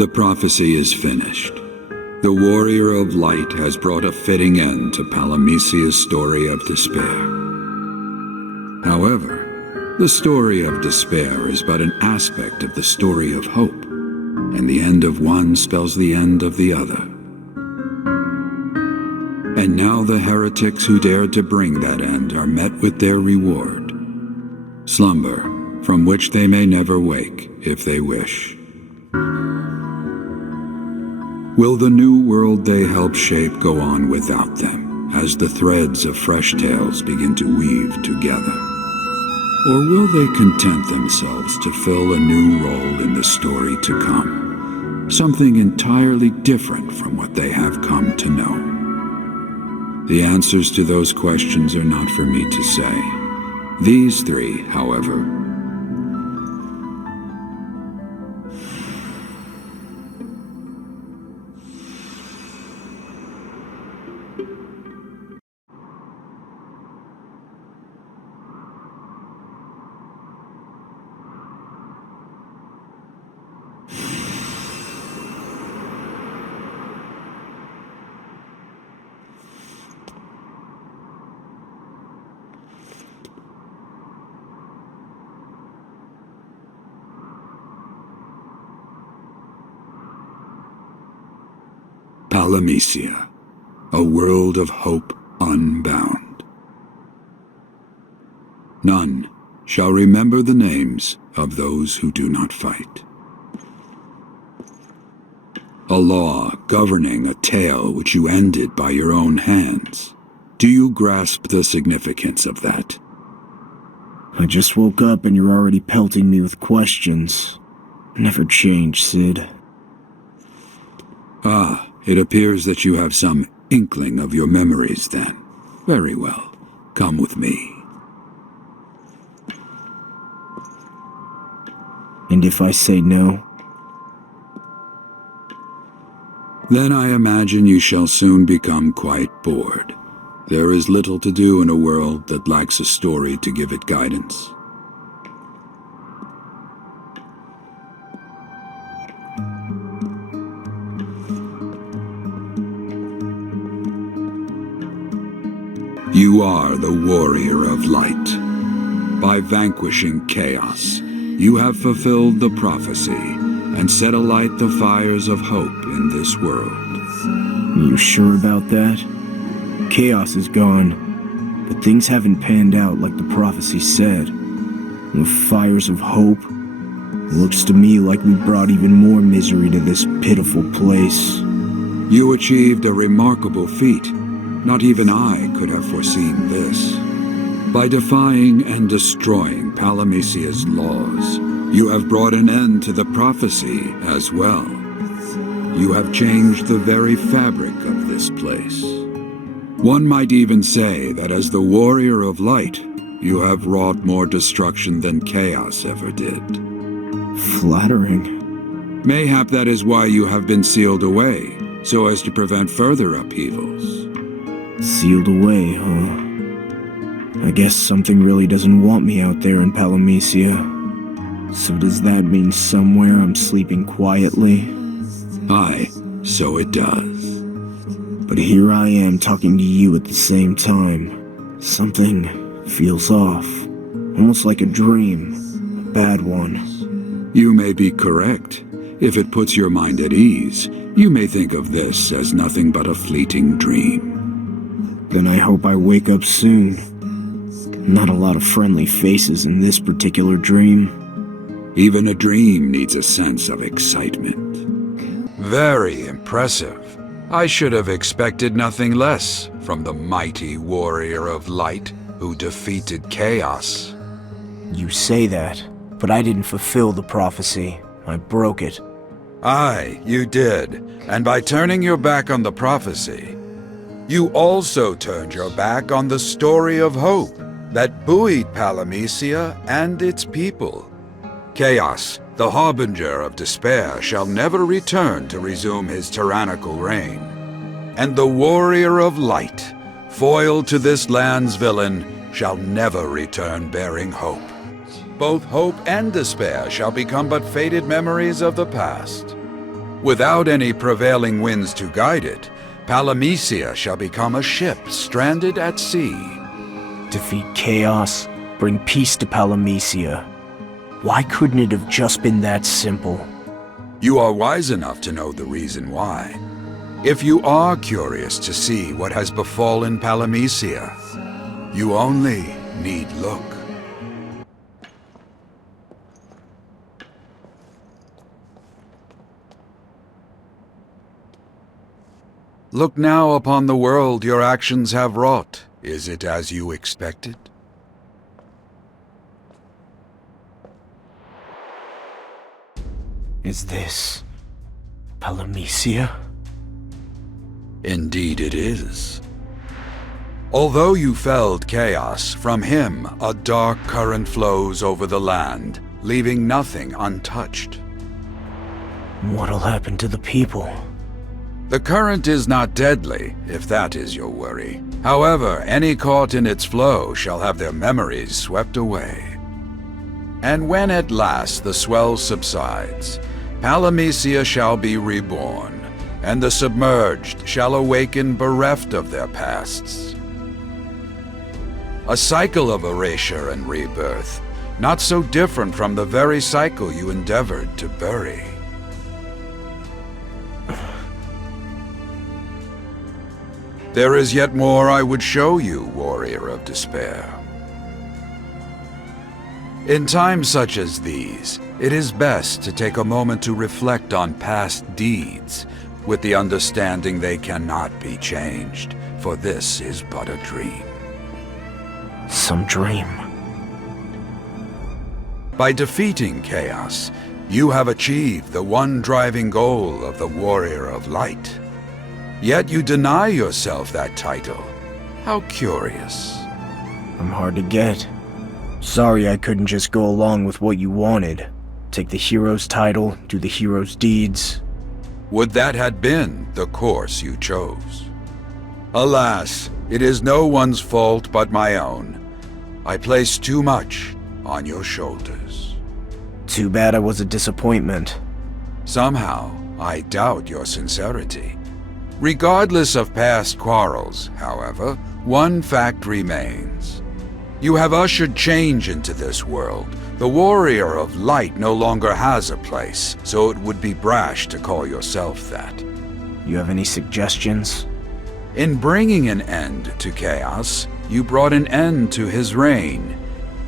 The prophecy is finished. The Warrior of Light has brought a fitting end to Palamecia's story of despair. However, the story of despair is but an aspect of the story of hope, and the end of one spells the end of the other. And now the heretics who dared to bring that end are met with their reward. Slumber, from which they may never wake, if they wish. Will the new world they help shape go on without them, as the threads of fresh tales begin to weave together? Or will they content themselves to fill a new role in the story to come? Something entirely different from what they have come to know. The answers to those questions are not for me to say. These three, however, Palamecia, a world of hope unbound. None shall remember the names of those who do not fight. A law governing a tale which you ended by your own hands. Do you grasp the significance of that? I just woke up and you're already pelting me with questions. Never change, Sid. Ah, it appears that you have some inkling of your memories then. Very well. Come with me. And if I say no? Then I imagine you shall soon become quite bored. There is little to do in a world that lacks a story to give it guidance. You are the Warrior of Light. By vanquishing chaos, you have fulfilled the prophecy and set alight the fires of hope in this world. You sure about that? Chaos is gone, but things haven't panned out like the prophecy said. The fires of hope, it looks to me like we brought even more misery to this pitiful place. You achieved a remarkable feat. Not even I could have foreseen this. By defying and destroying Palamecia's laws, you have brought an end to the prophecy as well. You have changed the very fabric of this place. One might even say that as the Warrior of Light, you have wrought more destruction than chaos ever did. Flattering. Mayhap that is why you have been sealed away, so as to prevent further upheavals. Sealed away, huh? I guess something really doesn't want me out there in Palamecia. So does that mean somewhere I'm sleeping quietly? Aye, so it does. But here I am talking to you at the same time. Something feels off. Almost like a dream. A bad one. You may be correct. If it puts your mind at ease, you may think of this as nothing but a fleeting dream. Then I hope I wake up soon. Not a lot of friendly faces in this particular dream. Even a dream needs a sense of excitement. Very impressive. I should have expected nothing less from the mighty Warrior of Light who defeated chaos. You say that, but I didn't fulfill the prophecy. I broke it. Aye, you did. And by turning your back on the prophecy, you also turned your back on the story of hope that buoyed Palamecia and its people. Chaos, the harbinger of despair, shall never return to resume his tyrannical reign. And the Warrior of Light, foil to this land's villain, shall never return bearing hope. Both hope and despair shall become but faded memories of the past. Without any prevailing winds to guide it, Palamecia shall become a ship stranded at sea. Defeat chaos, bring peace to Palamecia. Why couldn't it have just been that simple? You are wise enough to know the reason why. If you are curious to see what has befallen Palamecia, you only need look. Look now upon the world your actions have wrought. Is it as you expected? Is this Palamecia? Indeed it is. Although you felled chaos, from him a dark current flows over the land, leaving nothing untouched. What'll happen to the people? The current is not deadly, if that is your worry. However, any caught in its flow shall have their memories swept away. And when at last the swell subsides, Palamecia shall be reborn, and the submerged shall awaken bereft of their pasts. A cycle of erasure and rebirth, not so different from the very cycle you endeavored to bury. There is yet more I would show you, Warrior of Despair. In times such as these, it is best to take a moment to reflect on past deeds, with the understanding they cannot be changed, for this is but a dream. Some dream. By defeating chaos, you have achieved the one driving goal of the Warrior of Light. Yet you deny yourself that title. How curious. I'm hard to get. Sorry I couldn't just go along with what you wanted. Take the hero's title, do the hero's deeds. Would that had been the course you chose. Alas, it is no one's fault but my own. I placed too much on your shoulders. Too bad I was a disappointment. Somehow, I doubt your sincerity. Regardless of past quarrels, however, one fact remains. You have ushered change into this world. The Warrior of Light no longer has a place, so it would be brash to call yourself that. You have any suggestions? In bringing an end to chaos, you brought an end to his reign,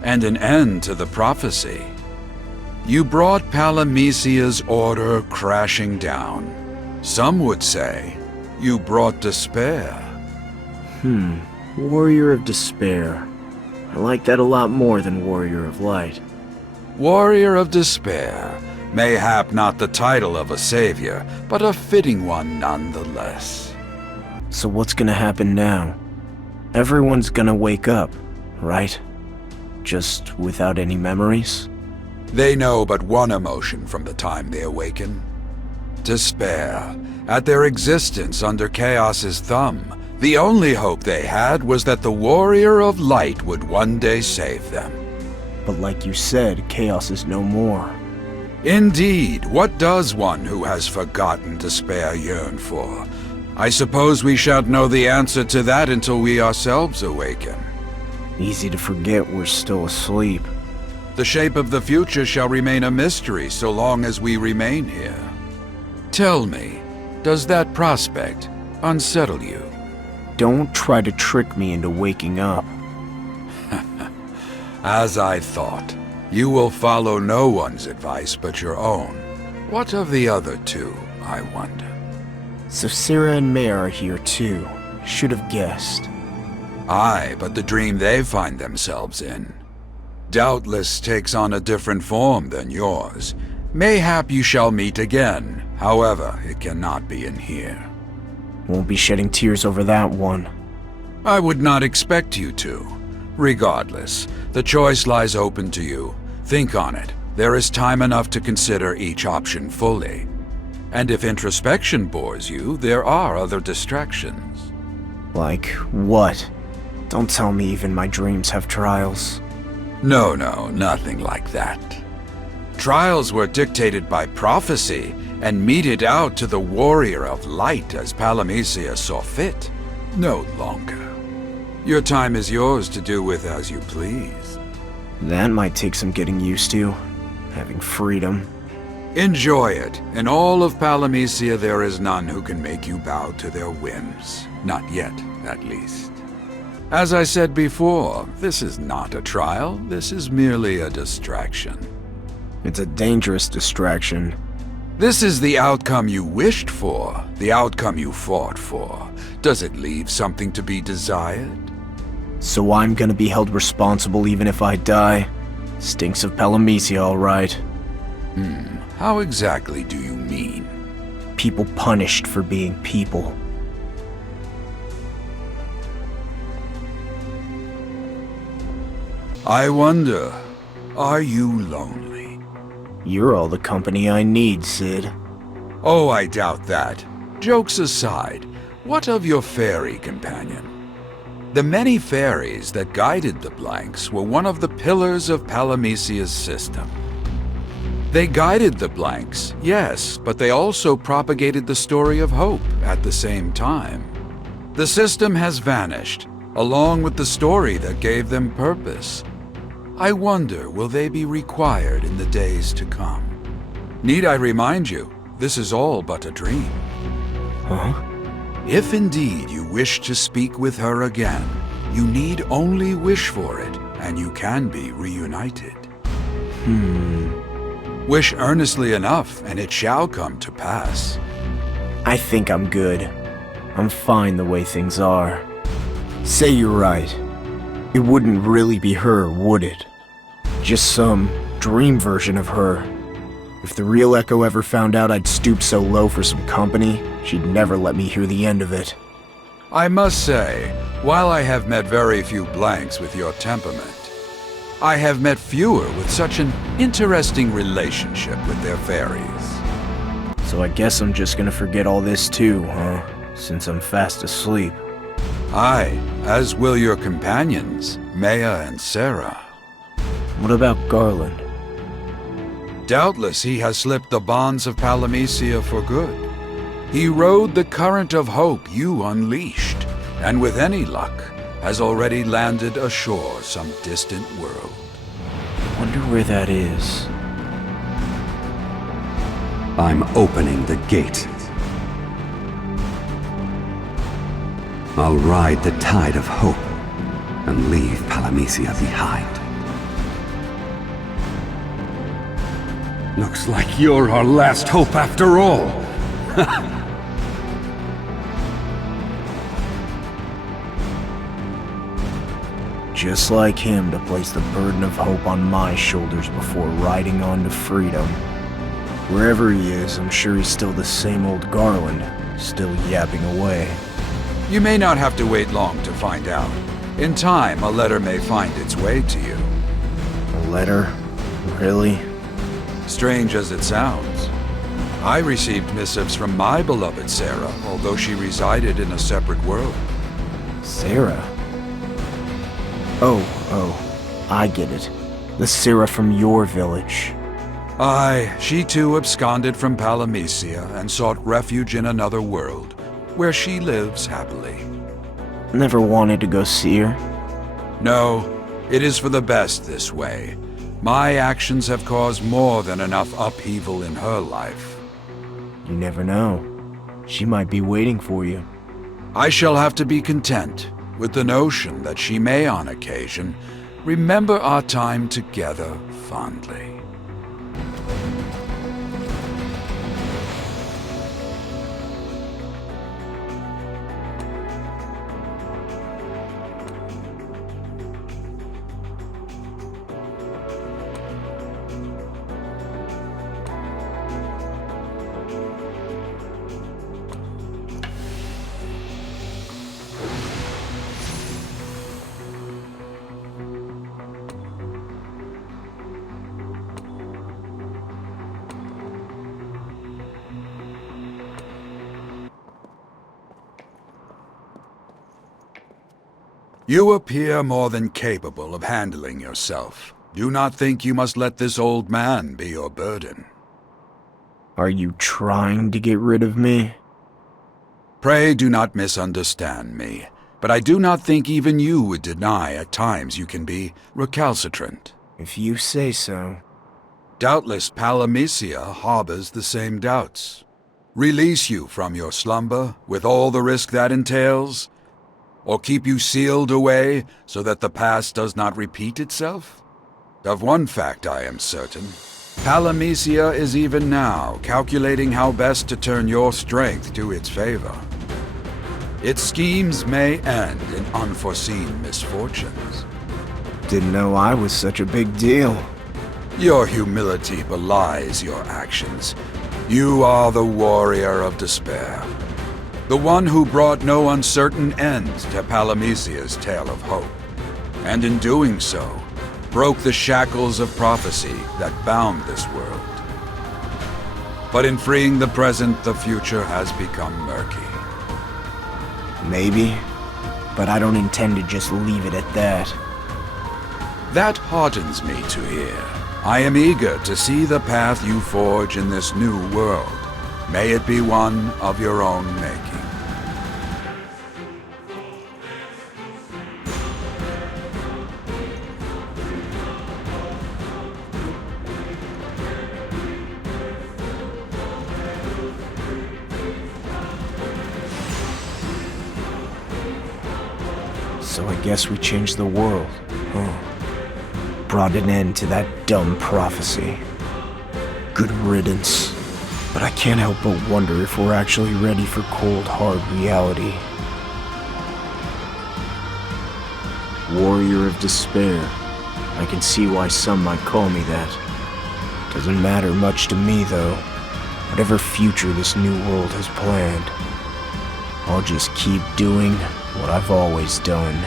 and an end to the prophecy. You brought Palamecia's order crashing down. Some would say, you brought despair. Warrior of Despair. I like that a lot more than Warrior of Light. Warrior of Despair, mayhap not the title of a savior, but a fitting one nonetheless. So what's gonna happen now? Everyone's gonna wake up, right? Just without any memories? They know but one emotion from the time they awaken. Despair, at their existence under Chaos's thumb. The only hope they had was that the Warrior of Light would one day save them. But like you said, Chaos is no more. Indeed, what does one who has forgotten despair yearn for? I suppose we shan't know the answer to that until we ourselves awaken. Easy to forget we're still asleep. The shape of the future shall remain a mystery so long as we remain here. Tell me, does that prospect unsettle you? Don't try to trick me into waking up. As I thought, you will follow no one's advice but your own. What of the other two, I wonder? So Sarah and May are here too. Should have guessed. Aye, but the dream they find themselves in doubtless takes on a different form than yours. Mayhap you shall meet again. However, it cannot be in here. Won't be shedding tears over that one. I would not expect you to. Regardless, the choice lies open to you. Think on it. There is time enough to consider each option fully. And if introspection bores you, there are other distractions. Like what? Don't tell me even my dreams have trials. No, nothing like that. Trials were dictated by prophecy and meted out to the warrior of light as Palamecia saw fit. No longer. Your time is yours to do with as you please. That might take some getting used to, having freedom. Enjoy it. In all of Palamecia, there is none who can make you bow to their whims. Not yet, at least. As I said before, this is not a trial. This is merely a distraction. It's a dangerous distraction. This is the outcome you wished for, the outcome you fought for. Does it leave something to be desired? So I'm gonna be held responsible even if I die? Stinks of Palamecia, all right. How exactly do you mean? People punished for being people. I wonder, are you lonely? You're all the company I need, Sid. Oh, I doubt that. Jokes aside, what of your fairy companion? The many fairies that guided the blanks were one of the pillars of Palamecia's system. They guided the blanks, yes, but they also propagated the story of hope at the same time. The system has vanished, along with the story that gave them purpose. I wonder, will they be required in the days to come? Need I remind you, this is all but a dream. Huh? If indeed you wish to speak with her again, you need only wish for it, and you can be reunited. Wish earnestly enough, and it shall come to pass. I think I'm good. I'm fine the way things are. Say you're right. It wouldn't really be her, would it? Just some dream version of her. If the real Echo ever found out I'd stooped so low for some company, she'd never let me hear the end of it. I must say, while I have met very few blanks with your temperament, I have met fewer with such an interesting relationship with their fairies. So I guess I'm just gonna forget all this too, huh? Since I'm fast asleep. Aye, as will your companions, Maya and Sarah. What about Garland? Doubtless he has slipped the bonds of Palamecia for good. He rode the current of hope you unleashed, and with any luck, has already landed ashore some distant world. Wonder where that is. I'm opening the gate. I'll ride the tide of hope and leave Palamecia behind. Looks like you're our last hope after all. Just like him to place the burden of hope on my shoulders before riding on to freedom. Wherever he is, I'm sure he's still the same old Garland, still yapping away. You may not have to wait long to find out. In time, a letter may find its way to you. A letter? Really? Strange as it sounds. I received missives from my beloved Sarah, although she resided in a separate world. Sarah? Oh, I get it. The Sarah from your village. Aye, she too absconded from Palamecia and sought refuge in another world, where she lives happily. Never wanted to go see her? No, it is for the best this way. My actions have caused more than enough upheaval in her life. You never know. She might be waiting for you. I shall have to be content with the notion that she may, on occasion, remember our time together fondly. You appear more than capable of handling yourself. Do not think you must let this old man be your burden. Are you trying to get rid of me? Pray do not misunderstand me, but I do not think even you would deny at times you can be recalcitrant. If you say so. Doubtless Palamecia harbors the same doubts. Release you from your slumber, with all the risk that entails? Or keep you sealed away, so that the past does not repeat itself? Of one fact I am certain. Palamecia is even now calculating how best to turn your strength to its favor. Its schemes may end in unforeseen misfortunes. Didn't know I was such a big deal. Your humility belies your actions. You are the warrior of despair. The one who brought no uncertain end to Palamecia's tale of hope. And in doing so, broke the shackles of prophecy that bound this world. But in freeing the present, the future has become murky. Maybe, but I don't intend to just leave it at that. That heartens me to hear. I am eager to see the path you forge in this new world. May it be one of your own making. So I guess we changed the world, huh? Brought an end to that dumb prophecy. Good riddance. But I can't help but wonder if we're actually ready for cold, hard reality. Warrior of Despair. I can see why some might call me that. Doesn't matter much to me, though. Whatever future this new world has planned, I'll just keep doing what I've always done.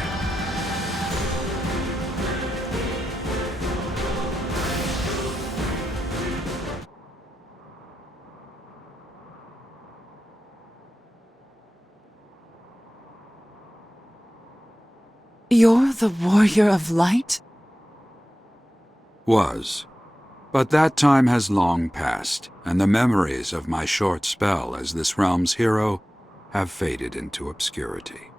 You're the Warrior of Light? Was. But that time has long passed, and the memories of my short spell as this realm's hero have faded into obscurity.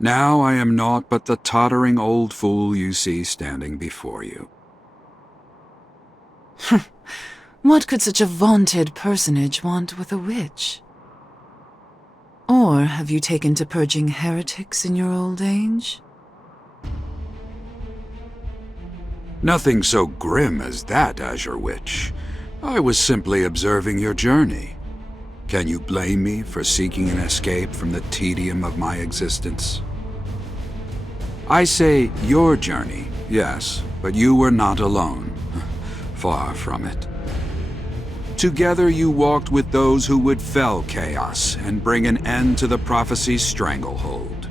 Now I am naught but the tottering old fool you see standing before you. What could such a vaunted personage want with a witch? Or have you taken to purging heretics in your old age? Nothing so grim as that, Azure Witch. I was simply observing your journey. Can you blame me for seeking an escape from the tedium of my existence? I say your journey, yes, but you were not alone. Far from it. Together you walked with those who would fell chaos and bring an end to the prophecy's stranglehold.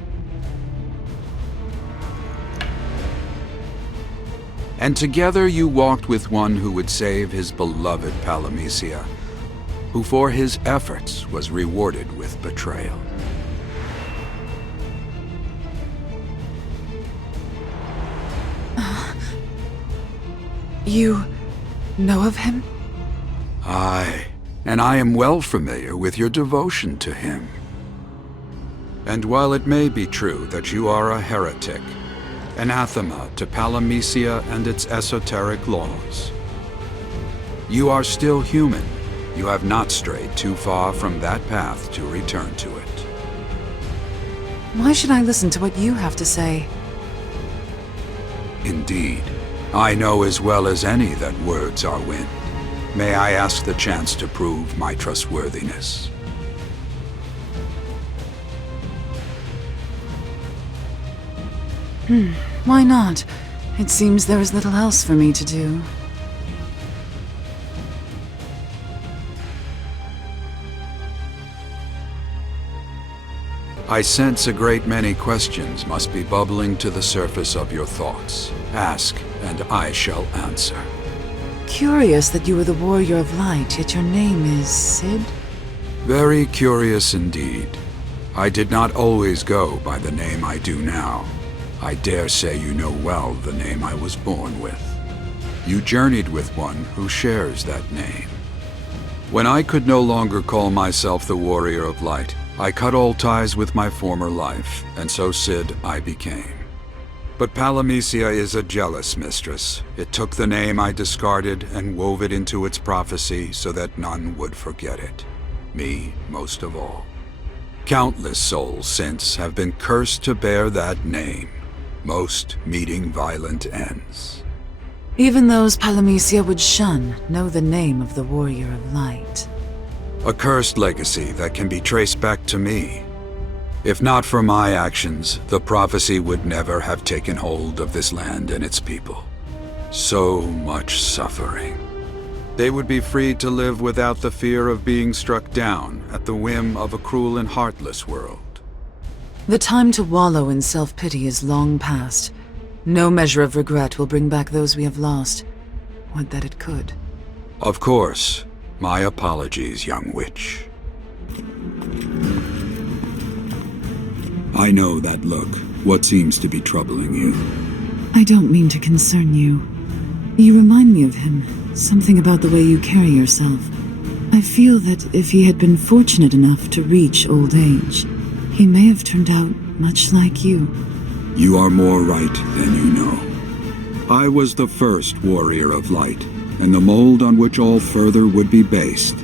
And together you walked with one who would save his beloved Palamecia, who for his efforts was rewarded with betrayal. You know of him? Aye, and I am well familiar with your devotion to him. And while it may be true that you are a heretic, anathema to Palamecia and its esoteric laws, you are still human. You have not strayed too far from that path to return to it. Why should I listen to what you have to say? Indeed, I know as well as any that words are wind. May I ask the chance to prove my trustworthiness? Why not? It seems there is little else for me to do. I sense a great many questions must be bubbling to the surface of your thoughts. Ask, and I shall answer. Curious that you were the Warrior of Light, yet your name is Sid? Very curious indeed. I did not always go by the name I do now. I dare say you know well the name I was born with. You journeyed with one who shares that name. When I could no longer call myself the Warrior of Light, I cut all ties with my former life, and so Cid I became. But Palamecia is a jealous mistress. It took the name I discarded and wove it into its prophecy so that none would forget it. Me most of all. Countless souls since have been cursed to bear that name, most meeting violent ends. Even those Palamecia would shun know the name of the Warrior of Light. A cursed legacy that can be traced back to me. If not for my actions, the prophecy would never have taken hold of this land and its people. So much suffering. They would be free to live without the fear of being struck down at the whim of a cruel and heartless world. The time to wallow in self-pity is long past. No measure of regret will bring back those we have lost. Would that it could. Of course. My apologies, young witch. I know that look. What seems to be troubling you? I don't mean to concern you. You remind me of him. Something about the way you carry yourself. I feel that if he had been fortunate enough to reach old age, he may have turned out much like you. You are more right than you know. I was the first Warrior of Light, and the mold on which all further would be based.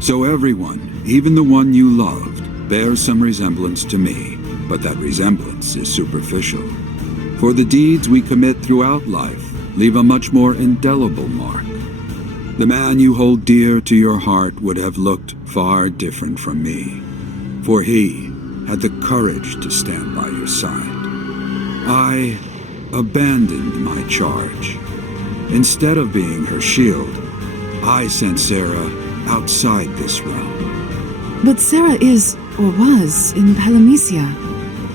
So everyone, even the one you loved, bears some resemblance to me, but that resemblance is superficial. For the deeds we commit throughout life leave a much more indelible mark. The man you hold dear to your heart would have looked far different from me, for he had the courage to stand by your side. I abandoned my charge. Instead of being her shield, I sent Sarah outside this realm. But Sarah is, or was, in Palamecia.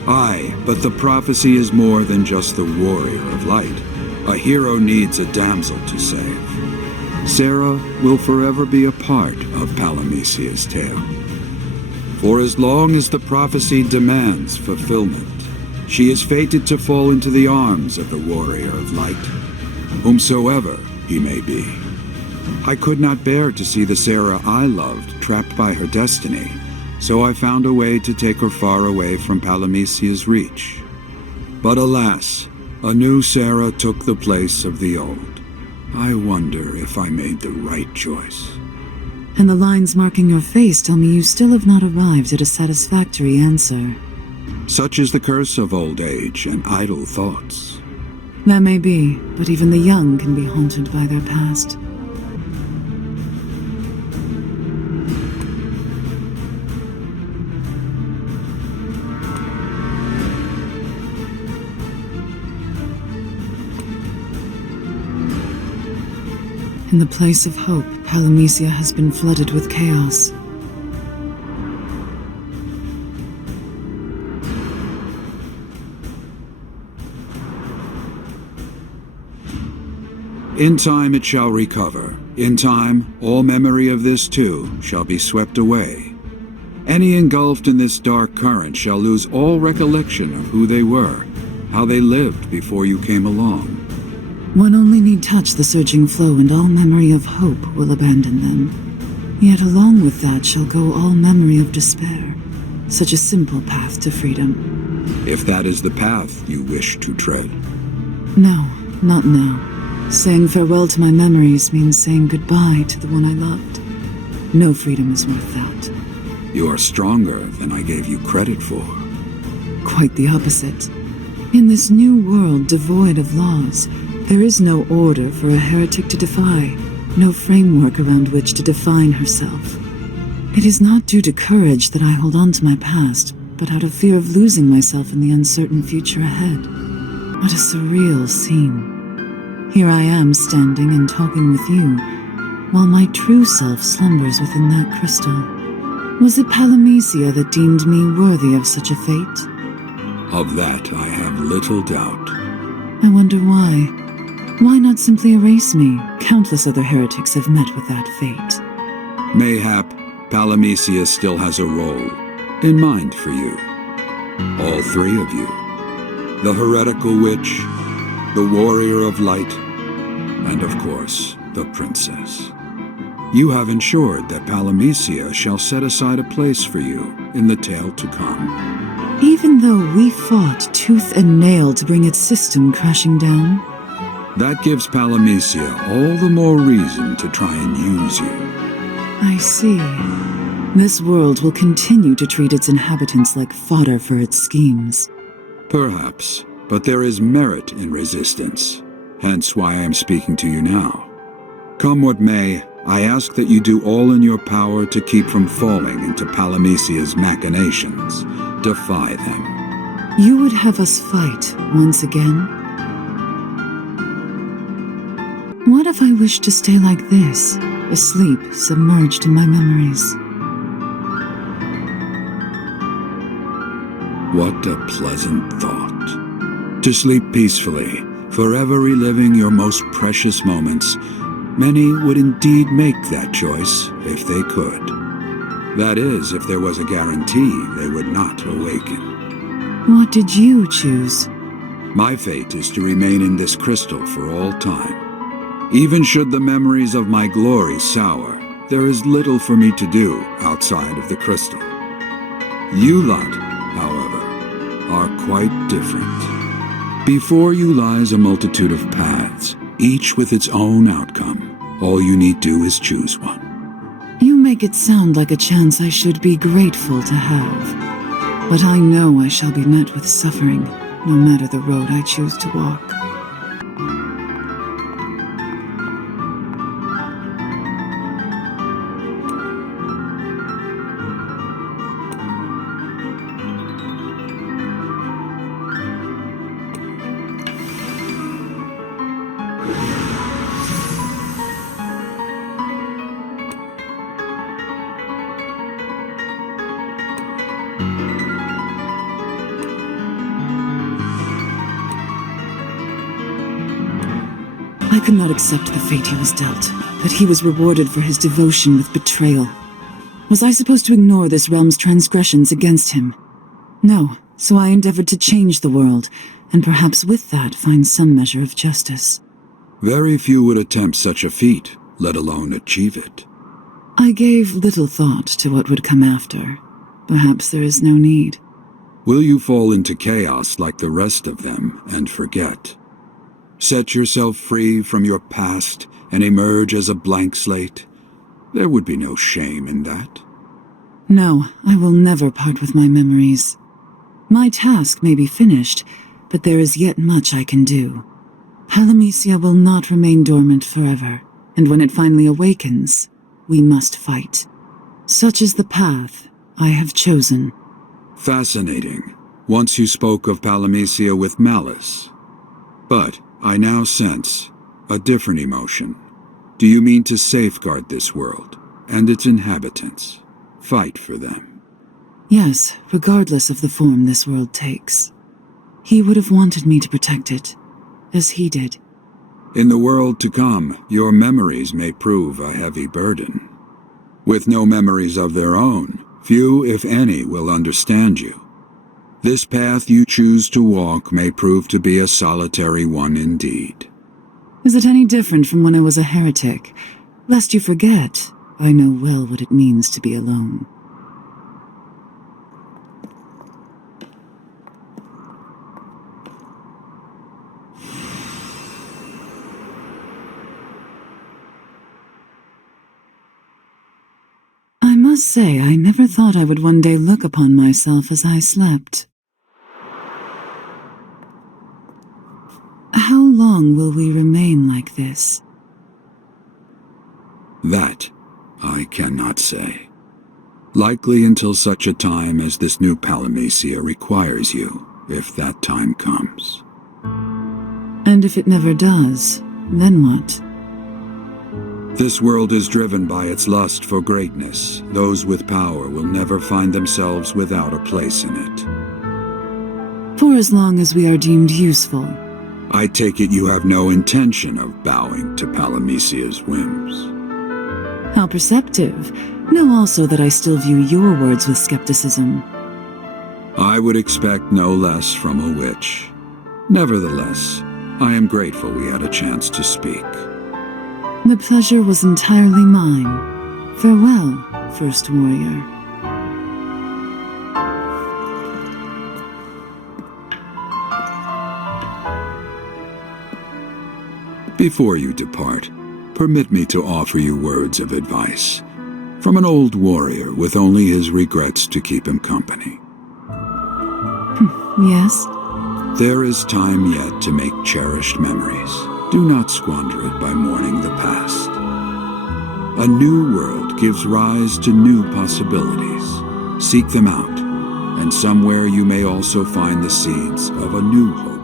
Aye, but the prophecy is more than just the Warrior of Light. A hero needs a damsel to save. Sarah will forever be a part of Palamecia's tale. For as long as the prophecy demands fulfillment, she is fated to fall into the arms of the Warrior of Light, whomsoever he may be. I could not bear to see the Sarah I loved trapped by her destiny, so I found a way to take her far away from Palamecia's reach. But alas, a new Sarah took the place of the old. I wonder if I made the right choice. And the lines marking your face tell me you still have not arrived at a satisfactory answer. Such is the curse of old age and idle thoughts. That may be, but even the young can be haunted by their past. In the place of hope, Palamecia has been flooded with chaos. In time it shall recover. In time, all memory of this too shall be swept away. Any engulfed in this dark current shall lose all recollection of who they were, how they lived before you came along. One only need touch the surging flow and all memory of hope will abandon them. Yet along with that shall go all memory of despair, such a simple path to freedom. If that is the path you wish to tread. No, not now. Saying farewell to my memories means saying goodbye to the one I loved. No freedom is worth that. You are stronger than I gave you credit for. Quite the opposite. In this new world devoid of laws, there is no order for a heretic to defy, no framework around which to define herself. It is not due to courage that I hold on to my past, but out of fear of losing myself in the uncertain future ahead. What a surreal scene. Here I am standing and talking with you, while my true self slumbers within that crystal. Was it Palamecia that deemed me worthy of such a fate? Of that I have little doubt. I wonder why. Why not simply erase me? Countless other heretics have met with that fate. Mayhap Palamecia still has a role in mind for you. All three of you. the heretical witch, the warrior of light, and of course, the princess. You have ensured that Palamecia shall set aside a place for you in the tale to come. Even though we fought tooth and nail to bring its system crashing down? That gives Palamecia all the more reason to try and use you. I see. This world will continue to treat its inhabitants like fodder for its schemes. Perhaps, but there is merit in resistance, hence why I am speaking to you now. Come what may, I ask that you do all in your power to keep from falling into Palamecia's machinations. Defy them. You would have us fight once again? What if I wished to stay like this, asleep, submerged in my memories? What a pleasant thought. To sleep peacefully, forever reliving your most precious moments. Many would indeed make that choice if they could. That is, if there was a guarantee they would not awaken. What did you choose? My fate is to remain in this crystal for all time. Even should the memories of my glory sour, there is little for me to do outside of the crystal. You lot, however, are quite different. Before you lies a multitude of paths, each with its own outcome. All you need do is choose one. You make it sound like a chance I should be grateful to have. But I know I shall be met with suffering, no matter the road I choose to walk. I could not accept the fate he was dealt, that he was rewarded for his devotion with betrayal. Was I supposed to ignore this realm's transgressions against him? No, so I endeavored to change the world, and perhaps with that find some measure of justice. Very few would attempt such a feat, let alone achieve it. I gave little thought to what would come after. Perhaps there is no need. Will you fall into chaos like the rest of them and forget? Set yourself free from your past and emerge as a blank slate? There would be no shame in that. No, I will never part with my memories. My task may be finished, but there is yet much I can do. Palamecia will not remain dormant forever, and when it finally awakens, we must fight. Such is the path I have chosen. Fascinating. Once you spoke of Palamecia with malice. But I now sense a different emotion. Do you mean to safeguard this world and its inhabitants? Fight for them? Yes, regardless of the form this world takes. He would have wanted me to protect it, as he did. In the world to come, your memories may prove a heavy burden. With no memories of their own, few, if any, will understand you. This path you choose to walk may prove to be a solitary one indeed. Is it any different from when I was a heretic? Lest you forget, I know well what it means to be alone. I must say, I never thought I would one day look upon myself as I slept. How long will we remain like this? That I cannot say. Likely until such a time as this new Palamecia requires you, if that time comes. And if it never does, then what? This world is driven by its lust for greatness. Those with power will never find themselves without a place in it. For as long as we are deemed useful. I take it you have no intention of bowing to Palamecia's whims. How perceptive. Know also that I still view your words with skepticism. I would expect no less from a witch. Nevertheless, I am grateful we had a chance to speak. The pleasure was entirely mine. Farewell, First Warrior. Before you depart, permit me to offer you words of advice from an old warrior with only his regrets to keep him company. Yes? There is time yet to make cherished memories. Do not squander it by mourning the past. A new world gives rise to new possibilities. Seek them out, and somewhere you may also find the seeds of a new hope.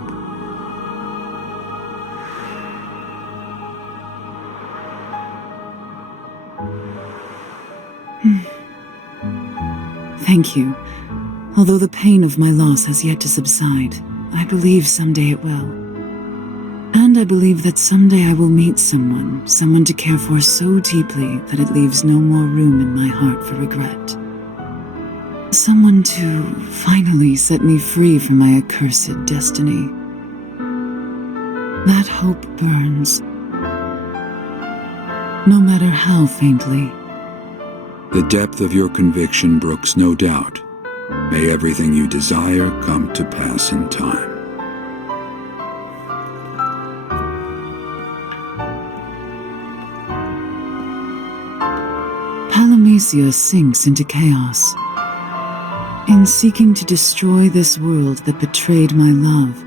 Thank you. Although the pain of my loss has yet to subside, I believe someday it will. And I believe that someday I will meet someone to care for so deeply that it leaves no more room in my heart for regret. Someone to finally set me free from my accursed destiny. That hope burns, no matter how faintly. The depth of your conviction brooks no doubt. May everything you desire come to pass in time. Palamecia sinks into chaos. In seeking to destroy this world that betrayed my love,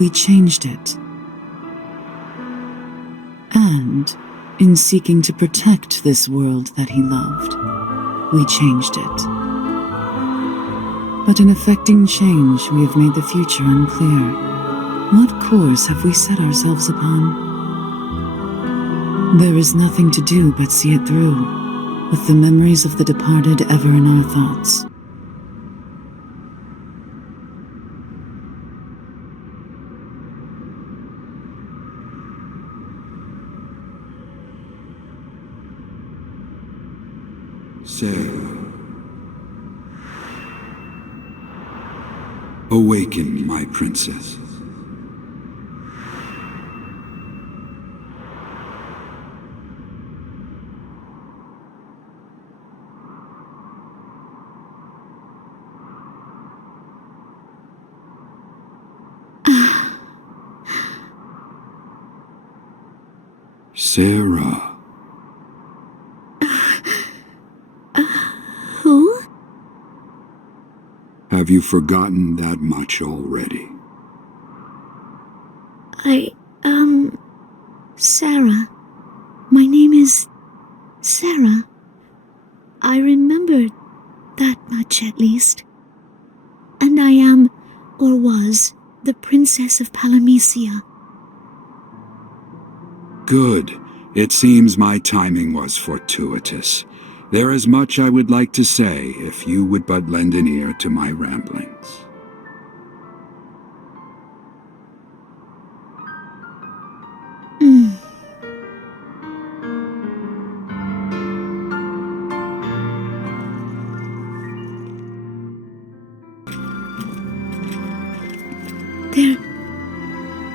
we changed it. And in seeking to protect this world that he loved, we changed it. But in effecting change, we have made the future unclear. What course have we set ourselves upon? There is nothing to do but see it through, with the memories of the departed ever in our thoughts. Sarah, awaken, my princess. Sarah. Who? Have you forgotten that much already? Sarah. My name is Sarah. I remember that much at least. And I am, or was, the Princess of Palamecia. Good. It seems my timing was fortuitous. There is much I would like to say if you would but lend an ear to my ramblings.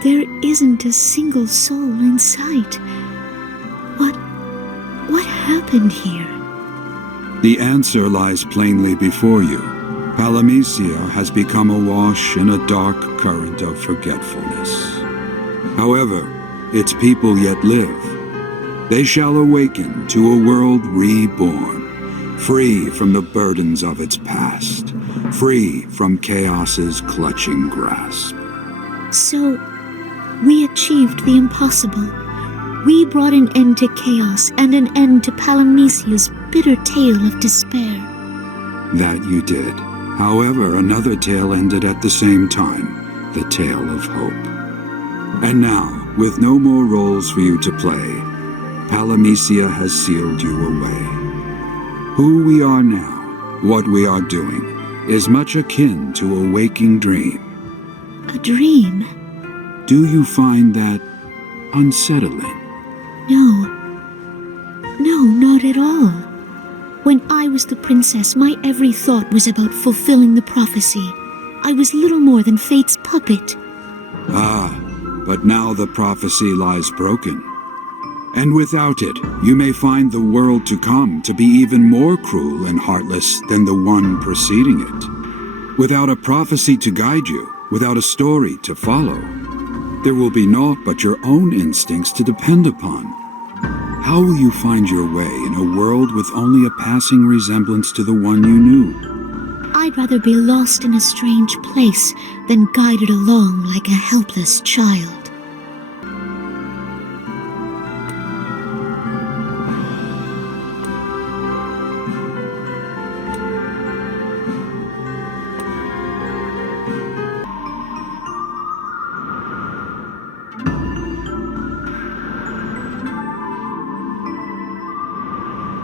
There isn't a single soul in sight. What happened here? The answer lies plainly before you. Palamecia has become awash in a dark current of forgetfulness. However, its people yet live. They shall awaken to a world reborn, free from the burdens of its past, free from chaos's clutching grasp. So, we achieved the impossible. We brought an end to chaos and an end to Palamecia's bitter tale of despair. That you did. However, another tale ended at the same time, the tale of hope. And now, with no more roles for you to play, Palamecia has sealed you away. Who we are now, what we are doing, is much akin to a waking dream. A dream? Do you find that unsettling? No, not at all. When I was the princess, my every thought was about fulfilling the prophecy. I was little more than fate's puppet. Ah, but now the prophecy lies broken. And without it, you may find the world to come to be even more cruel and heartless than the one preceding it. Without a prophecy to guide you, without a story to follow, there will be naught but your own instincts to depend upon. How will you find your way in a world with only a passing resemblance to the one you knew? I'd rather be lost in a strange place than guided along like a helpless child.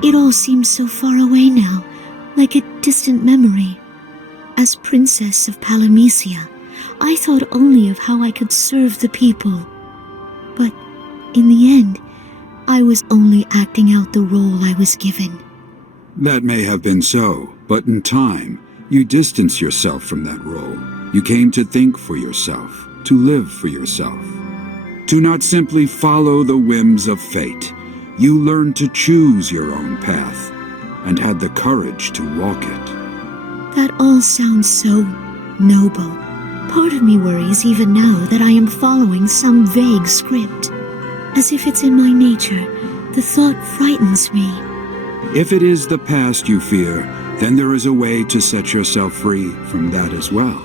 It all seems so far away now, like a distant memory. As Princess of Palamecia, I thought only of how I could serve the people. But in the end, I was only acting out the role I was given. That may have been so, but in time, you distanced yourself from that role. You came to think for yourself, to live for yourself. To not simply follow the whims of fate. You learned to choose your own path, and had the courage to walk it. That all sounds so noble. Part of me worries even now that I am following some vague script. As if it's in my nature, the thought frightens me. If it is the past you fear, then there is a way to set yourself free from that as well.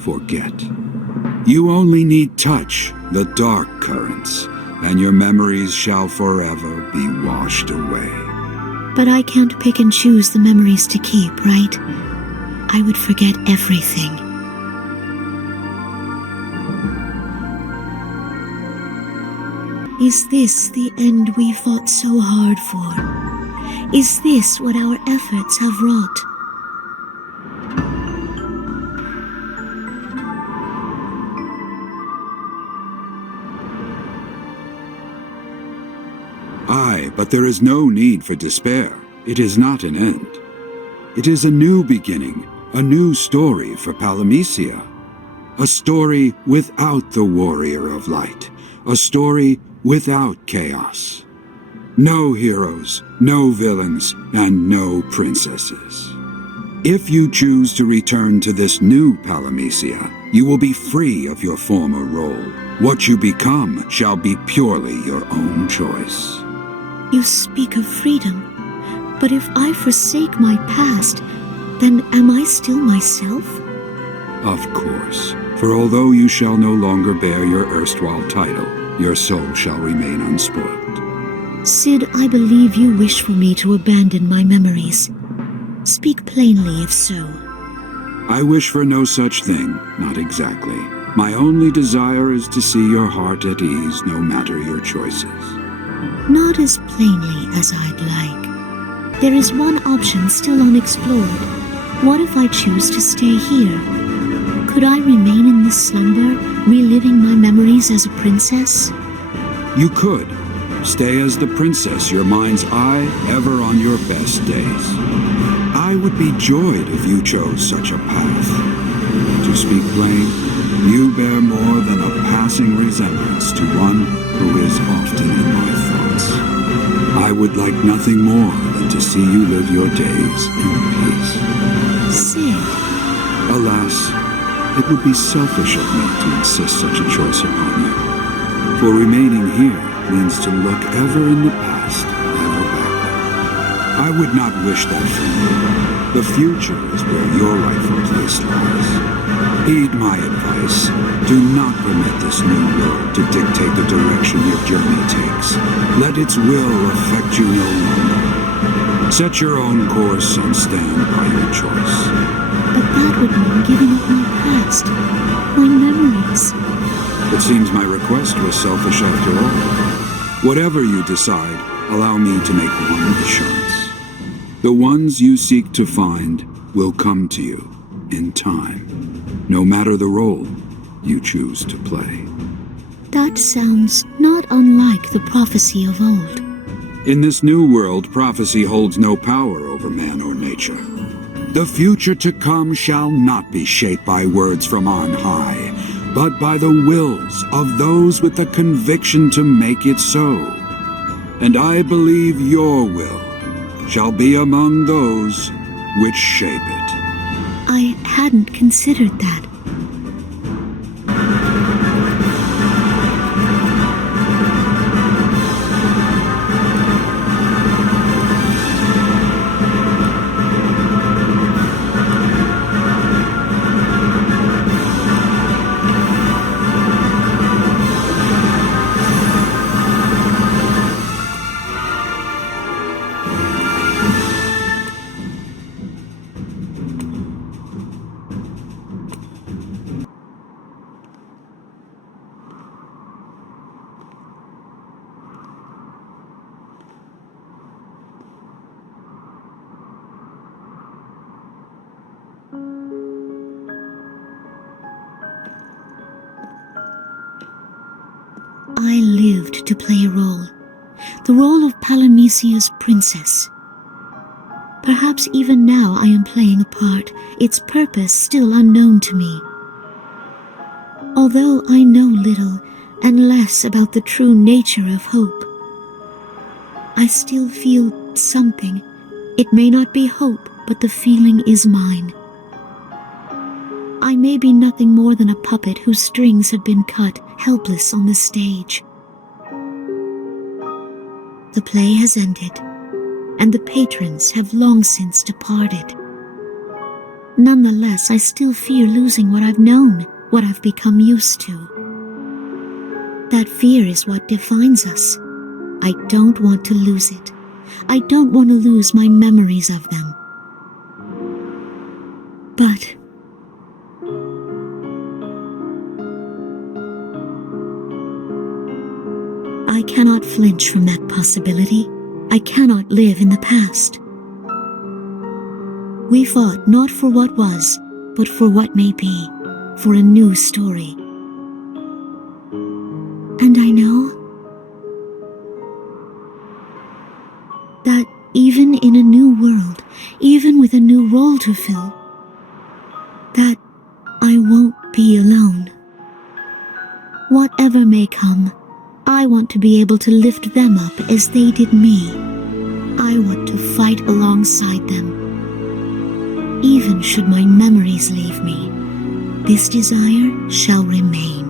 Forget. You only need touch the dark currents, and your memories shall forever be washed away. But I can't pick and choose the memories to keep, right? I would forget everything. Is this the end we fought so hard for? Is this what our efforts have wrought? Aye, but there is no need for despair. It is not an end. It is a new beginning, a new story for Palamecia. A story without the Warrior of Light. A story without chaos. No heroes, no villains, and no princesses. If you choose to return to this new Palamecia, you will be free of your former role. What you become shall be purely your own choice. You speak of freedom, but if I forsake my past, then am I still myself? Of course, for although you shall no longer bear your erstwhile title, your soul shall remain unspoiled. Sid, I believe you wish for me to abandon my memories. Speak plainly if so. I wish for no such thing, not exactly. My only desire is to see your heart at ease no matter your choices. Not as plainly as I'd like. There is one option still unexplored. What if I choose to stay here? Could I remain in this slumber, reliving my memories as a princess? You could. Stay as the princess, your mind's eye, ever on your best days. I would be joyed if you chose such a path. To speak plain, you bear more than a passing resemblance to one who is often in my thoughts. I would like nothing more than to see you live your days in peace. Sid. Alas, it would be selfish of me to insist such a choice upon you. For remaining here means to look ever in the past, ever backward. I would not wish that for you. The future is where your rightful place lies. Heed my advice. Do not permit this new world to dictate the direction your journey takes. Let its will affect you no longer. Set your own course and stand by your choice. But that would mean giving up my past, my memories. It seems my request was selfish after all. Whatever you decide, allow me to make one assurance. The ones you seek to find will come to you in time, no matter the role you choose to play. That sounds not unlike the prophecy of old. In this new world, prophecy holds no power over man or nature. The future to come shall not be shaped by words from on high, but by the wills of those with the conviction to make it so. And I believe your will shall be among those which shape it. I hadn't considered that. I lived to play a role, the role of Palamecia's princess. Perhaps even now I am playing a part, its purpose still unknown to me. Although I know little and less about the true nature of hope, I still feel something. It may not be hope, but the feeling is mine. I may be nothing more than a puppet whose strings have been cut, helpless on the stage. The play has ended, and the patrons have long since departed. Nonetheless, I still fear losing what I've known, what I've become used to. That fear is what defines us. I don't want to lose it. I don't want to lose my memories of them. But I cannot flinch from that possibility. I cannot live in the past. We fought not for what was, but for what may be, for a new story. And I know that even in a new world, even with a new role to fill, that I won't be alone. Whatever may come, I want to be able to lift them up as they did me. I want to fight alongside them. Even should my memories leave me, this desire shall remain.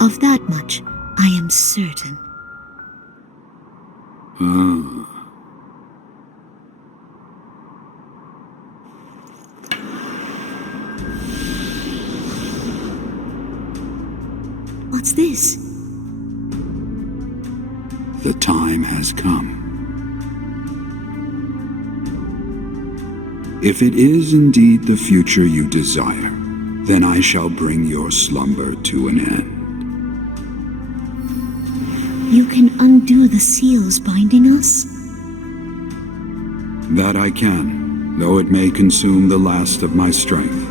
Of that much I am certain. What's this? The time has come. If it is indeed the future you desire, then I shall bring your slumber to an end. You can undo the seals binding us? That I can, though it may consume the last of my strength.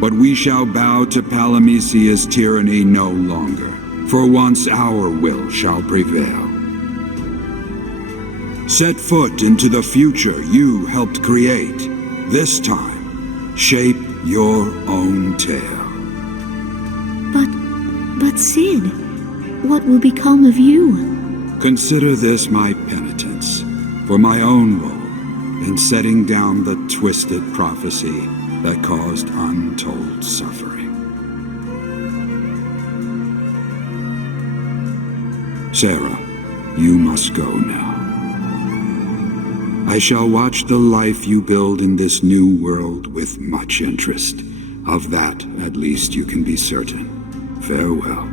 But we shall bow to Palamecia's tyranny no longer, for once our will shall prevail. Set foot into the future you helped create. This time, shape your own tale. But Sid, what will become of you? Consider this my penitence for my own role in setting down the twisted prophecy that caused untold suffering. Sarah, you must go now. I shall watch the life you build in this new world with much interest. Of that, at least, you can be certain. Farewell.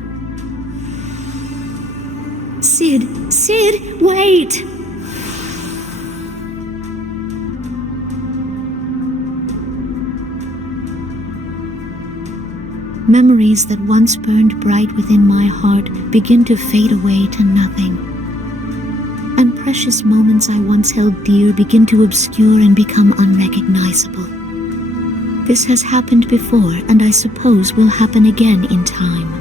Sid, wait! Memories that once burned bright within my heart begin to fade away to nothing. And precious moments I once held dear begin to obscure and become unrecognizable. This has happened before, and I suppose will happen again in time.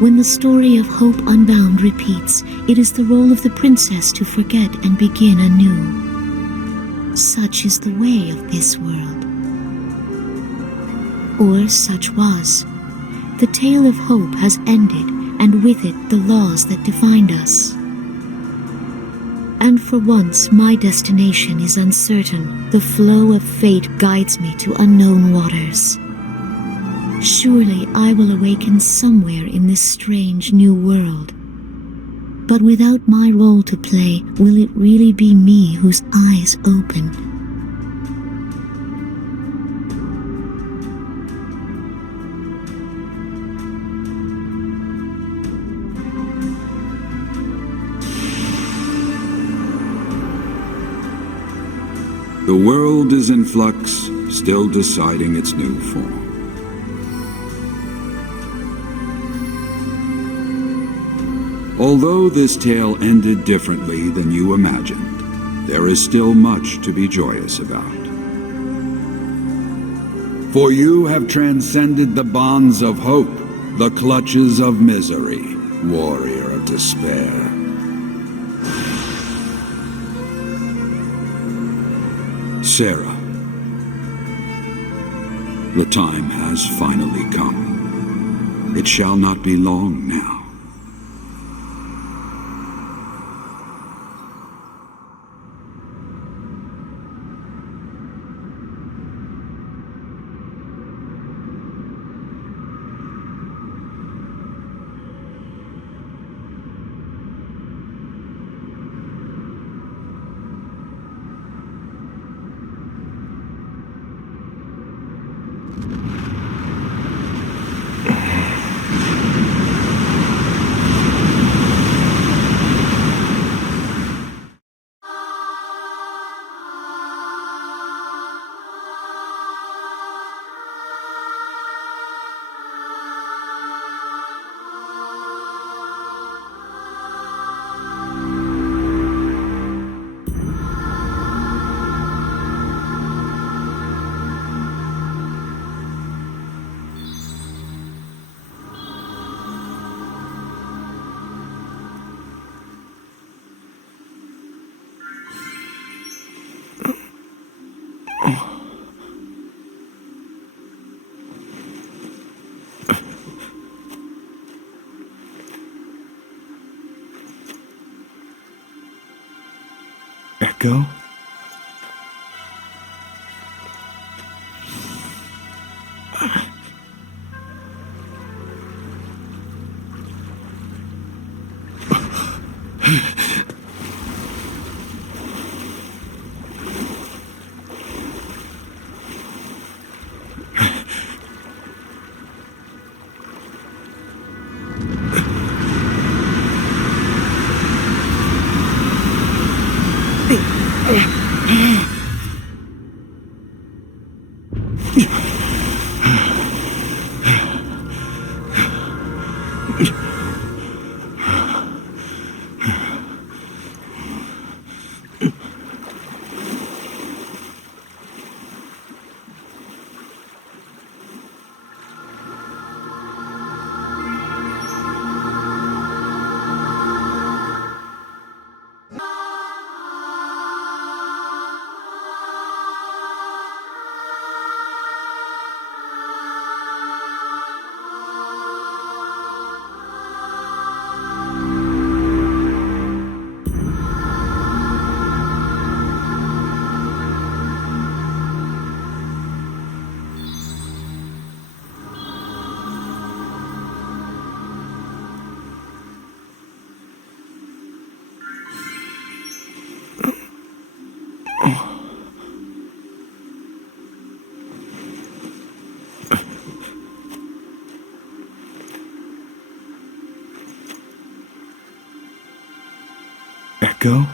When the story of Hope Unbound repeats, it is the role of the princess to forget and begin anew. Such is the way of this world. Or such was. The tale of hope has ended, and with it the laws that defined us. And for once my destination is uncertain. The flow of fate guides me to unknown waters. Surely I will awaken somewhere in this strange new world. But without my role to play, will it really be me whose eyes open? The world is in flux, still deciding its new form. Although this tale ended differently than you imagined, there is still much to be joyous about. For you have transcended the bonds of hope, the clutches of misery, warrior of despair. Sarah, the time has finally come. It shall not be long now. Echo? Echo?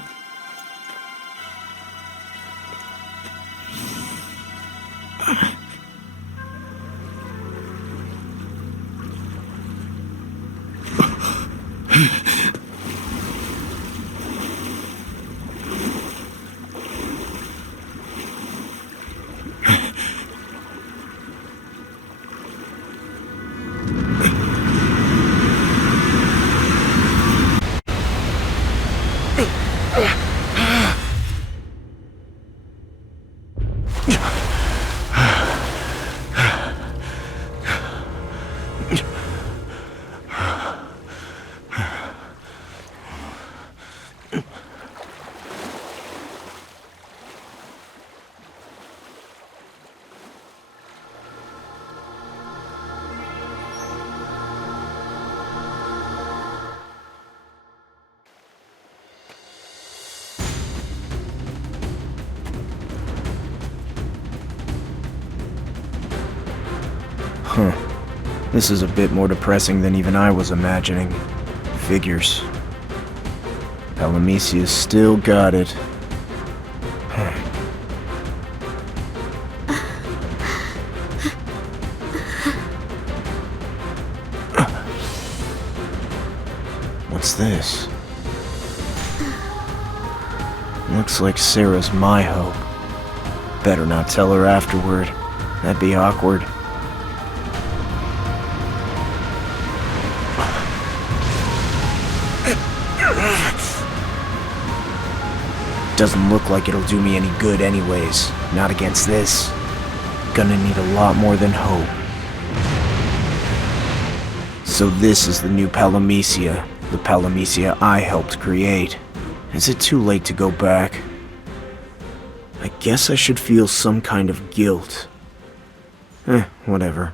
Huh. This is a bit more depressing than even I was imagining. Figures. Palamecia's still got it. What's this? Looks like Sarah's my hope. Better not tell her afterward. That'd be awkward. Doesn't look like it'll do me any good anyways. Not against this. Gonna need a lot more than hope. So this is the new Palamecia. The Palamecia I helped create. Is it too late to go back? I guess I should feel some kind of guilt. Whatever.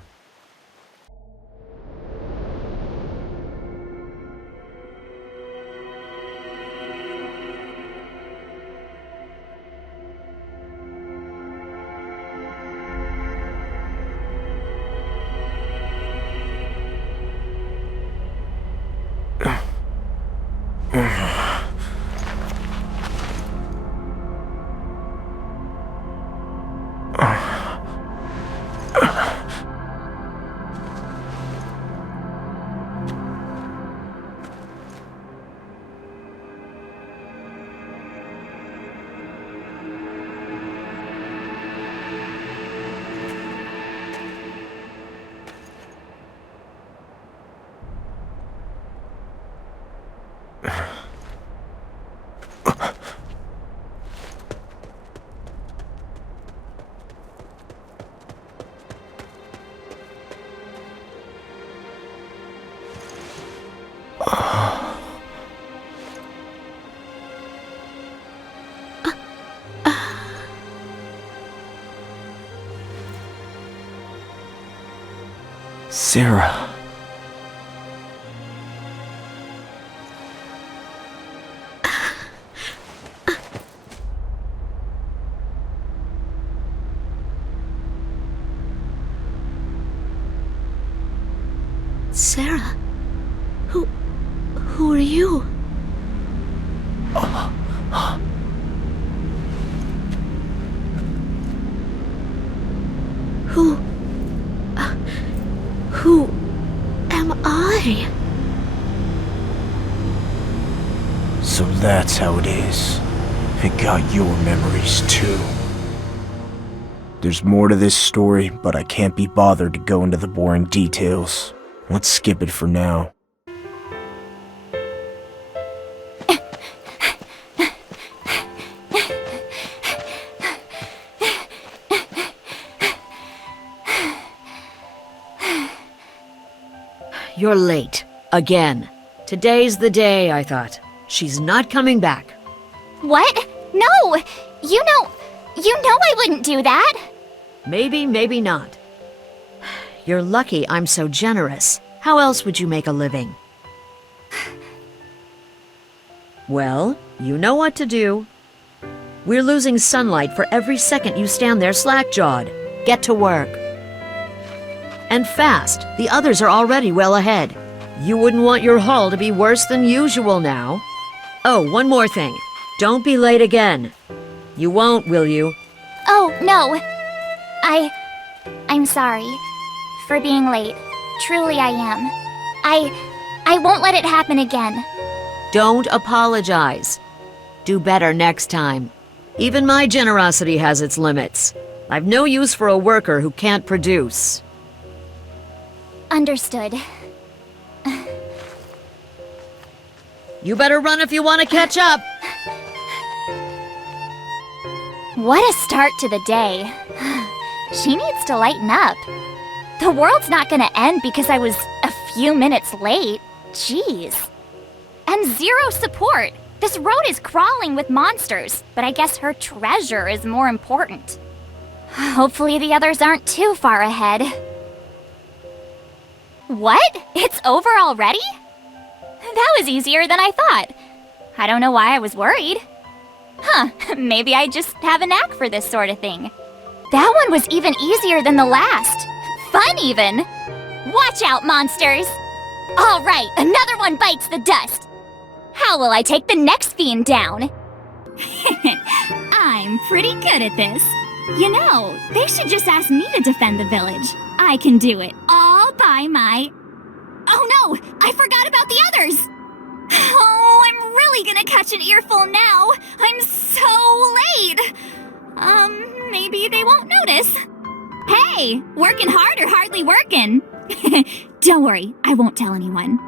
Sarah. Sarah? Who are you? Who am I? So that's how it is. It got your memories too. There's more to this story, but I can't be bothered to go into the boring details. Let's skip it for now. You're late. Again. Today's the day, I thought. She's not coming back. What? No! You know I wouldn't do that! Maybe, maybe not. You're lucky I'm so generous. How else would you make a living? Well, you know what to do. We're losing sunlight for every second you stand there slack-jawed. Get to work. And fast. The others are already well ahead. You wouldn't want your haul to be worse than usual now. Oh, one more thing. Don't be late again. You won't, will you? Oh, no. I'm sorry for being late. Truly I am. I won't let it happen again. Don't apologize. Do better next time. Even my generosity has its limits. I've no use for a worker who can't produce. Understood. You better run if you want to catch up. What a start to the day. She needs to lighten up. The world's not gonna end because I was a few minutes late. Jeez. And zero support. This road is crawling with monsters, but I guess her treasure is more important. Hopefully the others aren't too far ahead. What? It's over already? That was easier than I thought. I don't know why I was worried. Huh, maybe I just have a knack for this sort of thing. That one was even easier than the last. fun, even! Watch out, monsters! Alright, another one bites the dust! How will I take the next fiend down? I'm pretty good at this. You know, they should just ask me to defend the village. I can do it all by my... Oh no! I forgot about the others! Oh, I'm really gonna catch an earful now. I'm so late. Maybe they won't notice. Hey, working hard or hardly working? Don't worry, I won't tell anyone.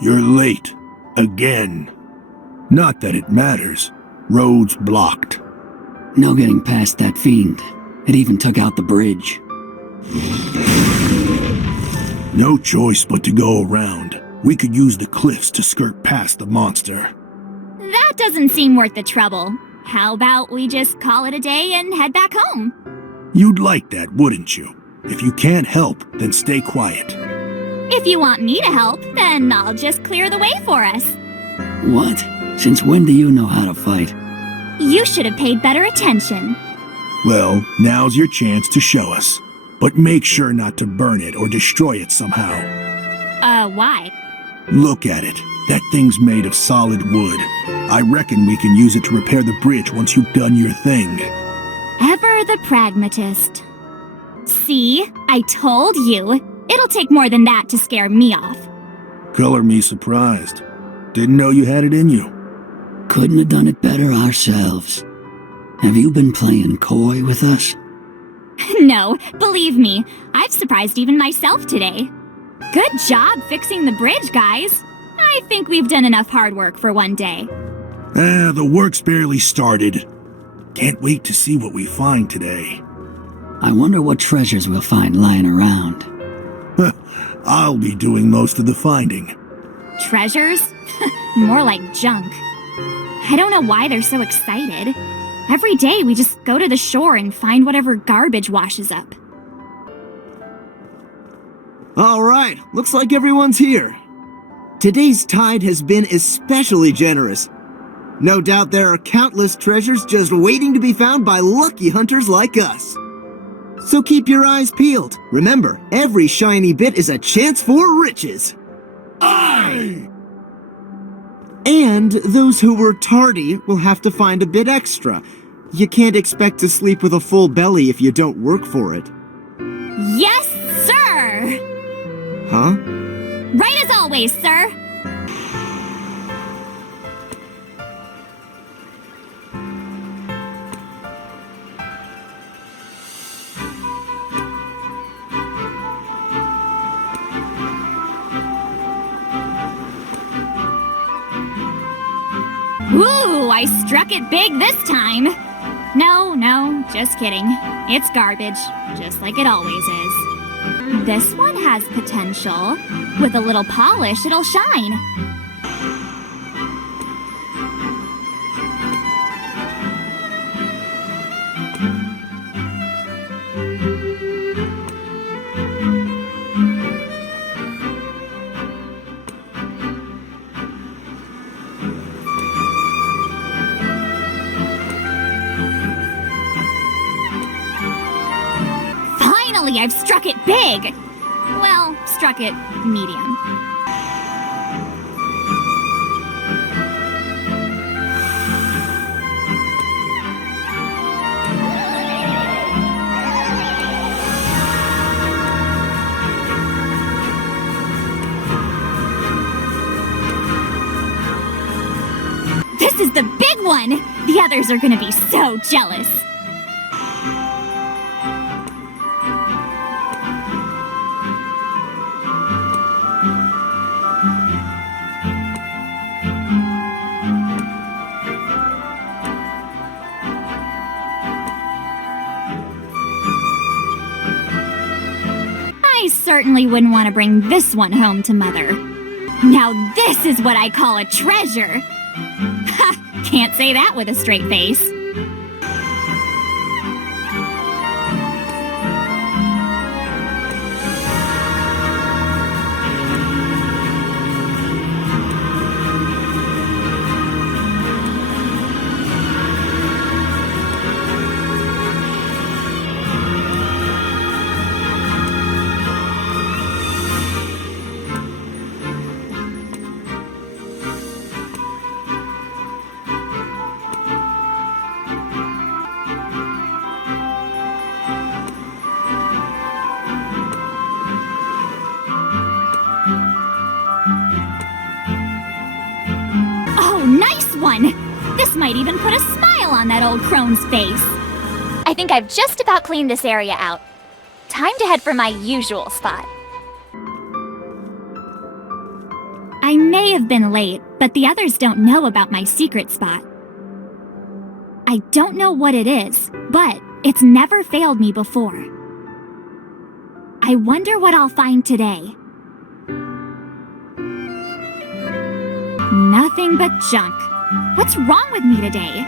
You're late. Again. Not that it matters. Road's blocked. No getting past that fiend. It even took out the bridge. No choice but to go around. We could use the cliffs to skirt past the monster. That doesn't seem worth the trouble. How about we just call it a day and head back home? You'd like that, wouldn't you? If you can't help, then stay quiet. If you want me to help, then I'll just clear the way for us. What? Since when do you know how to fight? You should have paid better attention. Well, now's your chance to show us. But make sure not to burn it or destroy it somehow. Why? Look at it. That thing's made of solid wood. I reckon we can use it to repair the bridge once you've done your thing. Ever the pragmatist. See? I told you. It'll take more than that to scare me off. Color me surprised. Didn't know you had it in you. Couldn't have done it better ourselves. Have you been playing coy with us? No, believe me, I've surprised even myself today. Good job fixing the bridge, guys. I think we've done enough hard work for one day. The work's barely started. Can't wait to see what we find today. I wonder what treasures we'll find lying around. I'll be doing most of the finding. Treasures? More like junk. I don't know why they're so excited. Every day we just go to the shore and find whatever garbage washes up. All right, looks like everyone's here. Today's tide has been especially generous. No doubt there are countless treasures just waiting to be found by lucky hunters like us. So keep your eyes peeled. Remember, every shiny bit is a chance for riches. Aye! And those who were tardy will have to find a bit extra. You can't expect to sleep with a full belly if you don't work for it. Yes, sir! Huh? Right as always, sir! Ooh, I struck it big this time. No, just kidding. It's garbage, just like it always is. This one has potential. With a little polish, it'll shine. Finally, I've struck it big! Well, struck it medium. This is the big one! The others are gonna be so jealous. I certainly wouldn't want to bring this one home to Mother. Now this is what I call a treasure! Ha! Can't say that with a straight face. might even put a smile on that old crone's face. I think I've just about cleaned this area out. Time to head for my usual spot. I may have been late, but the others don't know about my secret spot. I don't know what it is, but it's never failed me before. I wonder what I'll find today. Nothing but junk. What's wrong with me today?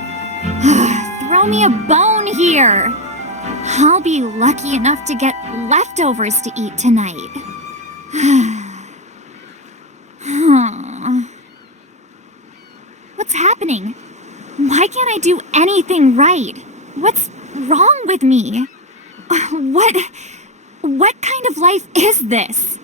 Throw me a bone here. I'll be lucky enough to get leftovers to eat tonight. What's happening? Why can't I do anything right? What's wrong with me? What kind of life is this?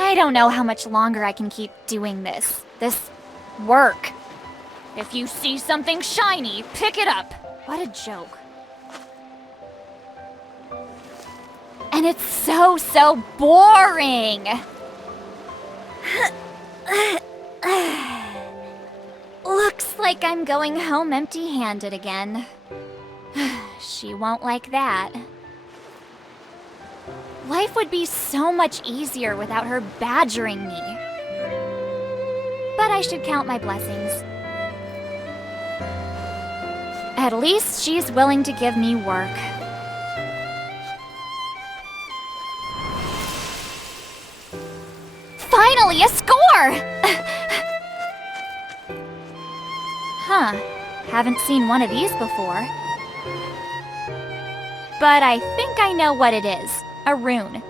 I don't know how much longer I can keep doing this work. If you see something shiny, pick it up. What a joke. And it's so boring. Looks like I'm going home empty-handed again. She won't like that. Life would be so much easier without her badgering me. But I should count my blessings. At least she's willing to give me work. Finally, a score! Huh, haven't seen one of these before. But I think I know what it is. A rune.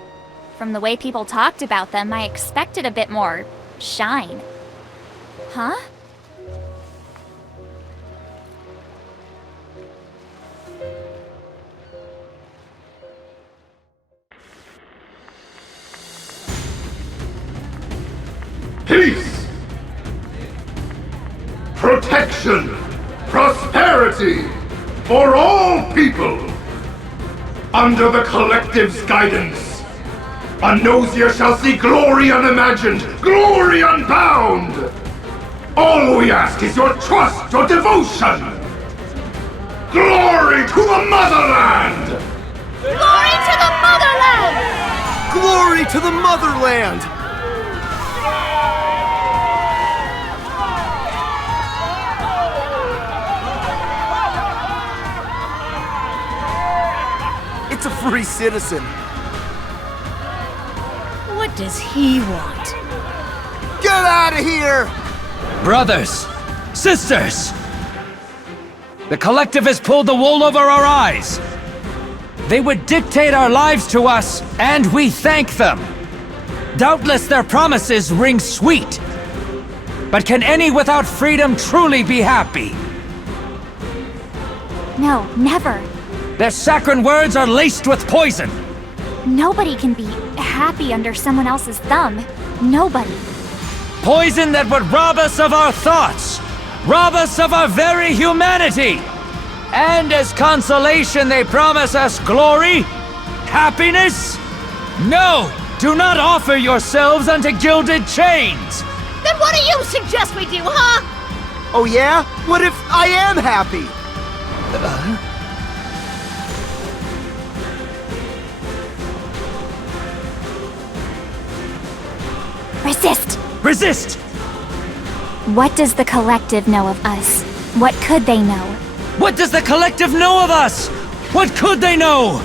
From the way people talked about them, I expected a bit more shine. Huh? Peace! Protection! Prosperity! For all people! Under the Collective's guidance, Anosia shall see glory unimagined, glory unbound! All we ask is your trust, your devotion! Glory to the motherland! Glory to the motherland! Glory to the motherland! It's a free citizen. What does he want? Get out of here! Brothers! Sisters! The Collective has pulled the wool over our eyes! They would dictate our lives to us, and we thank them! Doubtless their promises ring sweet. But can any without freedom truly be happy? No, never. Their saccharine words are laced with poison! Nobody can be happy under someone else's thumb. Nobody. Poison that would rob us of our thoughts! Rob us of our very humanity! And as consolation they promise us glory? Happiness? No! Do not offer yourselves unto gilded chains! Then what do you suggest we do, huh? Oh yeah? What if I am happy? Resist! Resist! What does the Collective know of us? What could they know? What does the Collective know of us? What could they know?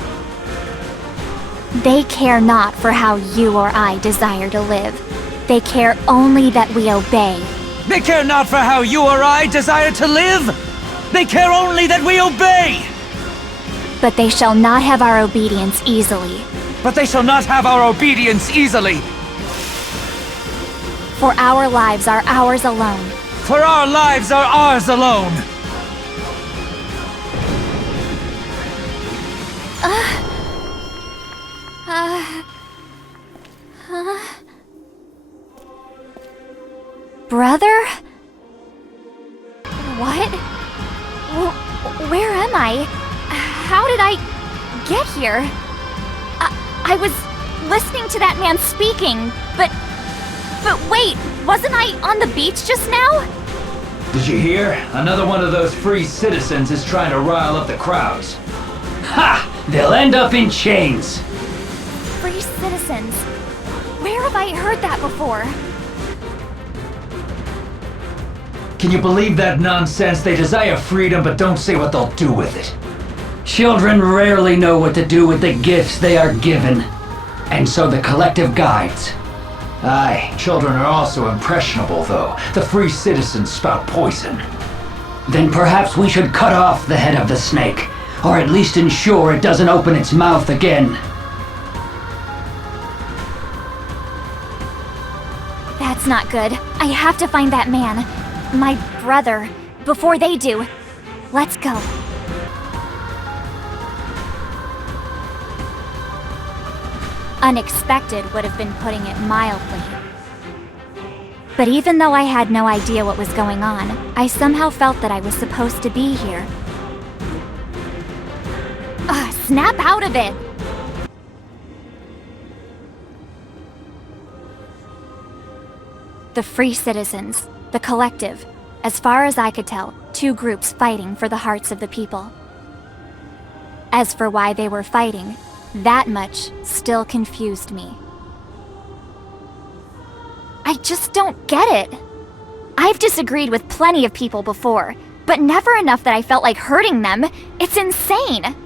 They care not for how you or I desire to live. They care only that we obey. They care not for how you or I desire to live! They care only that we obey! But they shall not have our obedience easily. But they shall not have our obedience easily! For our lives are ours alone. For our lives are ours alone! Brother? What? Where am I? How did I get here? I was listening to that man speaking, but wait, wasn't I on the beach just now? Did you hear? Another one of those free citizens is trying to rile up the crowds. Ha! They'll end up in chains. Free citizens. Where have I heard that before? Can you believe that nonsense? They desire freedom but don't say what they'll do with it. Children rarely know what to do with the gifts they are given. And so the collective guides. Aye, children are also impressionable though. The free citizens spout poison. Then perhaps we should cut off the head of the snake, or at least ensure it doesn't open its mouth again. That's not good. I have to find that man. My brother. Before they do. Let's go. Unexpected would have been putting it mildly. But even though I had no idea what was going on, I somehow felt that I was supposed to be here. Snap out of it! The Free Citizens, the Collective, as far as I could tell, two groups fighting for the hearts of the people. As for why they were fighting, that much still confused me. I just don't get it. I've disagreed with plenty of people before, but never enough that I felt like hurting them. It's insane!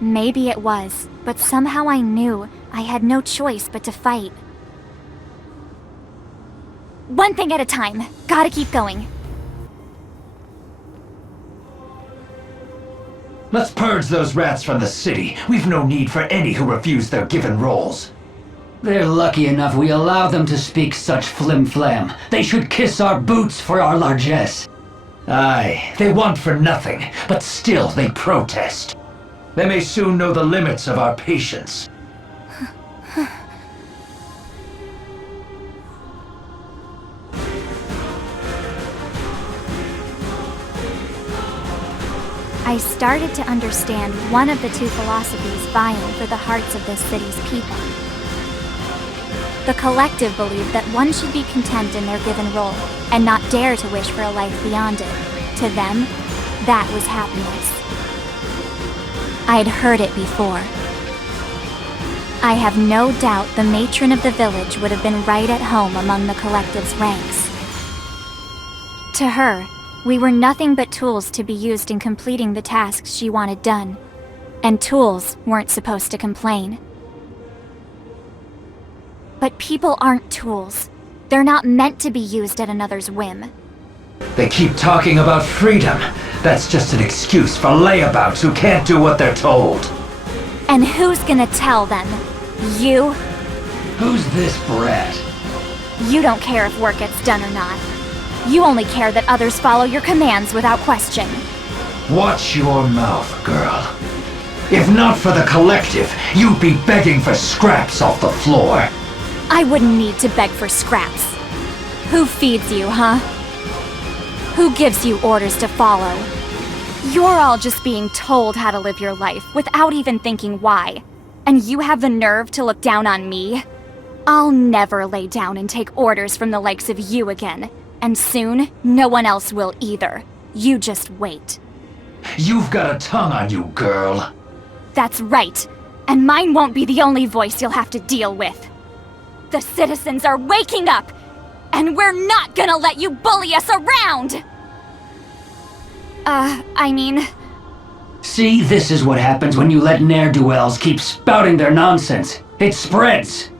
Maybe it was, but somehow I knew I had no choice but to fight. One thing at a time. Gotta keep going. Let's purge those rats from the city. We've no need for any who refuse their given roles. They're lucky enough we allow them to speak such flim-flam. They should kiss our boots for our largesse. Aye, they want for nothing, but still they protest. They may soon know the limits of our patience. I started to understand one of the two philosophies vying for the hearts of this city's people. The Collective believed that one should be content in their given role, and not dare to wish for a life beyond it. To them, that was happiness. I'd heard it before. I have no doubt the matron of the village would have been right at home among the Collective's ranks. To her, we were nothing but tools to be used in completing the tasks she wanted done. And tools weren't supposed to complain. But people aren't tools. They're not meant to be used at another's whim. They keep talking about freedom. That's just an excuse for layabouts who can't do what they're told. And who's gonna tell them? You? Who's this brat? You don't care if work gets done or not. You only care that others follow your commands without question. Watch your mouth, girl. If not for the Collective, you'd be begging for scraps off the floor. I wouldn't need to beg for scraps. Who feeds you, huh? Who gives you orders to follow? You're all just being told how to live your life without even thinking why. And you have the nerve to look down on me? I'll never lay down and take orders from the likes of you again. And soon, no one else will either. You just wait. You've got a tongue on you, girl. That's right. And mine won't be the only voice you'll have to deal with. The citizens are waking up! And we're not gonna let you bully us around! I mean... See, this is what happens when you let ne'er-do-wells keep spouting their nonsense. It spreads.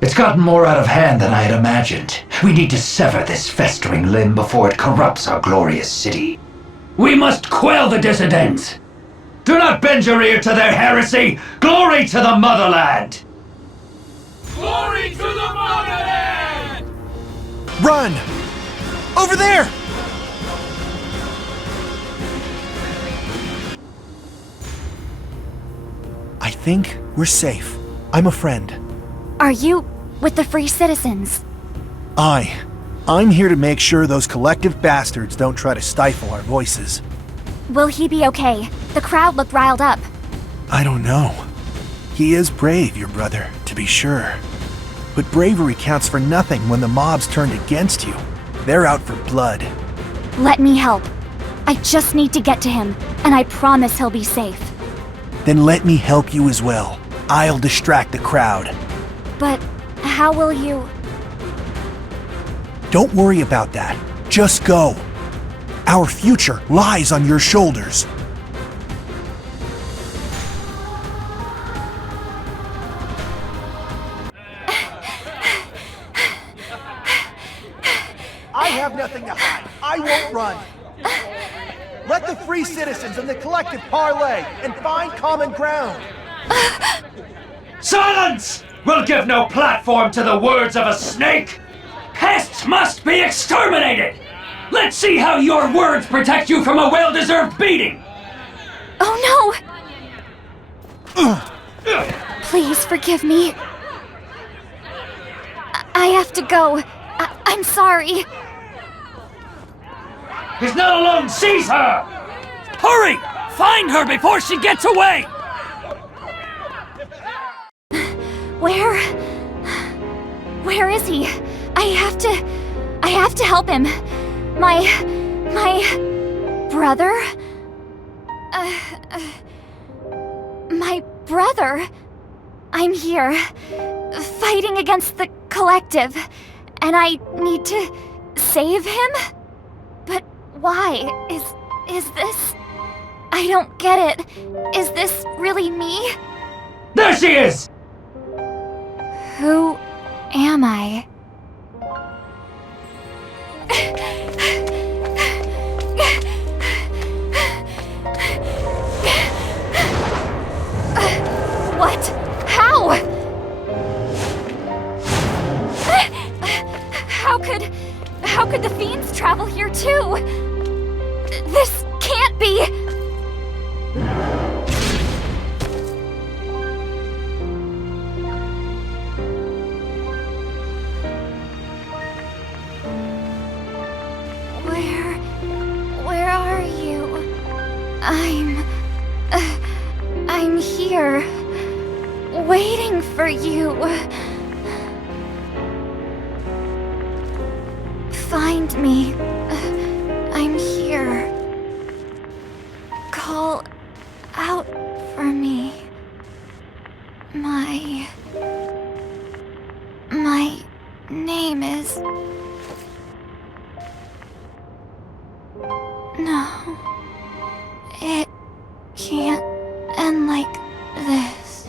It's gotten more out of hand than I had imagined. We need to sever this festering limb before it corrupts our glorious city. We must quell the dissidents! Do not bend your ear to their heresy! Glory to the motherland! Glory to the motherland! Run! Over there! I think we're safe. I'm a friend. Are you with the Free Citizens? I'm here to make sure those Collective bastards don't try to stifle our voices. Will he be okay? The crowd looked riled up. I don't know. He is brave, your brother, to be sure. But bravery counts for nothing when the mob's turned against you. They're out for blood. Let me help. I just need to get to him, and I promise he'll be safe. Then let me help you as well. I'll distract the crowd. But how will you... Don't worry about that. Just go. Our future lies on your shoulders. I have nothing to hide. I won't run. Let the free citizens and the collective parlay and find common ground. Silence! We'll give no platform to the words of a snake! Pests must be exterminated! Let's see how your words protect you from a well-deserved beating! Oh no! Please forgive me. I have to go. I'm sorry. He's not alone! Seize her! Hurry! Find her before she gets away! Where is he? I have to help him. My brother? My brother? I'm here, fighting against the collective, and I need to save him? But why? Is this... I don't get it. Is this really me? There she is! Who am I? What? How? How could the fiends travel here too? This can't be. Where are you? I'm here, waiting for you. Find me. I'm here. Call out for me. My name is... No. It can't end like this.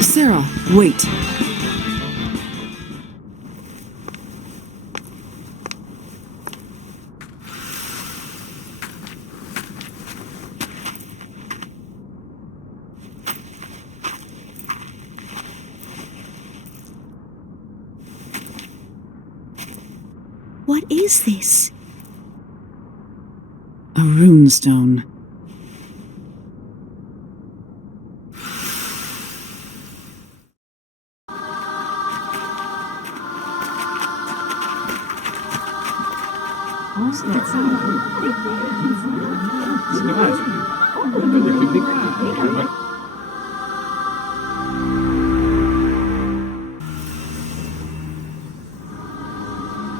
Sarah, wait. What is this? A runestone.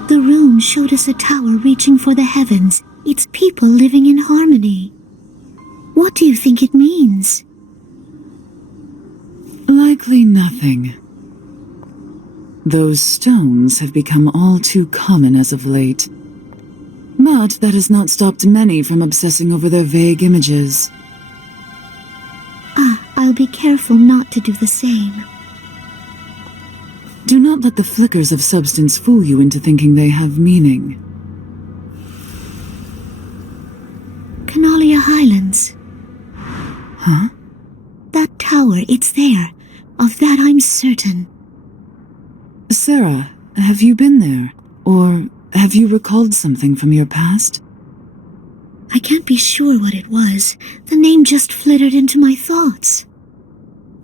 The rune showed us a tower reaching for the heavens, its people living in harmony. What do you think it means? Likely nothing. Those stones have become all too common as of late. But that has not stopped many from obsessing over their vague images. I'll be careful not to do the same. Do not let the flickers of substance fool you into thinking they have meaning. Canalia Highlands. Huh? That tower, it's there. Of that I'm certain. Sarah, have you been there? Or have you recalled something from your past? I can't be sure what it was. The name just flittered into my thoughts.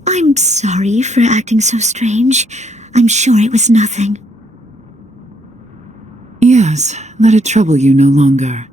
I'm sorry for acting so strange. I'm sure it was nothing. Yes, let it trouble you no longer.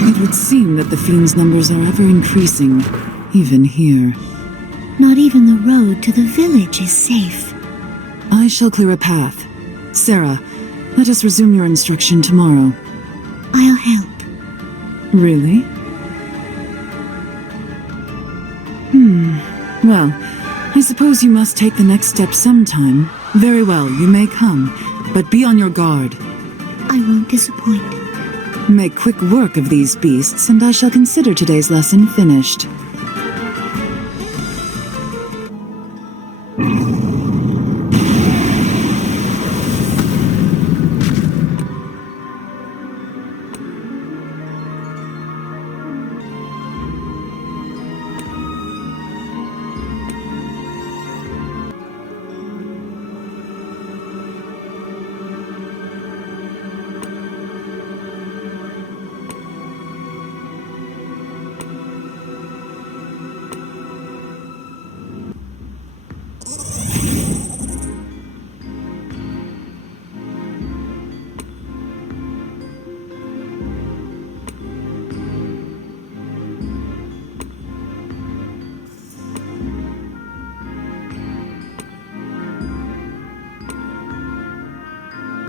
It would seem that the fiend's numbers are ever increasing, even here. Not even the road to the village is safe. I shall clear a path. Sarah, let us resume your instruction tomorrow. I'll help. Really? Well, I suppose you must take the next step sometime. Very well, you may come, but be on your guard. I won't disappoint. Make quick work of these beasts, and I shall consider today's lesson finished.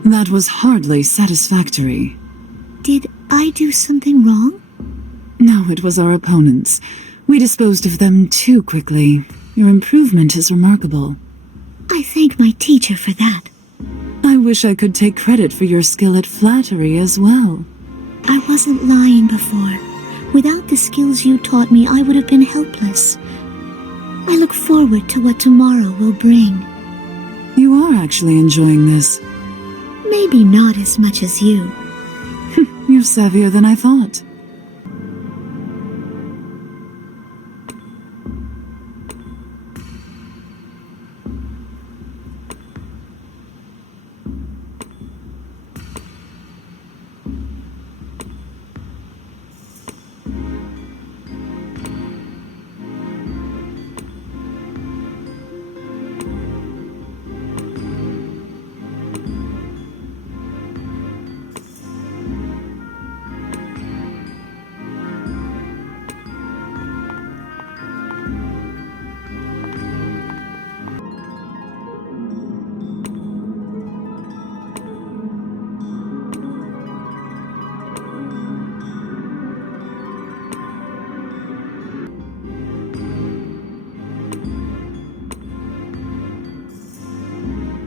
That was hardly satisfactory. Did I do something wrong? No, it was our opponents. We disposed of them too quickly. Your improvement is remarkable. I thank my teacher for that. I wish I could take credit for your skill at flattery as well. I wasn't lying before. Without the skills you taught me, I would have been helpless. I look forward to what tomorrow will bring. You are actually enjoying this. Maybe not as much as you. You're savvier than I thought.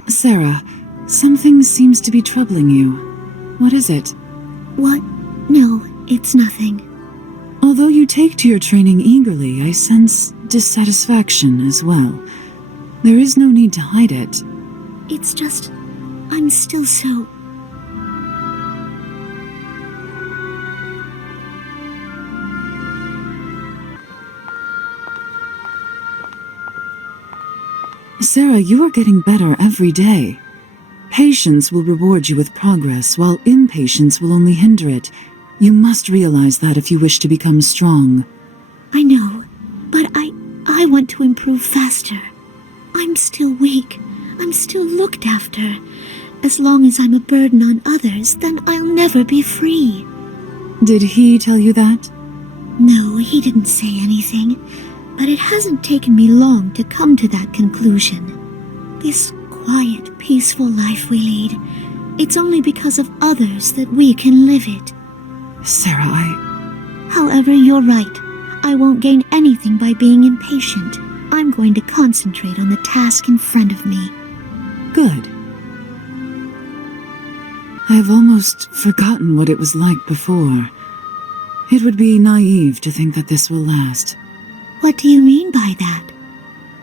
Sarah, something seems to be troubling you. What is it? What? No, it's nothing. Although you take to your training eagerly, I sense dissatisfaction as well. There is no need to hide it. It's just, I'm still so... Sarah, you are getting better every day. Patience will reward you with progress, while impatience will only hinder it. You must realize that if you wish to become strong. I know, but I want to improve faster. I'm still weak. I'm still looked after. As long as I'm a burden on others, then I'll never be free. Did he tell you that? No, he didn't say anything. But it hasn't taken me long to come to that conclusion. This quiet, peaceful life we lead, it's only because of others that we can live it. Sarah, However, you're right. I won't gain anything by being impatient. I'm going to concentrate on the task in front of me. Good. I've almost forgotten what it was like before. It would be naive to think that this will last. What do you mean by that?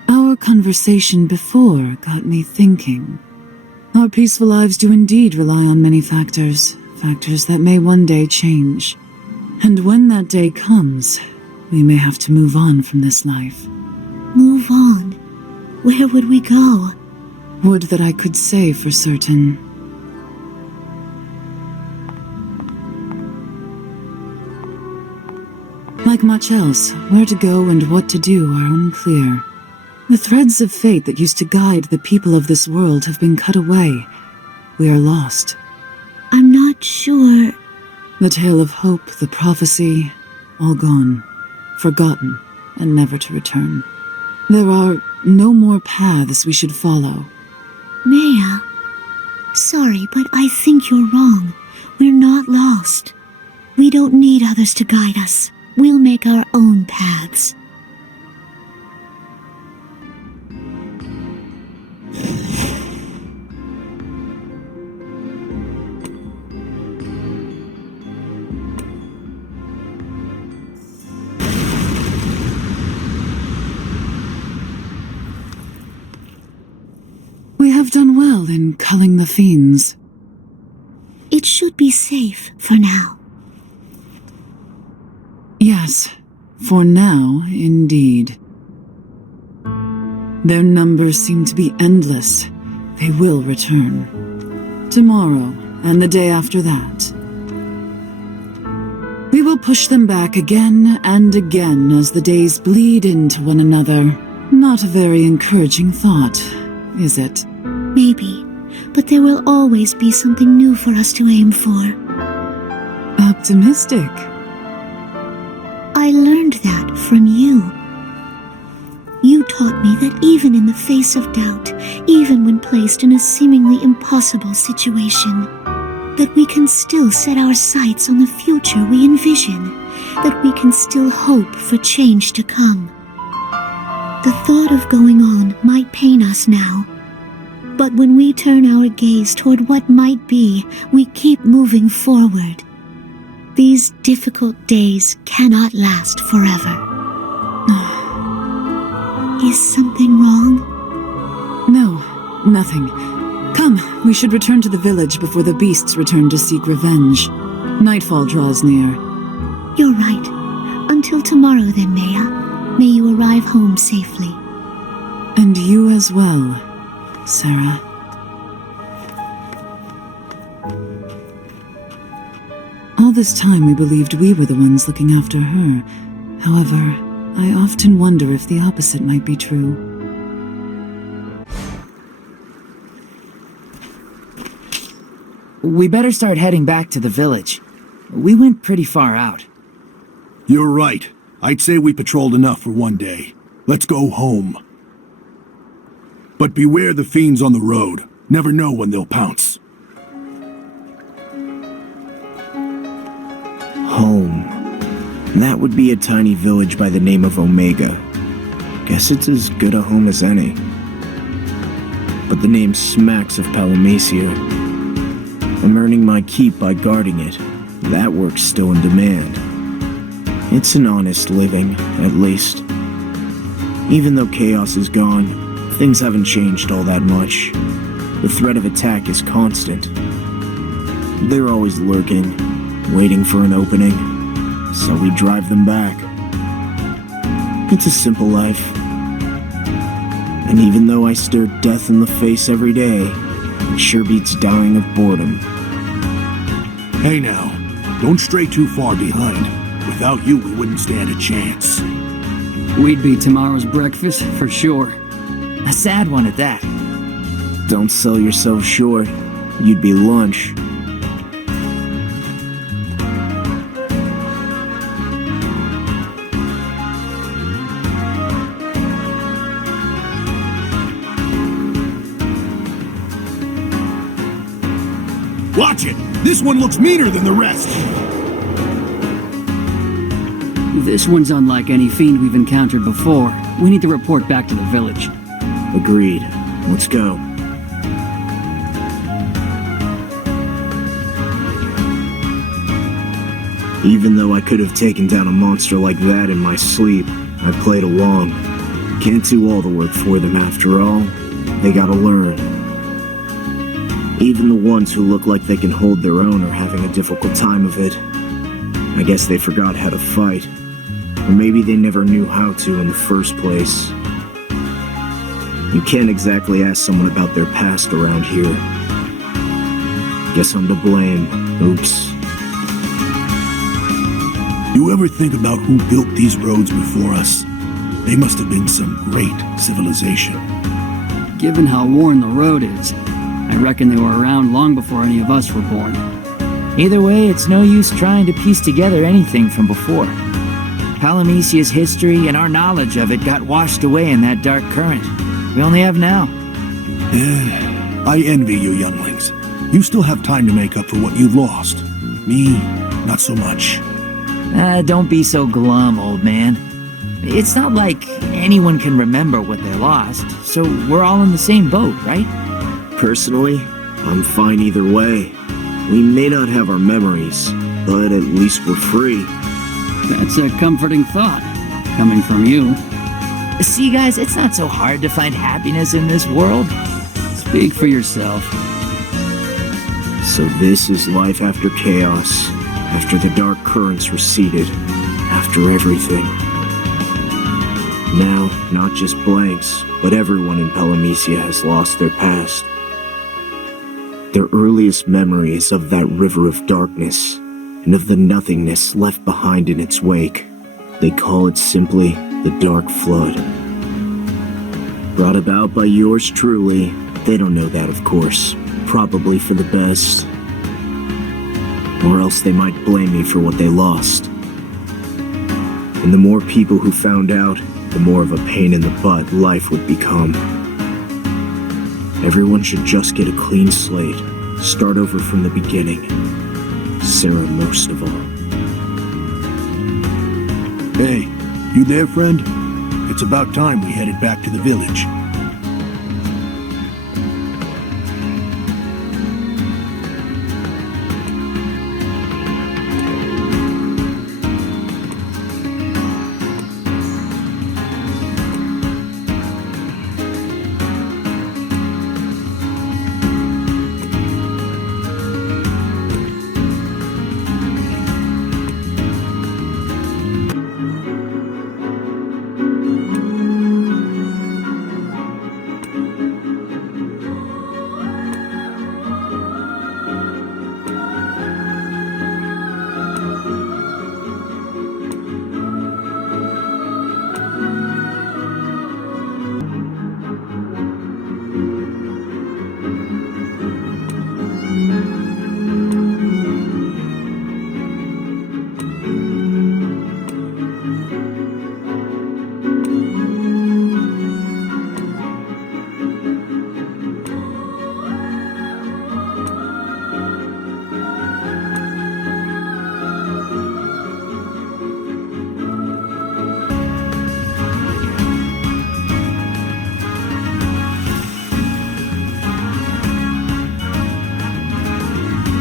Our conversation before got me thinking. Our peaceful lives do indeed rely on many factors, factors that may one day change. And when that day comes, we may have to move on from this life. Move on? Where would we go? Would that I could say for certain. Like much else, where to go and what to do are unclear. The threads of fate that used to guide the people of this world have been cut away. We are lost. I'm not sure. The tale of hope, the prophecy, all gone, forgotten, and never to return. There are no more paths we should follow. Maya, sorry, but I think you're wrong. We're not lost. We don't need others to guide us. We'll make our own paths. We have done well in culling the fiends. It should be safe for now. Yes, for now, indeed. Their numbers seem to be endless. They will return. Tomorrow, and the day after that. We will push them back again and again as the days bleed into one another. Not a very encouraging thought, is it? Maybe, but there will always be something new for us to aim for. Optimistic. I learned that from you. You taught me that even in the face of doubt, even when placed in a seemingly impossible situation, that we can still set our sights on the future we envision, that we can still hope for change to come. The thought of going on might pain us now, but when we turn our gaze toward what might be, we keep moving forward. These difficult days cannot last forever. Is something wrong? No, nothing. Come, we should return to the village before the beasts return to seek revenge. Nightfall draws near. You're right. Until tomorrow then, Maya. May you arrive home safely. And you as well, Sarah. All this time we believed we were the ones looking after her. However, I often wonder if the opposite might be true. We better start heading back to the village. We went pretty far out. You're right. I'd say we patrolled enough for one day. Let's go home. But beware the fiends on the road. Never know when they'll pounce. Home. That would be a tiny village by the name of Omega. Guess it's as good a home as any. But the name smacks of Palamecia. I'm earning my keep by guarding it. That work's still in demand. It's an honest living, at least. Even though chaos is gone, things haven't changed all that much. The threat of attack is constant. They're always lurking, waiting for an opening, so we drive them back. It's a simple life. And even though I stare death in the face every day, it sure beats dying of boredom. Hey now, don't stray too far behind. Without you, we wouldn't stand a chance. We'd be tomorrow's breakfast, for sure. A sad one at that. Don't sell yourself short. You'd be lunch. Watch it! This one looks meaner than the rest! This one's unlike any fiend we've encountered before. We need to report back to the village. Agreed. Let's go. Even though I could have taken down a monster like that in my sleep, I played along. Can't do all the work for them after all. They gotta learn. Even the ones who look like they can hold their own are having a difficult time of it. I guess they forgot how to fight. Or maybe they never knew how to in the first place. You can't exactly ask someone about their past around here. Guess I'm to blame. Oops. You ever think about who built these roads before us? They must have been some great civilization. Given how worn the road is, I reckon they were around long before any of us were born. Either way, it's no use trying to piece together anything from before. Palamecia's history and our knowledge of it got washed away in that dark current. We only have now. I envy you younglings. You still have time to make up for what you've lost. Me, not so much. Don't be so glum, old man. It's not like anyone can remember what they lost, so we're all in the same boat, right? Personally, I'm fine either way. We may not have our memories, but at least we're free. That's a comforting thought, coming from you. See, guys, it's not so hard to find happiness in this world. Speak for yourself. So this is life after chaos, after the dark currents receded, after everything. Now, not just blanks, but everyone in Palamecia has lost their past. Their earliest memory is of that river of darkness, and of the nothingness left behind in its wake. They call it simply the Dark Flood. Brought about by yours truly. They don't know that, of course. Probably for the best. Or else they might blame me for what they lost. And the more people who found out, the more of a pain in the butt life would become. Everyone should just get a clean slate, start over from the beginning. Sarah most of all. Hey, you there, friend? It's about time we headed back to the village.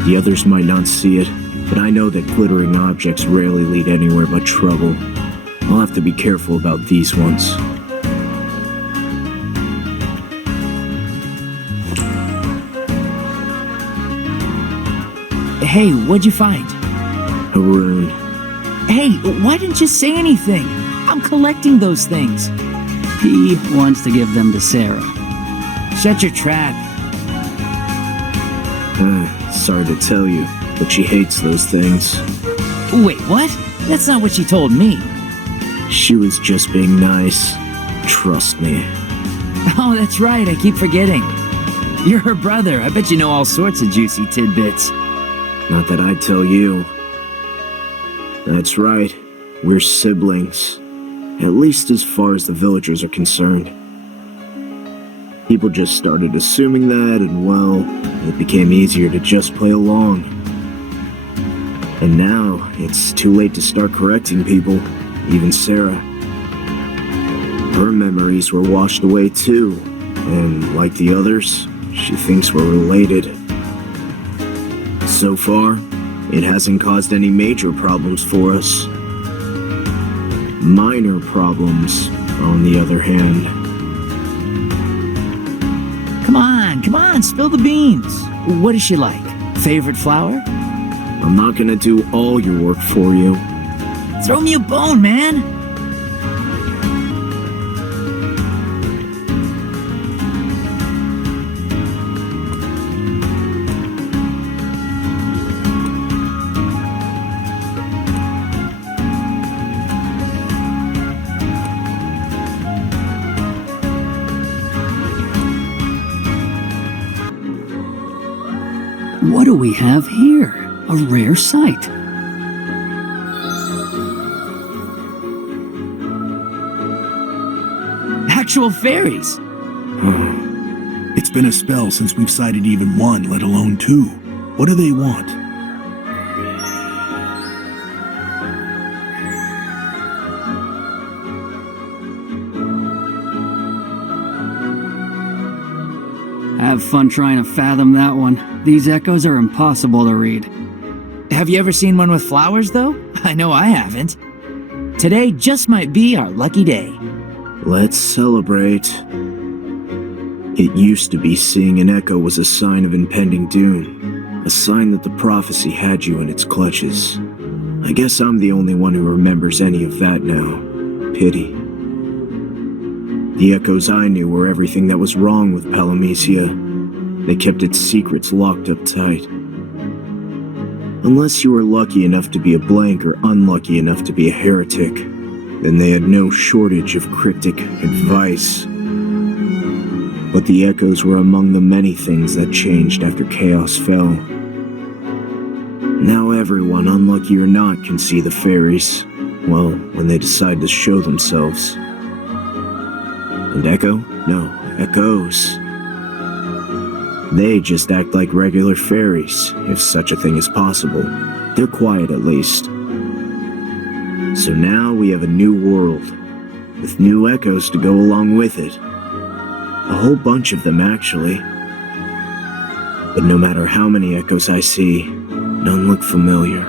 The others might not see it, but I know that glittering objects rarely lead anywhere but trouble. I'll have to be careful about these ones. Hey, what'd you find? A rune. Hey, why didn't you say anything? I'm collecting those things. He wants to give them to Sarah. Shut your trap. Sorry to tell you, but she hates those things. Wait, what? That's not what she told me. She was just being nice. Trust me. Oh, that's right, I keep forgetting. You're her brother. I bet you know all sorts of juicy tidbits. Not that I'd tell you. That's right. We're siblings. At least as far as the villagers are concerned. People just started assuming that, and well, it became easier to just play along. And now, it's too late to start correcting people, even Sarah. Her memories were washed away too, and like the others, she thinks we're related. So far, it hasn't caused any major problems for us. Minor problems, on the other hand. Come on, spill the beans. What is she like? Favorite flower? I'm not gonna do all your work for you. Throw me a bone, man! What do we have here? A rare sight. Actual fairies! It's been a spell since we've sighted even one, let alone two. What do they want? Have fun trying to fathom that one. These echoes are impossible to read. Have you ever seen one with flowers, though? I know I haven't. Today just might be our lucky day. Let's celebrate. It used to be seeing an echo was a sign of impending doom, a sign that the prophecy had you in its clutches. I guess I'm the only one who remembers any of that now. Pity. The echoes I knew were everything that was wrong with Palamecia. They kept its secrets locked up tight. Unless you were lucky enough to be a blank or unlucky enough to be a heretic, then they had no shortage of cryptic advice. But the echoes were among the many things that changed after chaos fell. Now everyone, unlucky or not, can see the fairies. Well, when they decide to show themselves. And echo? No, echoes. They just act like regular fairies, if such a thing is possible. They're quiet at least. So now we have a new world, with new echoes to go along with it. A whole bunch of them, actually. But no matter how many echoes I see, none look familiar.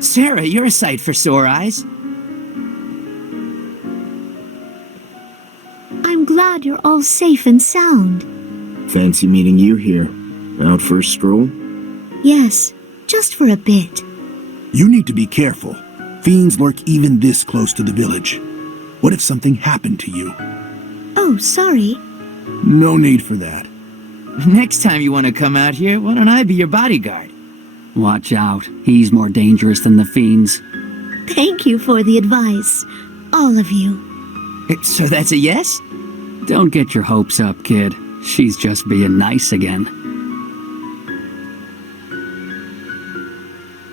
Sarah, you're a sight for sore eyes. I'm glad you're all safe and sound. Fancy meeting you here. Out for a stroll? Yes, just for a bit. You need to be careful. Fiends lurk even this close to the village. What if something happened to you? Oh, sorry. No need for that. Next time you want to come out here, why don't I be your bodyguard? Watch out. He's more dangerous than the fiends. Thank you for the advice. All of you. So that's a yes? Don't get your hopes up, kid. She's just being nice again.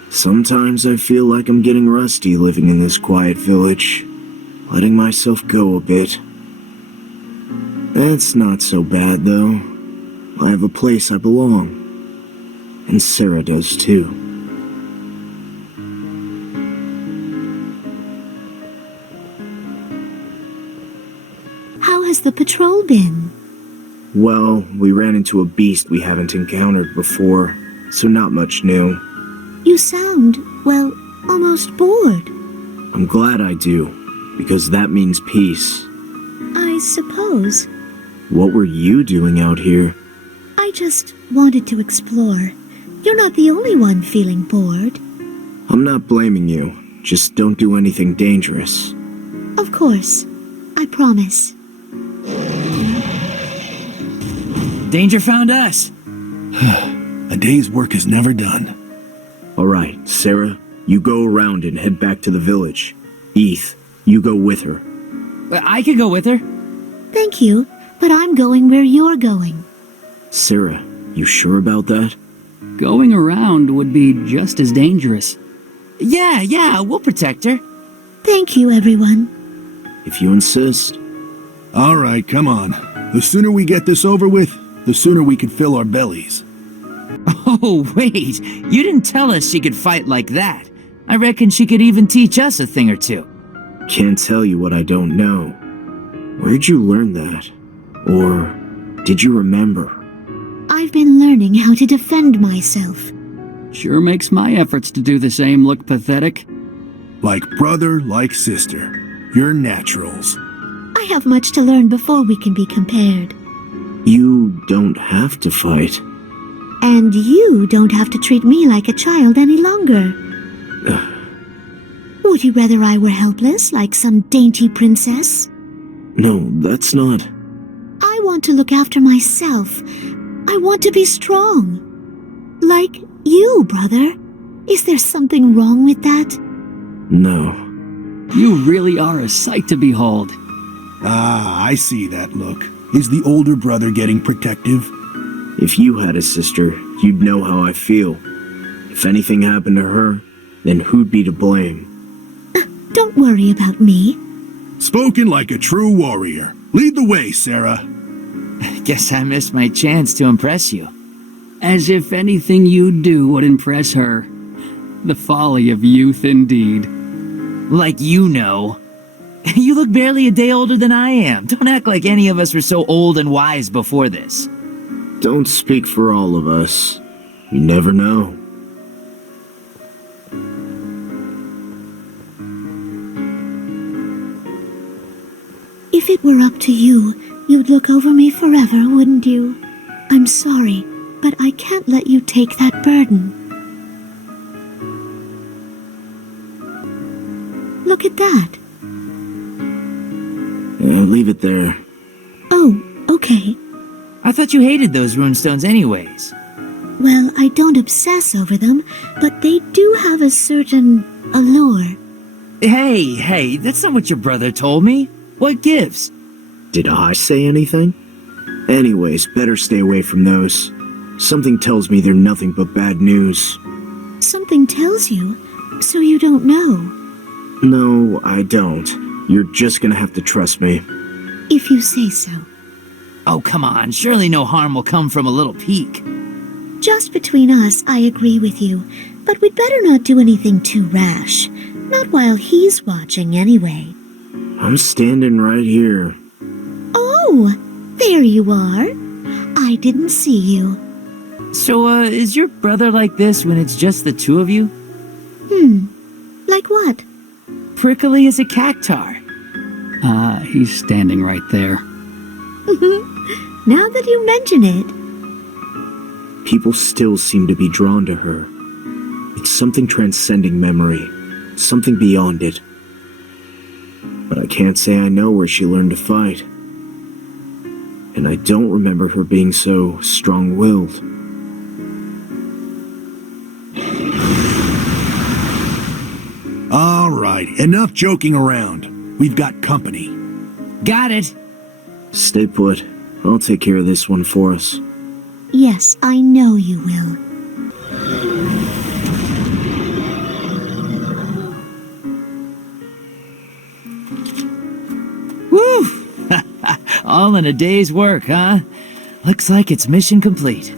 Sometimes I feel like I'm getting rusty living in this quiet village, letting myself go a bit. That's not so bad, though. I have a place I belong. And Sarah does, too. How has the patrol been? Well, we ran into a beast we haven't encountered before, so not much new. You sound, well, almost bored. I'm glad I do, because that means peace. I suppose. What were you doing out here? I just wanted to explore. You're not the only one feeling bored. I'm not blaming you. Just don't do anything dangerous. Of course. I promise. Danger found us. A day's work is never done. All right, Sarah, you go around and head back to the village. Eth, you go with her. I could go with her. Thank you, but I'm going where you're going. Sarah, you sure about that? Going around would be just as dangerous. Yeah, we'll protect her. Thank you, everyone. If you insist. All right, come on. The sooner we get this over with, the sooner we can fill our bellies. Oh, wait. You didn't tell us she could fight like that. I reckon she could even teach us a thing or two. Can't tell you what I don't know. Where'd you learn that? Or did you remember? I've been learning how to defend myself. Sure makes my efforts to do the same look pathetic. Like brother, like sister. You're naturals. I have much to learn before we can be compared. You don't have to fight. And you don't have to treat me like a child any longer. Would you rather I were helpless, like some dainty princess? No, that's not... I want to look after myself. I want to be strong. Like you, brother. Is there something wrong with that? No. You really are a sight to behold. Ah, I see that look. Is the older brother getting protective? If you had a sister, you'd know how I feel. If anything happened to her, then who'd be to blame? Don't worry about me. Spoken like a true warrior. Lead the way, Sarah. Guess I missed my chance to impress you. As if anything you do would impress her. The folly of youth indeed. Like you know. You look barely a day older than I am. Don't act like any of us were so old and wise before this. Don't speak for all of us. You never know. If it were up to you, you'd look over me forever, wouldn't you? I'm sorry, but I can't let you take that burden. Look at that. Leave it there. Oh, okay. I thought you hated those runestones anyways. Well, I don't obsess over them, but they do have a certain allure. Hey, that's not what your brother told me. What gives? Did I say anything? Anyways, better stay away from those. Something tells me they're nothing but bad news. Something tells you, so you don't know. No, I don't. You're just gonna have to trust me. If you say so. Oh, come on. Surely no harm will come from a little peek. Just between us, I agree with you. But we'd better not do anything too rash. Not while he's watching, anyway. I'm standing right here. Oh, there you are. I didn't see you. So, is your brother like this when it's just the two of you? Like what? Prickly as a cactar. He's standing right there. Now that you mention it. People still seem to be drawn to her. It's something transcending memory, something beyond it. But I can't say I know where she learned to fight. And I don't remember her being so strong-willed. All right, enough joking around. We've got company. Got it. Stay put. I'll take care of this one for us. Yes, I know you will. Woo! All in a day's work, huh? Looks like it's mission complete.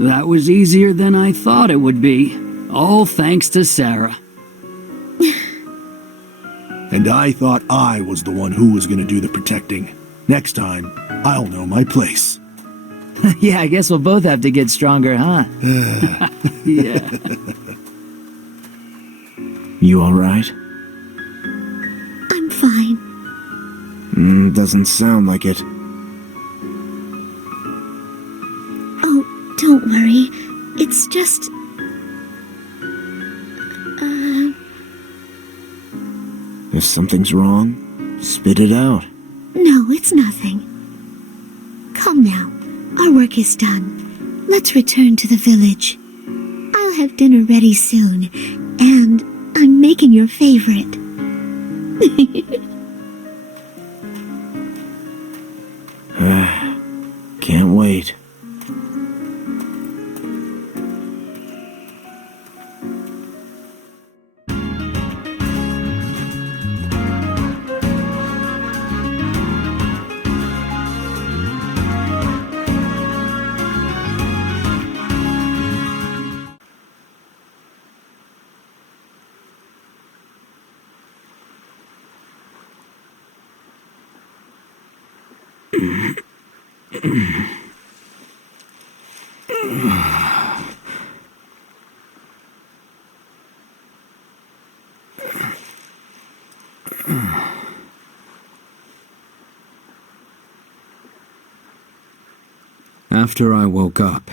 That was easier than I thought it would be. All thanks to Sarah. And I thought I was the one who was gonna do the protecting. Next time, I'll know my place. Yeah, I guess we'll both have to get stronger, huh? Yeah. You alright? I'm fine. Doesn't sound like it. Oh, don't worry. It's just... If something's wrong, spit it out. No, it's nothing. Come now. Our work is done. Let's return to the village. I'll have dinner ready soon, and I'm making your favorite. Can't wait. After I woke up,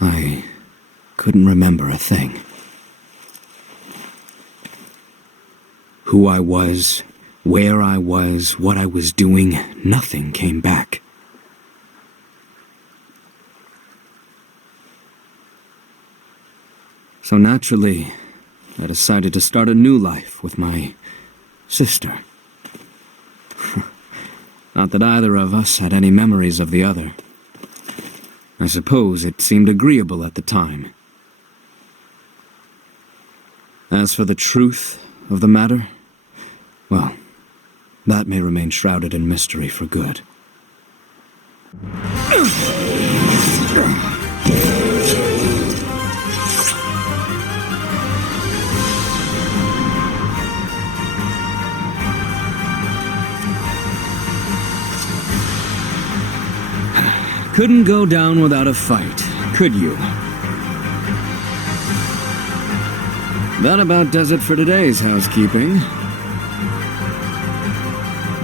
I couldn't remember a thing. Who I was, where I was, what I was doing, nothing came back. So naturally, I decided to start a new life with my sister. Not that either of us had any memories of the other. I suppose it seemed agreeable at the time. As for the truth of the matter, well, that may remain shrouded in mystery for good. Couldn't go down without a fight, could you? That about does it for today's housekeeping.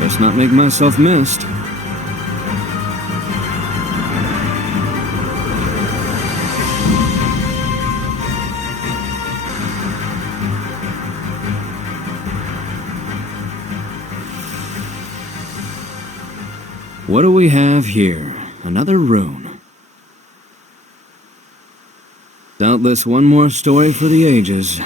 Best not make myself missed. What do we have here? Another rune. Doubtless one more story for the ages.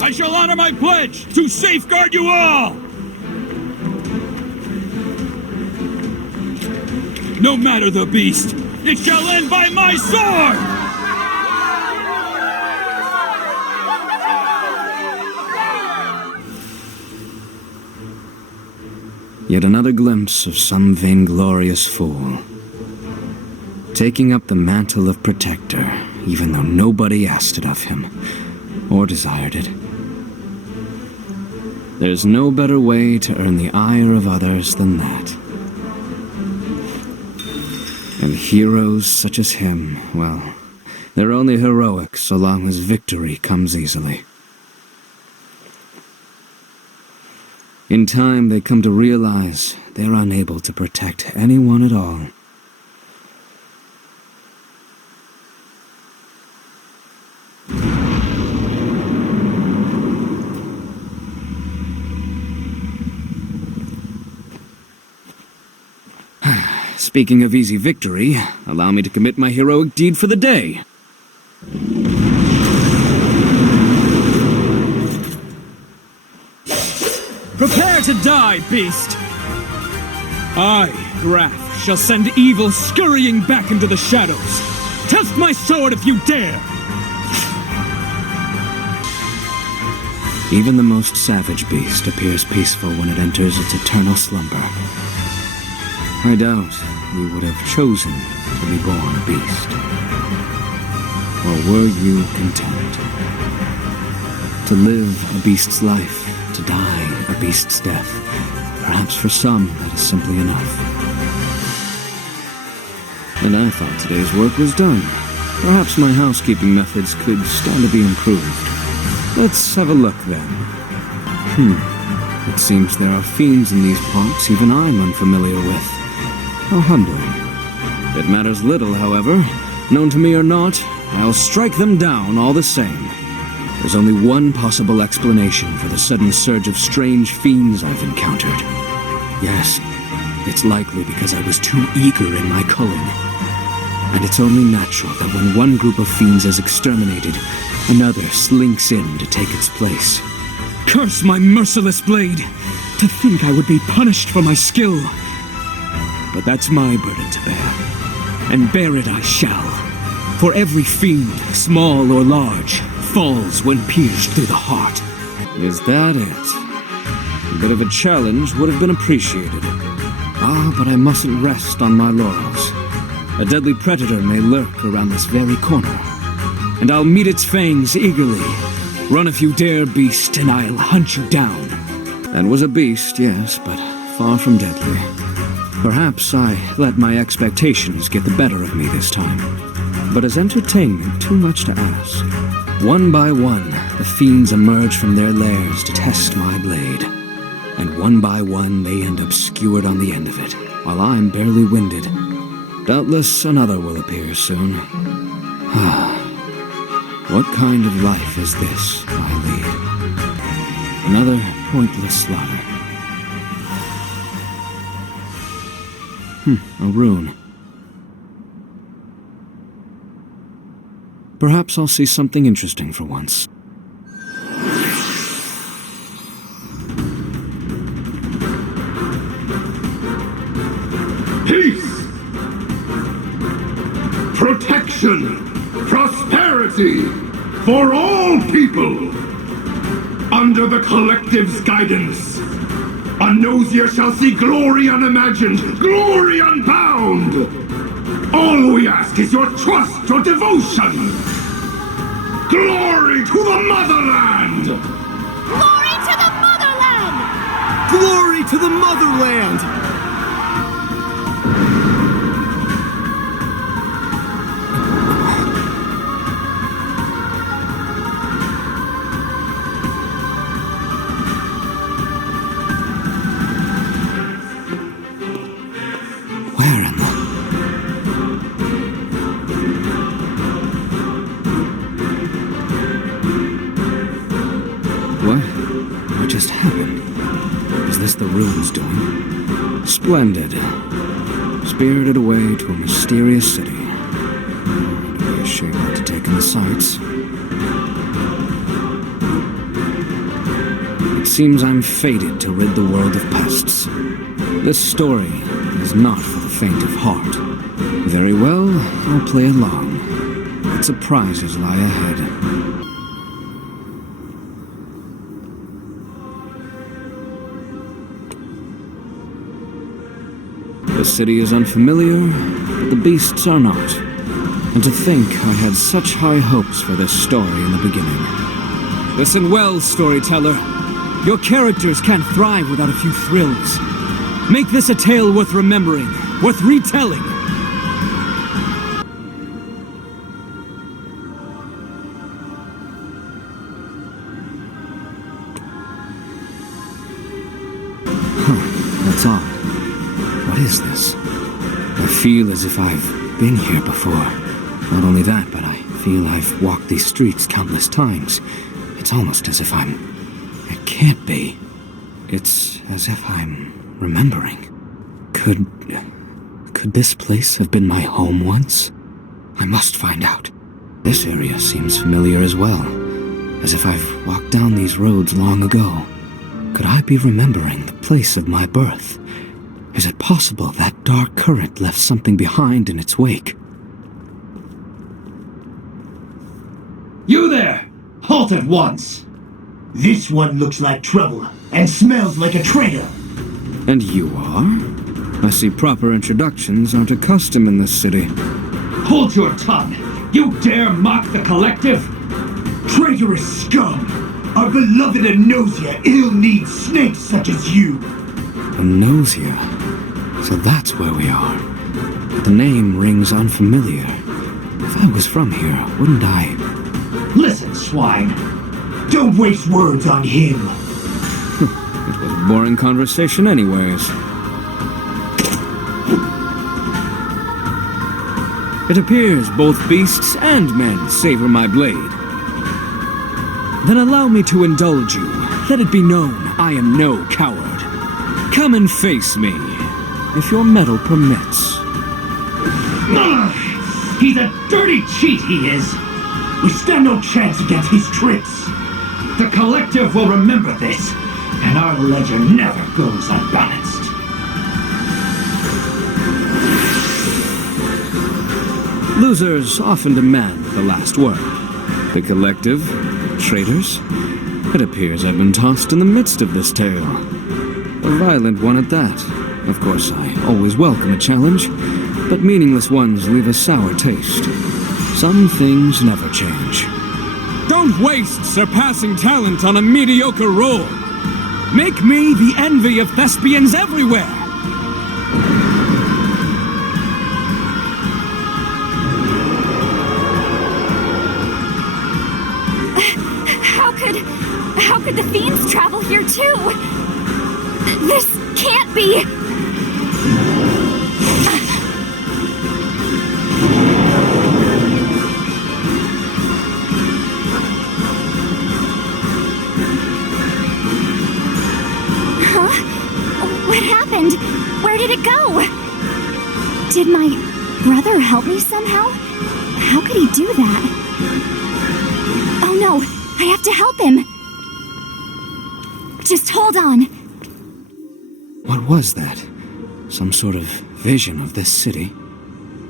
I shall honor my pledge to safeguard you all! No matter the beast, it shall end by my sword! Yet another glimpse of some vainglorious fool. Taking up the mantle of protector, even though nobody asked it of him, or desired it. There's no better way to earn the ire of others than that. And heroes such as him, well, they're only heroic so long as victory comes easily. In time, they come to realize they're unable to protect anyone at all. Speaking of easy victory, allow me to commit my heroic deed for the day. Prepare to die, beast! I, Graff, shall send evil scurrying back into the shadows. Test my sword if you dare! Even the most savage beast appears peaceful when it enters its eternal slumber. I doubt you would have chosen to be born a beast. Or were you content to live a beast's life, to die a beast's death? Perhaps for some, that is simply enough. And I thought today's work was done. Perhaps my housekeeping methods could stand to be improved. Let's have a look, then. It seems there are fiends in these parts even I'm unfamiliar with. How humbling. It matters little, however. Known to me or not, I'll strike them down all the same. There's only one possible explanation for the sudden surge of strange fiends I've encountered. Yes, it's likely because I was too eager in my culling. And it's only natural that when one group of fiends is exterminated, another slinks in to take its place. Curse my merciless blade! To think I would be punished for my skill! But that's my burden to bear, and bear it I shall. For every fiend, small or large, falls when pierced through the heart. Is that it? A bit of a challenge would have been appreciated. But I mustn't rest on my laurels. A deadly predator may lurk around this very corner, and I'll meet its fangs eagerly. Run if you dare, beast, and I'll hunt you down. That was a beast, yes, but far from deadly. Perhaps I let my expectations get the better of me this time. But is entertainment too much to ask? One by one, the fiends emerge from their lairs to test my blade. And one by one, they end up skewered on the end of it, while I'm barely winded. Doubtless another will appear soon. What kind of life is this I lead? Another pointless slaughter. A rune. Perhaps I'll see something interesting for once. Peace! Protection! Prosperity! For all people! Under the collective's guidance, a Nosier shall see glory unimagined, glory unbound! All we ask is your trust, your devotion! Glory to the motherland! Glory to the motherland! Glory to the motherland! The rune's doing. Splendid. Spirited away to a mysterious city. I'd be ashamed not to take in the sights. It seems I'm fated to rid the world of pests. This story is not for the faint of heart. Very well, I'll play along. What surprises lie ahead. The city is unfamiliar, but the beasts are not. And to think I had such high hopes for this story in the beginning. Listen well, storyteller. Your characters can't thrive without a few thrills. Make this a tale worth remembering, worth retelling. That's odd. What is this? I feel as if I've been here before. Not only that, but I feel I've walked these streets countless times. It's almost as if It can't be. It's as if I'm remembering. Could this place have been my home once? I must find out. This area seems familiar as well. As if I've walked down these roads long ago. Could I be remembering the place of my birth? Is it possible that dark current left something behind in its wake? You there! Halt at once! This one looks like trouble, and smells like a traitor! And you are? I see proper introductions aren't a custom in this city. Hold your tongue! You dare mock the Collective? Traitorous scum! Our beloved Enosia ill needs snakes such as you! Enosia? So that's where we are. The name rings unfamiliar. If I was from here, wouldn't I? Listen, swine! Don't waste words on him! It was a boring conversation anyways. It appears both beasts and men savor my blade. Then allow me to indulge you. Let it be known I am no coward. Come and face me, if your mettle permits. Ugh! He's a dirty cheat, he is! We stand no chance against his tricks! The Collective will remember this, and our ledger never goes unbalanced. Losers often demand the last word. The Collective, traitors? It appears I've been tossed in the midst of this tale. A violent one at that. Of course, I always welcome a challenge, but meaningless ones leave a sour taste. Some things never change. Don't waste surpassing talent on a mediocre role. Make me the envy of thespians everywhere. How could the fiends travel here too? This can't be. What happened? Where did it go? Did my brother help me somehow? How could he do that? Oh no, I have to help him. Just hold on. What was that? Some sort of vision of this city?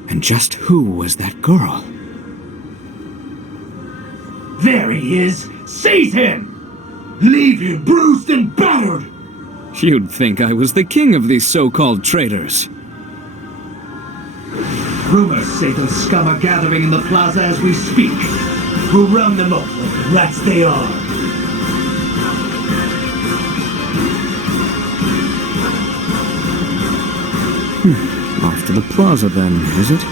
And just who was that girl? There he is! Seize him! Leave him bruised and battered! You'd think I was the king of these so-called traitors. Rumors say those scum are gathering in the plaza as we speak. We'll round them up like the rats they are. Off to the plaza then, is it?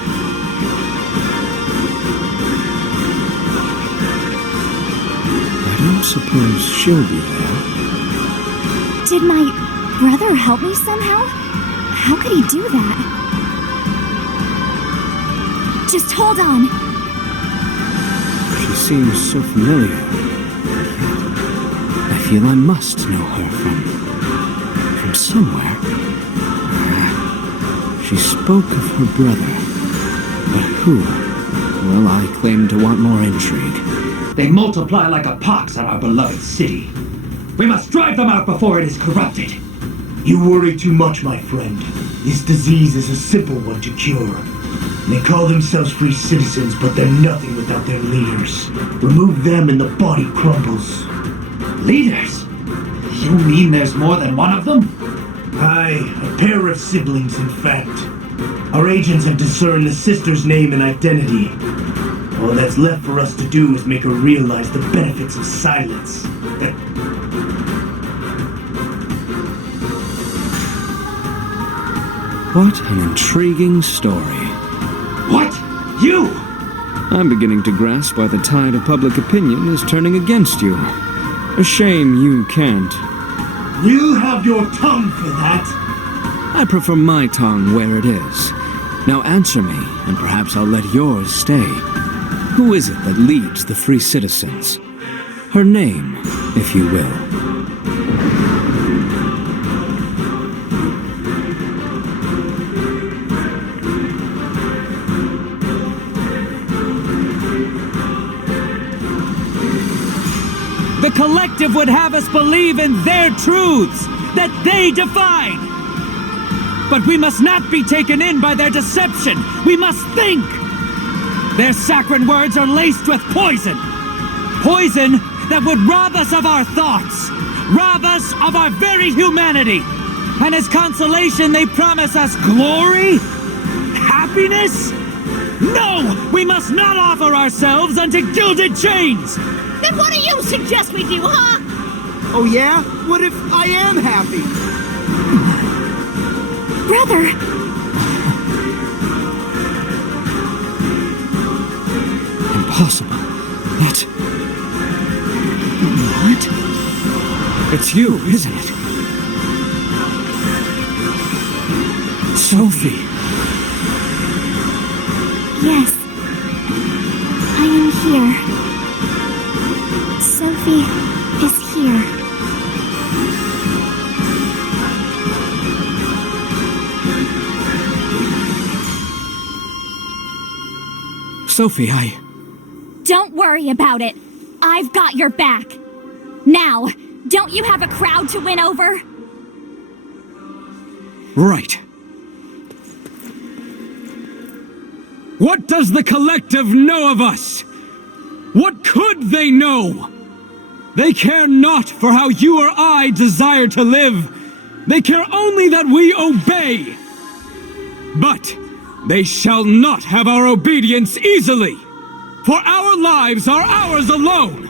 I don't suppose she'll be there. Did my brother help me somehow? How could he do that? Just hold on. She seems so familiar. I feel I must know her from somewhere. She spoke of her brother. But who? Well, I claim to want more intrigue. They multiply like a pox in our beloved city. We must drive them out before it is corrupted. You worry too much, my friend. This disease is a simple one to cure. They call themselves free citizens, but they're nothing without their leaders. Remove them and the body crumbles. Leaders? You mean there's more than one of them? Aye, a pair of siblings, in fact. Our agents have discerned the sister's name and identity. All that's left for us to do is make her realize the benefits of silence. What an intriguing story. What? You? I'm beginning to grasp why the tide of public opinion is turning against you. A shame you can't. You have your tongue for that. I prefer my tongue where it is. Now answer me, and perhaps I'll let yours stay. Who is it that leads the free citizens? Her name, if you will. The Collective would have us believe in their truths that they define. But we must not be taken in by their deception. We must think. Their saccharine words are laced with poison. Poison that would rob us of our thoughts, rob us of our very humanity. And as consolation, they promise us glory? Happiness? No! We must not offer ourselves unto gilded chains! Then what do you suggest we do, huh? Oh yeah? What if I am happy? Brother! Impossible. That... What? It's you, isn't it? Sophie! Yes. I am here. Sophie is here. Sophie, Don't worry about it. I've got your back. Now, don't you have a crowd to win over? Right. What does the Collective know of us? What could they know? They care not for how you or I desire to live. They care only that we obey. But they shall not have our obedience easily, for our lives are ours alone.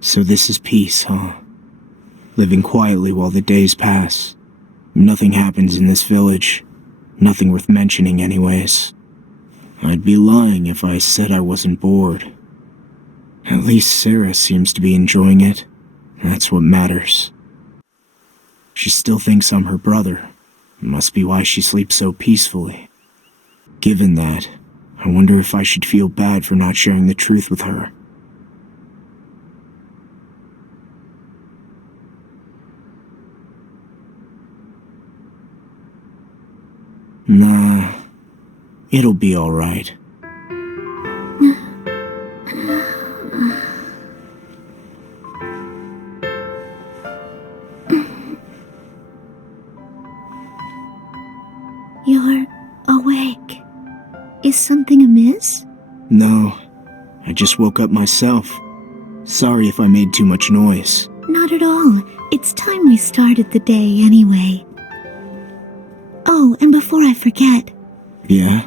So this is peace, huh? Living quietly while the days pass. Nothing happens in this village. Nothing worth mentioning anyways. I'd be lying if I said I wasn't bored. At least Sarah seems to be enjoying it. That's what matters. She still thinks I'm her brother. Must be why she sleeps so peacefully. Given that, I wonder if I should feel bad for not sharing the truth with her. Nah, it'll be alright. You're awake. Is something amiss? No, I just woke up myself. Sorry if I made too much noise. Not at all. It's time we started the day anyway. Oh, and before I forget... Yeah?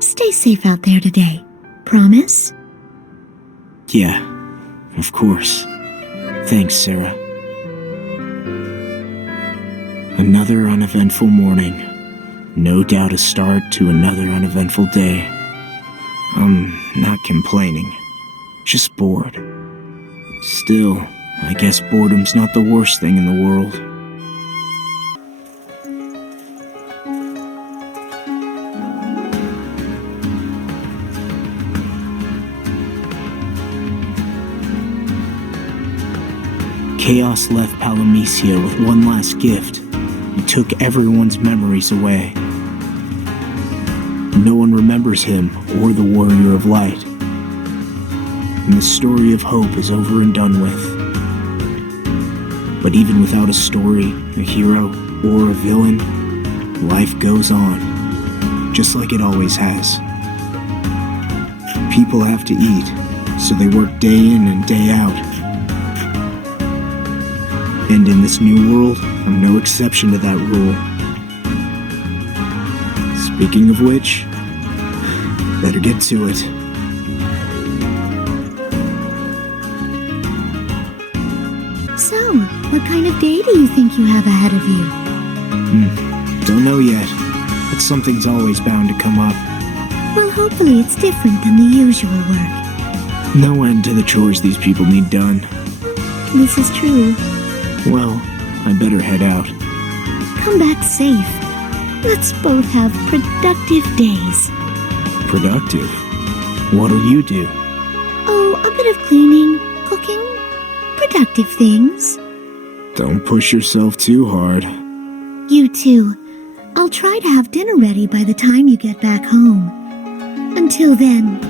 Stay safe out there today. Promise? Yeah, of course. Thanks, Sarah. Another uneventful morning. No doubt a start to another uneventful day. I'm not complaining. Just bored. Still, I guess boredom's not the worst thing in the world. Chaos left Palamecia with one last gift. He took everyone's memories away. No one remembers him or the Warrior of Light. And the story of hope is over and done with. But even without a story, a hero, or a villain, life goes on, just like it always has. People have to eat, so they work day in and day out. And in this new world, I'm no exception to that rule. Speaking of which, better get to it. So, what kind of day do you think you have ahead of you? Don't know yet, but something's always bound to come up. Well, hopefully it's different than the usual work. No end to the chores these people need done. This is true. Well, I better head out. Come back safe. Let's both have productive days. Productive? What'll you do? Oh, a bit of cleaning, cooking, productive things. Don't push yourself too hard. You too. I'll try to have dinner ready by the time you get back home. Until then.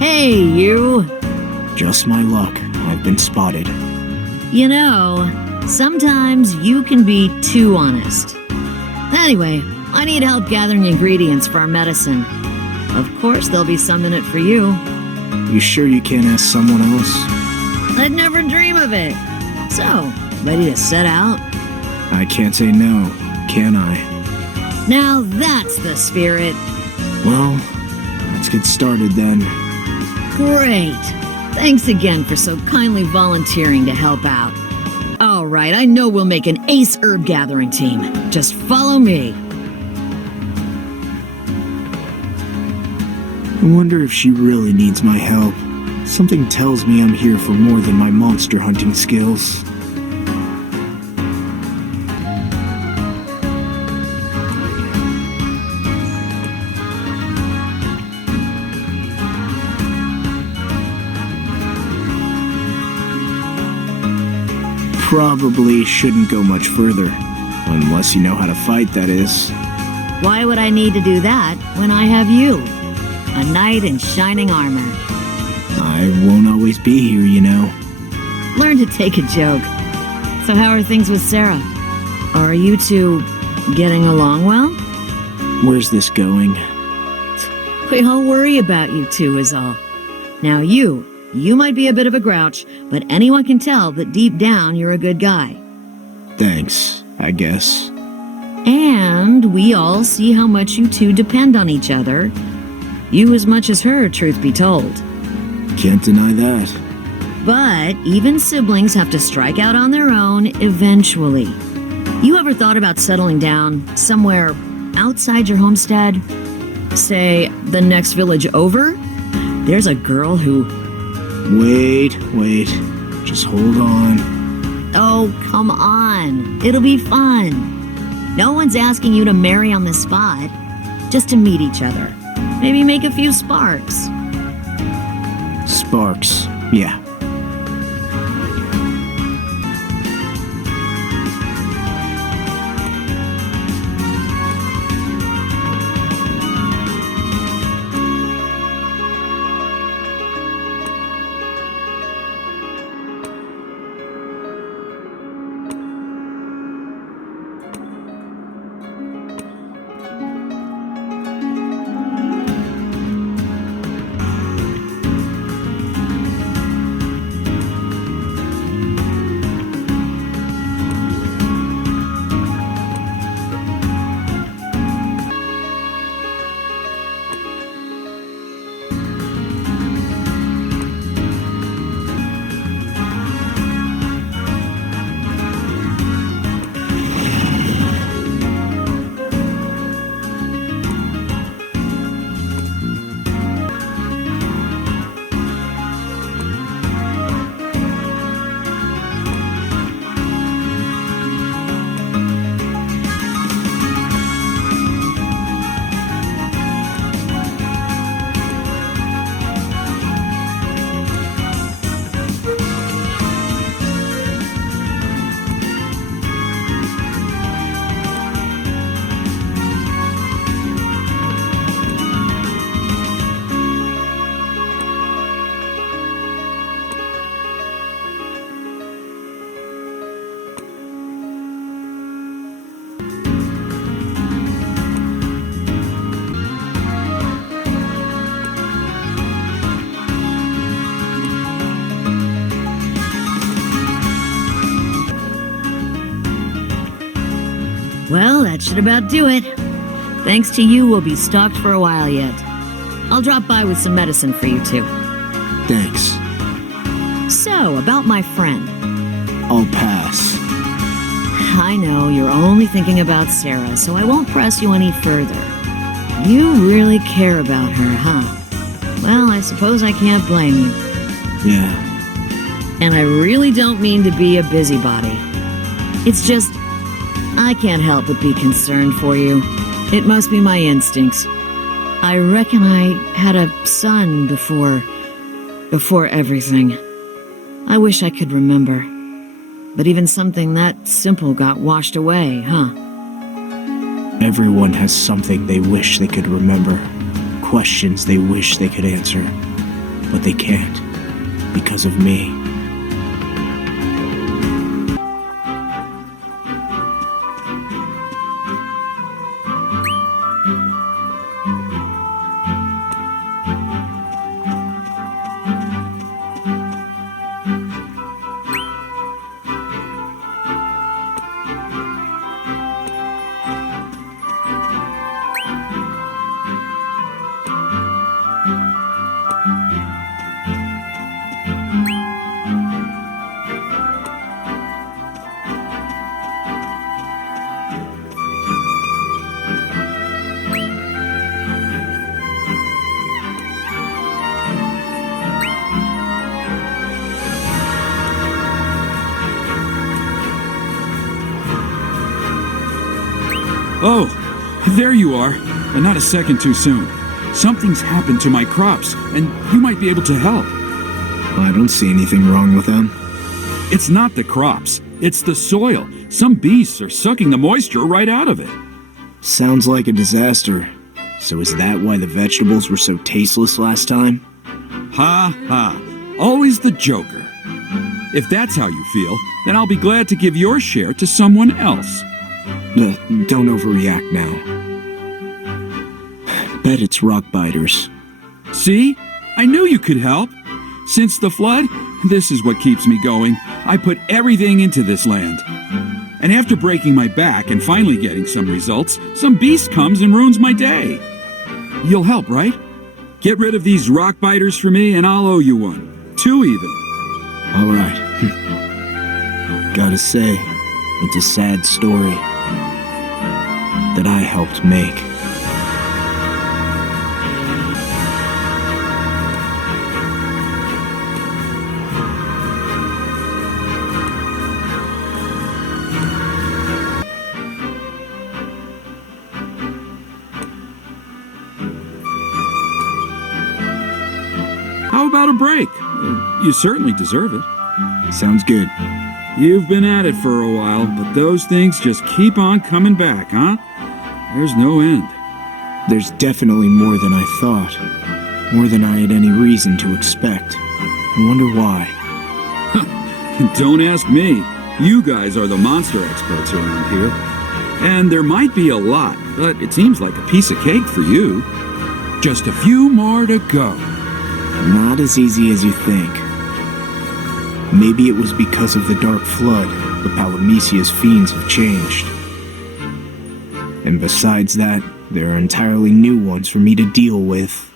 Hey, you! Just my luck. I've been spotted. You know, sometimes you can be too honest. Anyway, I need help gathering ingredients for our medicine. Of course, there'll be some in it for you. You sure you can't ask someone else? I'd never dream of it. So, ready to set out? I can't say no, can I? Now that's the spirit. Well, let's get started then. Great. Thanks again for so kindly volunteering to help out. All right, I know we'll make an ace herb gathering team. Just follow me. I wonder if she really needs my help. Something tells me I'm here for more than my monster hunting skills. Probably shouldn't go much further. Unless you know how to fight, that is. Why would I need to do that when I have you? A knight in shining armor. I won't always be here, you know. Learn to take a joke. So how are things with Sarah? Are you two getting along well? Where's this going? We all worry about you two is all. Now you might be a bit of a grouch, but anyone can tell that deep down you're a good guy. Thanks, I guess. And we all see how much you two depend on each other. You as much as her, truth be told. Can't deny that. But even siblings have to strike out on their own eventually. You ever thought about settling down somewhere outside your homestead? Say, the next village over? There's a girl who... Wait. Just hold on. Oh, come on. It'll be fun. No one's asking you to marry on the spot. Just to meet each other. Maybe make a few sparks. Sparks, yeah. Well, that should about do it. Thanks to you, we'll be stocked for a while yet. I'll drop by with some medicine for you, too. Thanks. So, about my friend. I'll pass. I know you're only thinking about Sarah, so I won't press you any further. You really care about her, huh? Well, I suppose I can't blame you. Yeah. And I really don't mean to be a busybody. It's just, I can't help but be concerned for you. It must be my instincts. I reckon I had a son before everything. I wish I could remember. But even something that simple got washed away, huh? Everyone has something they wish they could remember. Questions they wish they could answer. But they can't. Because of me. Oh, there you are, but not a second too soon. Something's happened to my crops, and you might be able to help. I don't see anything wrong with them. It's not the crops, it's the soil. Some beasts are sucking the moisture right out of it. Sounds like a disaster. So is that why the vegetables were so tasteless last time? Ha ha, always the joker. If that's how you feel, then I'll be glad to give your share to someone else. Don't overreact now. Bet it's rock biters. See? I knew you could help. Since the flood, this is what keeps me going. I put everything into this land. And after breaking my back and finally getting some results, some beast comes and ruins my day. You'll help, right? Get rid of these rock biters for me and I'll owe you one. 2 even. All right. Gotta say, it's a sad story that I helped make. How about a break? You certainly deserve it. Sounds good. You've been at it for a while, but those things just keep on coming back, huh? There's no end. There's definitely more than I thought. More than I had any reason to expect. I wonder why. Don't ask me. You guys are the monster experts around here. And there might be a lot, but it seems like a piece of cake for you. Just a few more to go. Not as easy as you think. Maybe it was because of the Dark Flood, but Palamecia's fiends have changed. And besides that, there are entirely new ones for me to deal with.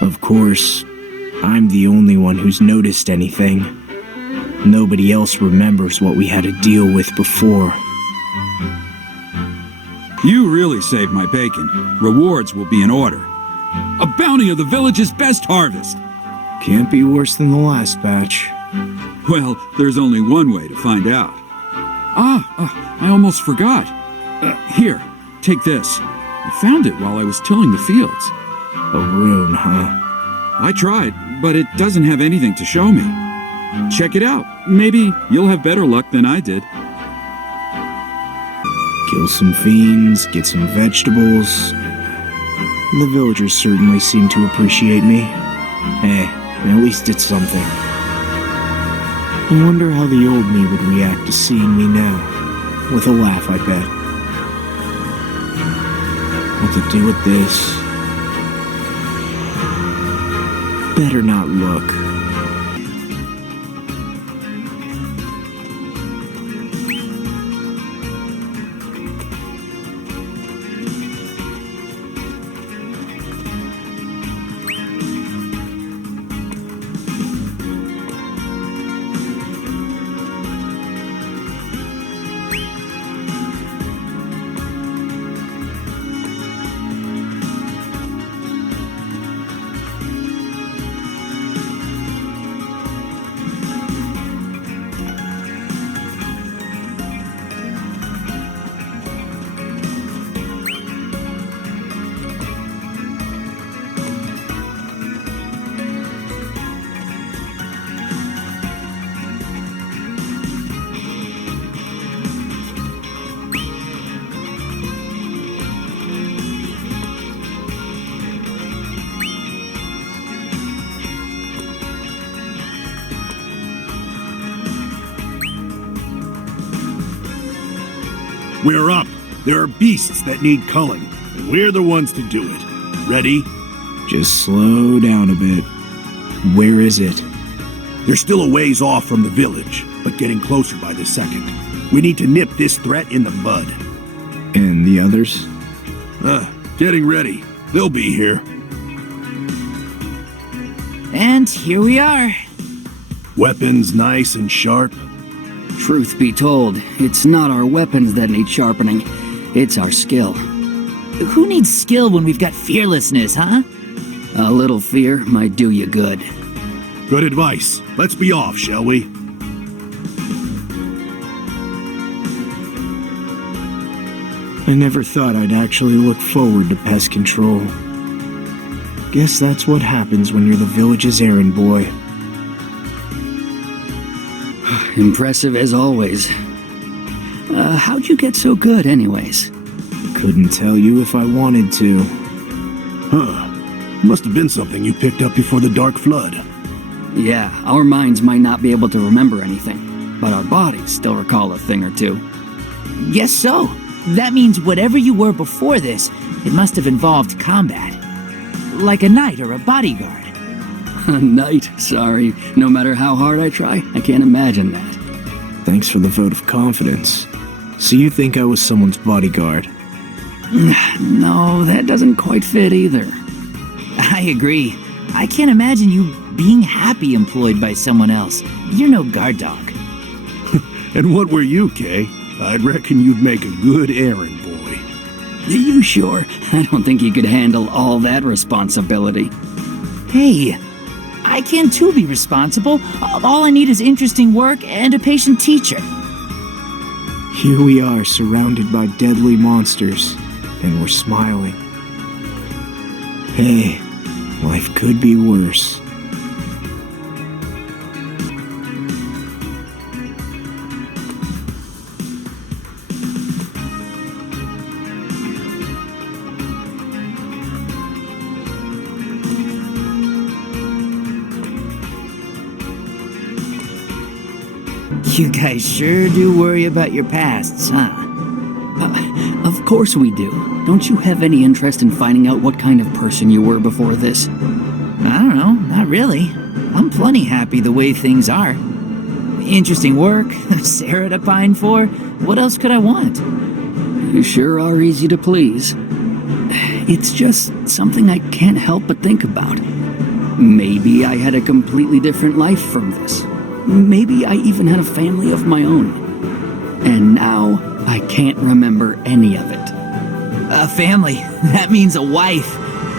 Of course, I'm the only one who's noticed anything. Nobody else remembers what we had to deal with before. You really saved my bacon. Rewards will be in order. A bounty of the village's best harvest. Can't be worse than the last batch. Well, there's only one way to find out. I almost forgot. Here, take this. I found it while I was tilling the fields. A rune, huh? I tried, but it doesn't have anything to show me. Check it out. Maybe you'll have better luck than I did. Kill some fiends, get some vegetables. The villagers certainly seem to appreciate me. Hey, at least it's something. I wonder how the old me would react to seeing me now. With a laugh, I bet. What to do with this? Better not look. We're up. There are beasts that need culling, and we're the ones to do it. Ready? Just slow down a bit. Where is it? They're still a ways off from the village, but getting closer by the second. We need to nip this threat in the bud. And the others? Getting ready. They'll be here. And here we are. Weapons nice and sharp. Truth be told, it's not our weapons that need sharpening. It's our skill. Who needs skill when we've got fearlessness, huh? A little fear might do you good. Good advice. Let's be off, shall we? I never thought I'd actually look forward to pest control. Guess that's what happens when you're the village's errand boy. Impressive as always. How'd you get so good anyways? Couldn't tell you if I wanted to. Must have been something you picked up before the Dark Flood. Yeah, our minds might not be able to remember anything, but our bodies still recall a thing or two. Guess so. That means whatever you were before this, it must have involved combat. Like a knight or a bodyguard. A knight? Sorry. No matter how hard I try, I can't imagine that. Thanks for the vote of confidence. So you think I was someone's bodyguard? No, that doesn't quite fit either. I agree. I can't imagine you being happy employed by someone else. You're no guard dog. And what were you, Kay? I'd reckon you'd make a good errand boy. You sure? I don't think you could handle all that responsibility. Hey, I can too be responsible. All I need is interesting work and a patient teacher. Here we are, surrounded by deadly monsters, and we're smiling. Hey, life could be worse. You guys sure do worry about your pasts, huh? Of course we do. Don't you have any interest in finding out what kind of person you were before this? I don't know, not really. I'm plenty happy the way things are. Interesting work, Sarah to pine for. What else could I want? You sure are easy to please. It's just something I can't help but think about. Maybe I had a completely different life from this. Maybe I even had a family of my own. And now, I can't remember any of it. A family. That means a wife.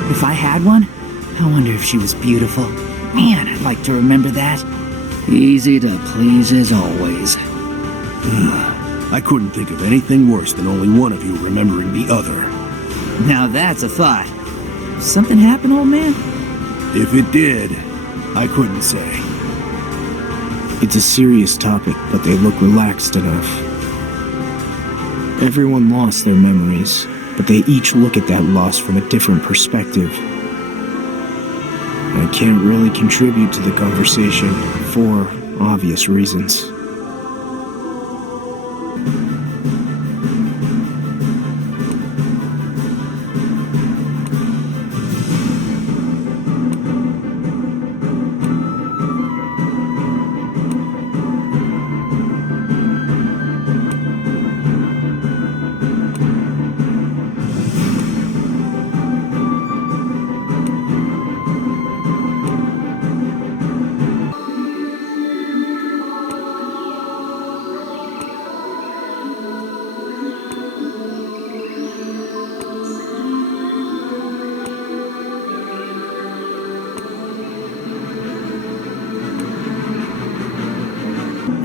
If I had one, I wonder if she was beautiful. Man, I'd like to remember that. Easy to please as always. I couldn't think of anything worse than only one of you remembering the other. Now that's a thought. Something happen, old man? If it did, I couldn't say. It's a serious topic, but they look relaxed enough. Everyone lost their memories, but they each look at that loss from a different perspective. I can't really contribute to the conversation for obvious reasons.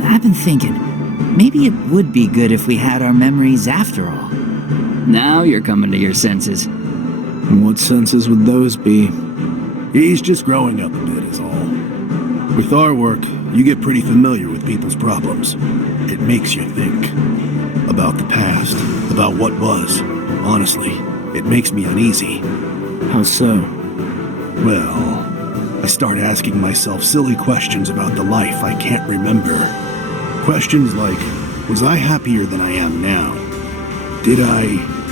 I've been thinking, maybe it would be good if we had our memories after all. Now you're coming to your senses. What senses would those be? He's just growing up a bit is all. With our work, you get pretty familiar with people's problems. It makes you think. About the past, about what was. Honestly, it makes me uneasy. How so? Well, I start asking myself silly questions about the life I can't remember. Questions like, was I happier than I am now? Did I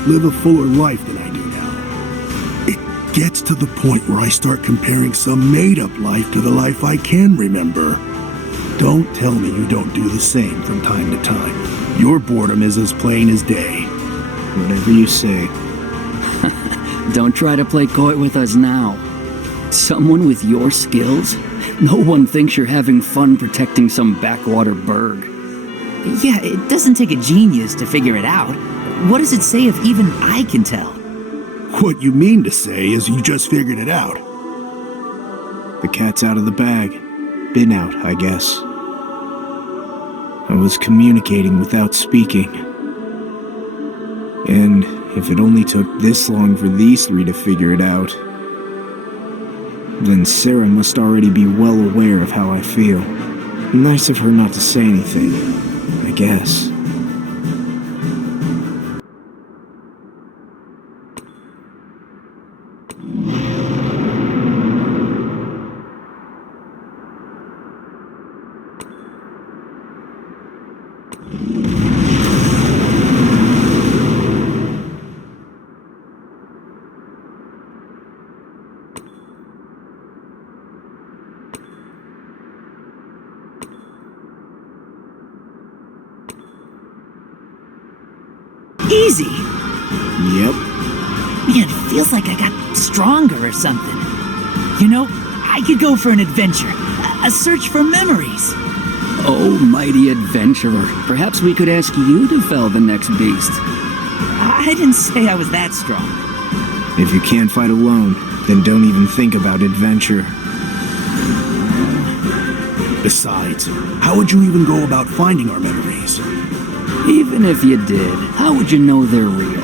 live a fuller life than I do now? It gets to the point where I start comparing some made-up life to the life I can remember. Don't tell me you don't do the same from time to time. Your boredom is as plain as day. Whatever you say. Don't try to play coy with us now. Someone with your skills? No one thinks you're having fun protecting some backwater burg. Yeah, it doesn't take a genius to figure it out. What does it say if even I can tell? What you mean to say is you just figured it out. The cat's out of the bag. Been out, I guess. I was communicating without speaking. And if it only took this long for these three to figure it out, then Sarah must already be well aware of how I feel. Nice of her not to say anything, I guess. Easy! Yep. Man, it feels like I got stronger or something. You know, I could go for an adventure. A search for memories. Oh, mighty adventurer. Perhaps we could ask you to fell the next beast. I didn't say I was that strong. If you can't fight alone, then don't even think about adventure. Besides, how would you even go about finding our memories? Even if you did, how would you know they're real?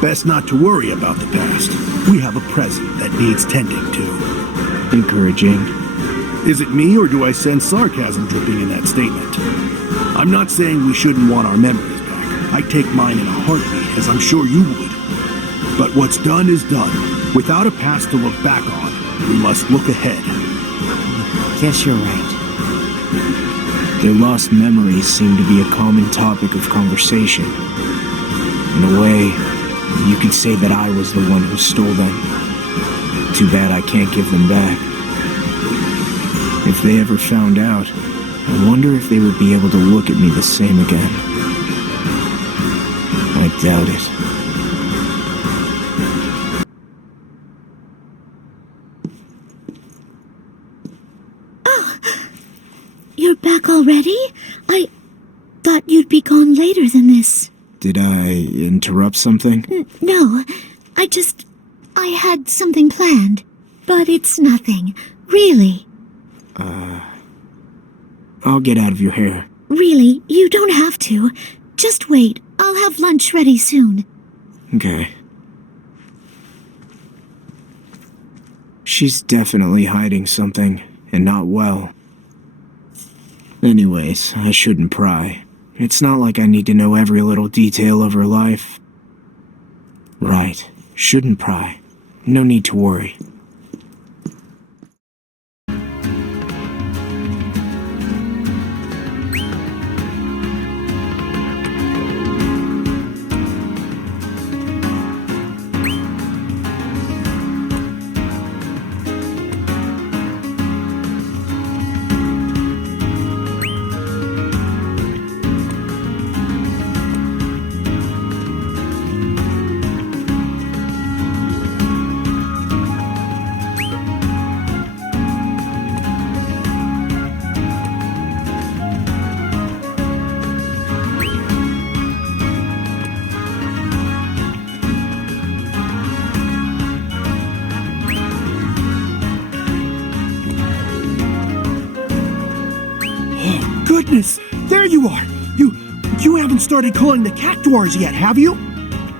Best not to worry about the past. We have a present that needs tending to. Encouraging. Is it me, or do I sense sarcasm dripping in that statement? I'm not saying we shouldn't want our memories back. I'd take mine in a heartbeat, as I'm sure you would. But what's done is done. Without a past to look back on, we must look ahead. Guess you're right. Their lost memories seem to be a common topic of conversation. In a way, you could say that I was the one who stole them. Too bad I can't give them back. If they ever found out, I wonder if they would be able to look at me the same again. I doubt it. You're back already? I thought you'd be gone later than this. Did I interrupt something? No, I had something planned. But it's nothing. Really. I'll get out of your hair. Really, you don't have to. Just wait. I'll have lunch ready soon. Okay. She's definitely hiding something, and not well. Anyways, I shouldn't pry. It's not like I need to know every little detail of her life. Right, shouldn't pry. No need to worry. Goodness, there you are! You haven't started calling the cactuars yet, have you?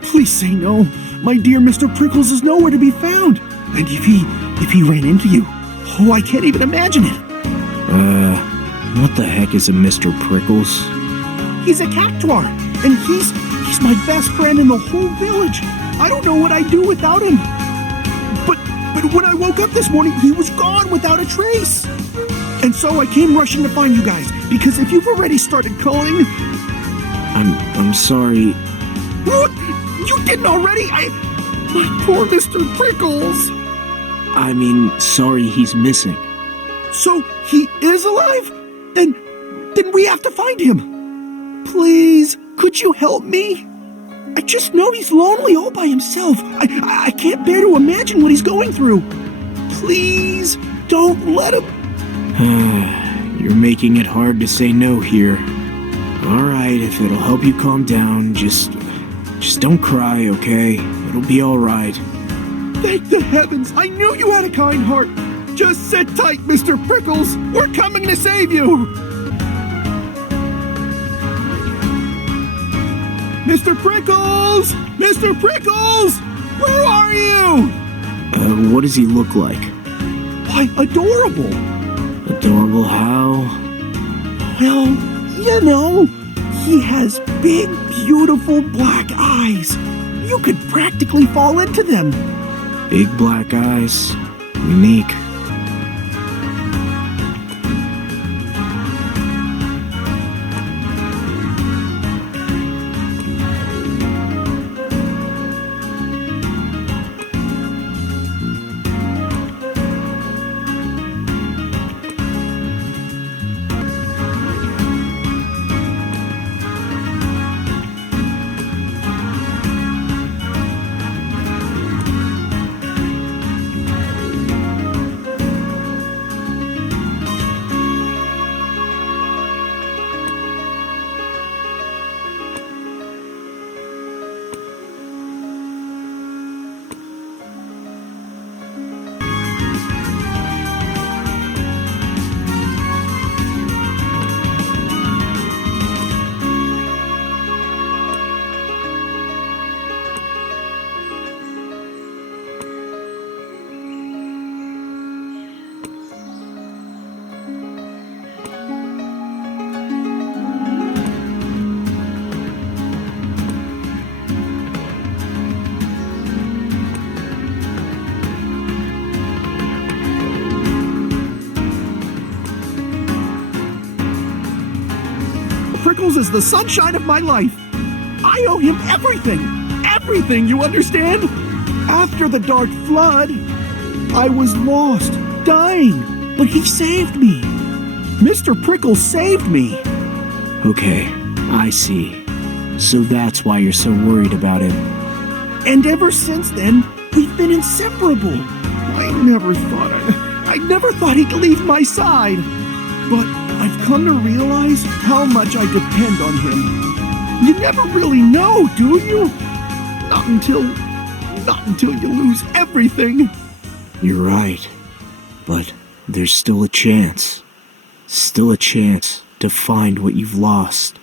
Please say no. My dear Mr. Prickles is nowhere to be found. And if he ran into you, oh, I can't even imagine it. What the heck is a Mr. Prickles? He's a cactuar, and he's my best friend in the whole village. I don't know what I'd do without him. But when I woke up this morning, he was gone without a trace. And so I came rushing to find you guys, because if you've already started calling... I'm sorry. Look! You didn't already? My poor Mr. Prickles! I mean, sorry he's missing. So, he is alive? Then we have to find him. Please, could you help me? I just know he's lonely all by himself. I can't bear to imagine what he's going through. Please, don't let him... You're making it hard to say no here. Alright, if it'll help you calm down, just don't cry, okay? It'll be alright. Thank the heavens! I knew you had a kind heart! Just sit tight, Mr. Prickles! We're coming to save you! Mr. Prickles! Mr. Prickles! Where are you? What does he look like? Why, adorable! Adorable how? Well, you know, he has big, beautiful black eyes. You could practically fall into them. Big black eyes. Unique. Prickles is the sunshine of my life. I owe him everything. Everything, you understand? After the dark flood, I was lost, dying, but he saved me. Mr. Prickles saved me. Okay, I see. So that's why you're so worried about him. And ever since then, we've been inseparable. I never thought he'd leave my side. But I've come to realize how much I depend on him. You never really know, do you? Not until you lose everything. You're right. But there's still a chance. Still a chance to find what you've lost.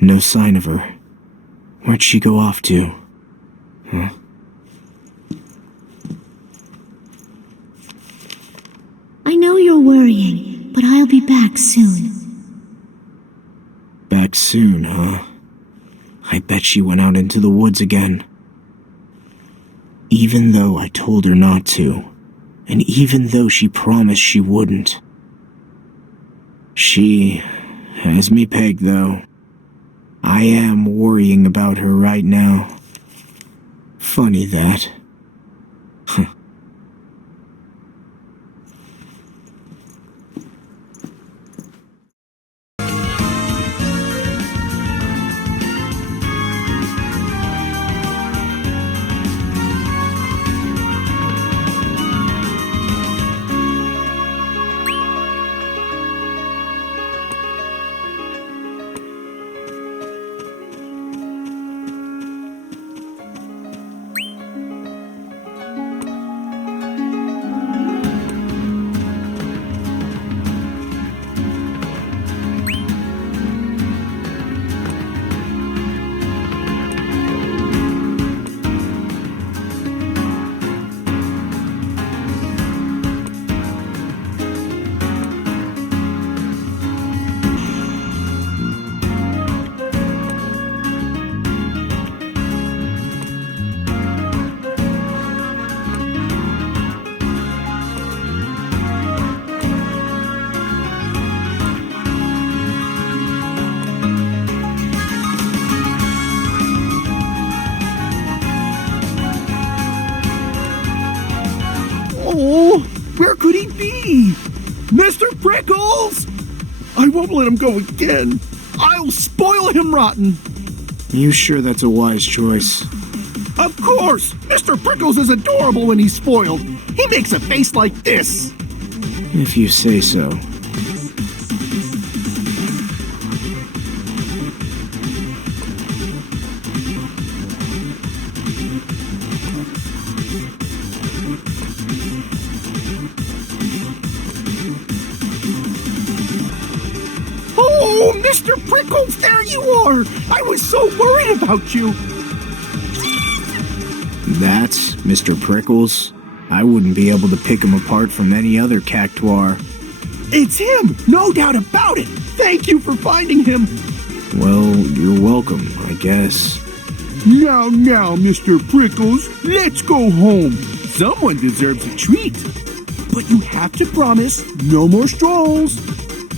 No sign of her. Where'd she go off to? Huh? I know you're worrying, but I'll be back soon. Back soon, huh? I bet she went out into the woods again. Even though I told her not to, and even though she promised she wouldn't. She has me pegged, though. I am worrying about her right now. Funny that. Huh. Oh, where could he be? Mr. Prickles! I won't let him go again. I'll spoil him rotten. You sure that's a wise choice? Of course! Mr. Prickles is adorable when he's spoiled. He makes a face like this. If you say so. Oh, Mr. Prickles, there you are! I was so worried about you! That's Mr. Prickles? I wouldn't be able to pick him apart from any other cactuar. It's him! No doubt about it! Thank you for finding him! Well, you're welcome, I guess. Now, Mr. Prickles, let's go home. Someone deserves a treat. But you have to promise no more strolls.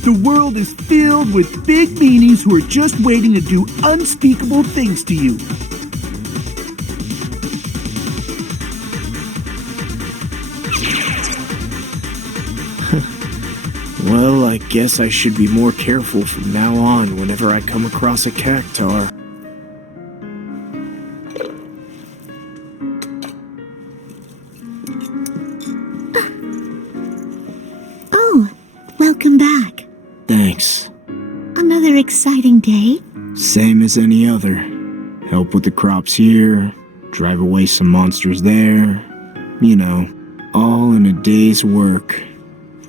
The world is filled with big meanies who are just waiting to do unspeakable things to you. Well, I guess I should be more careful from now on whenever I come across a cactuar. Oh, welcome back. Thanks. Another exciting day? Same as any other. Help with the crops here, drive away some monsters there. You know, all in a day's work.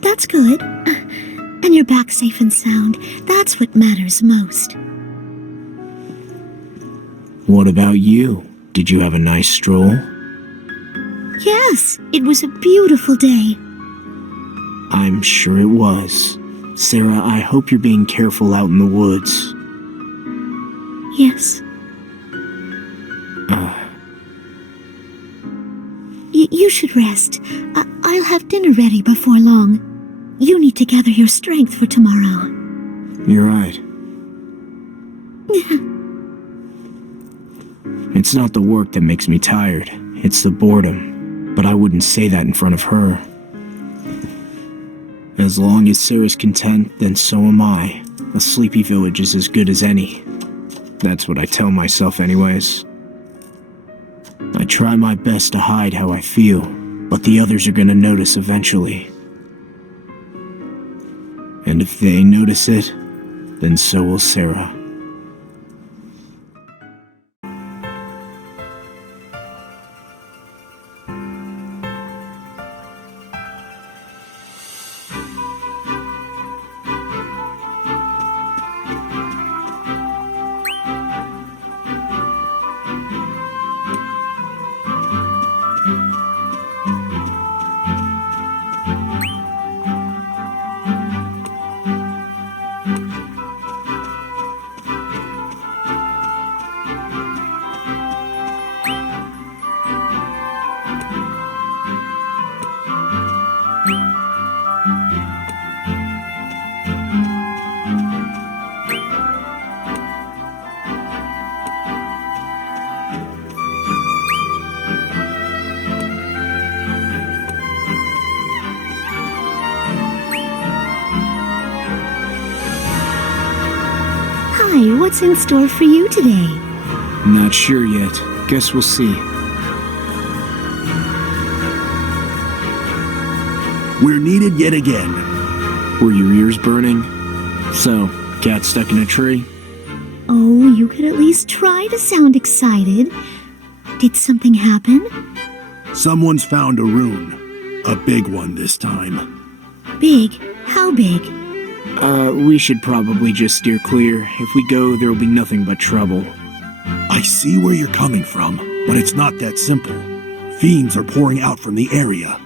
That's good. And you're back safe and sound. That's what matters most. What about you? Did you have a nice stroll? Yes, it was a beautiful day. I'm sure it was. Sarah, I hope you're being careful out in the woods. Yes. You should rest. I'll have dinner ready before long. You need to gather your strength for tomorrow. You're right. It's not the work that makes me tired. It's the boredom. But I wouldn't say that in front of her. As long as Sarah's content, then so am I. A sleepy village is as good as any. That's what I tell myself anyways. I try my best to hide how I feel, but the others are gonna notice eventually. And if they notice it, then so will Sarah. Hi, what's in store for you today? Not sure yet. Guess we'll see. We're needed yet again. Were your ears burning? So, cat stuck in a tree? Oh, you could at least try to sound excited. Did something happen? Someone's found a rune. A big one this time. Big? How big? We should probably just steer clear. If we go, there'll be nothing but trouble. I see where you're coming from, but it's not that simple. Fiends are pouring out from the area.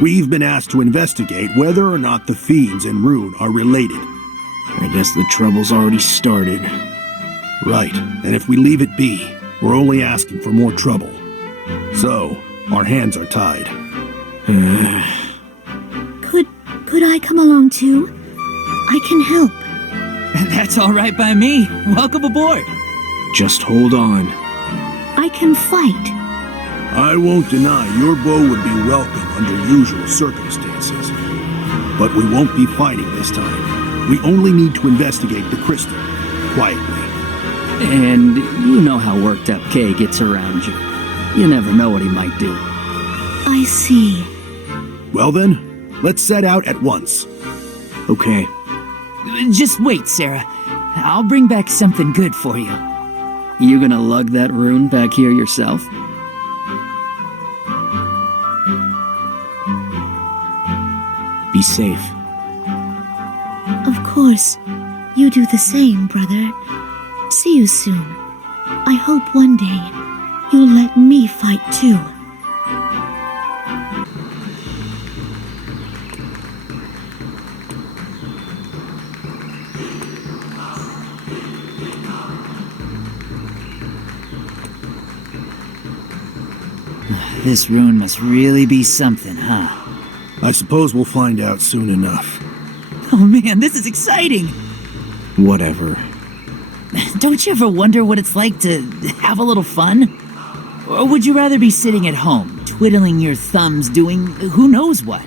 We've been asked to investigate whether or not the fiends and Rune are related. I guess the trouble's already started. Right, and if we leave it be, we're only asking for more trouble. So, our hands are tied. Could I come along too? I can help. That's all right by me. Welcome aboard. Just hold on. I can fight. I won't deny your bow would be welcome under usual circumstances. But we won't be fighting this time. We only need to investigate the crystal, quietly. And you know how worked up Kay gets around you. You never know what he might do. I see. Well then, let's set out at once. Okay. Just wait, Sarah. I'll bring back something good for you. You gonna lug that rune back here yourself? Be safe. Of course. You do the same, brother. See you soon. I hope one day you'll let me fight too. This rune must really be something, huh? I suppose we'll find out soon enough. Oh man, this is exciting! Whatever. Don't you ever wonder what it's like to have a little fun? Or would you rather be sitting at home, twiddling your thumbs, doing who knows what?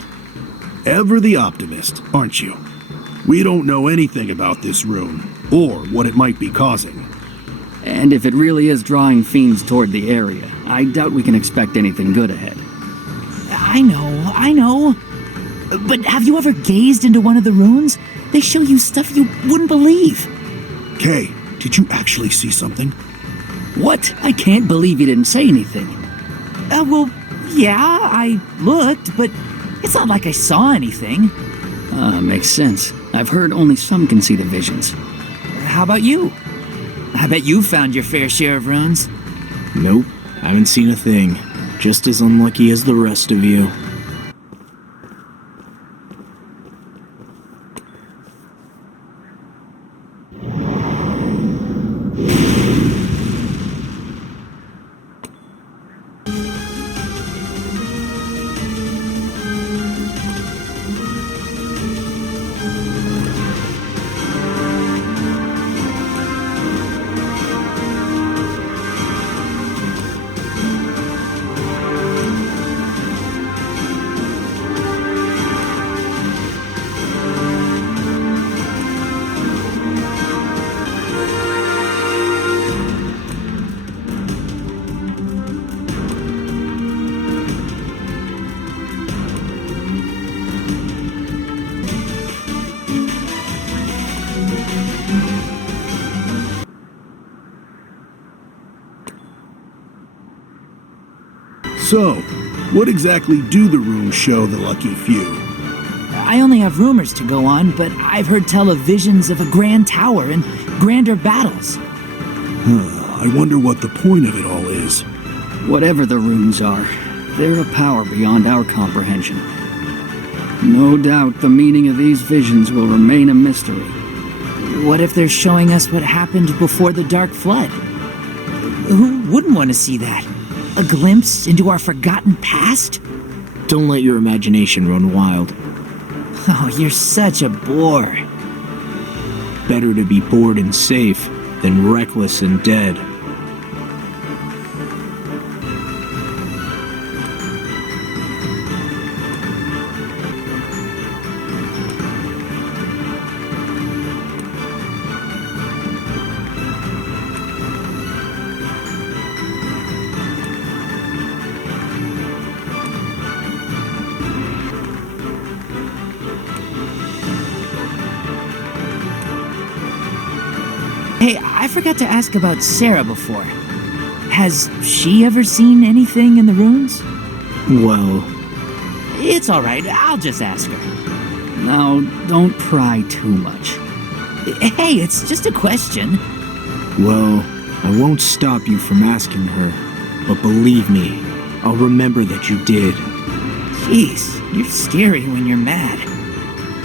Ever the optimist, aren't you? We don't know anything about this rune, or what it might be causing. And if it really is drawing fiends toward the area, I doubt we can expect anything good ahead. I know. But have you ever gazed into one of the runes? They show you stuff you wouldn't believe. Kay, did you actually see something? What? I can't believe you didn't say anything. Well, yeah, I looked, but it's not like I saw anything. Makes sense. I've heard only some can see the visions. How about you? I bet you found your fair share of runes. Nope, haven't seen a thing. Just as unlucky as the rest of you. So, what exactly do the runes show the lucky few? I only have rumors to go on, but I've heard tell of visions of a grand tower and grander battles. I wonder what the point of it all is. Whatever the runes are, they're a power beyond our comprehension. No doubt the meaning of these visions will remain a mystery. What if they're showing us what happened before the Dark Flood? Who wouldn't want to see that? A glimpse into our forgotten past? Don't let your imagination run wild. Oh, you're such a bore. Better to be bored and safe than reckless and dead. Hey, I forgot to ask about Sarah before. Has she ever seen anything in the runes? Well, it's alright, I'll just ask her. Now, don't pry too much. Hey, it's just a question. Well, I won't stop you from asking her, but believe me, I'll remember that you did. Jeez, you're scary when you're mad.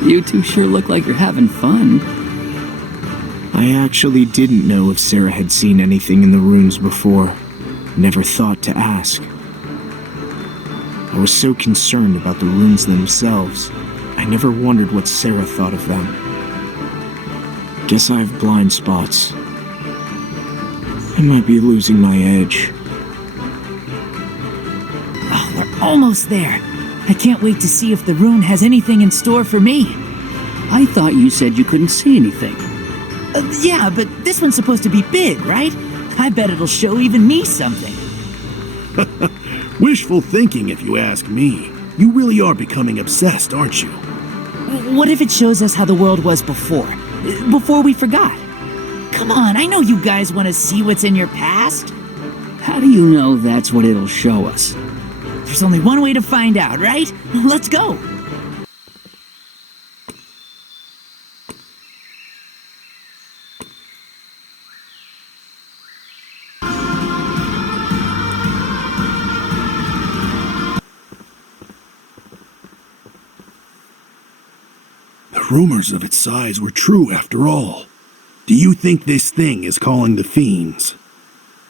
You two sure look like you're having fun. I actually didn't know if Sarah had seen anything in the runes before. Never thought to ask. I was so concerned about the runes themselves, I never wondered what Sarah thought of them. Guess I have blind spots. I might be losing my edge. almost there. I can't wait to see if the rune has anything in store for me. I thought you said you couldn't see anything. Yeah, but this one's supposed to be big, right? I bet it'll show even me something. Wishful thinking, if you ask me. You really are becoming obsessed, aren't you? What if it shows us how the world was before? Before we forgot? Come on, I know you guys want to see what's in your past. How do you know that's what it'll show us? There's only one way to find out, right? Let's go! The rumors of its size were true after all. Do you think this thing is calling the fiends?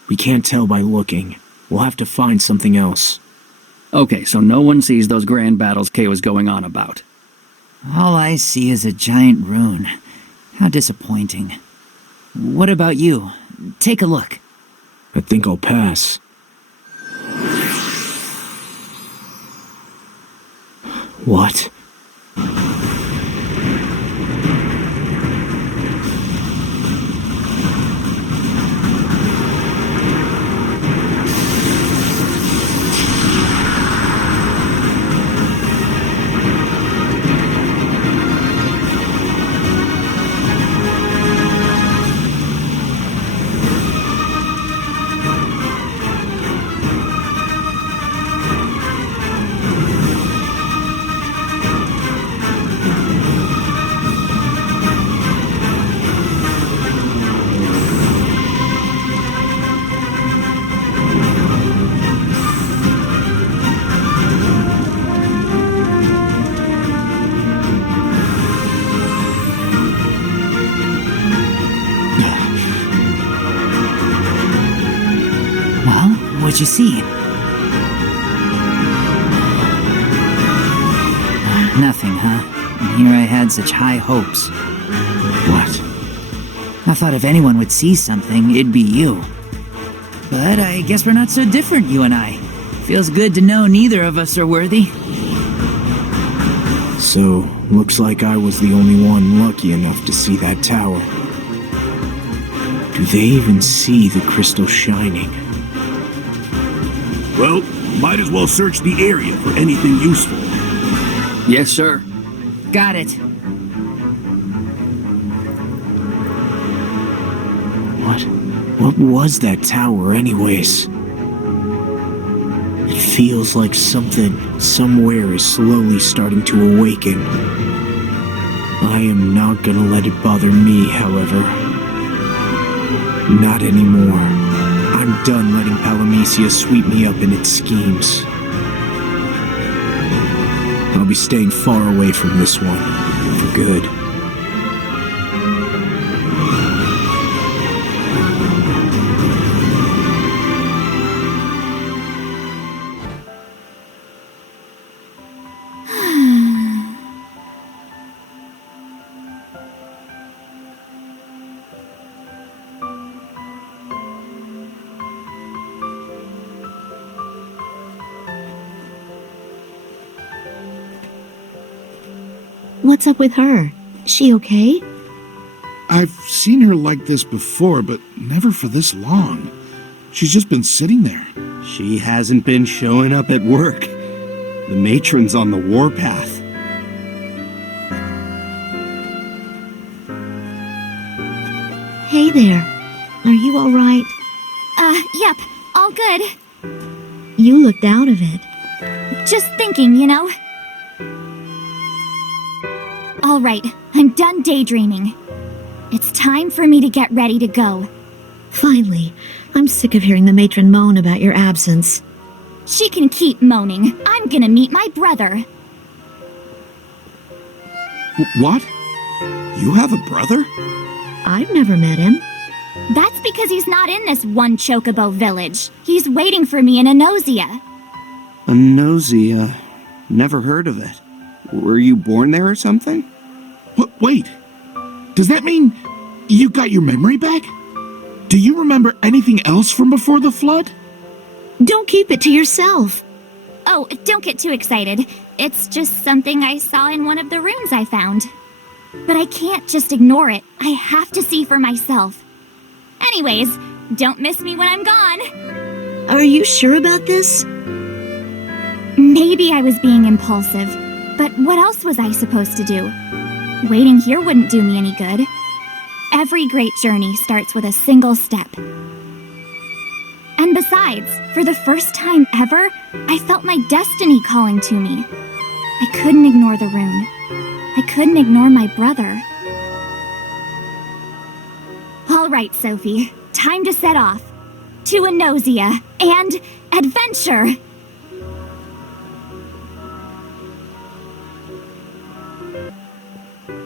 We can't tell by looking. We'll have to find something else. Okay, so no one sees those grand battles Kay was going on about. All I see is a giant rune. How disappointing. What about you? Take a look. I think I'll pass. What? What'd you see? Nothing, huh? And here I had such high hopes. What? I thought if anyone would see something, it'd be you. But I guess we're not so different, you and I. Feels good to know neither of us are worthy. So, looks like I was the only one lucky enough to see that tower. Do they even see the crystal shining? Well, might as well search the area for anything useful. Yes, sir. Got it. What was that tower anyways? It feels like something somewhere is slowly starting to awaken. I am not gonna let it bother me, however. Not anymore. I'm done letting Palamecia sweep me up in its schemes. I'll be staying far away from this one, for good. What's up with her? She okay? I've seen her like this before, but never for this long. She's just been sitting there. She hasn't been showing up at work. The matron's on the warpath. Hey there. Are you alright? Yep. All good. You looked out of it. Just thinking, you know. Alright, I'm done daydreaming. It's time for me to get ready to go. Finally. I'm sick of hearing the matron moan about your absence. She can keep moaning. I'm gonna meet my brother. What? You have a brother? I've never met him. That's because he's not in this one Chocobo village. He's waiting for me in Enosia. Enosia? Never heard of it. Were you born there or something? Wait. Does that mean you got your memory back? Do you remember anything else from before the flood? Don't keep it to yourself. Oh, don't get too excited. It's just something I saw in one of the runes I found. But I can't just ignore it. I have to see for myself. Anyways, don't miss me when I'm gone. Are you sure about this? Maybe I was being impulsive, but what else was I supposed to do? Waiting here wouldn't do me any good. Every great journey starts with a single step. And besides, for the first time ever, I felt my destiny calling to me. I couldn't ignore the rune. I couldn't ignore my brother. All right, Sophie, time to set off. To Enosia and adventure!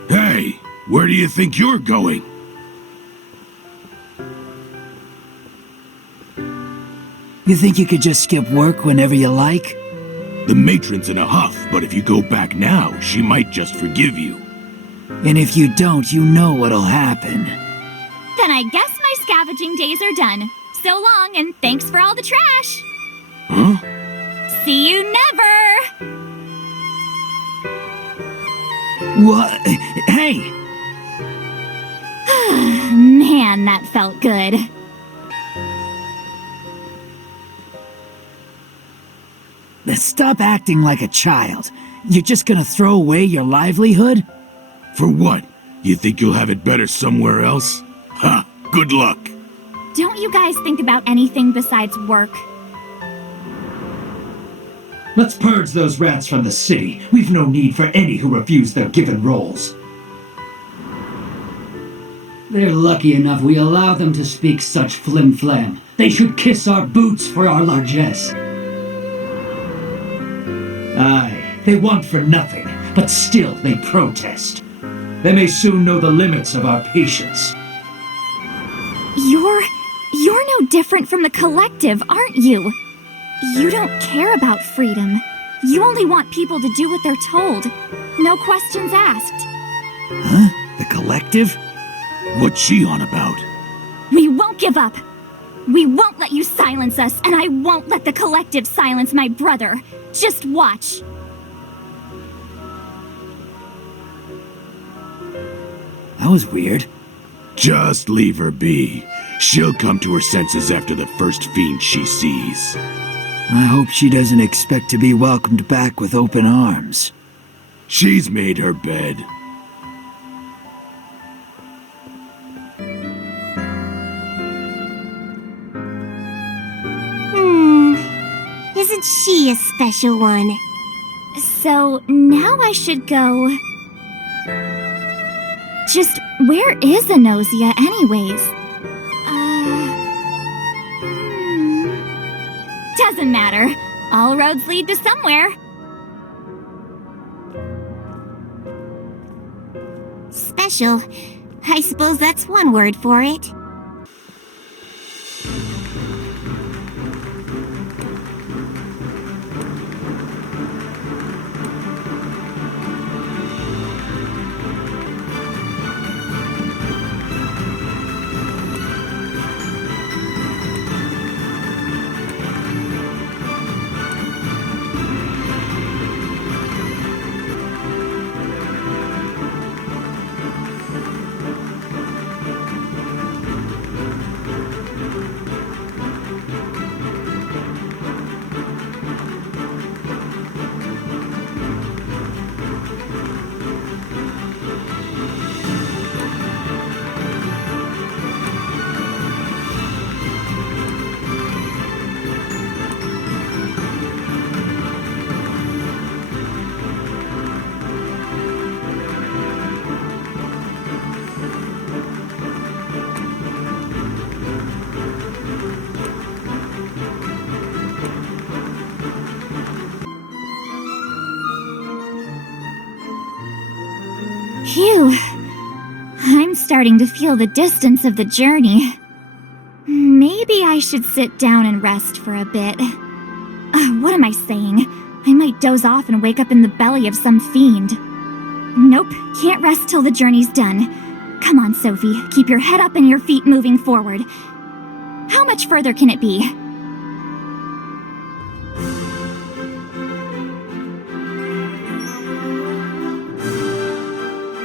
Hey, where do you think you're going? You think you could just skip work whenever you like? The matron's in a huff, but if you go back now, she might just forgive you. And if you don't, you know what'll happen. Then I guess my scavenging days are done. So long, and thanks for all the trash! Huh? See you never! What? Hey! Man, that felt good. Stop acting like a child. You're just gonna throw away your livelihood? For what? You think you'll have it better somewhere else? Ha! Good luck! Don't you guys think about anything besides work? Let's purge those rats from the city. We've no need for any who refuse their given roles. They're lucky enough we allow them to speak such flim-flam. They should kiss our boots for our largesse. Aye, they want for nothing, but still they protest. They may soon know the limits of our patience. You're no different from the collective, aren't you? You don't care about freedom. You only want people to do what they're told. No questions asked. Huh? The collective? What's she on about? We won't give up. We won't let you silence us, and I won't let the collective silence my brother. Just watch. That was weird. Just leave her be. She'll come to her senses after the first fiend she sees. I hope she doesn't expect to be welcomed back with open arms. She's made her bed. Isn't she a special one? So, now I should go... Just, where is Enosia anyways? Doesn't matter. All roads lead to somewhere. Special. I suppose that's one word for it. Phew. I'm starting to feel the distance of the journey. Maybe I should sit down and rest for a bit. What am I saying? I might doze off and wake up in the belly of some fiend. Nope, can't rest till the journey's done. Come on, Sophie, keep your head up and your feet moving forward. How much further can it be?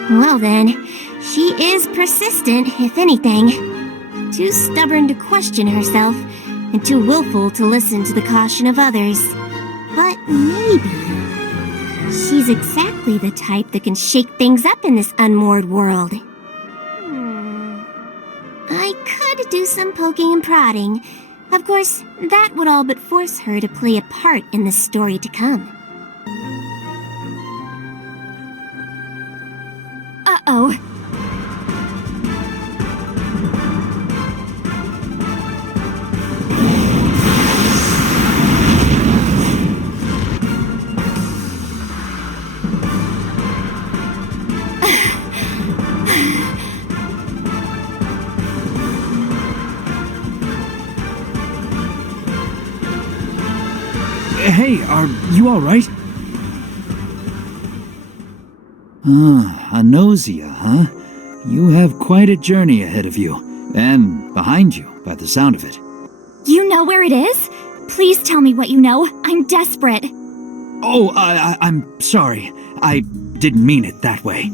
Well then, she is persistent, if anything. Too stubborn to question herself, and too willful to listen to the caution of others. But maybe she's exactly the type that can shake things up in this unmoored world. I could do some poking and prodding. Of course, that would all but force her to play a part in the story to come. Uh-oh. Hey, are you alright? Nausea, huh? You have quite a journey ahead of you. And behind you, by the sound of it. You know where it is? Please tell me what you know. I'm desperate. Oh, I'm sorry. I didn't mean it that way.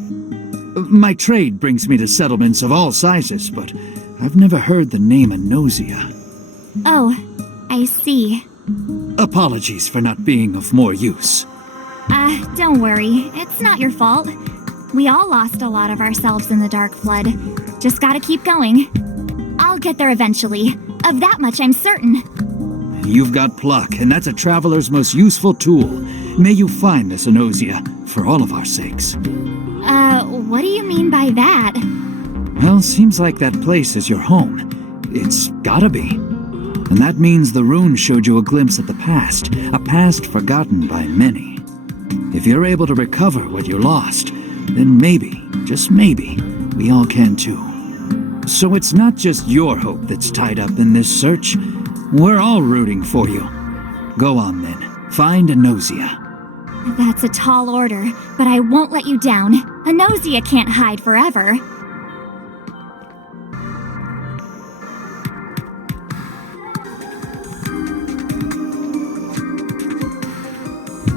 My trade brings me to settlements of all sizes, but I've never heard the name Nausea. Oh, I see. Apologies for not being of more use. Don't worry. It's not your fault. We all lost a lot of ourselves in the Dark Flood. Just gotta keep going. I'll get there eventually. Of that much I'm certain. You've got pluck, and that's a traveler's most useful tool. May you find this Nausea, for all of our sakes. What do you mean by that? Well, seems like that place is your home. It's gotta be. And that means the rune showed you a glimpse at the past, a past forgotten by many. If you're able to recover what you lost, then maybe, just maybe, we all can too. So it's not just your hope that's tied up in this search. We're all rooting for you. Go on then, find Nausea. That's a tall order, but I won't let you down. A Nausea can't hide forever.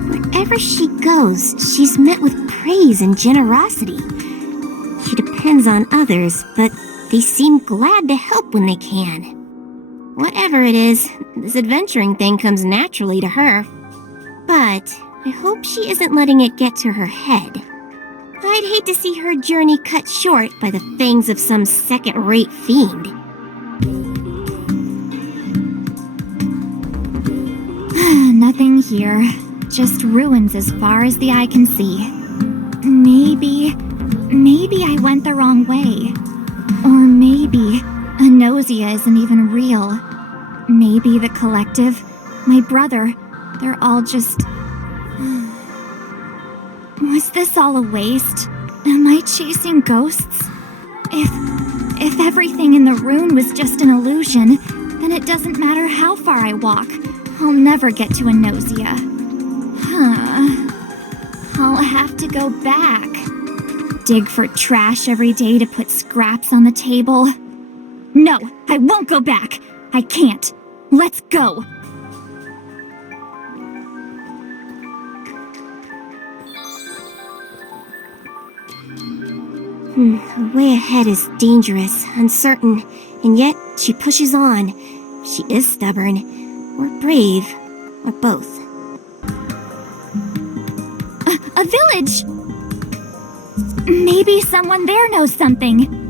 Wherever she goes, she's met with praise and generosity. She depends on others, but they seem glad to help when they can. Whatever it is, this adventuring thing comes naturally to her. But I hope she isn't letting it get to her head. I'd hate to see her journey cut short by the fangs of some second-rate fiend. Nothing here. Just ruins as far as the eye can see. Maybe I went the wrong way. Or maybe a Nausea isn't even real. Maybe the collective, my brother, they're all just... Was this all a waste? Am I chasing ghosts? If everything in the rune was just an illusion, then it doesn't matter how far I walk. I'll never get to a Nausea. I'll have to go back. Dig for trash every day to put scraps on the table. No, I won't go back. I can't. Let's go. The way ahead is dangerous, uncertain, and yet she pushes on. She is stubborn, or brave, or both. A village! Maybe someone there knows something.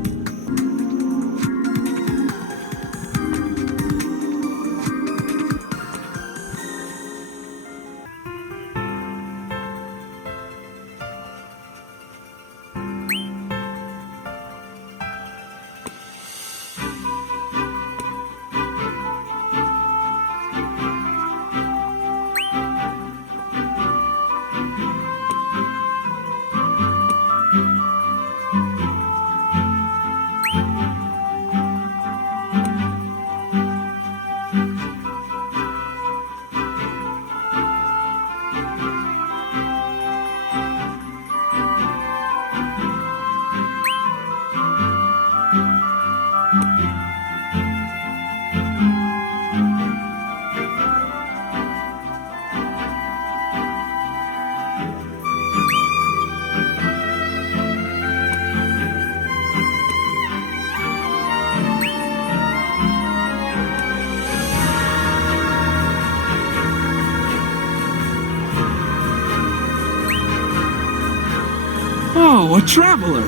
Oh, a traveler!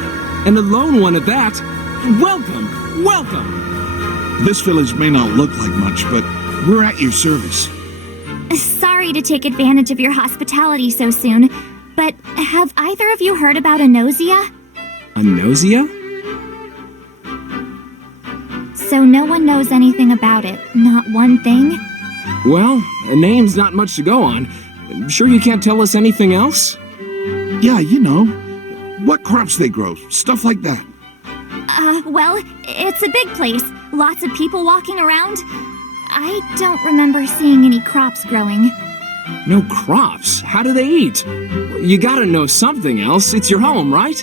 And a lone one at that! Welcome! Welcome! This village may not look like much, but we're at your service. Sorry to take advantage of your hospitality so soon, but have either of you heard about Enosia? Enosia? So no one knows anything about it, not one thing? Well, a name's not much to go on. Sure you can't tell us anything else? Yeah, you know. What crops they grow, stuff like that. Well, it's a big place. Lots of people walking around. I don't remember seeing any crops growing. No crops? How do they eat? You gotta know something else. It's your home, right?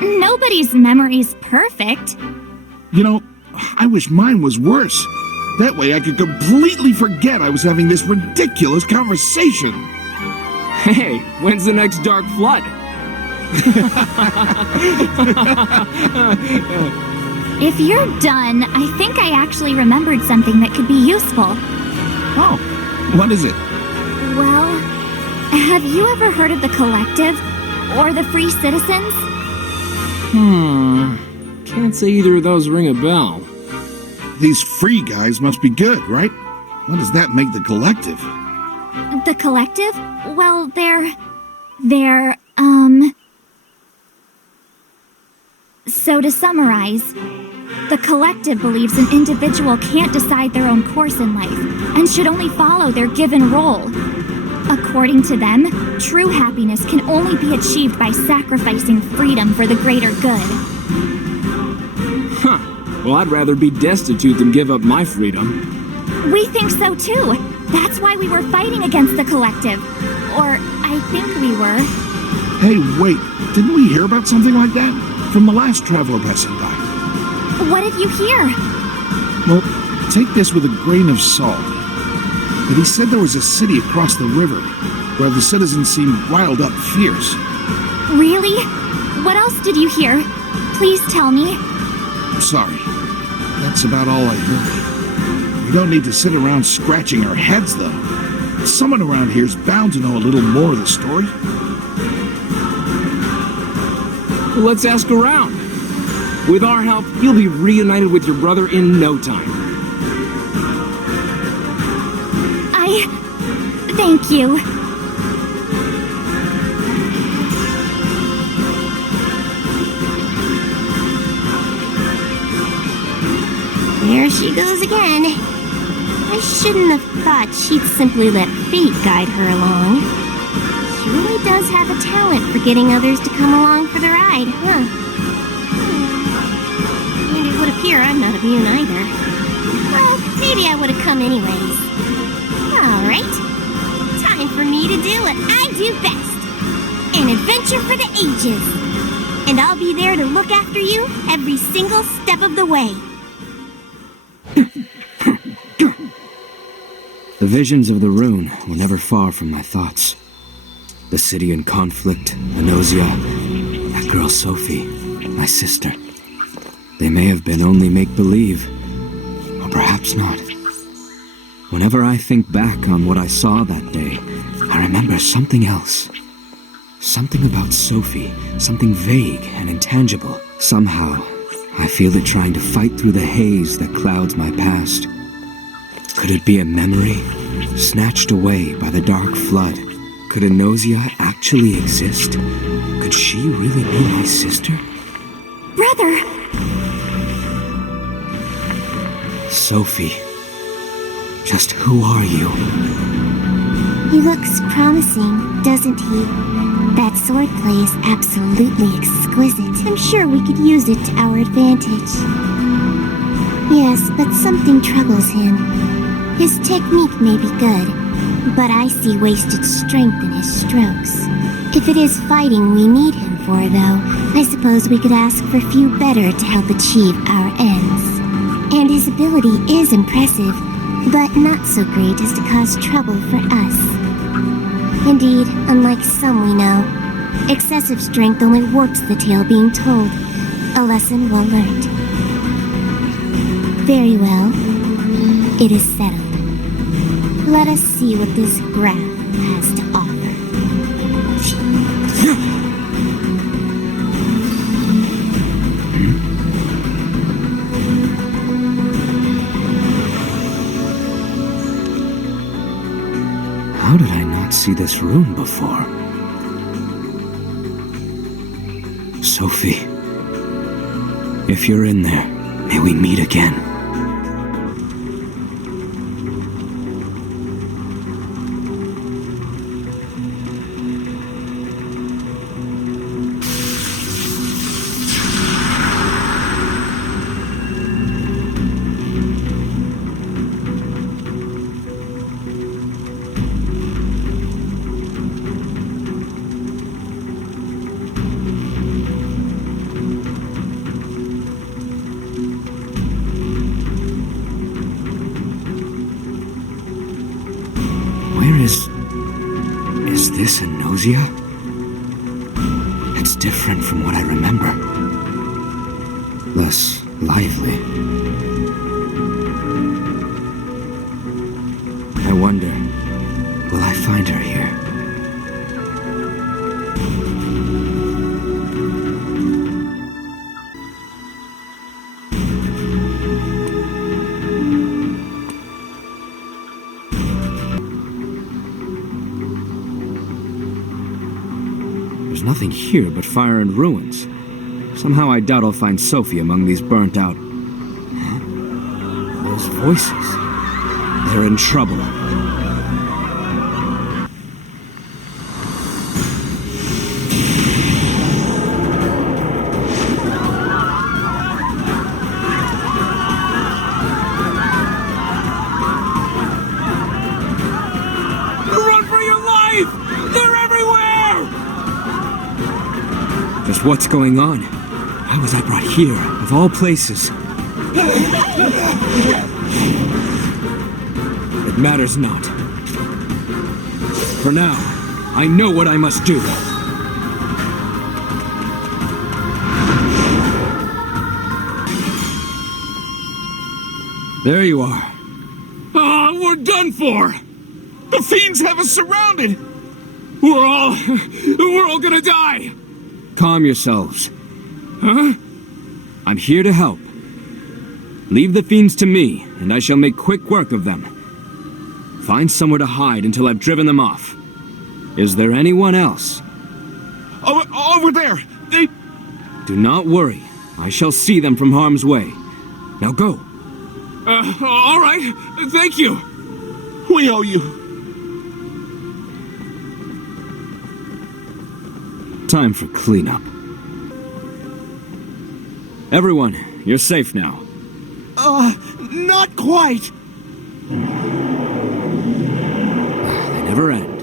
Nobody's memory's perfect. You know, I wish mine was worse. That way I could completely forget I was having this ridiculous conversation. Hey, when's the next dark flood? If you're done, I think I actually remembered something that could be useful. Oh, what is it? Well, have you ever heard of the Collective? Or the Free Citizens? Can't say either of those ring a bell. These free guys must be good, right? What does that make the Collective? The Collective? Well, they're... So to summarize, the Collective believes an individual can't decide their own course in life and should only follow their given role. According to them, true happiness can only be achieved by sacrificing freedom for the greater good. Huh. Well, I'd rather be destitute than give up my freedom. We think so too. That's why we were fighting against the Collective. Or, I think we were. Hey, wait. Didn't we hear about something like that? From the last traveler passing by. What did you hear? Well, take this with a grain of salt. But he said there was a city across the river, where the citizens seemed riled up fierce. Really? What else did you hear? Please tell me. Sorry. That's about all I heard. We don't need to sit around scratching our heads, though. Someone around here's bound to know a little more of the story. Let's ask around. With our help, you'll be reunited with your brother in no time. Thank you. There she goes again. I shouldn't have thought she'd simply let fate guide her along. She really does have a talent for getting others to come along for the ride, huh? And it would appear I'm not immune either. Well, maybe I would have come anyways. Alright. Time for me to do what I do best. An adventure for the ages. And I'll be there to look after you every single step of the way. The visions of the rune were never far from my thoughts. The city in conflict, Enosia, that girl Sophie, my sister. They may have been only make-believe, or perhaps not. Whenever I think back on what I saw that day, I remember something else. Something about Sophie, something vague and intangible. Somehow, I feel it trying to fight through the haze that clouds my past. Could it be a memory, snatched away by the dark flood? Could Enosia actually exist? Could she really be my sister? Brother! Sophie, just who are you? He looks promising, doesn't he? That swordplay is absolutely exquisite. I'm sure we could use it to our advantage. Yes, but something troubles him. His technique may be good, but I see wasted strength in his strokes. If it is fighting we need him for, though, I suppose we could ask for few better to help achieve our ends. And his ability is impressive, but not so great as to cause trouble for us. Indeed, unlike some we know, excessive strength only warps the tale being told, a lesson well learned. Very well, it is settled. Let us see what this Graff has to offer. see this room before. Sophie, if you're in there, may we meet again. Is this a nausea? It's different from what I remember. Less lively. I wonder, will I find her here? There's nothing here but fire and ruins. Somehow I doubt I'll find Sophie among these burnt out... Huh? Those voices. They're in trouble. Run for your life! They're everywhere! Just what's going on? Why was I brought here, of all places? It matters not. For now, I know what I must do. There you are. Oh, we're done for! The fiends have us surrounded! We're all gonna die! Calm yourselves. Huh? I'm here to help. Leave the fiends to me, and I shall make quick work of them. Find somewhere to hide until I've driven them off. Is there anyone else? Over there! They... Do not worry. I shall see them from harm's way. Now go. All right. Thank you. We owe you. Time for cleanup. Everyone, you're safe now. Not quite. They never end.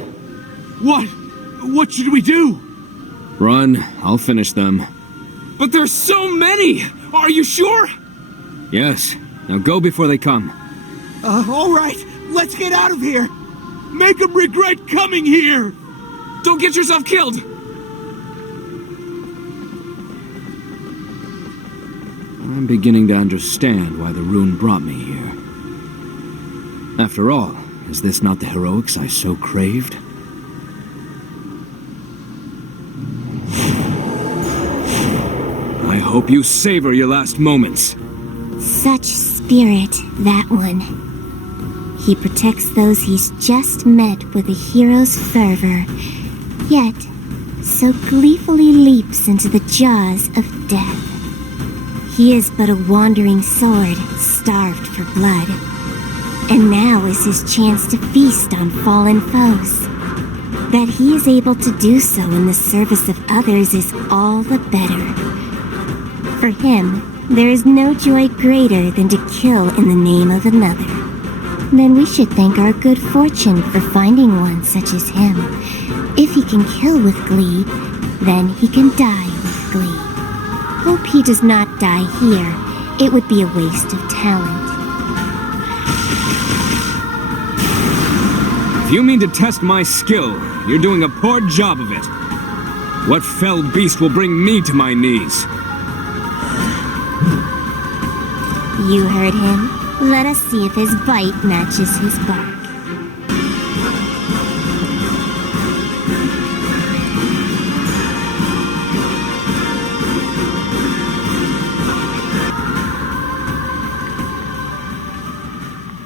What should we do? Run, I'll finish them. But there's so many! Are you sure? Yes, now go before they come. All right, let's get out of here. Make them regret coming here. Don't get yourself killed. I'm beginning to understand why the rune brought me here. After all, is this not the heroics I so craved? I hope you savor your last moments. Such spirit, that one. He protects those he's just met with a hero's fervor, yet so gleefully leaps into the jaws of death. He is but a wandering sword, starved for blood. And now is his chance to feast on fallen foes. That he is able to do so in the service of others is all the better. For him, there is no joy greater than to kill in the name of another. Then we should thank our good fortune for finding one such as him. If he can kill with glee, then he can die with glee. Hope he does not die here. It would be a waste of talent. If you mean to test my skill, you're doing a poor job of it. What fell beast will bring me to my knees? You heard him. Let us see if his bite matches his bark.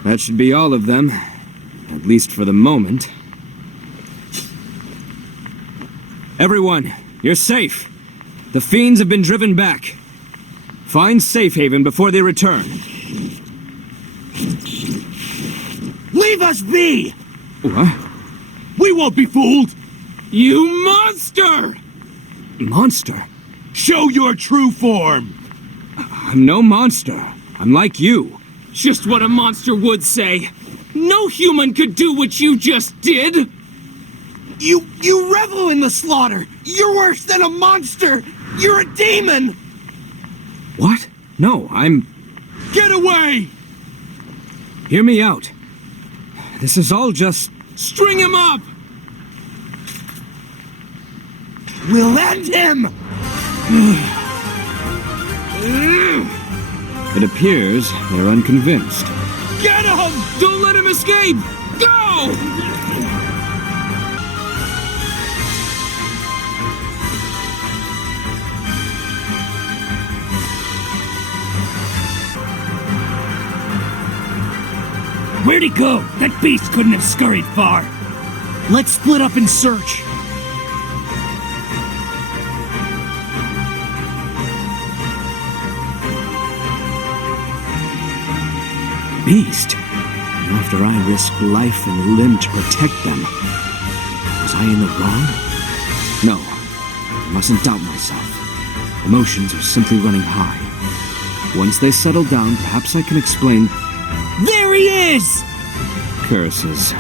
That should be all of them, at least for the moment. Everyone, you're safe. The fiends have been driven back. Find safe haven before they return. Leave us be! What? We won't be fooled! You monster! Monster? Show your true form! I'm no monster. I'm like you. Just what a monster would say. No human could do what you just did! You revel in the slaughter! You're worse than a monster! You're a demon! What? No, I'm... Get away! Hear me out. This is all just... String him up! We'll end him! It appears they're unconvinced. Get him! Don't let him escape! Go! Where'd he go? That beast couldn't have scurried far. Let's split up and search. Beast? After I risked life and limb to protect them, was I in the wrong? No, I mustn't doubt myself. Emotions are simply running high. Once they settle down, perhaps I can explain... There he is! Curses.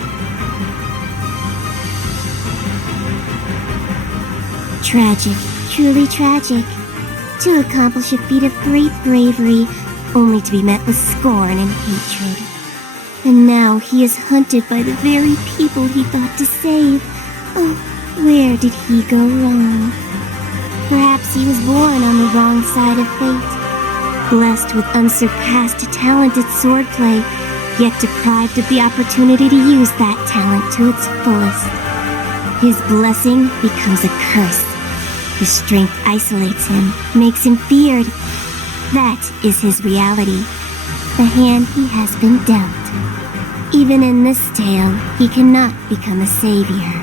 Tragic, truly tragic. To accomplish a feat of great bravery, only to be met with scorn and hatred. And now he is hunted by the very people he thought to save. Oh, where did he go wrong? Perhaps he was born on the wrong side of fate. Blessed with unsurpassed talented swordplay, yet deprived of the opportunity to use that talent to its fullest. His blessing becomes a curse. His strength isolates him, makes him feared. That is his reality, the hand he has been dealt. Even in this tale, he cannot become a savior.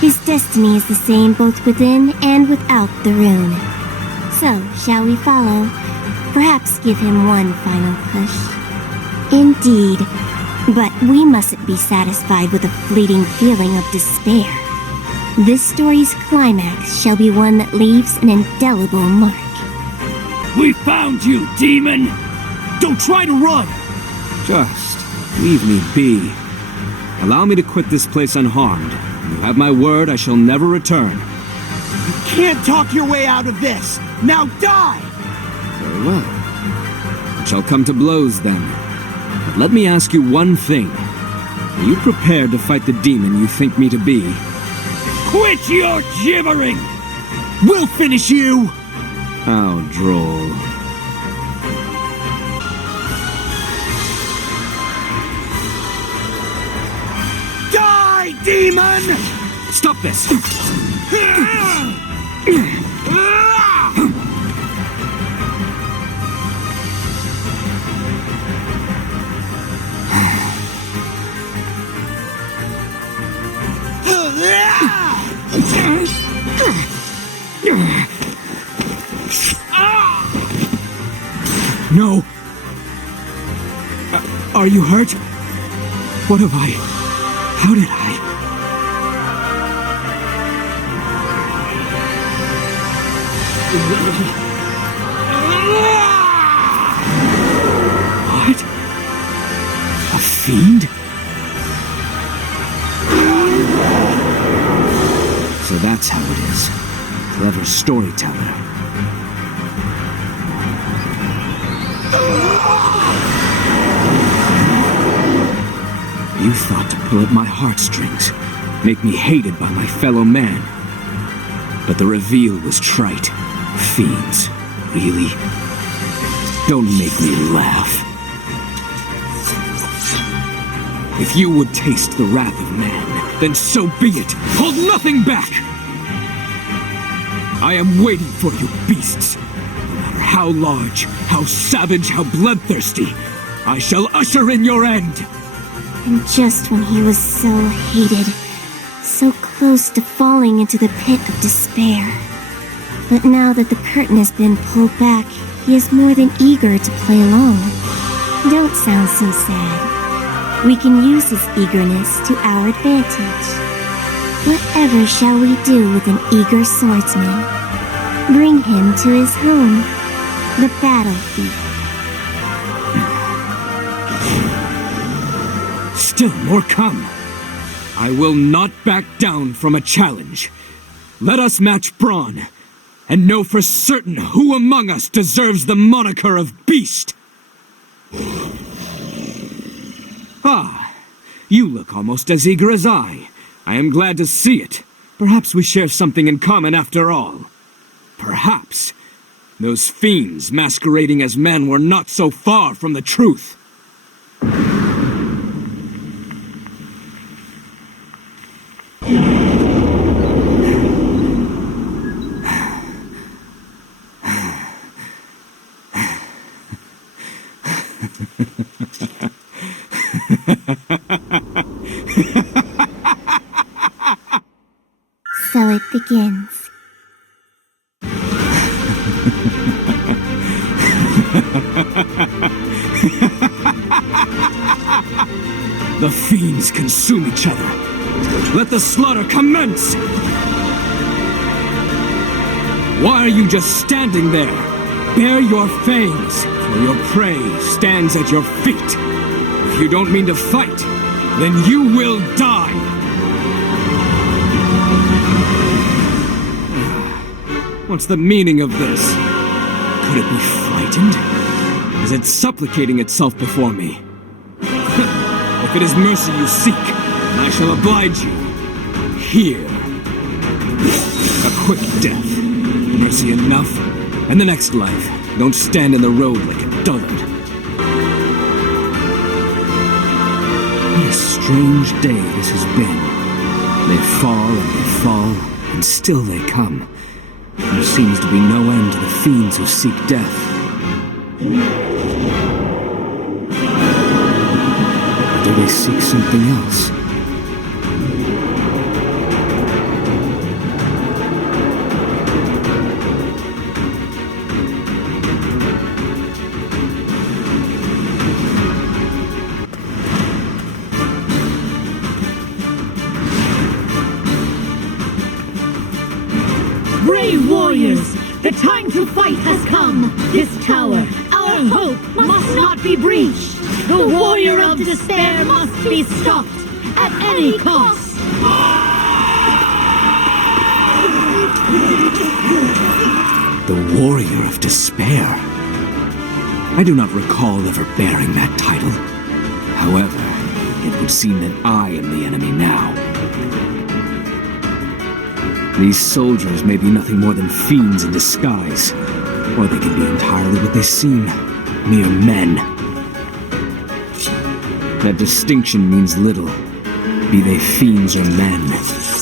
His destiny is the same both within and without the rune. So, shall we follow? Perhaps give him one final push. Indeed, but we mustn't be satisfied with a fleeting feeling of despair. This story's climax shall be one that leaves an indelible mark. We found you, demon! Don't try to run! Just leave me be. Allow me to quit this place unharmed. You have my word I shall never return. You can't talk your way out of this! Now die! Very well. We shall come to blows then. But let me ask you one thing. Are you prepared to fight the demon you think me to be? Quit your gibbering! We'll finish you! How droll. Die, demon! Stop this! No! Are you hurt? What have I... How did I... What? A fiend? So that's how it is. Clever storyteller. You thought to pull at my heartstrings, make me hated by my fellow man. But the reveal was trite. Fiends, really? Don't make me laugh. If you would taste the wrath of man, then so be it. Hold nothing back! I am waiting for you, beasts. No matter how large, how savage, how bloodthirsty, I shall usher in your end. And just when he was so hated, so close to falling into the pit of despair. But now that the curtain has been pulled back, he is more than eager to play along. Don't sound so sad. We can use his eagerness to our advantage. Whatever shall we do with an eager swordsman? Bring him to his home, the battlefield. Still more come. I will not back down from a challenge. Let us match brawn, and know for certain who among us deserves the moniker of Beast. Ah, you look almost as eager as I. I am glad to see it. Perhaps we share something in common after all. Perhaps those fiends masquerading as men were not so far from the truth. So it begins. The fiends consume each other. Let the slaughter commence! Why are you just standing there? Bare your fangs, for your prey stands at your feet. If you don't mean to fight, then you will die! What's the meaning of this? Could it be frightened? Is it supplicating itself before me? If it is mercy you seek, I shall oblige you. Here. A quick death. Mercy enough. And the next life, don't stand in the road like a dullard. What a strange day this has been. They fall, and still they come. There seems to be no end to the fiends who seek death. Or do they seek something else? Brave warriors, the time to fight has come. This tower, our hope, must not be breached. The warrior of despair must be stopped at any cost. The warrior of despair. I do not recall ever bearing that title. However, it would seem that I am the enemy now. These soldiers may be nothing more than fiends in disguise, or they can be entirely what they seem, mere men. That distinction means little. Be they fiends or men,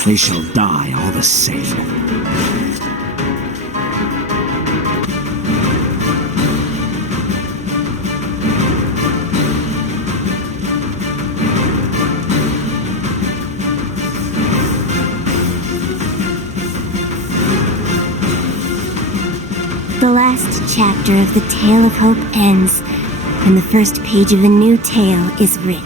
they shall die all the same. The last chapter of the Tale of Hope ends, and the first page of a new tale is writ.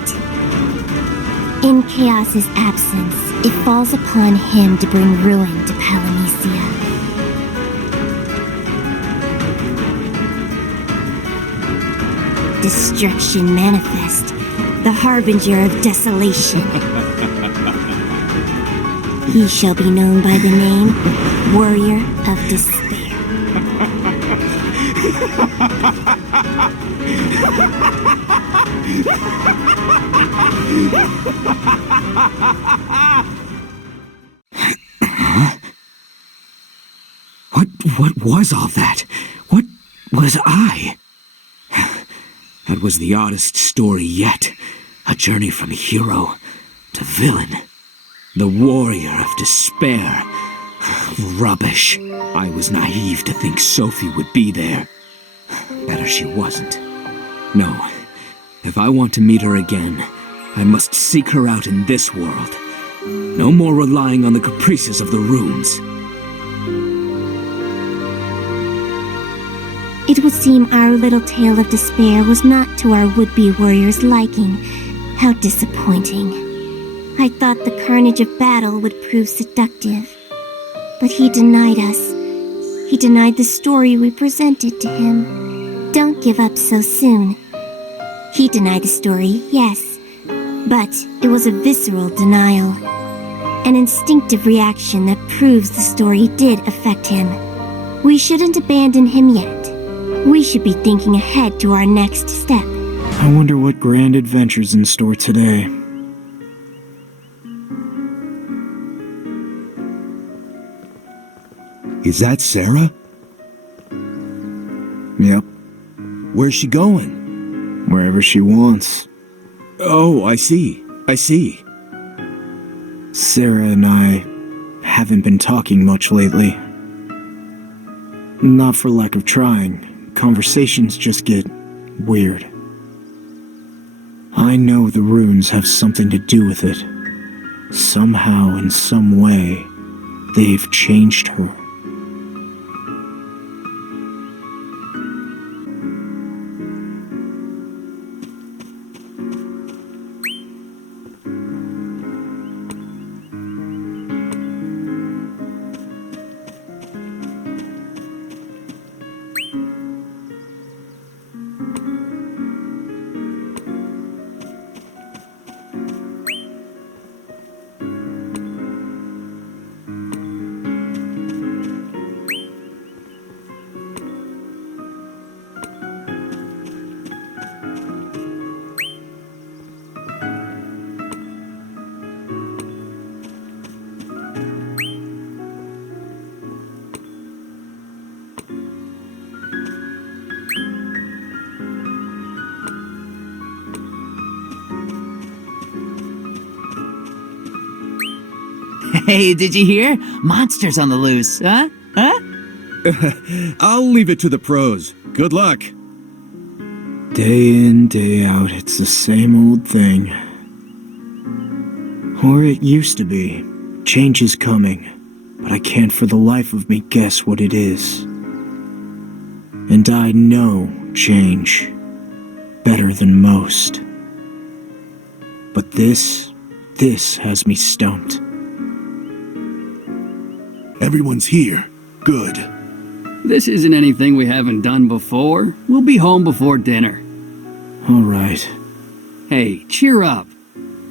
In Chaos's absence, it falls upon him to bring ruin to Palamecia. Destruction manifest, the harbinger of desolation. He shall be known by the name Warrior of Despair. What was all that? What was I? That was the oddest story yet. A journey from hero to villain. The warrior of despair. Rubbish. I was naive to think Sophie would be there. Better she wasn't. No. If I want to meet her again, I must seek her out in this world. No more relying on the caprices of the runes. It would seem our little tale of despair was not to our would-be warrior's liking. How disappointing. I thought the carnage of battle would prove seductive. But he denied us. He denied the story we presented to him. Don't give up so soon. He denied the story, yes. But it was a visceral denial. An instinctive reaction that proves the story did affect him. We shouldn't abandon him yet. We should be thinking ahead to our next step. I wonder what grand adventures in store today. Is that Sarah? Yep. Where's she going? Wherever she wants. Oh, I see. Sarah and I haven't been talking much lately. Not for lack of trying. Conversations just get weird. I know the runes have something to do with it. Somehow, in some way, they've changed her. Hey, did you hear? Monsters on the loose, huh? I'll leave it to the pros. Good luck. Day in, day out, it's the same old thing. Or it used to be. Change is coming, but I can't for the life of me guess what it is. And I know change better than most. But this has me stumped. Everyone's here. Good. This isn't anything we haven't done before. We'll be home before dinner. All right. Hey, cheer up.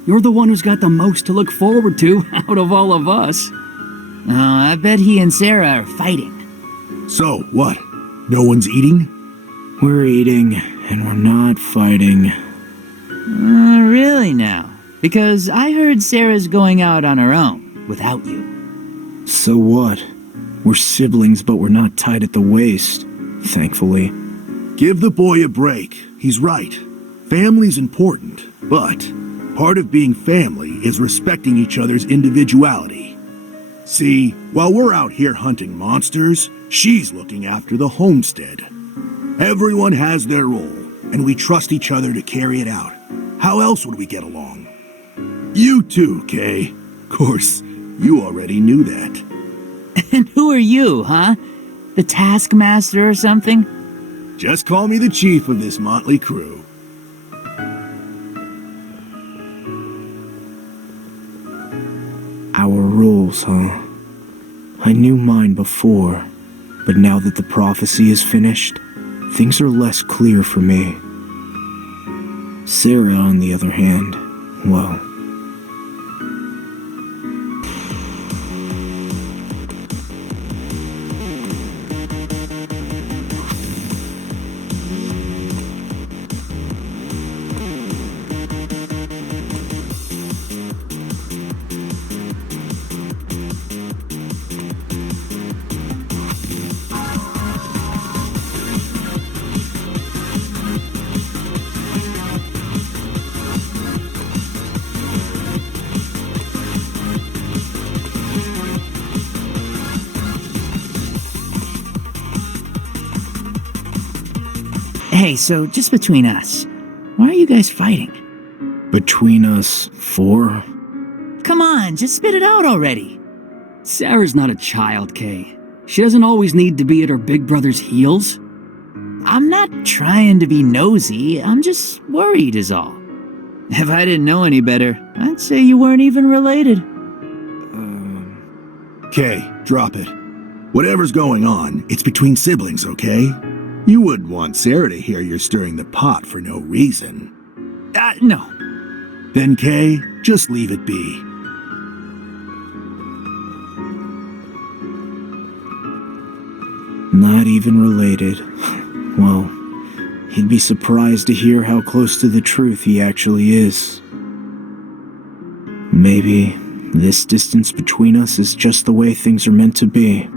You're the one who's got the most to look forward to out of all of us. Oh, I bet he and Sarah are fighting. So, what? No one's eating? We're eating, and we're not fighting. Really now? Because I heard Sarah's going out on her own, without you. So what? We're siblings, but we're not tied at the waist, thankfully. Give the boy a break. He's right. Family's important, but part of being family is respecting each other's individuality. See, while we're out here hunting monsters, she's looking after the homestead. Everyone has their role, and we trust each other to carry it out. How else would we get along? You too, Kay. Of course, you already knew that. And who are you, huh? The taskmaster or something? Just call me the chief of this motley crew. Our rules, huh? I knew mine before, but now that the prophecy is finished, things are less clear for me. Sarah, on the other hand, well... Hey, so just between us, why are you guys fighting? Between us four? Come on, just spit it out already. Sarah's not a child, Kay. She doesn't always need to be at her big brother's heels. I'm not trying to be nosy, I'm just worried is all. If I didn't know any better, I'd say you weren't even related. Kay, drop it. Whatever's going on, it's between siblings, okay? You wouldn't want Sarah to hear you're stirring the pot for no reason. No. Then, Kay, just leave it be. Not even related. Well, he'd be surprised to hear how close to the truth he actually is. Maybe this distance between us is just the way things are meant to be.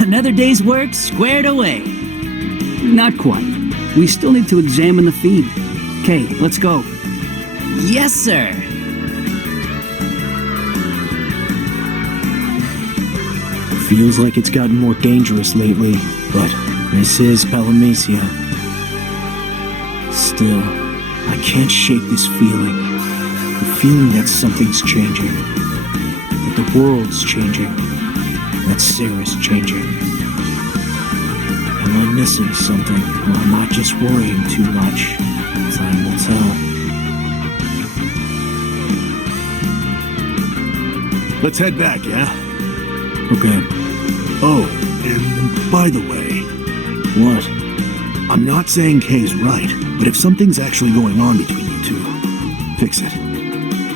Another day's work squared away. Not quite. We still need to examine the feed. Kay, let's go. Yes, sir. Feels like it's gotten more dangerous lately, but this is Palamecia. Still, I can't shake this feeling. The feeling that something's changing. That the world's changing. That Sarah's changing. Am I missing something, or am I just worrying too much? Time will tell. Let's head back, yeah? Okay. Oh, and by the way... What? I'm not saying Kay's right, but if something's actually going on between you two, fix it.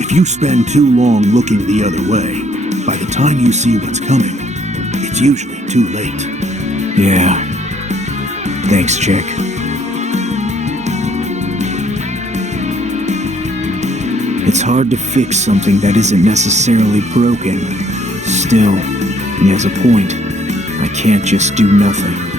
If you spend too long looking the other way, by the time you see what's coming, it's usually too late. Yeah. Thanks, Chick. It's hard to fix something that isn't necessarily broken. Still, he has a point. I can't just do nothing.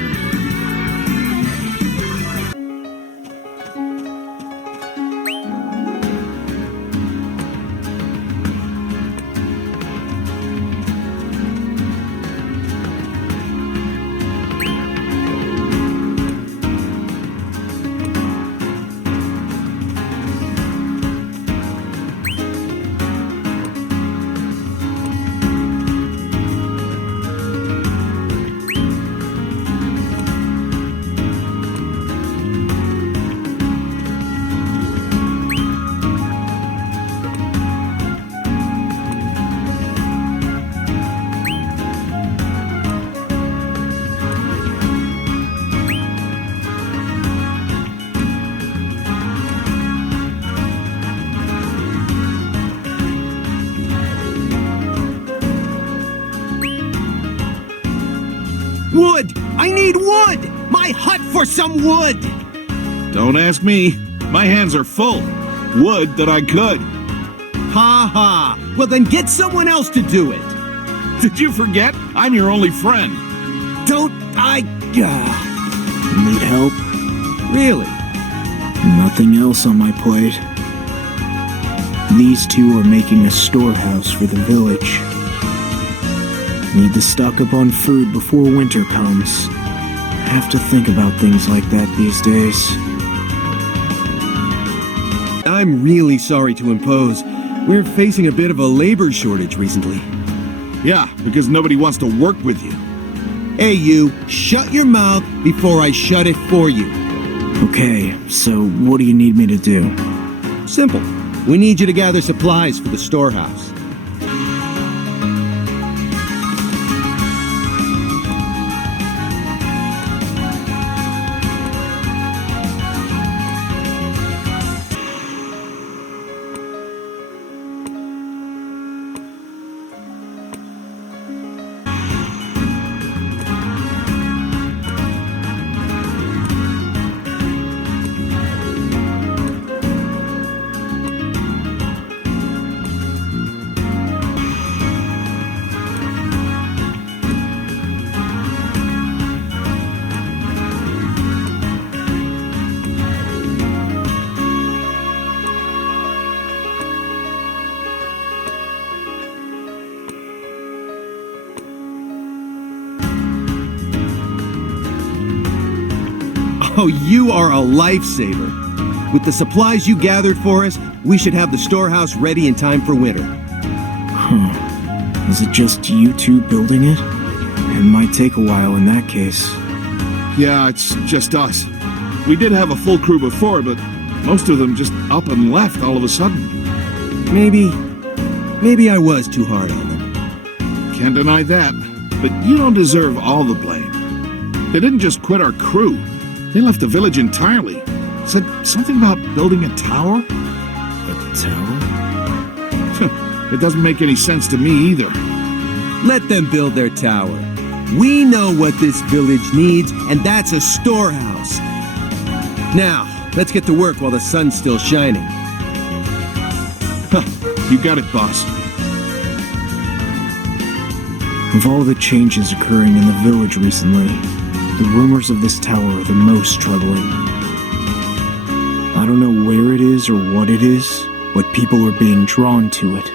Wood! I need wood! My hut for some wood! Don't ask me. My hands are full. Would that I could. Ha ha! Well then get someone else to do it! Did you forget? I'm your only friend. Don't I... Need help? Really? Nothing else on my plate. These two are making a storehouse for the village. Need to stock up on food before winter comes. Have to think about things like that these days. I'm really sorry to impose. We're facing a bit of a labor shortage recently. Yeah, because nobody wants to work with you. Hey you, shut your mouth before I shut it for you. Okay, so what do you need me to do? Simple. We need you to gather supplies for the storehouse. Oh, you are a lifesaver. With the supplies you gathered for us, we should have the storehouse ready in time for winter. Huh. Is it just you two building it? It might take a while in that case. Yeah, it's just us. We did have a full crew before, but most of them just up and left all of a sudden. Maybe I was too hard on them. Can't deny that, but you don't deserve all the blame. They didn't just quit our crew. They left the village entirely. Said something about building a tower? A tower? It doesn't make any sense to me either. Let them build their tower. We know what this village needs, and that's a storehouse. Now, let's get to work while the sun's still shining. You got it, boss. Of all the changes occurring in the village recently, the rumors of this tower are the most troubling. I don't know where it is or what it is, but people are being drawn to it.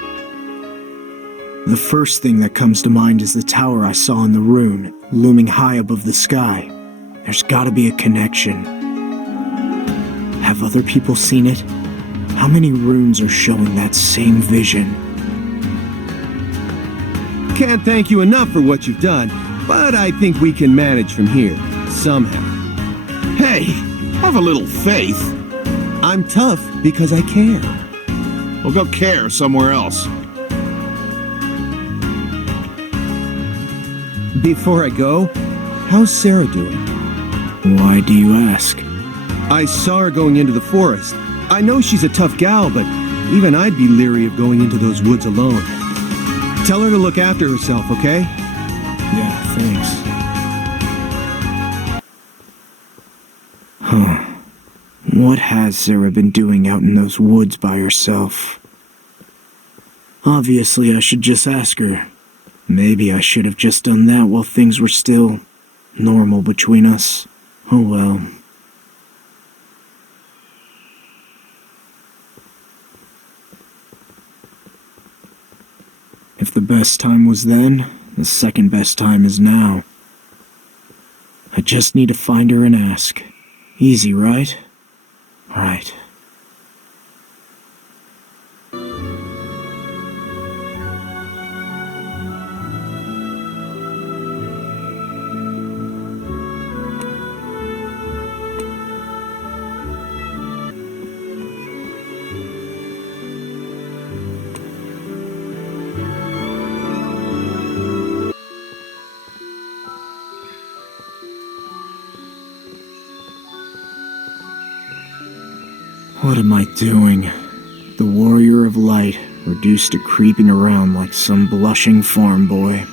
The first thing that comes to mind is the tower I saw in the rune, looming high above the sky. There's gotta be a connection. Have other people seen it? How many runes are showing that same vision? Can't thank you enough for what you've done, but I think we can manage from here, somehow. Hey, have a little faith. I'm tough because I care. Well, go care somewhere else. Before I go, how's Sarah doing? Why do you ask? I saw her going into the forest. I know she's a tough gal, but even I'd be leery of going into those woods alone. Tell her to look after herself, okay? Yeah, thanks. Huh. What has Sarah been doing out in those woods by herself? Obviously, I should just ask her. Maybe I should have just done that while things were still normal between us. Oh well. If the best time was then, the second best time is now. I just need to find her and ask. Easy, right? Right. What am I doing? The warrior of light, reduced to creeping around like some blushing farm boy.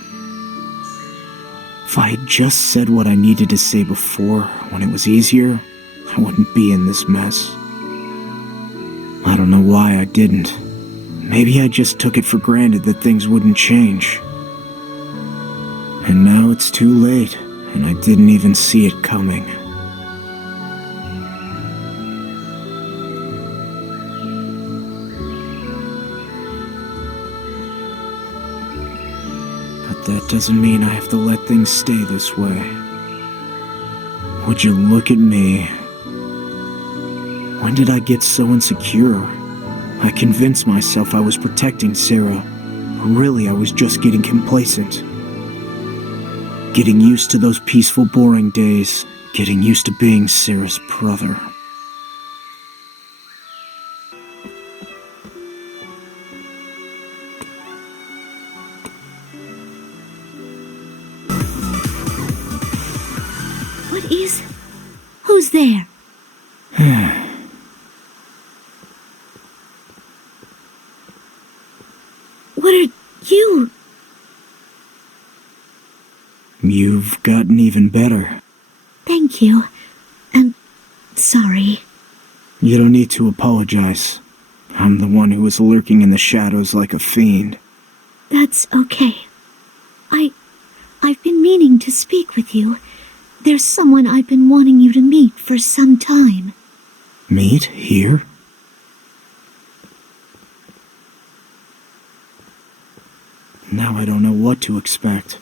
If I had just said what I needed to say before, when it was easier, I wouldn't be in this mess. I don't know why I didn't. Maybe I just took it for granted that things wouldn't change. And now it's too late, and I didn't even see it coming. That doesn't mean I have to let things stay this way. Would you look at me? When did I get so insecure? I convinced myself I was protecting Sarah, but really I was just getting complacent. Getting used to those peaceful, boring days. Getting used to being Sarah's brother. Who's there? What are you? You've gotten even better. Thank you. I'm sorry. You don't need to apologize. I'm the one who was lurking in the shadows like a fiend. That's okay. I've been meaning to speak with you. There's someone I've been wanting you to meet for some time. Meet here? Now I don't know what to expect.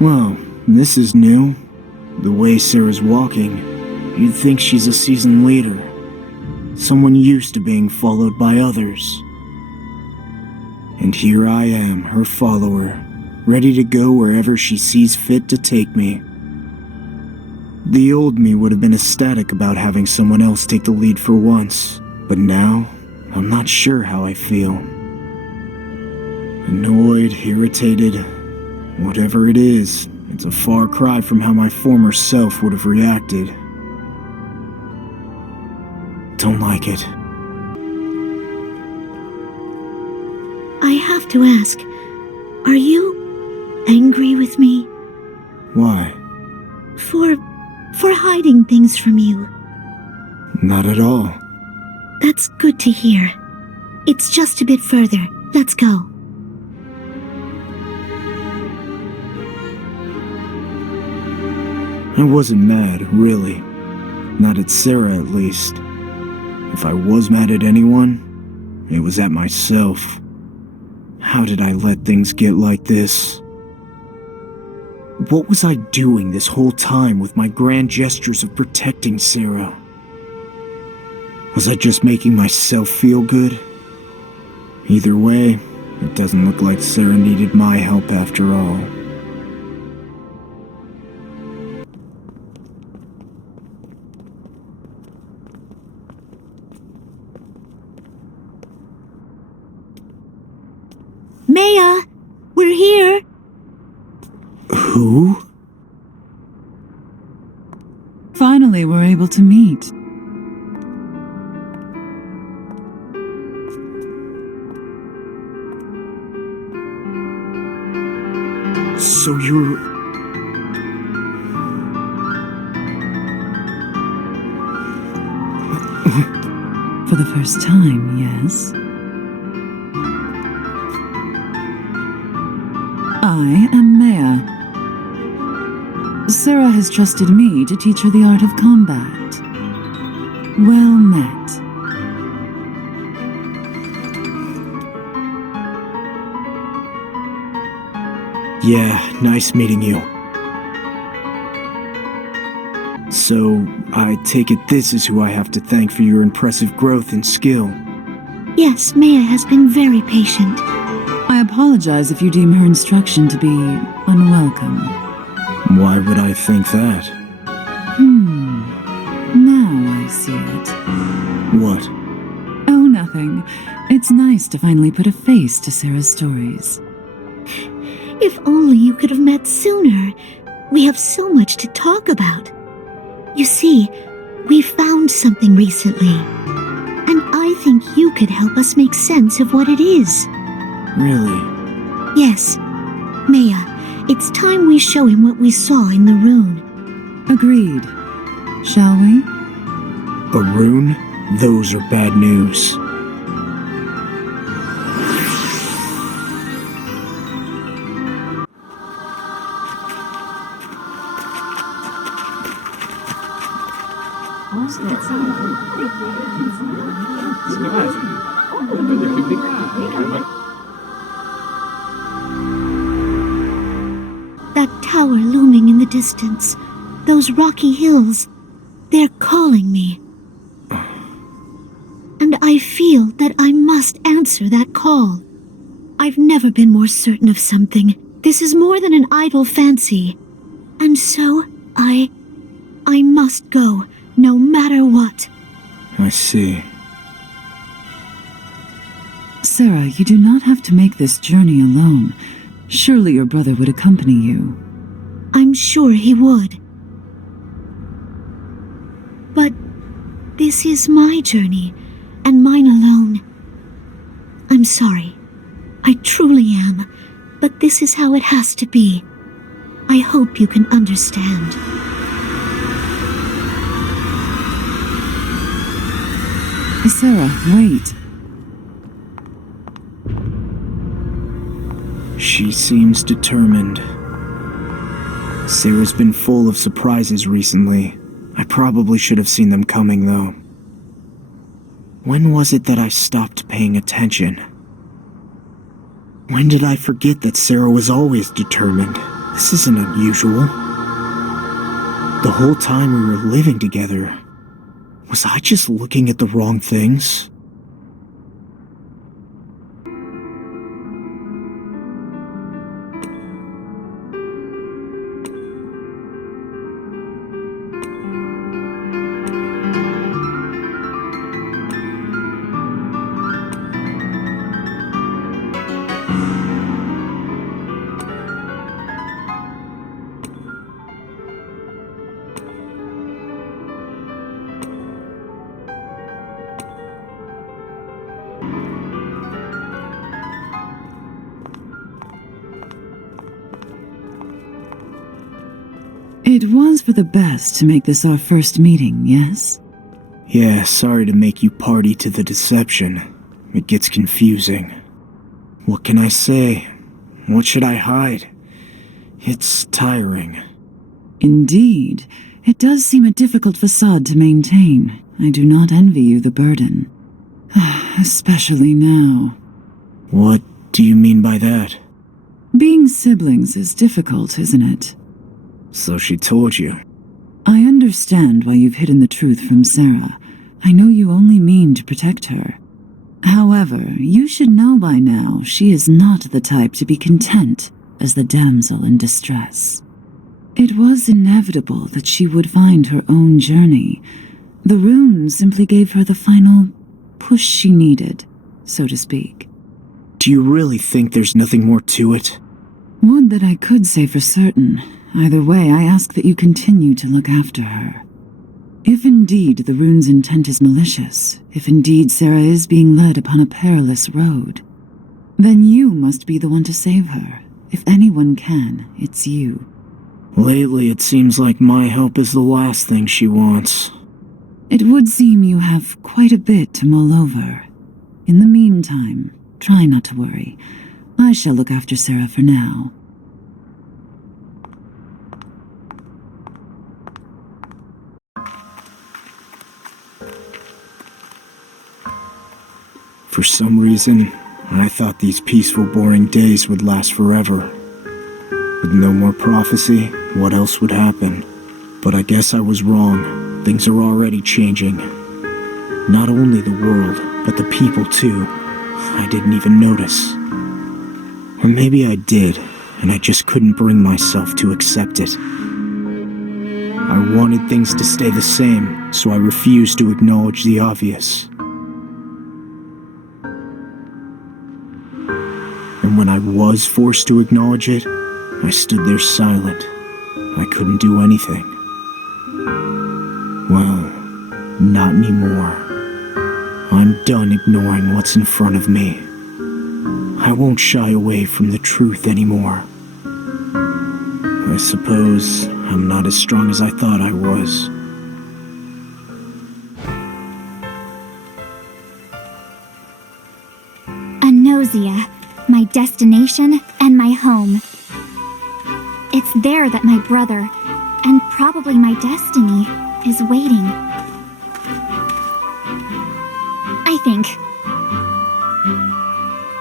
Well, this is new. The way Sarah's walking, you'd think she's a seasoned leader. Someone used to being followed by others. And here I am, her follower, ready to go wherever she sees fit to take me. The old me would have been ecstatic about having someone else take the lead for once, but now, I'm not sure how I feel. Annoyed, irritated, whatever it is, it's a far cry from how my former self would have reacted. Don't like it. I have to ask, are you angry with me? Why? For hiding things from you. Not at all. That's good to hear. It's just a bit further. Let's go. I wasn't mad, really. Not at Sarah, at least. If I was mad at anyone, it was at myself. How did I let things get like this? What was I doing this whole time with my grand gestures of protecting Sarah? Was I just making myself feel good? Either way, it doesn't look like Sarah needed my help after all. Maya, we're here. Who? Finally, we're able to meet. So you're... For the first time, yes. I am Maya. Sarah has trusted me to teach her the art of combat. Well met. Yeah, nice meeting you. So, I take it this is who I have to thank for your impressive growth and skill. Yes, Maya has been very patient. I apologize if you deem her instruction to be unwelcome. Why would I think that? Now I see it. What? Oh, nothing. It's nice to finally put a face to Sarah's stories. If only you could have met sooner. We have so much to talk about. You see, we found something recently. And I think you could help us make sense of what it is. Really? Yes. Maya, it's time we show him what we saw in the rune. Agreed. Shall we? A rune? Those are bad news. That tower looming in the distance, those rocky hills, they're calling me. And I feel that I must answer that call. I've never been more certain of something. This is more than an idle fancy. And so, I must go, no matter what. I see. Sarah, you do not have to make this journey alone. Surely your brother would accompany you. I'm sure he would. But this is my journey, and mine alone. I'm sorry. I truly am, but this is how it has to be. I hope you can understand. Sarah, wait. She seems determined. Sarah's been full of surprises recently. I probably should have seen them coming, though. When was it that I stopped paying attention? When did I forget that Sarah was always determined, This isn't unusual. The whole time we were living together, was I just looking at the wrong things? It was for the best to make this our first meeting, yes? Yeah, sorry to make you party to the deception. It gets confusing. What can I say? What should I hide? It's tiring. Indeed. It does seem a difficult facade to maintain. I do not envy you the burden. Especially now. What do you mean by that? Being siblings is difficult, isn't it? So she told you. I understand why you've hidden the truth from Sarah. I know you only mean to protect her. However, you should know by now she is not the type to be content as the damsel in distress. It was inevitable that she would find her own journey. The runes simply gave her the final push she needed, so to speak. Do you really think there's nothing more to it? Would that I could say for certain. Either way, I ask that you continue to look after her. If indeed the rune's intent is malicious, if indeed Sarah is being led upon a perilous road, then you must be the one to save her. If anyone can, it's you. Lately, it seems like my help is the last thing she wants. It would seem you have quite a bit to mull over. In the meantime, try not to worry. I shall look after Sarah for now. For some reason, I thought these peaceful, boring days would last forever. With no more prophecy, what else would happen? But I guess I was wrong. Things are already changing. Not only the world, but the people too. I didn't even notice. Or maybe I did, and I just couldn't bring myself to accept it. I wanted things to stay the same, so I refused to acknowledge the obvious. And when I was forced to acknowledge it, I stood there silent. I couldn't do anything. Well, not anymore. I'm done ignoring what's in front of me. I won't shy away from the truth anymore. I suppose I'm not as strong as I thought I was. Nausea, my destination and my home. It's there that my brother, and probably my destiny, is waiting. I think.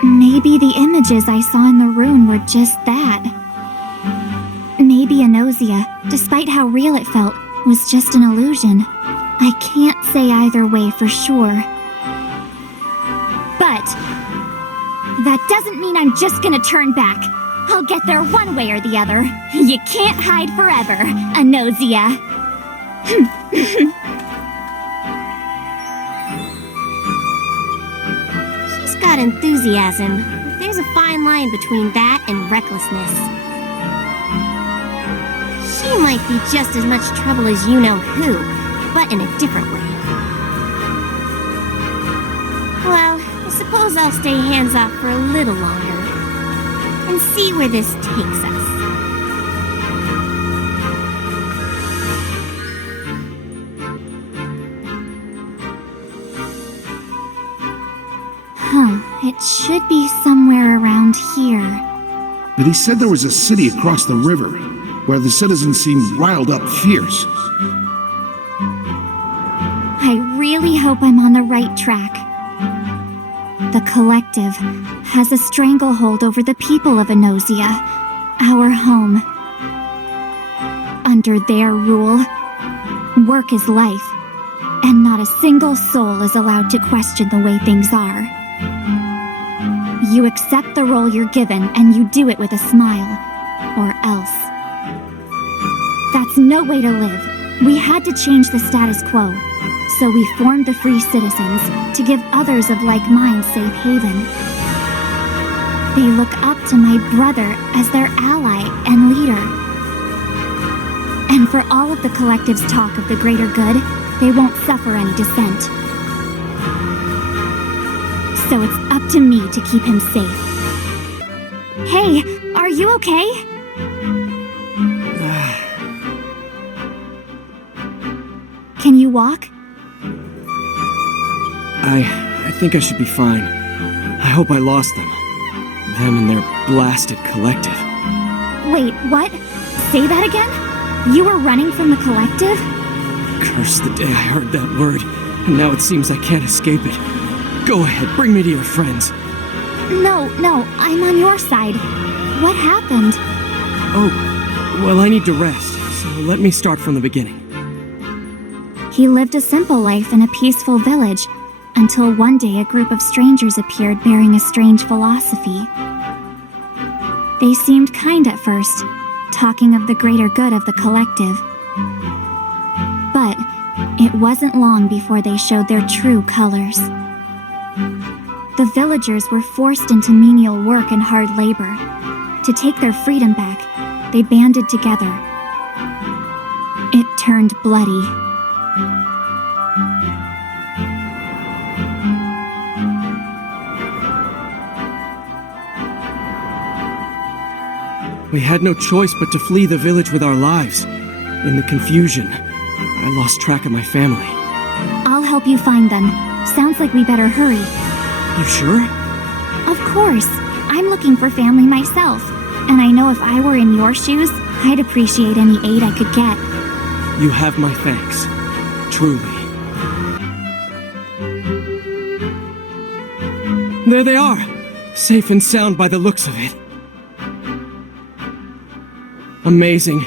Maybe the images I saw in the rune were just that. Maybe Nausea, despite how real it felt, was just an illusion. I can't say either way for sure. But that doesn't mean I'm just gonna turn back. I'll get there one way or the other. You can't hide forever, Nausea. She's got enthusiasm. There's a fine line between that and recklessness. She might be just as much trouble as you-know-who, but in a different way. Well, I suppose I'll stay hands-off for a little longer and see where this takes us. It should be somewhere around here. But he said there was a city across the river, where the citizens seemed riled up fierce. I really hope I'm on the right track. The Collective has a stranglehold over the people of Nausea, our home. under their rule. Work is life, and not a single soul is allowed to question the way things are. You accept the role you're given, and you do it with a smile, or else. That's no way to live. We had to change the status quo, so we formed the Free Citizens to give others of like mind safe haven. They look up to my brother as their ally and leader. And for all of the collective's talk of the greater good, they won't suffer any dissent. So it's up to me to keep him safe. Hey, are you okay? Can you walk? I think I should be fine. I hope I lost them. Them and their blasted collective. Wait, what? Say that again? You were running from the collective? Curse the day I heard that word, and now it seems I can't escape it. Go ahead, bring me to your friends. No, I'm on your side. What happened? Oh, well, I need to rest, so let me start from the beginning. He lived a simple life in a peaceful village, until one day a group of strangers appeared bearing a strange philosophy. They seemed kind at first, talking of the greater good of the collective. But it wasn't long before they showed their true colors. The villagers were forced into menial work and hard labor. To take their freedom back, they banded together. It turned bloody. We had no choice but to flee the village with our lives. In the confusion, I lost track of my family. I'll help you find them. Sounds like we better hurry. You sure? Of course. I'm looking for family myself. And I know if I were in your shoes, I'd appreciate any aid I could get. You have my thanks. Truly. There they are! Safe and sound by the looks of it. Amazing.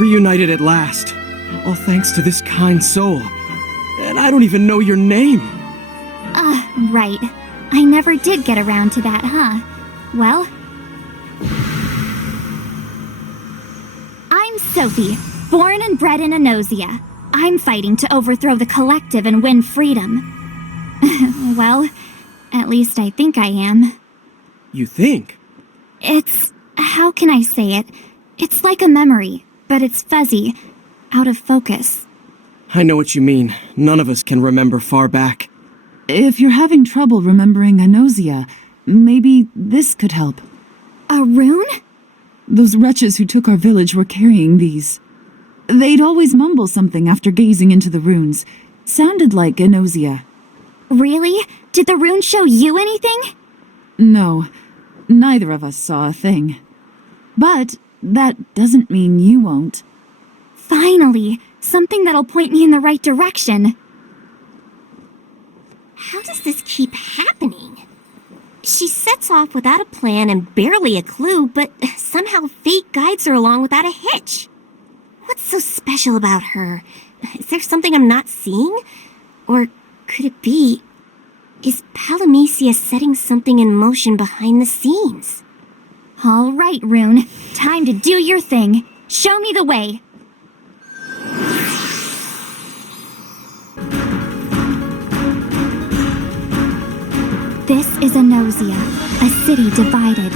Reunited at last. All thanks to this kind soul. And I don't even know your name. Right. I never did get around to that, huh? Well... I'm Sophie, born and bred in Enosia. I'm fighting to overthrow the collective and win freedom. Well, at least I think I am. You think? It's... how can I say it? It's like a memory, but it's fuzzy, out of focus. I know what you mean. None of us can remember far back. If you're having trouble remembering Enosia, maybe this could help. A rune? Those wretches who took our village were carrying these. They'd always mumble something after gazing into the runes. Sounded like Enosia. Really? Did the rune show you anything? No, neither of us saw a thing. But that doesn't mean you won't. Finally! Something that'll point me in the right direction. How does this keep happening? She sets off without a plan and barely a clue, but somehow fate guides her along without a hitch. What's so special about her? Is there something I'm not seeing? Or could it be... is Palamecia setting something in motion behind the scenes? All right, Rune. Time to do your thing. Show me the way. This is Enosia, a city divided.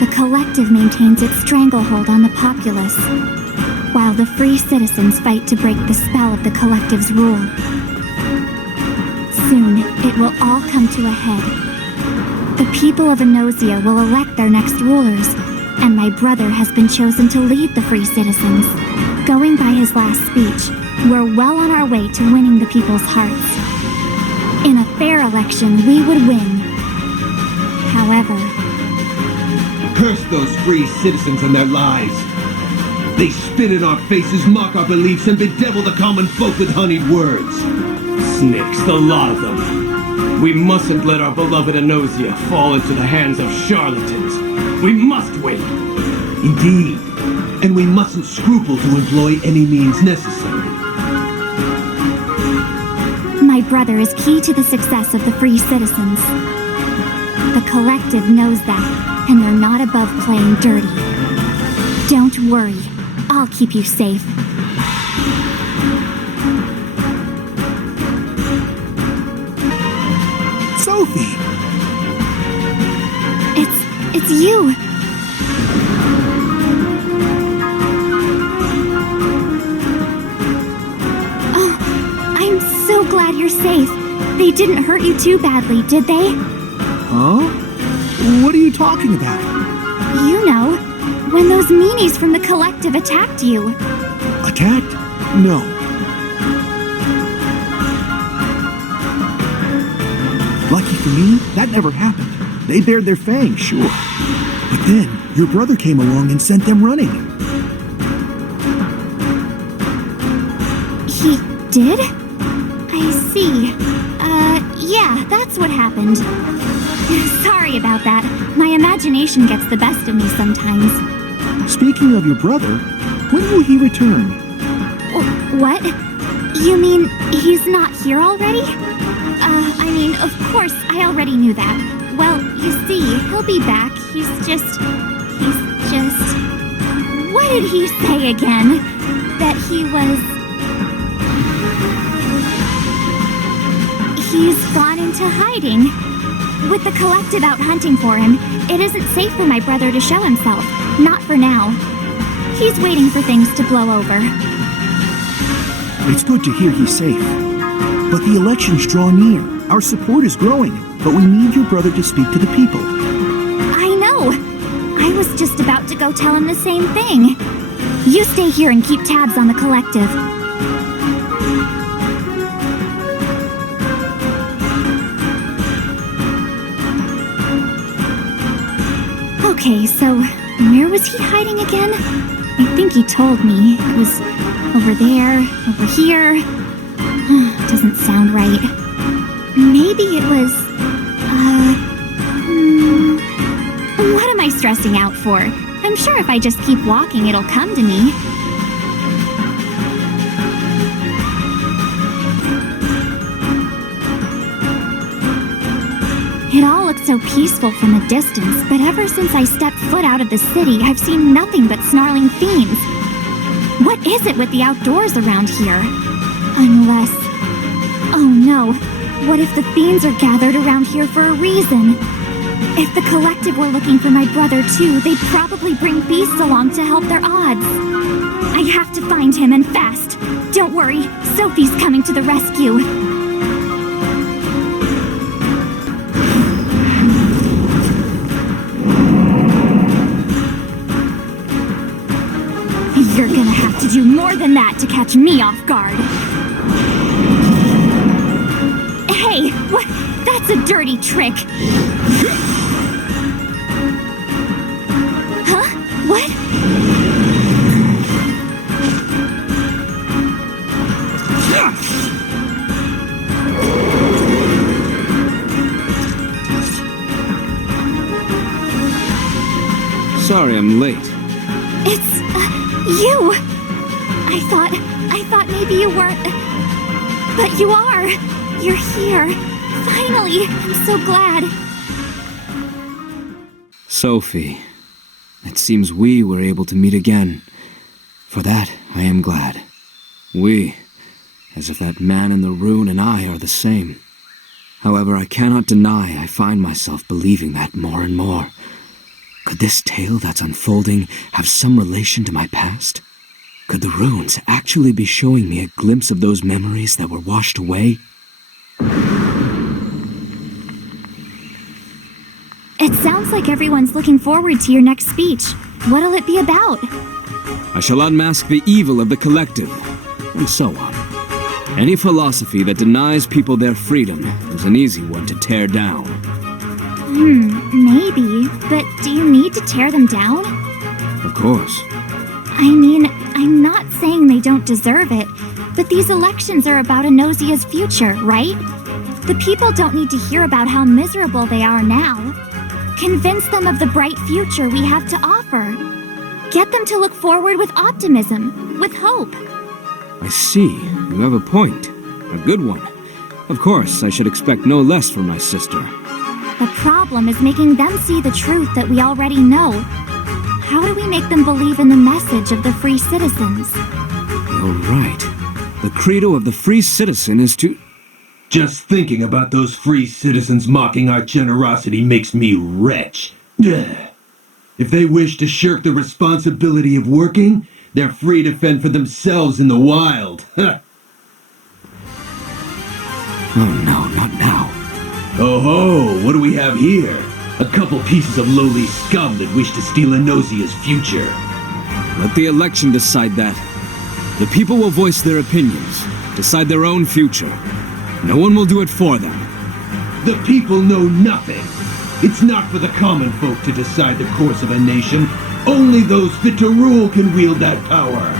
The collective maintains its stranglehold on the populace, while the free citizens fight to break the spell of the collective's rule. Soon, it will all come to a head. The people of Enosia will elect their next rulers, and my brother has been chosen to lead the free citizens. Going by his last speech, we're well on our way to winning the people's hearts. In a fair election, we would win. However... Curse those free citizens and their lies. They spit in our faces, mock our beliefs, and bedevil the common folk with honeyed words. Snakes, the lot of them. We mustn't let our beloved Enosia fall into the hands of charlatans. We must win. Indeed. and we mustn't scruple to employ any means necessary. My brother is key to the success of the free citizens. The collective knows that, and they're not above playing dirty. Don't worry, I'll keep you safe. Sophie! It's you! Oh, I'm so glad you're safe. They didn't hurt you too badly, did they? Huh? What are you talking about? You know, when those meanies from the collective attacked you. Attacked? No. Lucky for me, that never happened. They bared their fangs, sure. But then, your brother came along and sent them running. He did? I see. Yeah, that's what happened. Sorry about that. My imagination gets the best of me sometimes. Speaking of your brother, when will he return? What? You mean he's not here already? Of course, I already knew that. Well, you see, he'll be back. He's just... What did he say again? That he was... He's gone into hiding. With the collective out hunting for him, it isn't safe for my brother to show himself. Not for now. He's waiting for things to blow over. It's good to hear he's safe. But the elections draw near. Our support is growing, but we need your brother to speak to the people. I know! I was just about to go tell him the same thing. You stay here and keep tabs on the collective. Okay, so where was he hiding again? I think he told me. It was over there, over here. Doesn't sound right. Maybe it was... What am I stressing out for? I'm sure if I just keep walking, it'll come to me. It all looks so peaceful from a distance, but ever since I stepped foot out of the city, I've seen nothing but snarling fiends. What is it with the outdoors around here? Unless... Oh no, what if the fiends are gathered around here for a reason? If the collective were looking for my brother too, they'd probably bring beasts along to help their odds. I have to find him, and fast. Don't worry, Sophie's coming to the rescue. You're gonna have to do more than that to catch me off guard. Hey, what? That's a dirty trick. Huh? What? Sorry I'm late. It's... you! I thought maybe you weren't... But you are! You're here! Finally! I'm so glad! Sophie, it seems we were able to meet again. For that, I am glad. We, as if that man in the rune and I are the same. However, I cannot deny I find myself believing that more and more. Could this tale that's unfolding have some relation to my past? Could the runes actually be showing me a glimpse of those memories that were washed away? It sounds like everyone's looking forward to your next speech. What'll it be about? I shall unmask the evil of the collective, and so on. Any philosophy that denies people their freedom is an easy one to tear down. Maybe. But do you need to tear them down? Of course. I mean, I'm not saying they don't deserve it, but these elections are about Enosia's future, right? The people don't need to hear about how miserable they are now. Convince them of the bright future we have to offer. Get them to look forward with optimism, with hope. I see. You have a point. A good one. Of course, I should expect no less from my sister. The problem is making them see the truth that we already know. How do we make them believe in the message of the free citizens? You're right. The credo of the free citizen is to... Just thinking about those free citizens mocking our generosity makes me retch. Ugh. If they wish to shirk the responsibility of working, they're free to fend for themselves in the wild. Oh no, not now. Oh ho, what do we have here? A couple pieces of lowly scum that wish to steal Enosia's future. Let the election decide that. The people will voice their opinions, decide their own future. No one will do it for them. The people know nothing. It's not for the common folk to decide the course of a nation. Only those fit to rule can wield that power.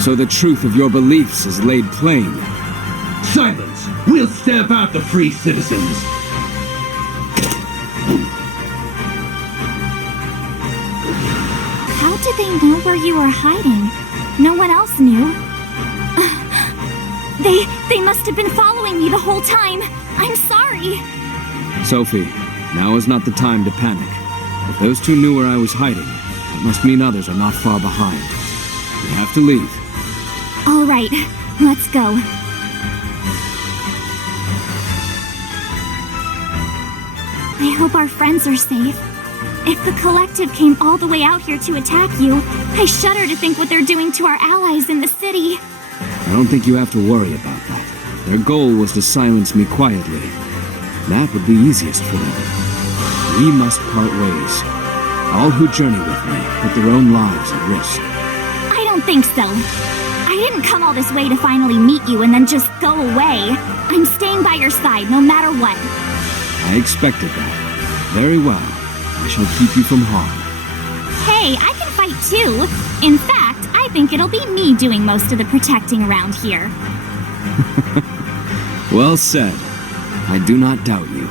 So the truth of your beliefs is laid plain. Silence! We'll stamp out the free citizens! How did they know where you were hiding? No one else knew. They must have been following me the whole time. I'm sorry. Sophie, now is not the time to panic. If those two knew where I was hiding, that must mean others are not far behind. We have to leave. All right, let's go. I hope our friends are safe. If the collective came all the way out here to attack you, I shudder to think what they're doing to our allies in the city. I don't think you have to worry about that. Their goal was to silence me quietly. That would be easiest for them. We must part ways. All who journey with me put their own lives at risk. I don't think so. I didn't come all this way to finally meet you and then just go away. I'm staying by your side no matter what. I expected that. Very well. I shall keep you from harm. Hey, I can fight too. In fact, I think it'll be me doing most of the protecting around here. Well said. I do not doubt you.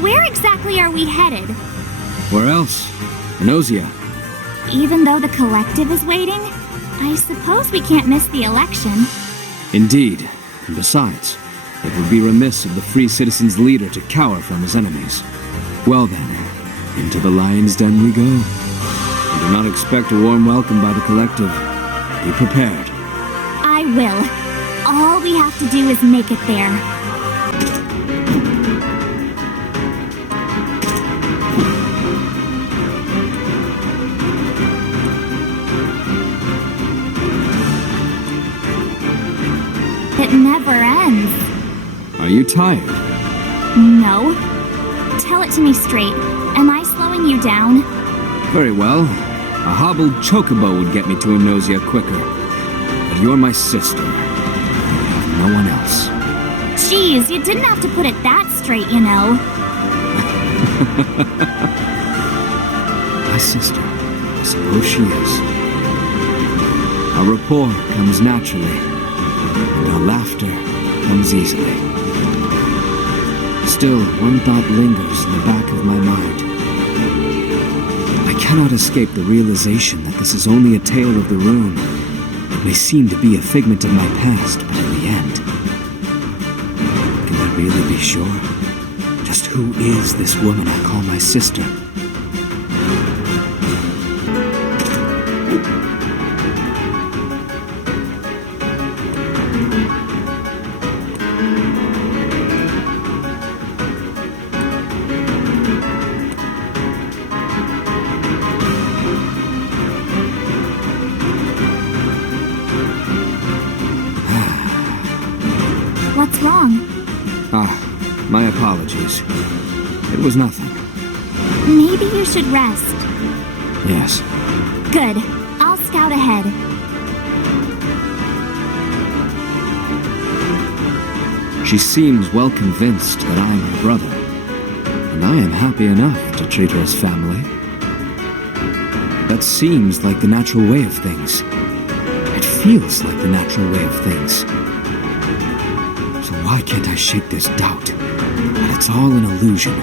Where exactly are we headed? Where else? Enosia. Even though the collective is waiting, I suppose we can't miss the election. Indeed. And besides, it would be remiss of the free citizen's leader to cower from his enemies. Well then, into the lion's den we go. We do not expect a warm welcome by the collective. Be prepared. I will. All we have to do is make it there. It never ends. Are you tired? No. Tell it to me straight. Am I slowing you down? Very well. A hobbled chocobo would get me to Enosia quicker. But you're my sister. I have no one else. Jeez, you didn't have to put it that straight, you know. My sister. I suppose she is. Our rapport comes naturally. And our laughter comes easily. Still, one thought lingers in the back of my mind. I cannot escape the realization that this is only a tale of the rune. It may seem to be a figment of my past, but in the end... Can I really be sure? Just who is this woman I call my sister? What's wrong? My apologies. It was nothing. Maybe you should rest. Yes. Good. I'll scout ahead. She seems well convinced that I am her brother, and I am happy enough to treat her as family. That seems like the natural way of things. It feels like the natural way of things. So why can't I shake this doubt that it's all an illusion?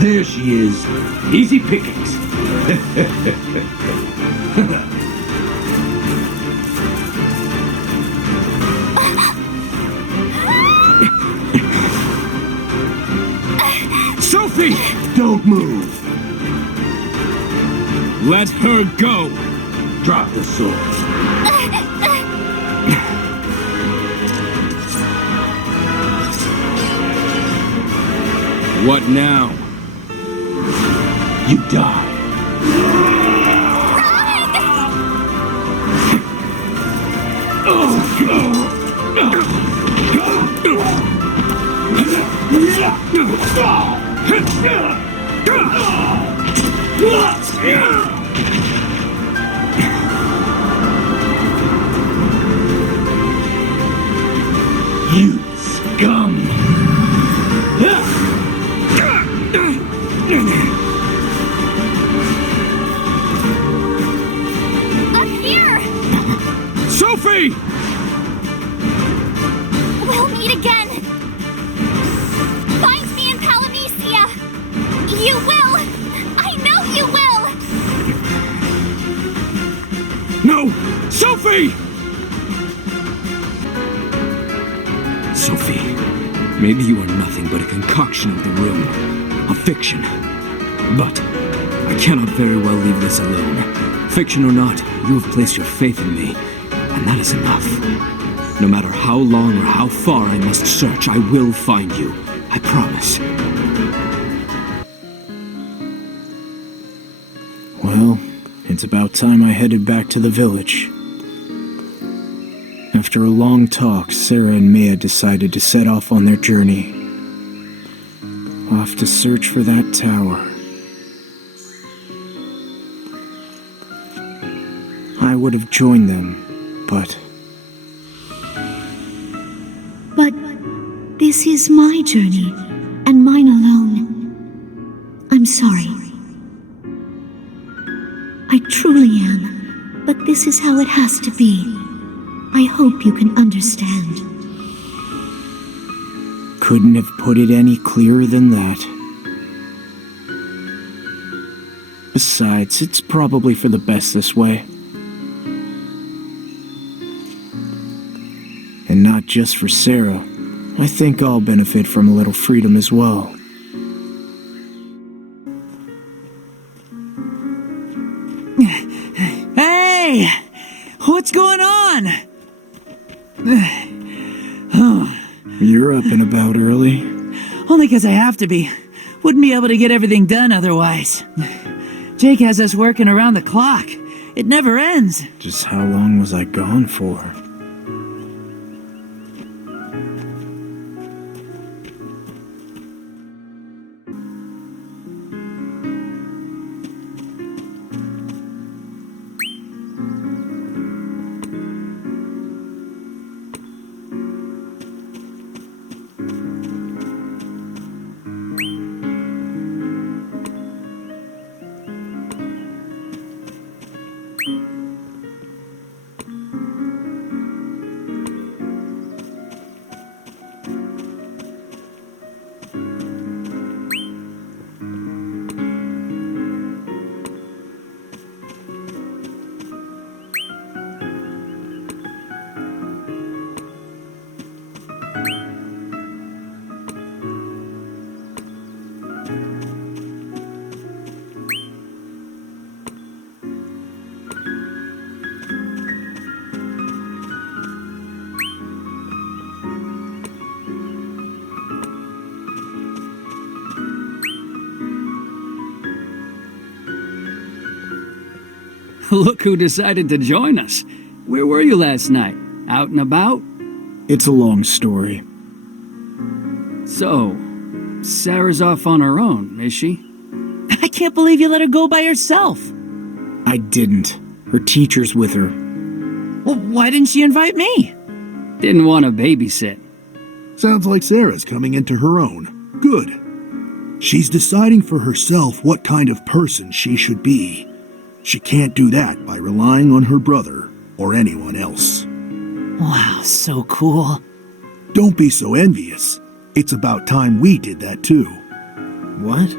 There she is. Easy pickings. Sophie! Don't move. Let her go! Drop the sword. What now? You die. You scum! Up here! Sophie! We'll meet again! Find me in Palamecia! You will! I know you will! No! Sophie! Sophie, maybe you are nothing but a concoction of the room, a fiction. But I cannot very well leave this alone. Fiction or not, you have placed your faith in me, and that is enough. No matter how long or how far I must search, I will find you. I promise. Well, it's about time I headed back to the village. After a long talk, Sarah and Maya decided to set off on their journey. Off to search for that tower. I would have joined them, but... But this is my journey, and mine alone. I'm sorry. I truly am, but this is how it has to be. I hope you can understand. Couldn't have put it any clearer than that. Besides, it's probably for the best this way. And not just for Sarah. I think I'll benefit from a little freedom as well. Hey! What's going on? You're up and about early. Only because I have to be. Wouldn't be able to get everything done otherwise. Jake has us working around the clock. It never ends. Just how long was I gone for? Look who decided to join us. Where were you last night? Out and about? It's a long story. So, Sarah's off on her own, is she? I can't believe you let her go by herself. I didn't. Her teacher's with her. Well, why didn't she invite me? Didn't want to babysit. Sounds like Sarah's coming into her own. Good. She's deciding for herself what kind of person she should be. She can't do that by relying on her brother or anyone else. Wow, so cool. Don't be so envious. It's about time we did that too. What?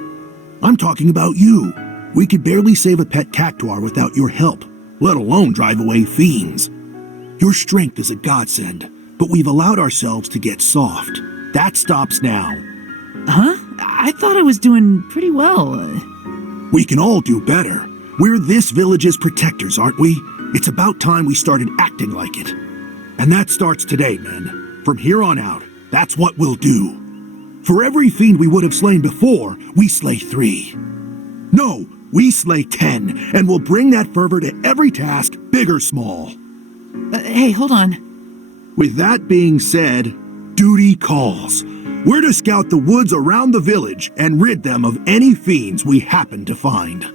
I'm talking about you. We could barely save a pet cactuar without your help, let alone drive away fiends. Your strength is a godsend, but we've allowed ourselves to get soft. That stops now. Huh? I thought I was doing pretty well. We can all do better. We're this village's protectors, aren't we? It's about time we started acting like it. And that starts today, men. From here on out, that's what we'll do. For every fiend we would have slain before, we slay 3. No, we slay 10, and we'll bring that fervor to every task, big or small. Hey, hold on. With that being said, duty calls. We're to scout the woods around the village and rid them of any fiends we happen to find.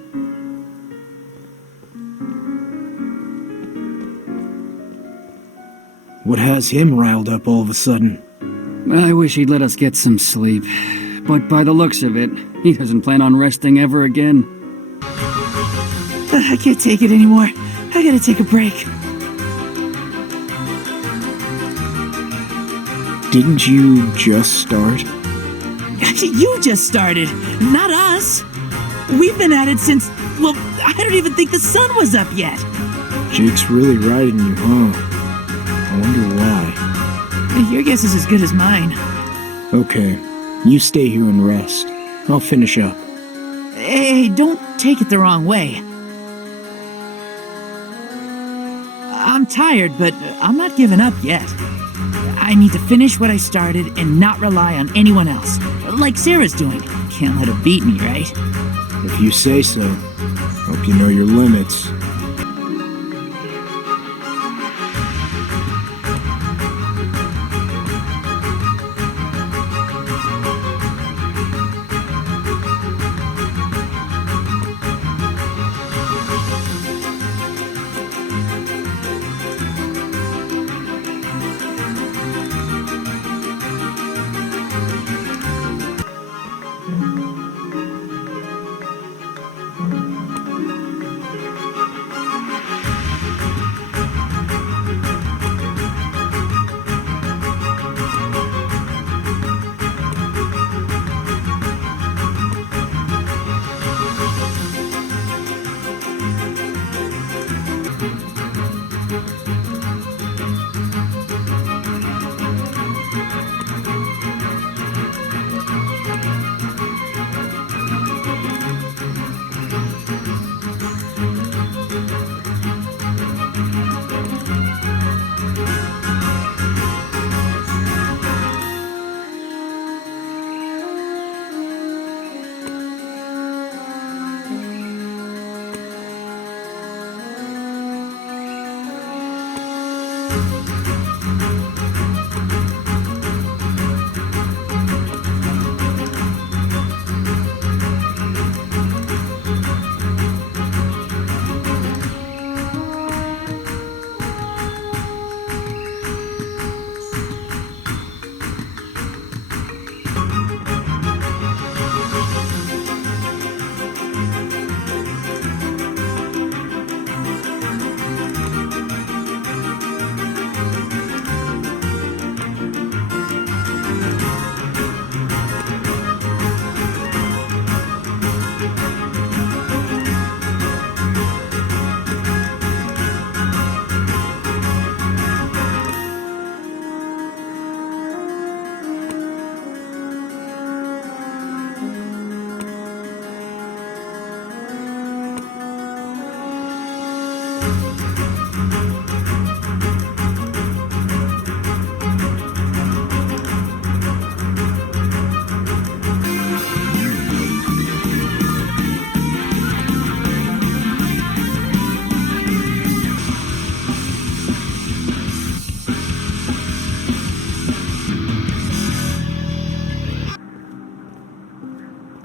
What has him riled up all of a sudden? I wish he'd let us get some sleep. But by the looks of it, he doesn't plan on resting ever again. I can't take it anymore. I gotta take a break. Didn't you just start? You just started, not us. We've been at it since, well, I don't even think the sun was up yet. Jake's really riding you, huh? I wonder why. Your guess is as good as mine. Okay, you stay here and rest. I'll finish up. Hey, don't take it the wrong way. I'm tired, but I'm not giving up yet. I need to finish what I started and not rely on anyone else, like Sarah's doing. Can't let her beat me, right? If you say so. Hope you know your limits.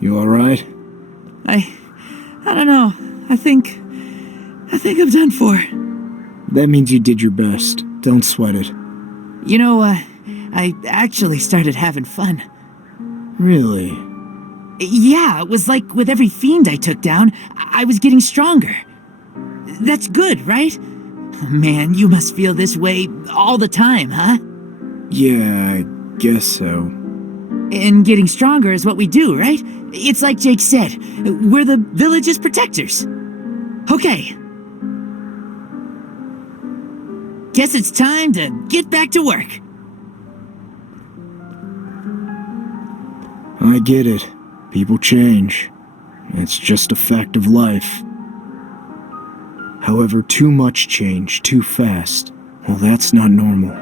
You alright? I don't know. I think I'm done for. That means you did your best. Don't sweat it. You know, I actually started having fun. Really? Yeah, it was like with every fiend I took down, I was getting stronger. That's good, right? Man, you must feel this way all the time, huh? Yeah, I guess so. And getting stronger is what we do, right? It's like Jake said, we're the village's protectors. Okay. Guess it's time to get back to work. I get it. People change. It's just a fact of life. However, too much change too fast, well, that's not normal.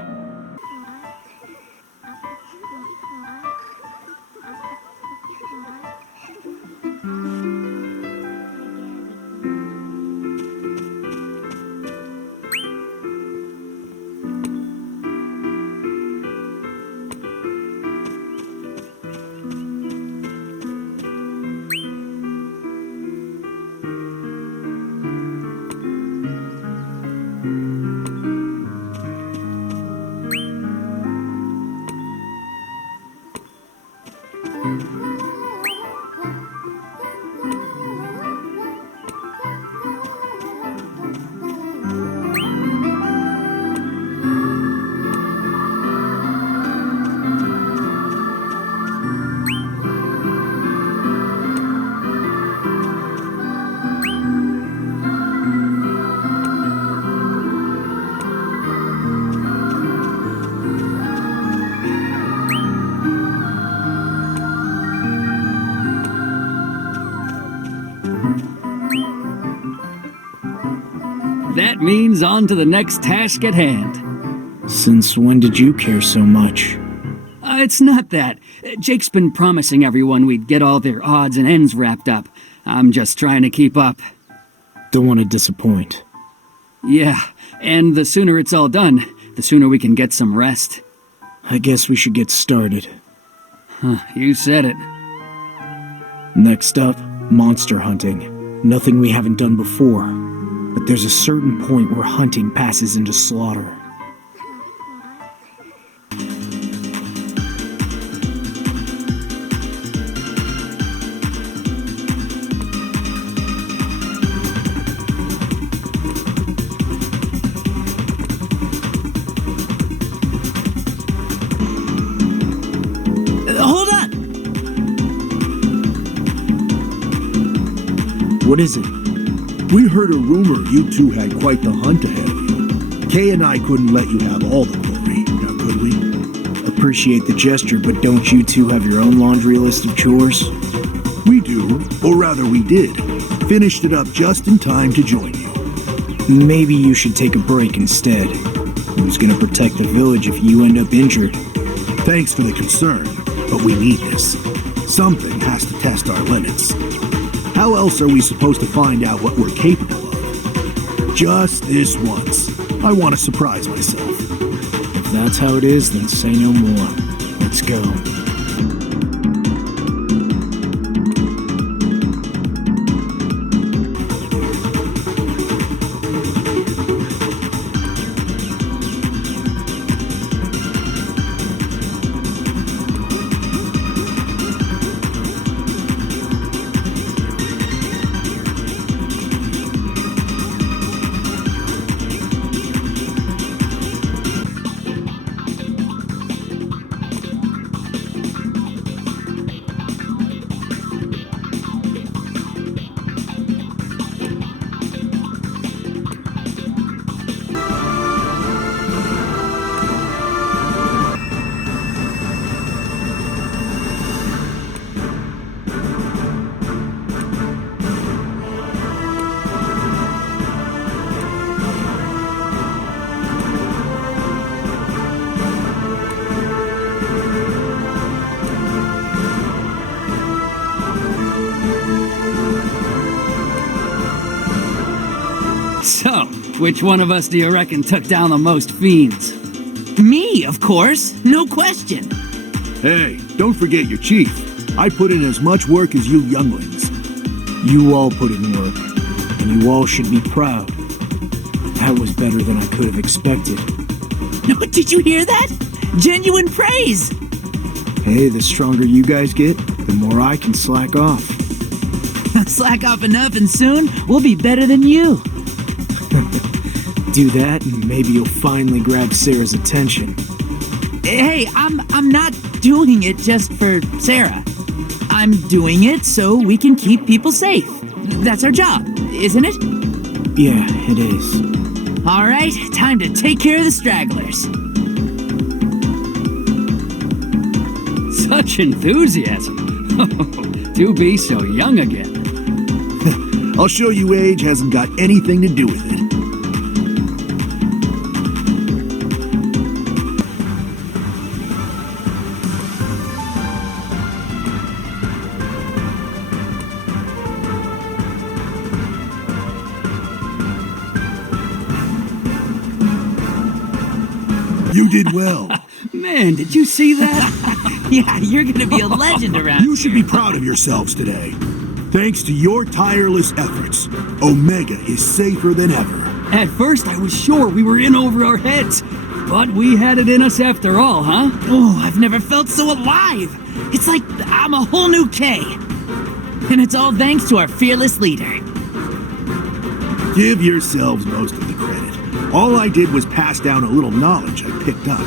That means on to the next task at hand. Since when did you care so much? It's not that. Jake's been promising everyone we'd get all their odds and ends wrapped up. I'm just trying to keep up. Don't want to disappoint. Yeah, and the sooner it's all done, the sooner we can get some rest. I guess we should get started. You said it. Next up, monster hunting. Nothing we haven't done before. But there's a certain point where hunting passes into slaughter. Hold on! What is it? We heard a rumor you two had quite the hunt ahead of you. Kay and I couldn't let you have all the glory, now could we? Appreciate the gesture, but don't you two have your own laundry list of chores? We do, or rather we did. Finished it up just in time to join you. Maybe you should take a break instead. Who's gonna protect the village if you end up injured? Thanks for the concern, but we need this. Something has to test our limits. How else are we supposed to find out what we're capable of? Just this once. I want to surprise myself. If that's how it is, then say no more. Let's go. So, which one of us do you reckon took down the most fiends? Me, of course. No question. Hey, don't forget your chief. I put in as much work as you younglings. You all put in work, and you all should be proud. That was better than I could have expected. Did you hear that? Genuine praise! Hey, the stronger you guys get, the more I can slack off. Slack off enough and soon we'll be better than you. Do that and maybe you'll finally grab Sarah's attention. Hey, I'm not doing it just for Sarah. I'm doing it so we can keep people safe. That's our job, isn't it? Yeah, it is. All right, time to take care of the stragglers. Such enthusiasm. To be so young again. I'll show you age hasn't got anything to do with it. You did well. Man, did you see that? Yeah, you're gonna be a legend around You should be proud of yourselves today. Thanks to your tireless efforts, Omega is safer than ever. At first I was sure we were in over our heads, but we had it in us after all, huh? Oh, I've never felt so alive. It's like I'm a whole new K. And it's all thanks to our fearless leader. Give yourselves most of the credit. All I did was pass down a little knowledge I picked up.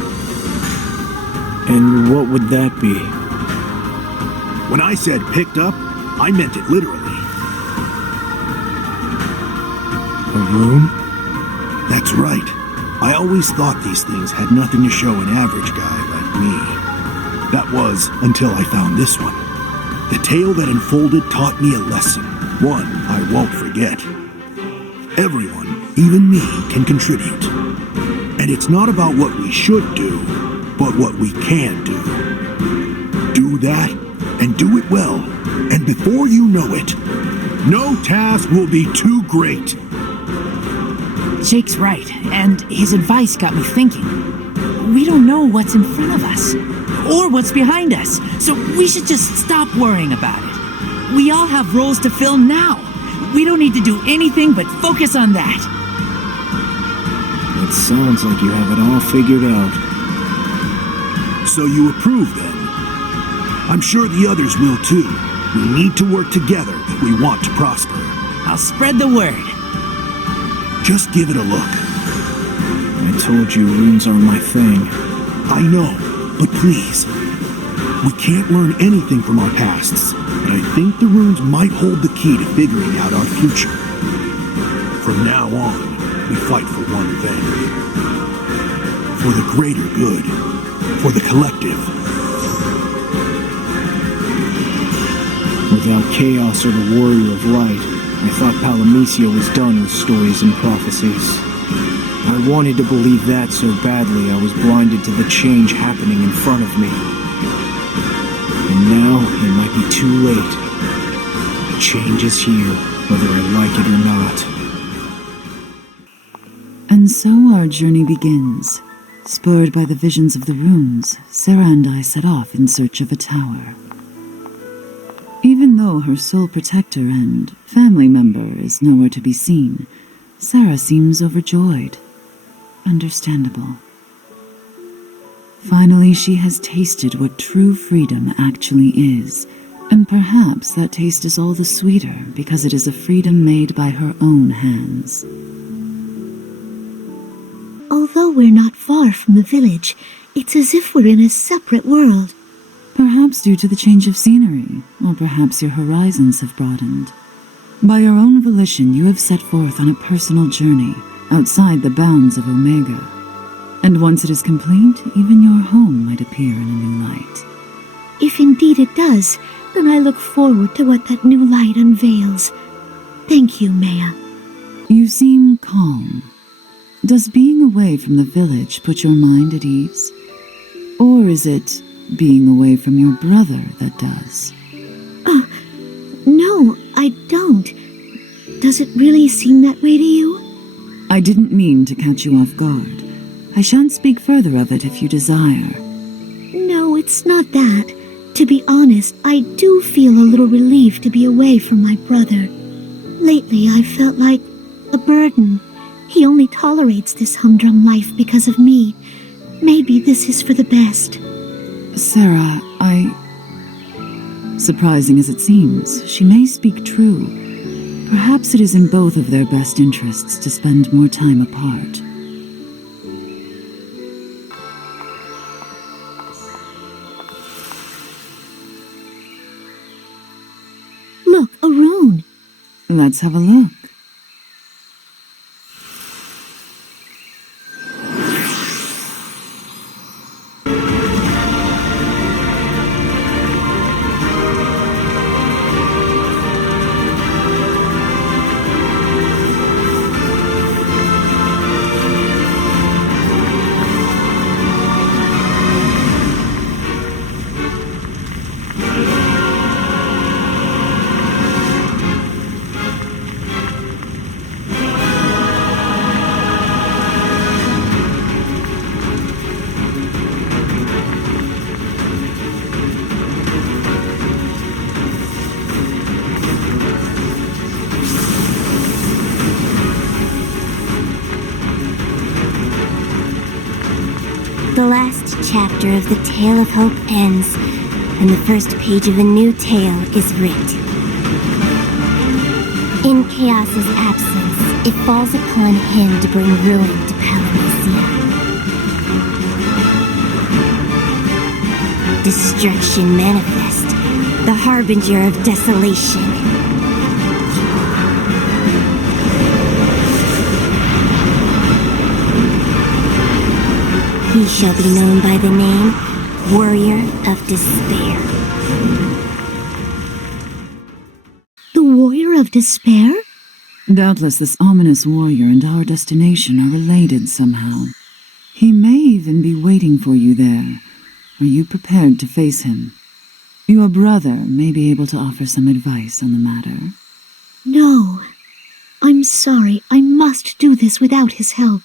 And what would that be? When I said picked up, I meant it literally. A room? That's right. I always thought these things had nothing to show an average guy like me. That was until I found this one. The tale that unfolded taught me a lesson, one I won't forget. Everyone, even me, can contribute. And it's not about what we should do, but what we can do. Do that, and do it well, and before you know it, no task will be too great. Jake's right, and his advice got me thinking. We don't know what's in front of us, or what's behind us, so we should just stop worrying about it. We all have roles to fill now. We don't need to do anything but focus on that. It sounds like you have it all figured out. So you approve, then? I'm sure the others will, too. We need to work together if we want to prosper. I'll spread the word. Just give it a look. I told you runes aren't my thing. I know, but please. We can't learn anything from our pasts, but I think the runes might hold the key to figuring out our future. From now on, we fight for one thing. For the greater good. For the collective. Without chaos or the warrior of light, I thought Palamecia was done with stories and prophecies. I wanted to believe that so badly I was blinded to the change happening in front of me. And now, it might be too late. The change is here, whether I like it or not. And so our journey begins. Spurred by the visions of the runes, Sarah and I set off in search of a tower. Even though her sole protector and family member is nowhere to be seen, Sarah seems overjoyed. Understandable. Finally, she has tasted what true freedom actually is, and perhaps that taste is all the sweeter because it is a freedom made by her own hands. Although we're not far from the village, it's as if we're in a separate world. Perhaps due to the change of scenery, or perhaps your horizons have broadened. By your own volition, you have set forth on a personal journey outside the bounds of Omega. And once it is complete, even your home might appear in a new light. If indeed it does, then I look forward to what that new light unveils. Thank you, Maya. You seem calm. Does being away from the village put your mind at ease? Or is it being away from your brother that does? No, I don't. Does it really seem that way to you? I didn't mean to catch you off guard. I shan't speak further of it if you desire. No, it's not that. To be honest, I do feel a little relieved to be away from my brother. Lately, I felt like a burden. He only tolerates this humdrum life because of me. Maybe this is for the best. Sarah, Surprising as it seems, she may speak true. Perhaps it is in both of their best interests to spend more time apart. Look, a rune. Let's have a look. The last chapter of the Tale of Hope ends, and the first page of a new tale is writ. In Chaos's absence, it falls upon him to bring ruin to Palamecia. Destruction manifest, the harbinger of desolation. He shall be known by the name Warrior of Despair. The Warrior of Despair? Doubtless this ominous warrior and our destination are related somehow. He may even be waiting for you there. Are you prepared to face him? Your brother may be able to offer some advice on the matter. No. I'm sorry. I must do this without his help.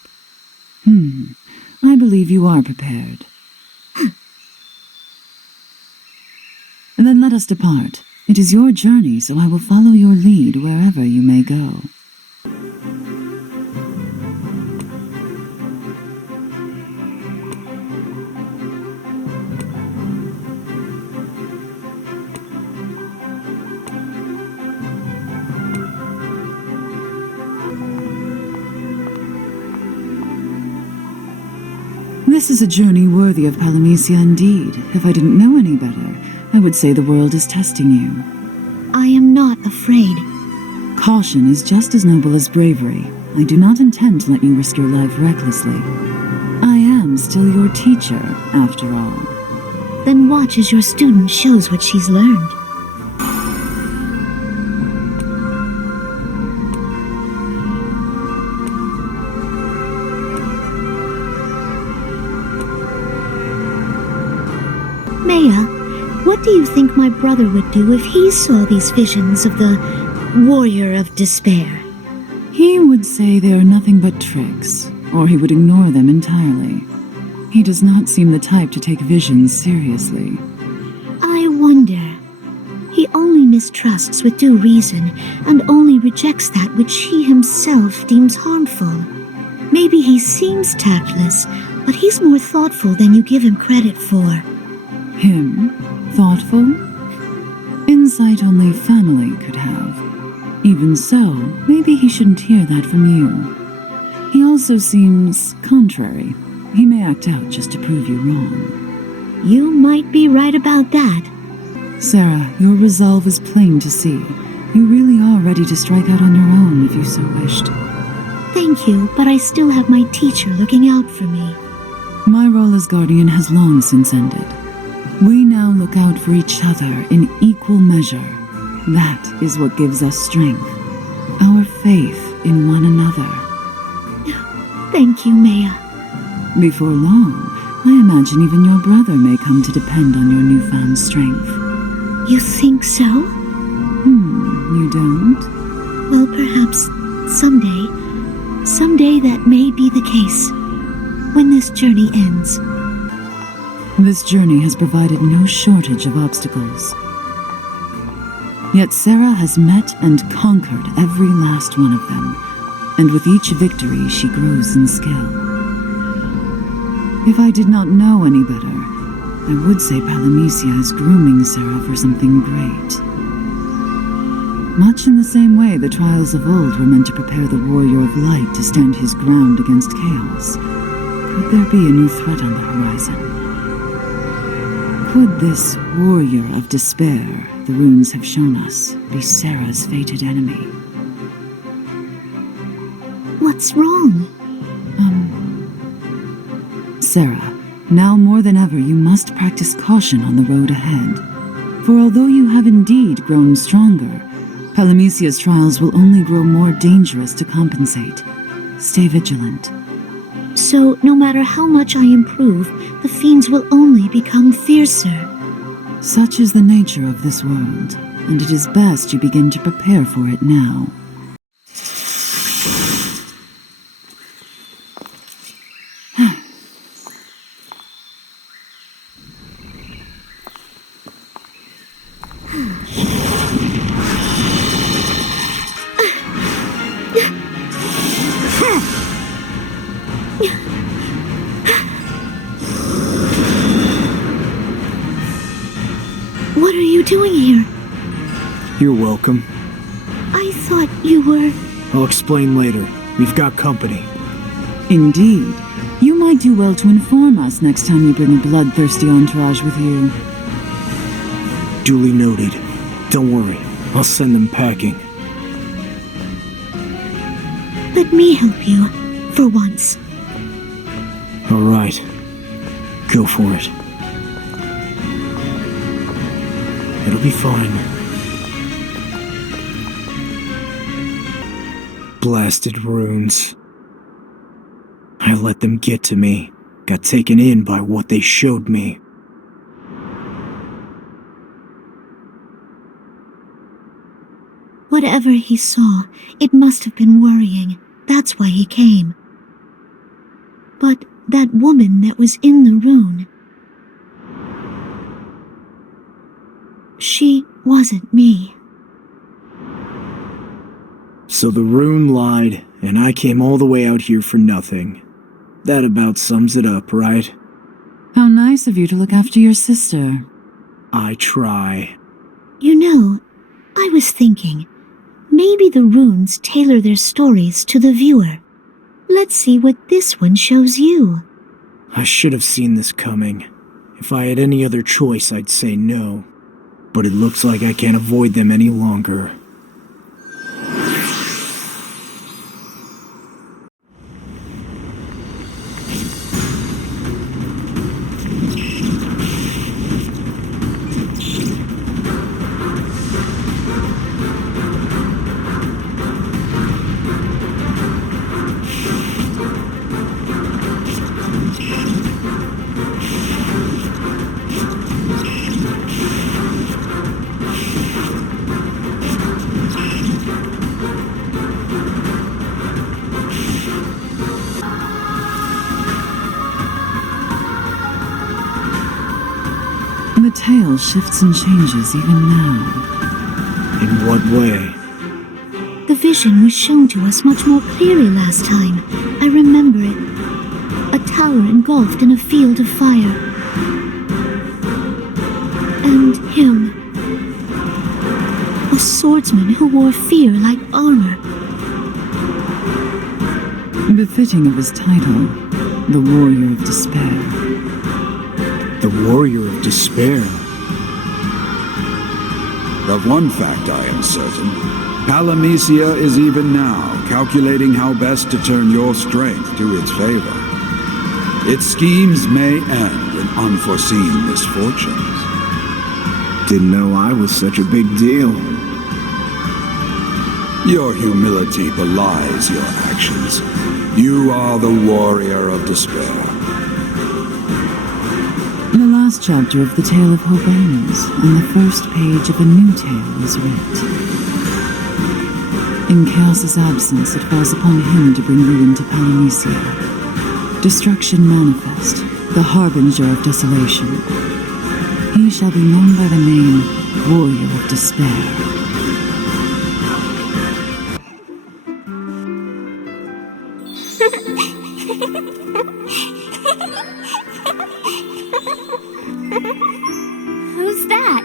I believe you are prepared. Then let us depart. It is your journey, so I will follow your lead wherever you may go. This is a journey worthy of Palamecia indeed. If I didn't know any better, I would say the world is testing you. I am not afraid. Caution is just as noble as bravery. I do not intend to let you risk your life recklessly. I am still your teacher, after all. Then watch as your student shows what she's learned. Maya, what do you think my brother would do if he saw these visions of the Warrior of Despair? He would say they are nothing but tricks, or he would ignore them entirely. He does not seem the type to take visions seriously. I wonder. He only mistrusts with due reason, and only rejects that which he himself deems harmful. Maybe he seems tactless, but he's more thoughtful than you give him credit for. Him? Thoughtful? Insight only family could have. Even so, maybe he shouldn't hear that from you. He also seems contrary. He may act out just to prove you wrong. You might be right about that. Sarah, your resolve is plain to see. You really are ready to strike out on your own if you so wished. Thank you, but I still have my teacher looking out for me. My role as guardian has long since ended. We now look out for each other in equal measure. That is what gives us strength. Our faith in one another. Thank you, Maya. Before long, I imagine even your brother may come to depend on your newfound strength. You think so? You don't? Well, perhaps someday. Someday that may be the case. When this journey ends. This journey has provided no shortage of obstacles. Yet Sarah has met and conquered every last one of them. and with each victory she grows in skill. If I did not know any better, I would say Palamecia is grooming Sarah for something great. Much in the same way the trials of old were meant to prepare the warrior of light to stand his ground against chaos. Could there be a new threat on the horizon? Could this warrior of despair the runes have shown us be Sarah's fated enemy? What's wrong? Sarah, now more than ever you must practice caution on the road ahead. For although you have indeed grown stronger, Palamecia's trials will only grow more dangerous to compensate. Stay vigilant. So, no matter how much I improve, the fiends will only become fiercer. Such is the nature of this world, and it is best you begin to prepare for it now. What are you doing here? You're welcome. I thought you were... I'll explain later. We've got company. Indeed. You might do well to inform us next time you bring a bloodthirsty entourage with you. Duly noted. Don't worry. I'll send them packing. Let me help you, for once. All right. Go for it. It'll be fine. Blasted runes. I let them get to me. Got taken in by what they showed me. Whatever he saw, it must have been worrying. That's why he came. But that woman that was in the rune... she wasn't me. So the rune lied, and I came all the way out here for nothing. That about sums it up, right? How nice of you to look after your sister. I try. You know, I was thinking, maybe the runes tailor their stories to the viewer. Let's see what this one shows you. I should have seen this coming. If I had any other choice, I'd say no. But it looks like I can't avoid them any longer. The tale shifts and changes even now. In what way? The vision was shown to us much more clearly last time. I remember it. A tower engulfed in a field of fire. And him. A swordsman who wore fear like armor. Befitting of his title, the Warrior of Despair. The Warrior of Despair? Of one fact I am certain. Palamecia is even now calculating how best to turn your strength to its favor. Its schemes may end in unforeseen misfortunes. Didn't know I was such a big deal. Your humility belies your actions. You are the Warrior of Despair. The last chapter of the Tale of Hope ends, and the first page of a new tale is writ. In Chaos's absence, it falls upon him to bring ruin to Palamecia. Destruction manifest, the harbinger of desolation. He shall be known by the name Warrior of Despair. Who's that?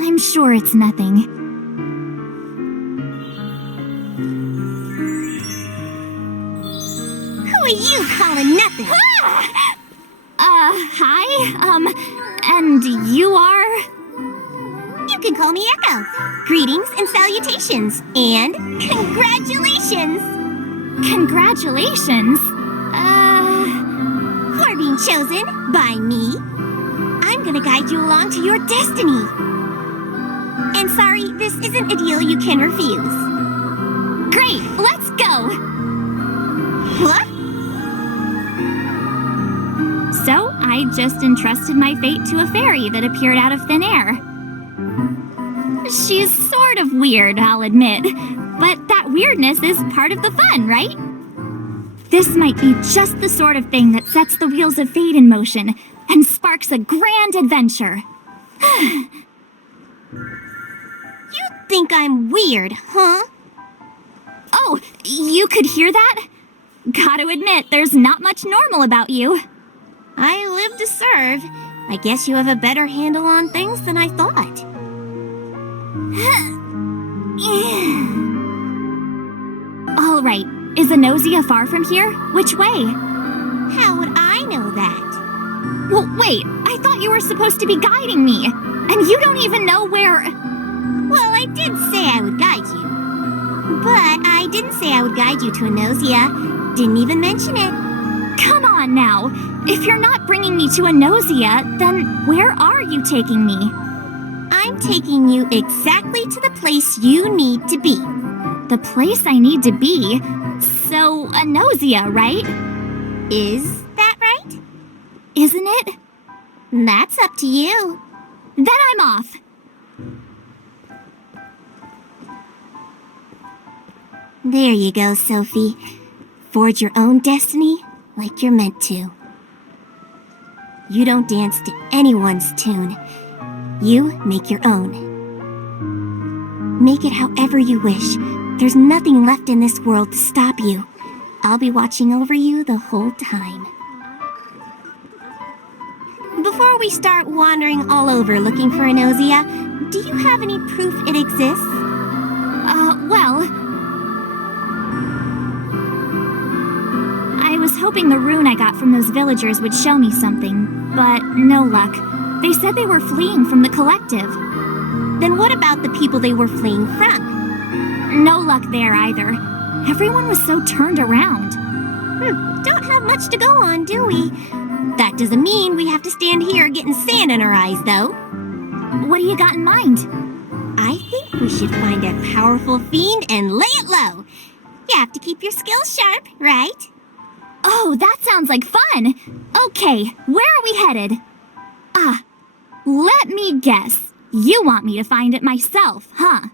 I'm sure it's nothing. Who are you calling nothing? Hi? And you are? You can call me Echo. Greetings and salutations. And congratulations! Congratulations? For being chosen by me. I'm gonna guide you along to your destiny. And sorry, this isn't a deal you can refuse. Great, let's go! What? So, I just entrusted my fate to a fairy that appeared out of thin air. She's sort of weird, I'll admit, but that weirdness is part of the fun, right? This might be just the sort of thing that sets the wheels of fate in motion and sparks a grand adventure. You think I'm weird, huh? Oh, you could hear that? Gotta admit, there's not much normal about you. I live to serve. I guess you have a better handle on things than I thought. All right, is Anosea far from here? Which way? How would I know that? Well, wait, I thought you were supposed to be guiding me, and you don't even know where... Well, I did say I would guide you. But I didn't say I would guide you to Anosea. Didn't even mention it. Come on now. If you're not bringing me to Anosea, then where are you taking me? I'm taking you exactly to the place you need to be. The place I need to be? So, Anosea, right? Is that right? Isn't it? That's up to you. Then I'm off. There you go, Sophie. Forge your own destiny like you're meant to. You don't dance to anyone's tune. You make your own. Make it however you wish. There's nothing left in this world to stop you. I'll be watching over you the whole time. Before we start wandering all over looking for Anosea, do you have any proof it exists? Well... I was hoping the rune I got from those villagers would show me something, but no luck. They said they were fleeing from the collective. Then what about the people they were fleeing from? No luck there either. Everyone was so turned around. Don't have much to go on, do we? That doesn't mean we have to stand here getting sand in our eyes, though. What do you got in mind? I think we should find a powerful fiend and lay it low. You have to keep your skills sharp, right? Oh, that sounds like fun! Okay, where are we headed? Let me guess. You want me to find it myself, huh?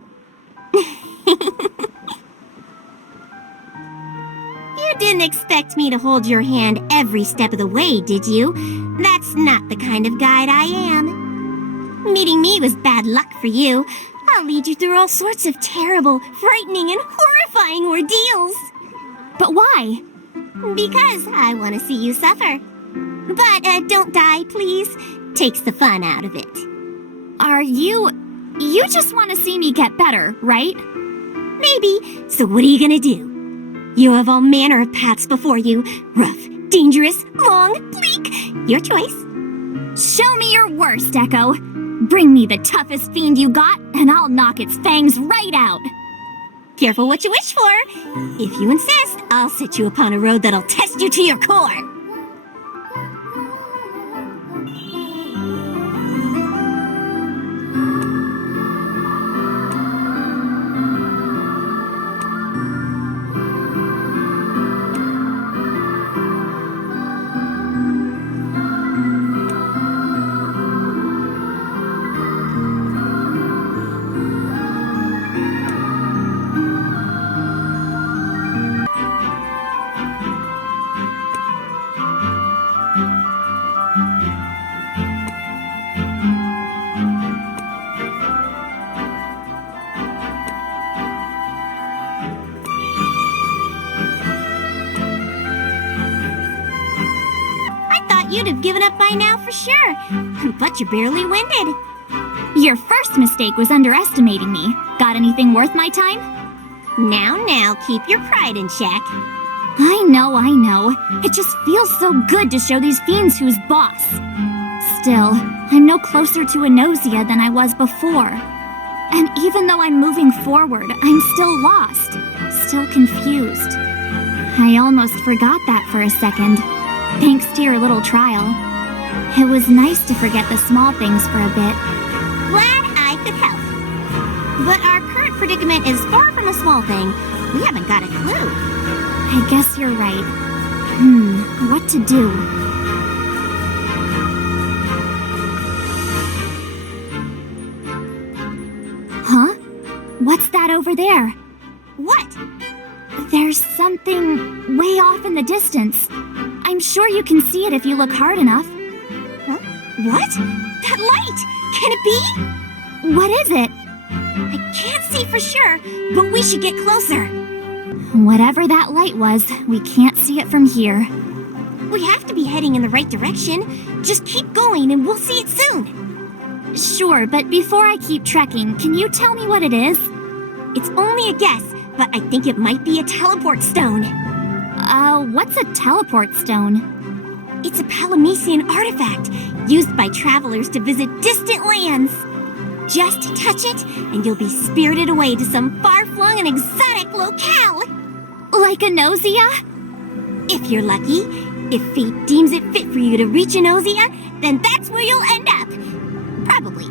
You didn't expect me to hold your hand every step of the way, did you? That's not the kind of guide I am. Meeting me was bad luck for you. I'll lead you through all sorts of terrible, frightening, and horrifying ordeals. But why? Because I want to see you suffer. But don't die, please. Takes the fun out of it. Are you... You just want to see me get better, right? Maybe. So what are you gonna do? You have all manner of paths before you. Rough, dangerous, long, bleak. Your choice. Show me your worst, Echo. Bring me the toughest fiend you got, and I'll knock its fangs right out. Careful what you wish for. If you insist, I'll set you upon a road that'll test you to your core. you'd have given up by now for sure. But you're barely winded. Your first mistake was underestimating me. Got anything worth my time? Now, keep your pride in check. I know. It just feels so good to show these fiends who's boss. Still, I'm no closer to a nausea than I was before. And even though I'm moving forward, I'm still lost. Still confused. I almost forgot that for a second, thanks to your little trial. It was nice to forget the small things for a bit. Glad I could help. But our current predicament is far from a small thing. We haven't got a clue. I guess you're right. What to do? Huh? What's that over there? What? There's something way off in the distance. I'm sure you can see it if you look hard enough. Huh? What? That light! Can it be? What is it? I can't see for sure, but we should get closer. Whatever that light was, we can't see it from here. We have to be heading in the right direction. Just keep going and we'll see it soon. Sure, but before I keep trekking, can you tell me what it is? It's only a guess, but I think it might be a teleport stone. What's a teleport stone? It's a Palamecian artifact, used by travelers to visit distant lands. Just touch it, and you'll be spirited away to some far-flung and exotic locale. Like a nausea? If you're lucky, if fate deems it fit for you to reach a nausea, then that's where you'll end up. Probably.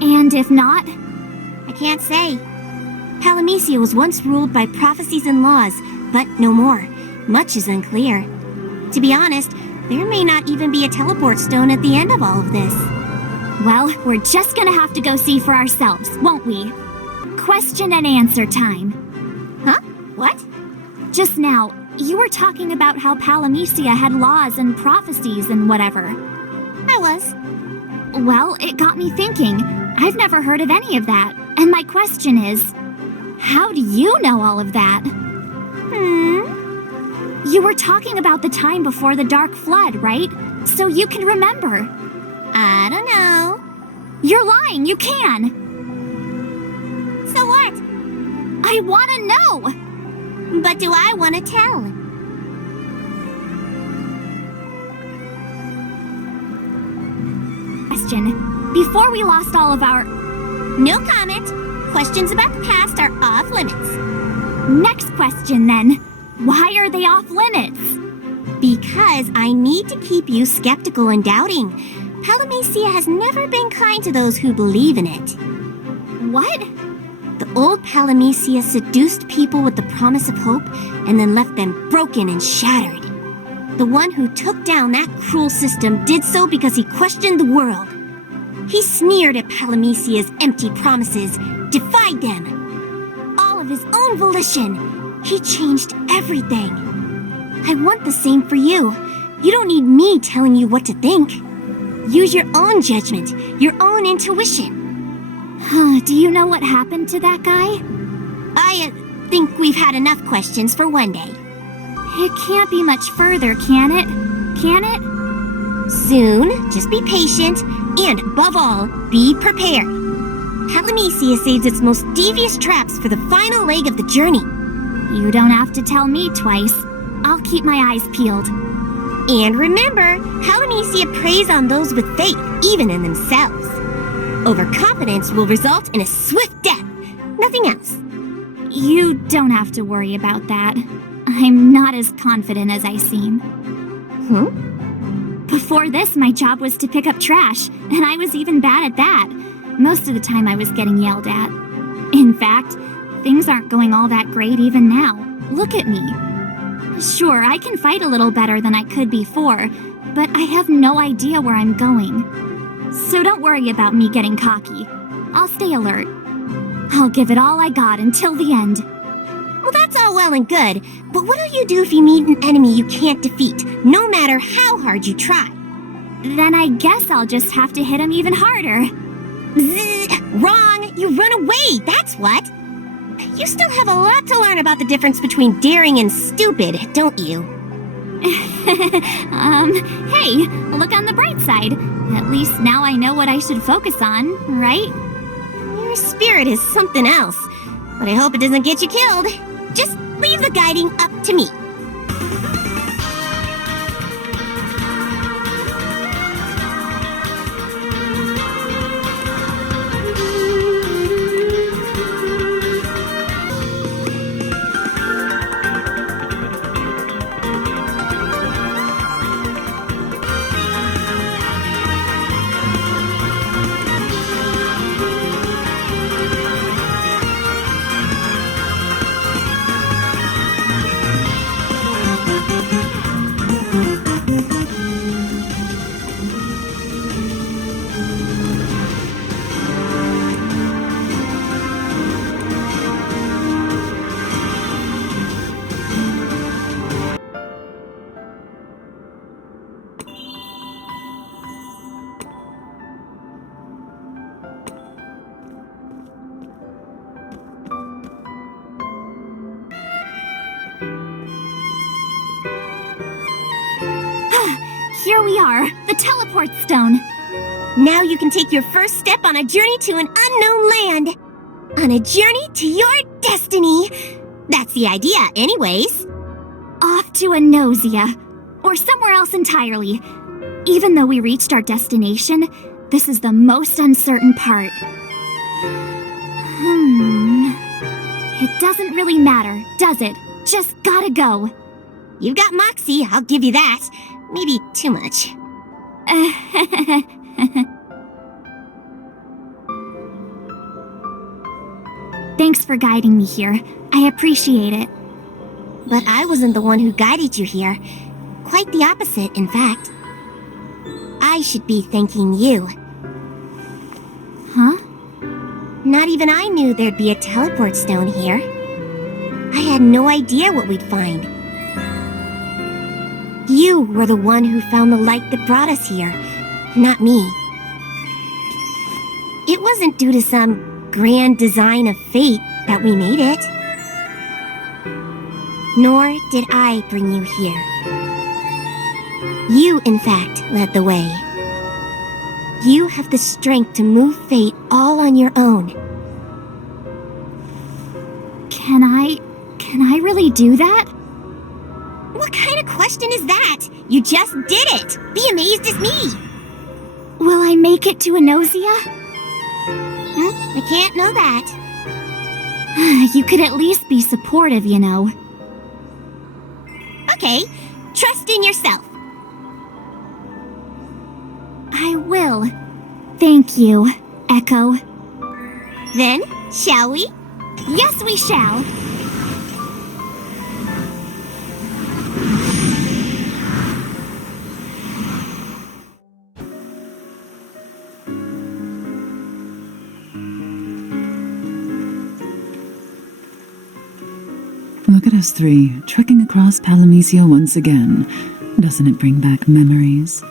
And if not? I can't say. Palamecia was once ruled by prophecies and laws, but no more. Much is unclear. To be honest, there may not even be a teleport stone at the end of all of this. Well, we're just gonna have to go see for ourselves, won't we? Question and answer time. Huh? What? Just now, you were talking about how Palamecia had laws and prophecies and whatever. I was. Well, it got me thinking. I've never heard of any of that. And my question is, how do you know all of that? You were talking about the time before the Dark Flood, right? So you can remember. I don't know. You're lying, you can. So what? I want to know. But do I want to tell? Question. Before we lost all of our... No comment. Questions about the past are off limits. Next question, then. Why are they off limits? Because I need to keep you skeptical and doubting. Palamecia has never been kind to those who believe in it. What? The old Palamecia seduced people with the promise of hope and then left them broken and shattered. The one who took down that cruel system did so because he questioned the world. He sneered at Palamecia's empty promises, defied them. All of his own volition. He changed everything. I want the same for you. You don't need me telling you what to think. Use your own judgment, your own intuition. Do you know what happened to that guy? I think we've had enough questions for one day. It can't be much further, can it? Can it? Soon. Just be patient, and above all, be prepared. Palamecia saves its most devious traps for the final leg of the journey. You don't have to tell me twice. I'll keep my eyes peeled. And remember, Palamecia preys on those with faith, even in themselves. Overconfidence will result in a swift death. Nothing else. You don't have to worry about that. I'm not as confident as I seem. Before this, my job was to pick up trash, and I was even bad at that. Most of the time I was getting yelled at. In fact, things aren't going all that great even now. Look at me. Sure, I can fight a little better than I could before, but I have no idea where I'm going. So don't worry about me getting cocky. I'll stay alert. I'll give it all I got until the end. Well, that's all well and good, but what'll you do if you meet an enemy you can't defeat, no matter how hard you try? Then I guess I'll just have to hit him even harder. Wrong! You run away, that's what! You still have a lot to learn about the difference between daring and stupid, don't you? Hey, look on the bright side. At least now I know what I should focus on, right? Your spirit is something else, but I hope it doesn't get you killed. Just leave the guiding up to me. Here we are, the teleport stone. Now you can take your first step on a journey to an unknown land. On a journey to your destiny. That's the idea, anyways. Off to Enosia, or somewhere else entirely. Even though we reached our destination, this is the most uncertain part. It doesn't really matter, does it? Just gotta go. You've got moxie, I'll give you that. Maybe too much. Thanks for guiding me here. I appreciate it. But I wasn't the one who guided you here. Quite the opposite, in fact. I should be thanking you. Huh? Not even I knew there'd be a teleport stone here. I had no idea what we'd find. You were the one who found the light that brought us here, not me. It wasn't due to some grand design of fate that we made it. Nor did I bring you here. You, in fact, led the way. You have the strength to move fate all on your own. Can I really do that? What kind of question is that? You just did it! Be amazed as me! Will I make it to Enosia? I can't know that. You could at least be supportive, you know. Okay, trust in yourself. I will. Thank you, Echo. Then, shall we? Yes, we shall. Look at us three, trekking across Palamecia once again. Doesn't it bring back memories?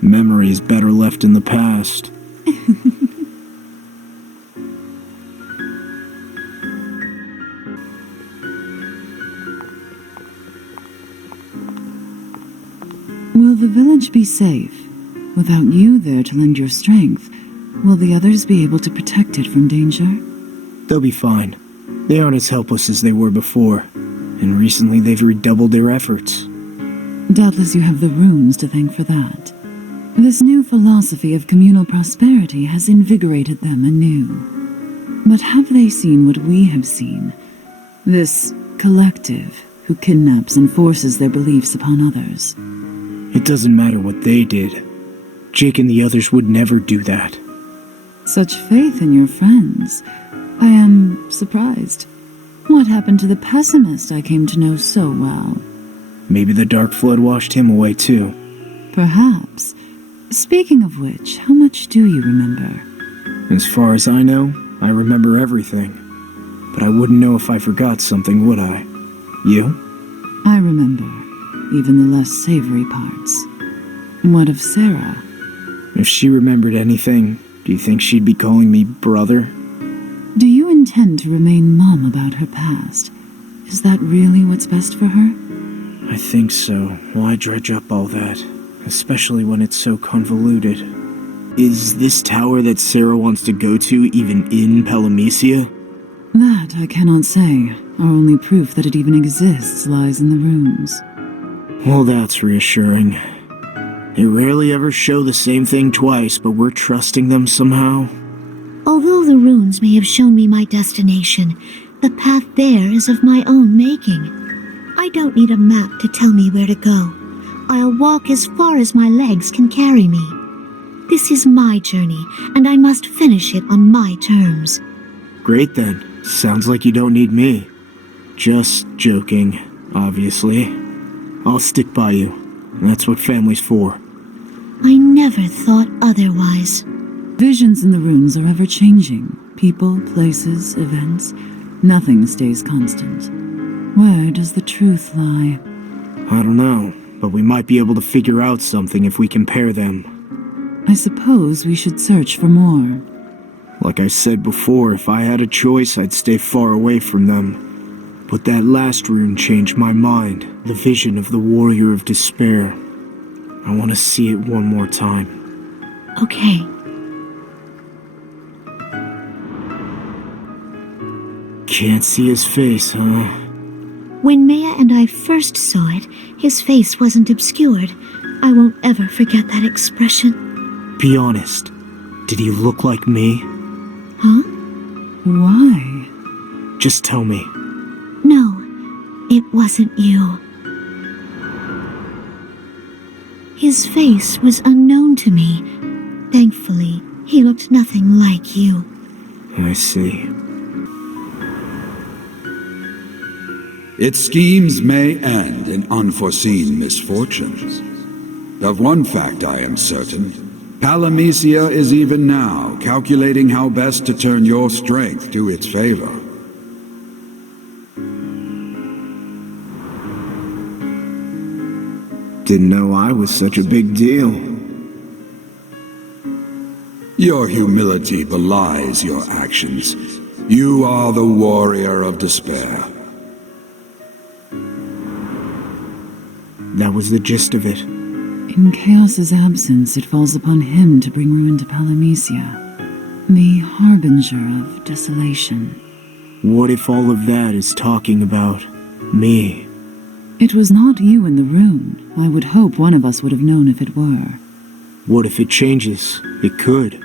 Memories better left in the past. Will the village be safe? Without you there to lend your strength, will the others be able to protect it from danger? They'll be fine. They aren't as helpless as they were before, and recently they've redoubled their efforts. Doubtless you have the runes to thank for that. This new philosophy of communal prosperity has invigorated them anew. But have they seen what we have seen? This collective who kidnaps and forces their beliefs upon others. It doesn't matter what they did. Jake and the others would never do that. Such faith in your friends. I am surprised. What happened to the pessimist I came to know so well? Maybe the Dark Flood washed him away too. Perhaps. Speaking of which, how much do you remember? As far as I know, I remember everything. But I wouldn't know if I forgot something, would I? You? I remember, even the less savory parts. What of Sarah? If she remembered anything, do you think she'd be calling me brother? Do you intend to remain mum about her past? Is that really what's best for her? I think so. Why dredge up all that? Especially when it's so convoluted. Is this tower that Sarah wants to go to even in Palamecia? That I cannot say. Our only proof that it even exists lies in the runes. Well, that's reassuring. They rarely ever show the same thing twice, but we're trusting them somehow. Although the runes may have shown me my destination, the path there is of my own making. I don't need a map to tell me where to go. I'll walk as far as my legs can carry me. This is my journey, and I must finish it on my terms. Great then. Sounds like you don't need me. Just joking, obviously. I'll stick by you. That's what family's for. I never thought otherwise. Visions in the runes are ever-changing. People, places, events. Nothing stays constant. Where does the truth lie? I don't know, but we might be able to figure out something if we compare them. I suppose we should search for more. Like I said before, if I had a choice, I'd stay far away from them. But that last rune changed my mind. The vision of the Warrior of Despair. I want to see it one more time. Okay. Can't see his face, huh? When Maya and I first saw it, his face wasn't obscured. I won't ever forget that expression. Be honest. Did he look like me? Huh? Why? Just tell me. No, it wasn't you. His face was unknown to me. Thankfully, he looked nothing like you. I see. Its schemes may end in unforeseen misfortunes. Of one fact I am certain. Palamecia is even now calculating how best to turn your strength to its favor. Didn't know I was such a big deal. Your humility belies your actions. You are the Warrior of Despair. That was the gist of it. In Chaos's absence, it falls upon him to bring ruin to Palamecia, the harbinger of desolation. What if all of that is talking about me? It was not you in the rune. I would hope one of us would have known if it were. What if it changes? It could.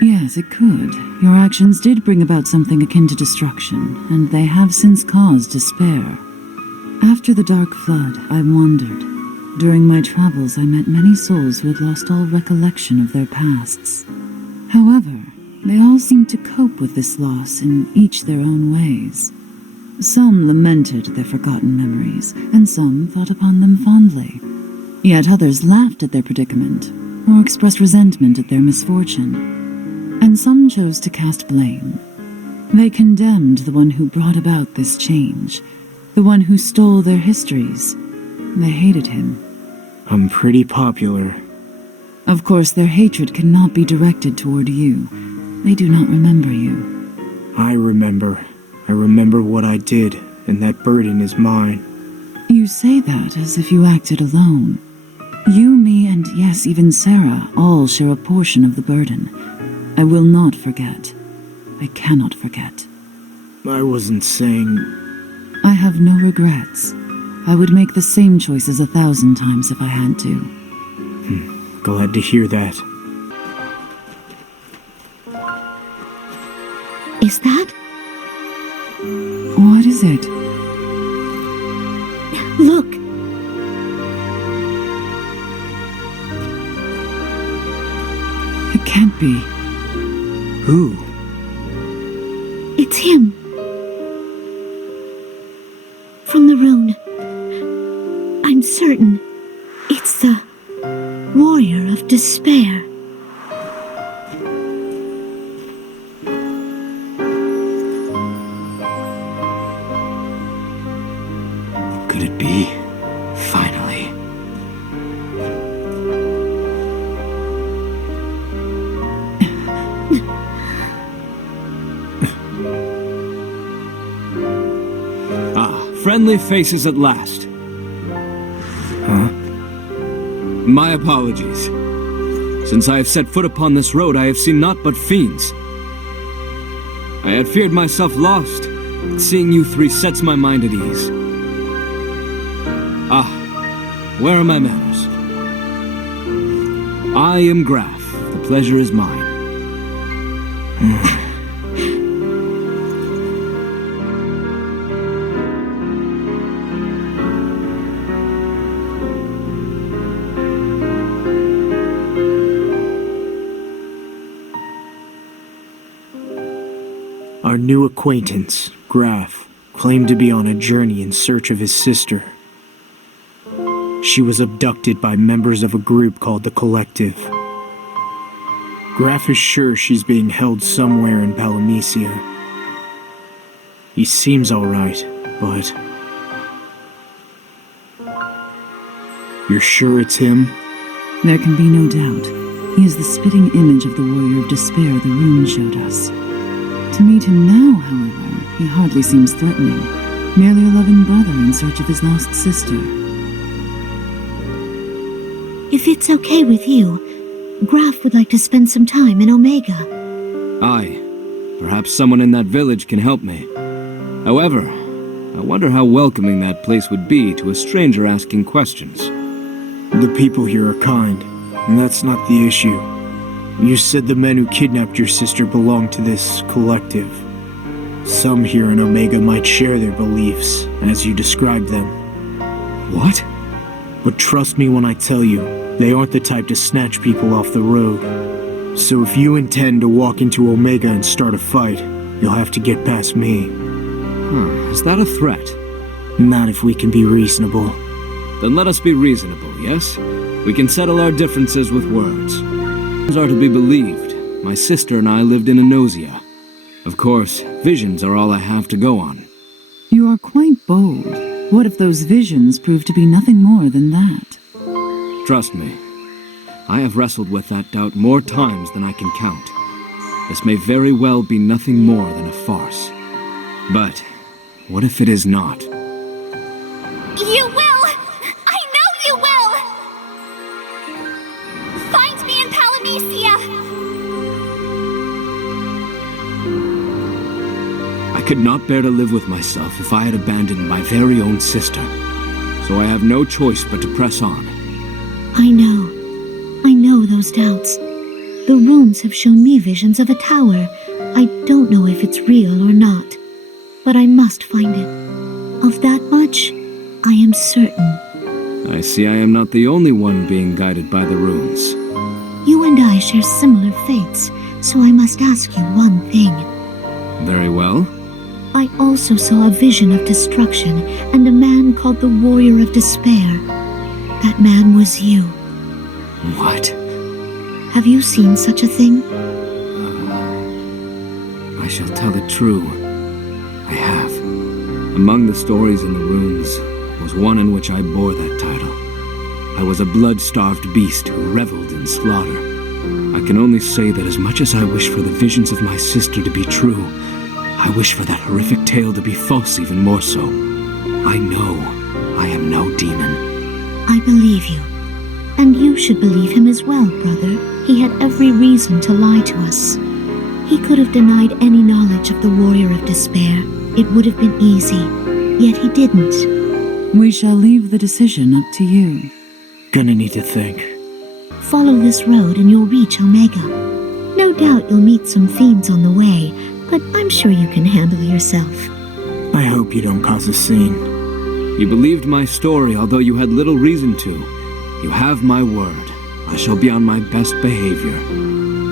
Yes, it could. Your actions did bring about something akin to destruction, and they have since caused despair. After the Dark Flood, I wandered. During my travels, I met many souls who had lost all recollection of their pasts. However, they all seemed to cope with this loss in each their own ways. Some lamented their forgotten memories, and some thought upon them fondly. Yet others laughed at their predicament, or expressed resentment at their misfortune. And some chose to cast blame. They condemned the one who brought about this change, the one who stole their histories. They hated him. I'm pretty popular. Of course, their hatred cannot be directed toward you. They do not remember you. I remember. I remember what I did, and that burden is mine. You say that as if you acted alone. You, me, and yes, even Sarah, all share a portion of the burden. I will not forget. I cannot forget. I wasn't saying... I have no regrets. I would make the same choices 1,000 times if I had to. Glad to hear that. Is that? What is it? Look! It can't be. Who? It's him. From the rune. I'm certain. It's the Warrior of Despair. Could it be? Finally. friendly faces at last. Huh? My apologies. Since I have set foot upon this road, I have seen naught but fiends. I had feared myself lost, but seeing you three sets my mind at ease. Ah, where are my manners? I am Graff. The pleasure is mine. Our new acquaintance, Graff, claimed to be on a journey in search of his sister. She was abducted by members of a group called the Collective. Graff is sure she's being held somewhere in Palamecia. He seems alright, but... You're sure it's him? There can be no doubt. He is the spitting image of the warrior of despair the rune showed us. To meet him now, however, he hardly seems threatening. Merely a loving brother in search of his lost sister. If it's okay with you, Graff would like to spend some time in Omega. Aye. Perhaps someone in that village can help me. However, I wonder how welcoming that place would be to a stranger asking questions. The people here are kind, and that's not the issue. You said the men who kidnapped your sister belonged to this collective. Some here in Omega might share their beliefs, as you described them. What? But trust me when I tell you, they aren't the type to snatch people off the road. So if you intend to walk into Omega and start a fight, you'll have to get past me. Is that a threat? Not if we can be reasonable. Then let us be reasonable, yes? We can settle our differences with words. Are to be believed. My sister and I lived in Enosia. Of course, visions are all I have to go on. You are quite bold. What if those visions prove to be nothing more than that? Trust me, I have wrestled with that doubt more times than I can count. This may very well be nothing more than a farce. But what if it is not? You will! I know you will! Find me in Palamecia! I could not bear to live with myself if I had abandoned my very own sister. So I have no choice but to press on. I know those doubts. The runes have shown me visions of a tower. I don't know if it's real or not, but I must find it. Of that much, I am certain. I see I am not the only one being guided by the runes. You and I share similar fates, so I must ask you one thing. Very well. I also saw a vision of destruction and a man called the Warrior of Despair. That man was you. What? Have you seen such a thing? I shall tell it true. I have. Among the stories in the runes was one in which I bore that title. I was a blood-starved beast who reveled in slaughter. I can only say that as much as I wish for the visions of my sister to be true, I wish for that horrific tale to be false even more so. I know I am no demon. I believe you. And you should believe him as well, brother. He had every reason to lie to us. He could have denied any knowledge of the Warrior of Despair. It would have been easy. Yet he didn't. We shall leave the decision up to you. Gonna need to think. Follow this road and you'll reach Omega. No doubt you'll meet some fiends on the way, but I'm sure you can handle yourself. I hope you don't cause a scene. You believed my story, although you had little reason to. You have my word. I shall be on my best behavior.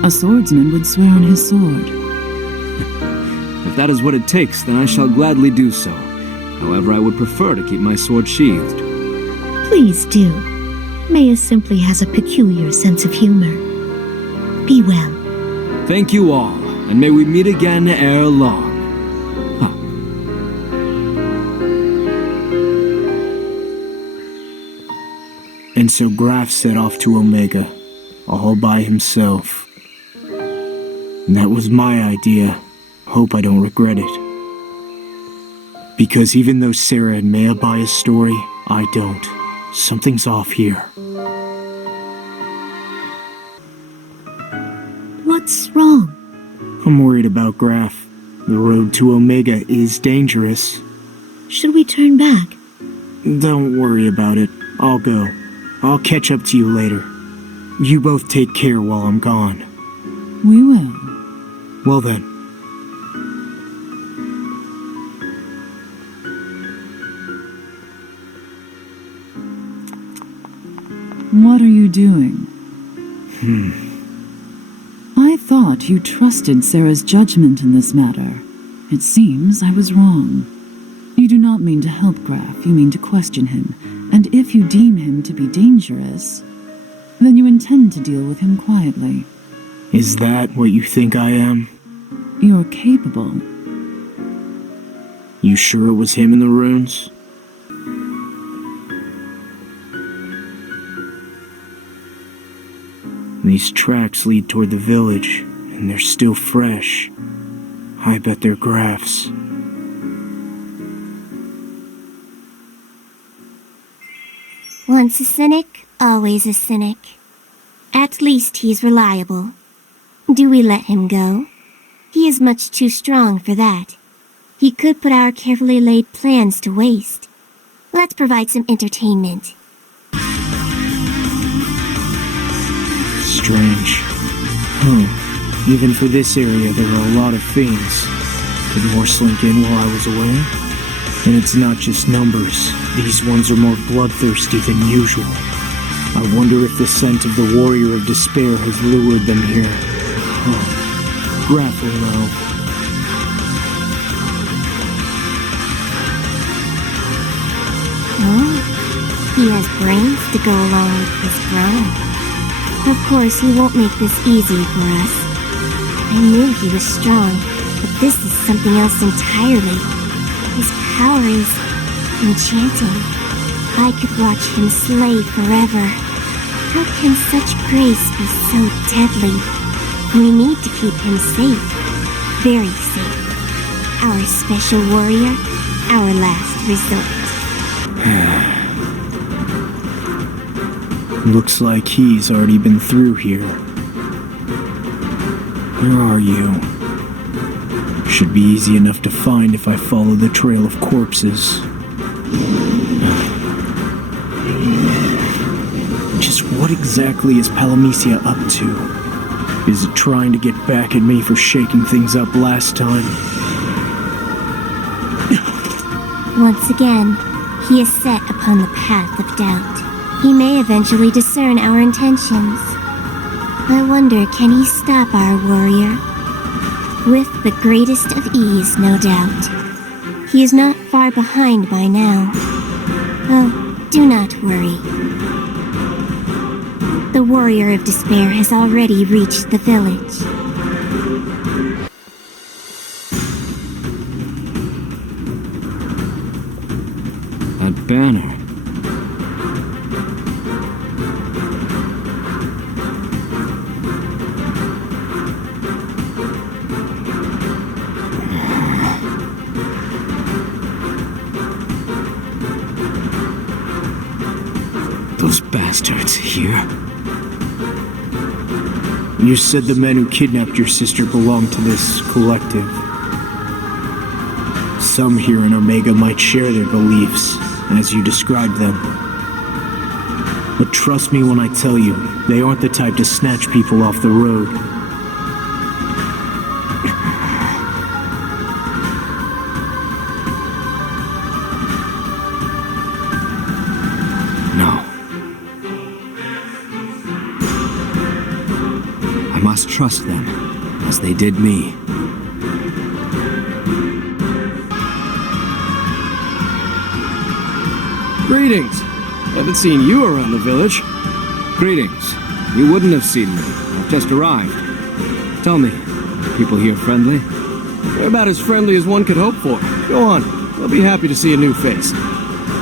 A swordsman would swear on his sword. If that is what it takes, then I shall gladly do so. However, I would prefer to keep my sword sheathed. Please do. Maya simply has a peculiar sense of humor. Be well. Thank you all, and may we meet again ere long. And so Graff set off to Omega, all by himself. And that was my idea. Hope I don't regret it. Because even though Sarah and Maya buy his story, I don't. Something's off here. What's wrong? I'm worried about Graff. The road to Omega is dangerous. Should we turn back? Don't worry about it. I'll go. I'll catch up to you later. You both take care while I'm gone. We will. Well then. What are you doing? I thought you trusted Sarah's judgment in this matter. It seems I was wrong. You do not mean to help Graff, you mean to question him. And if you deem him to be dangerous, then you intend to deal with him quietly. Is that what you think I am? You're capable. You sure it was him in the ruins? These tracks lead toward the village, and they're still fresh. I bet they're Graff's. Once a cynic, always a cynic. At least he's reliable. Do we let him go? He is much too strong for that. He could put our carefully laid plans to waste. Let's provide some entertainment. Strange. Even for this area, there are a lot of fiends. Did more slink in while I was away? And it's not just numbers. These ones are more bloodthirsty than usual. I wonder if the scent of the Warrior of Despair has lured them here. Graff will know. Oh, he has brains to go along with his ground. Of course, he won't make this easy for us. I knew he was strong, but this is something else entirely. His power is enchanting. I could watch him slay forever. How can such grace be so deadly? We need to keep him safe. Very safe. Our special warrior, our last resort. Looks like he's already been through here. Where are you? Should be easy enough to find if I follow the trail of corpses. Just what exactly is Palamecia up to? Is it trying to get back at me for shaking things up last time? Once again, he is set upon the path of doubt. He may eventually discern our intentions. I wonder, can he stop our warrior? With the greatest of ease, no doubt. He is not far behind by now. Oh, do not worry. The Warrior of Despair has already reached the village. That banner. Those bastards here. You said the men who kidnapped your sister belonged to this collective. Some here in Omega might share their beliefs, as you described them. But trust me when I tell you, they aren't the type to snatch people off the road. No. I must trust them, as they did me. Greetings! Haven't seen you around the village. Greetings. You wouldn't have seen me. I've just arrived. Tell me, people here friendly? They're about as friendly as one could hope for. Go on. I'll be happy to see a new face.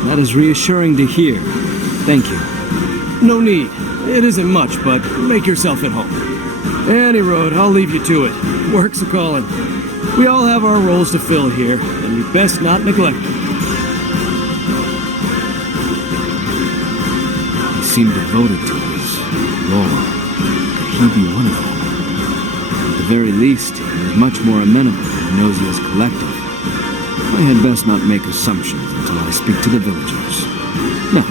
That is reassuring to hear. Thank you. No need. It isn't much, but make yourself at home. Any road, I'll leave you to it. Work's a calling. We all have our roles to fill here, then we best not neglect them. He seemed devoted to his lore. Could he be one of them? At the very least, he was much more amenable to Nosia's collective. I had best not make assumptions until I speak to the villagers. Now,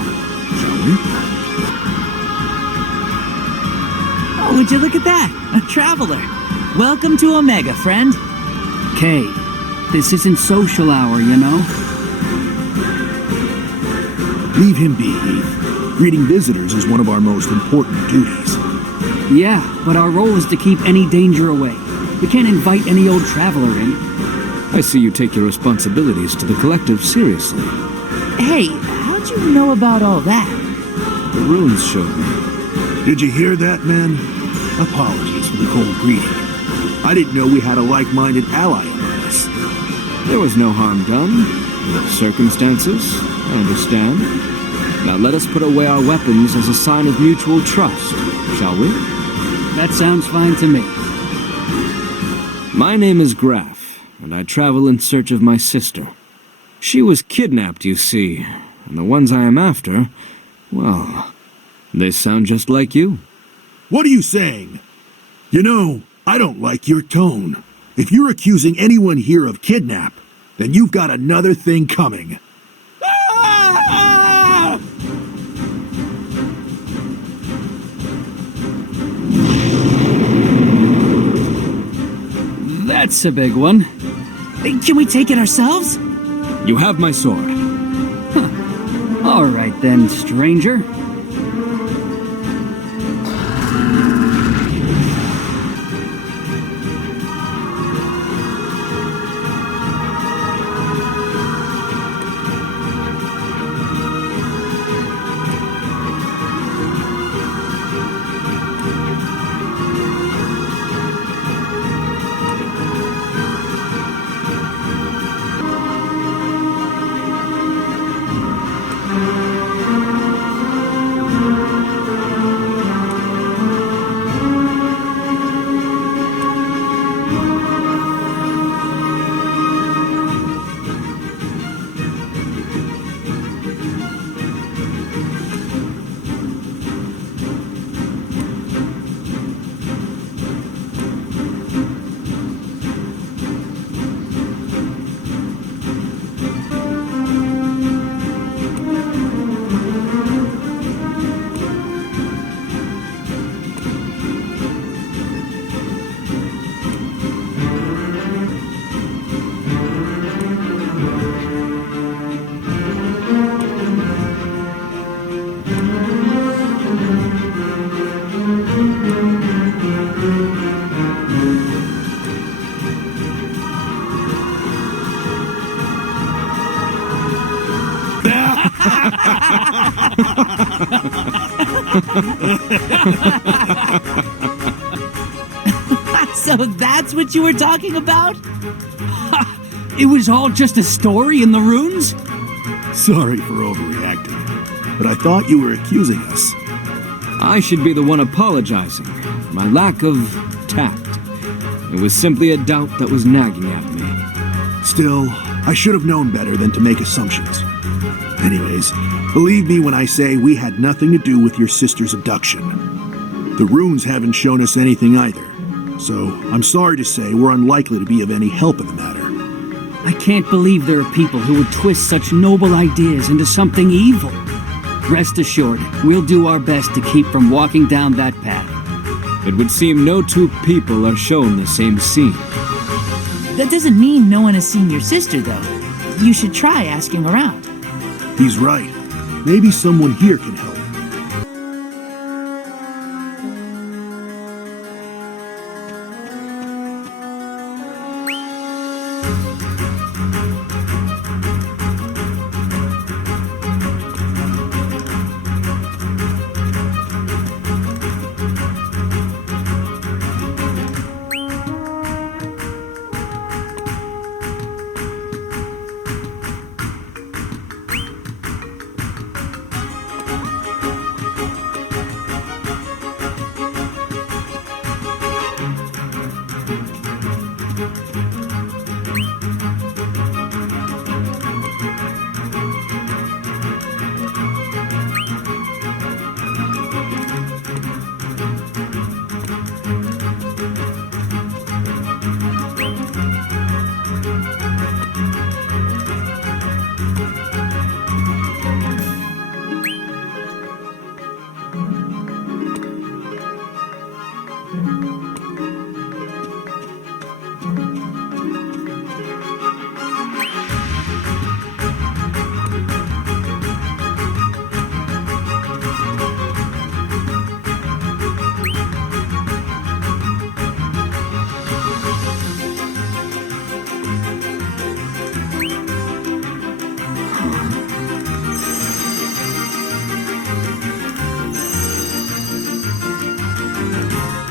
shall we? Oh, would you look at that? A traveler. Welcome to Omega, friend. Kay, this isn't social hour, you know? Leave him be, Heath. Greeting visitors is one of our most important duties. Yeah, but our role is to keep any danger away. We can't invite any old traveler in. I see you take your responsibilities to the collective seriously. Hey, how'd you know about all that? The runes showed me. Did you hear that, men? Apologies for the cold greeting. I didn't know we had a like-minded ally among us. There was no harm done. The circumstances, I understand. Now let us put away our weapons as a sign of mutual trust, shall we? That sounds fine to me. My name is Graff, and I travel in search of my sister. She was kidnapped, you see, and the ones I am after, well, they sound just like you. What are you saying? You know, I don't like your tone. If you're accusing anyone here of kidnap, then you've got another thing coming. That's a big one. Hey, can we take it ourselves? You have my sword. Huh. All right then, stranger. So that's what you were talking about? It was all just a story in the runes? Sorry for overreacting, but I thought you were accusing us. I should be the one apologizing for my lack of tact. It was simply a doubt that was nagging at me. Still, I should have known better than to make assumptions. Anyways, believe me when I say we had nothing to do with your sister's abduction. The runes haven't shown us anything either, so I'm sorry to say we're unlikely to be of any help in the matter. I can't believe there are people who would twist such noble ideas into something evil. Rest assured, we'll do our best to keep from walking down that path. It would seem no two people are shown the same scene. That doesn't mean no one has seen your sister, though. You should try asking around. He's right. Maybe someone here can help.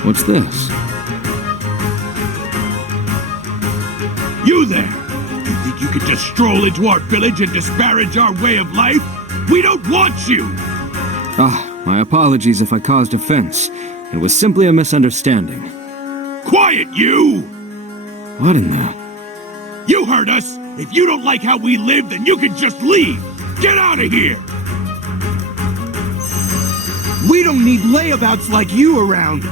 What's this? You there! You think you could just stroll into our village and disparage our way of life? We don't want you! My apologies if I caused offense. It was simply a misunderstanding. Quiet, you! What in the... You heard us! If you don't like how we live, then you can just leave! Get out of here! We don't need layabouts like you around.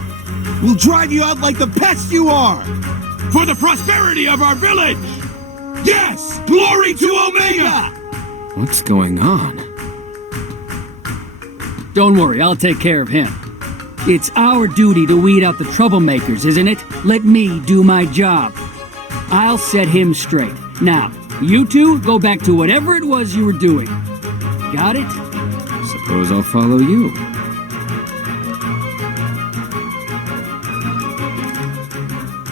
We'll drive you out like the pest you are! For the prosperity of our village! Yes! Glory to Omega! What's going on? Don't worry, I'll take care of him. It's our duty to weed out the troublemakers, isn't it? Let me do my job. I'll set him straight. Now, you two go back to whatever it was you were doing. Got it? Suppose I'll follow you.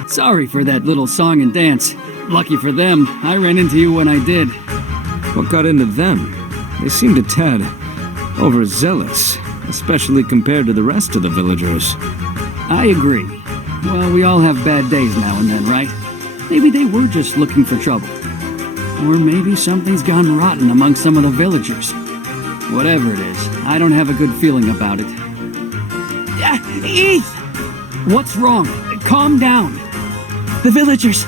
Sorry for that little song and dance. Lucky for them, I ran into you when I did. What got into them? They seemed a tad overzealous, especially compared to the rest of the villagers. I agree. Well, we all have bad days now and then, right? Maybe they were just looking for trouble. Or maybe something's gone rotten among some of the villagers. Whatever it is, I don't have a good feeling about it. Eth! What's wrong? Calm down. The villagers,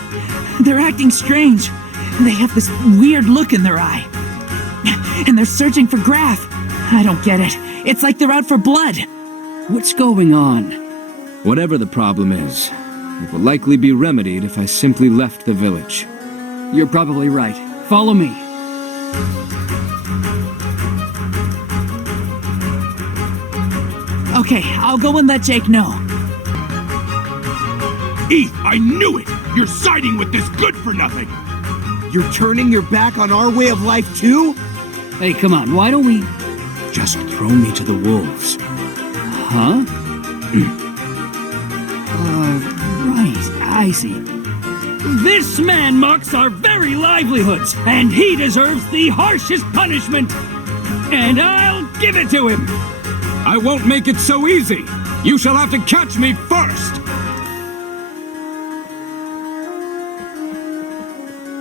they're acting strange. They have this weird look in their eye. And they're searching for Graff. I don't get it. It's like they're out for blood. What's going on? Whatever the problem is, it will likely be remedied if I simply left the village. You're probably right. Follow me. Okay, I'll go and let Jake know. Eth, I knew it! You're siding with this good-for-nothing! You're turning your back on our way of life too? Hey, come on, why don't we... Just throw me to the wolves. Huh? Right, I see. This man mocks our very livelihoods, and he deserves the harshest punishment. And I'll give it to him. I won't make it so easy. You shall have to catch me first.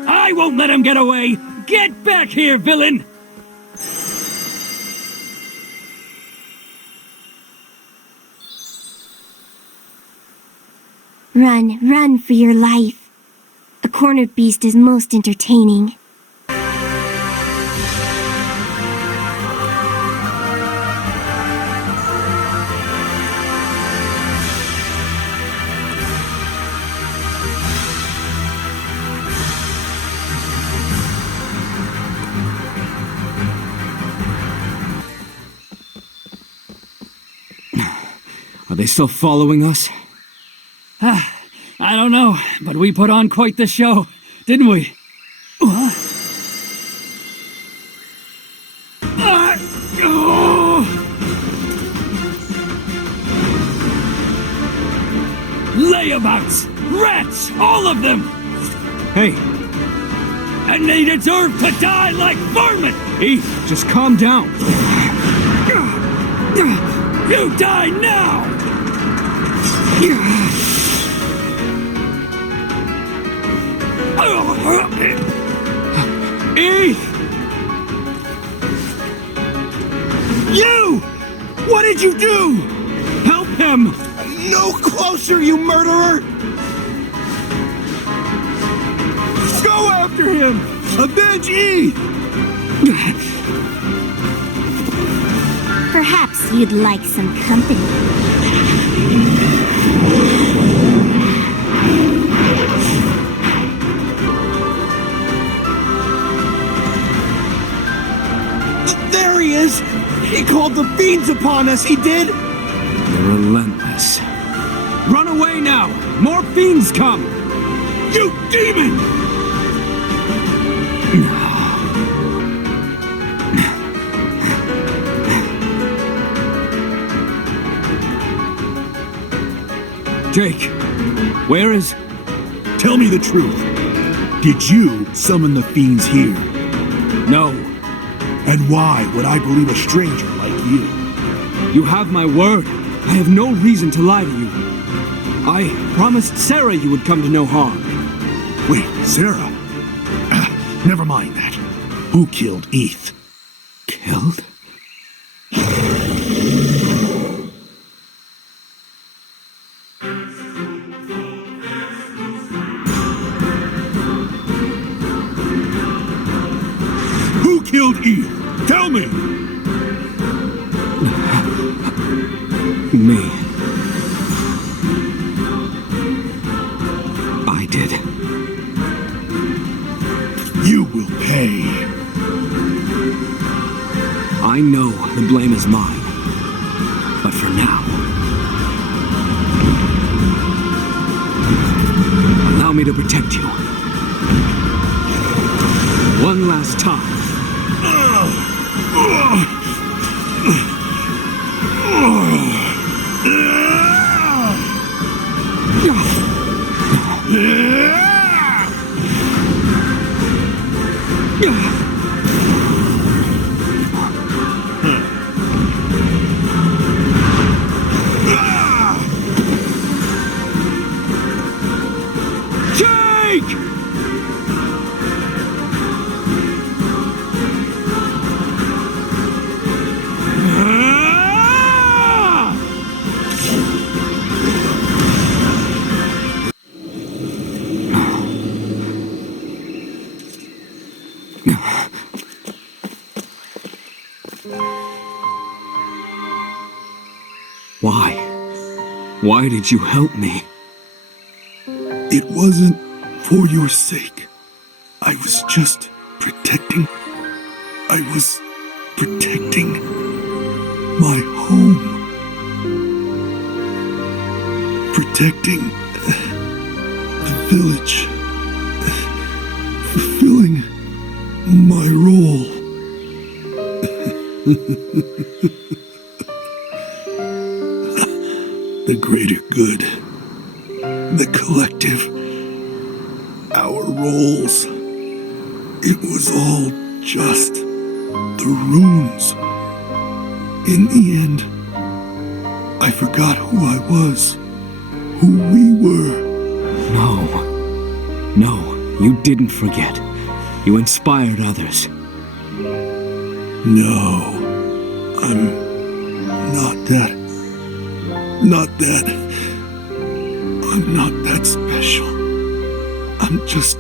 I won't let him get away. Get back here, villain. Run for your life. A cornered beast is most entertaining. Are they still following us? I don't know, but we put on quite the show, didn't we? Layabouts! Rats! All of them! Hey! And they deserve to die like vermin! Eth, just calm down! You die now! Eth! You! What did you do? Help him! No closer, you murderer! Go after him! Avenge Eth! Perhaps you'd like some company. There he is! He called the fiends upon us, he did! They're relentless. Run away now! More fiends come! You demon! Jake, where is... Tell me the truth. Did you summon the fiends here? No. And why would I believe a stranger like you? You have my word. I have no reason to lie to you. I promised Sarah you would come to no harm. Wait, Sarah? Never mind that. Who killed Eth? Killed? Who killed Eth? Tell me! Me. I did. You will pay. I know the blame is mine. But for now, allow me to protect you. One last time. Jake! Why? Why did you help me? It wasn't for your sake. I was just protecting. I was protecting my home. Protecting the village. Fulfilling my role. The greater good. The collective. Our roles. It was all just the runes. In the end, I forgot who I was. Who we were. No, you didn't forget. You inspired others. No, I'm not that. Not that. I'm not that special. I'm just,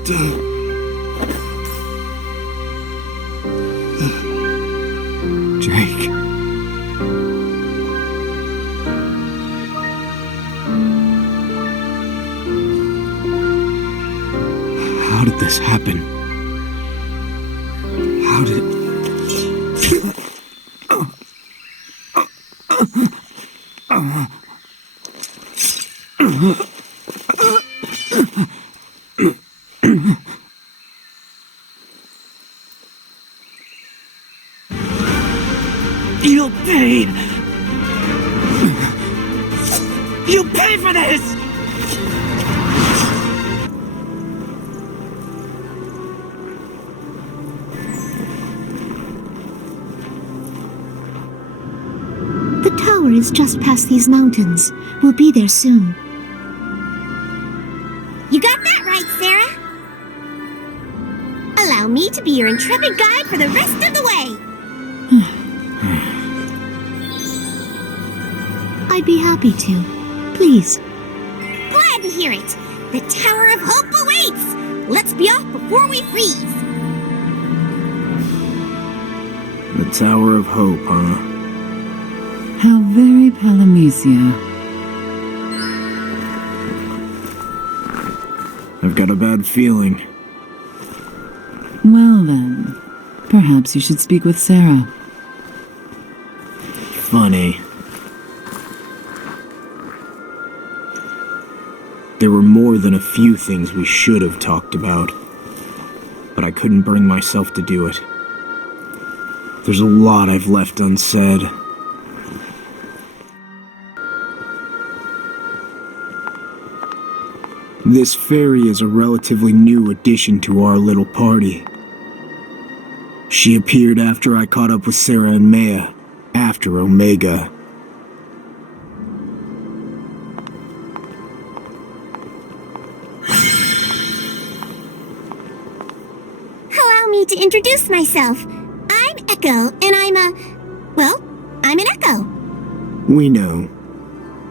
Jake. How did this happen? How did it... You'll pay! You'll pay for this! The tower is just past these mountains. We'll be there soon. You got that right, Sarah. Allow me to be your intrepid guide for the rest of the way. I'd be happy to. Please. Glad to hear it. The Tower of Hope awaits. Let's be off before we freeze. The Tower of Hope, huh? How very Palamecia. I've got a bad feeling. Well then, perhaps you should speak with Sarah. Funny. There were more than a few things we should have talked about, but I couldn't bring myself to do it. There's a lot I've left unsaid. This fairy is a relatively new addition to our little party. She appeared after I caught up with Sarah and Maya, after Omega. need to introduce myself. I'm Echo, and I'm an Echo. We know.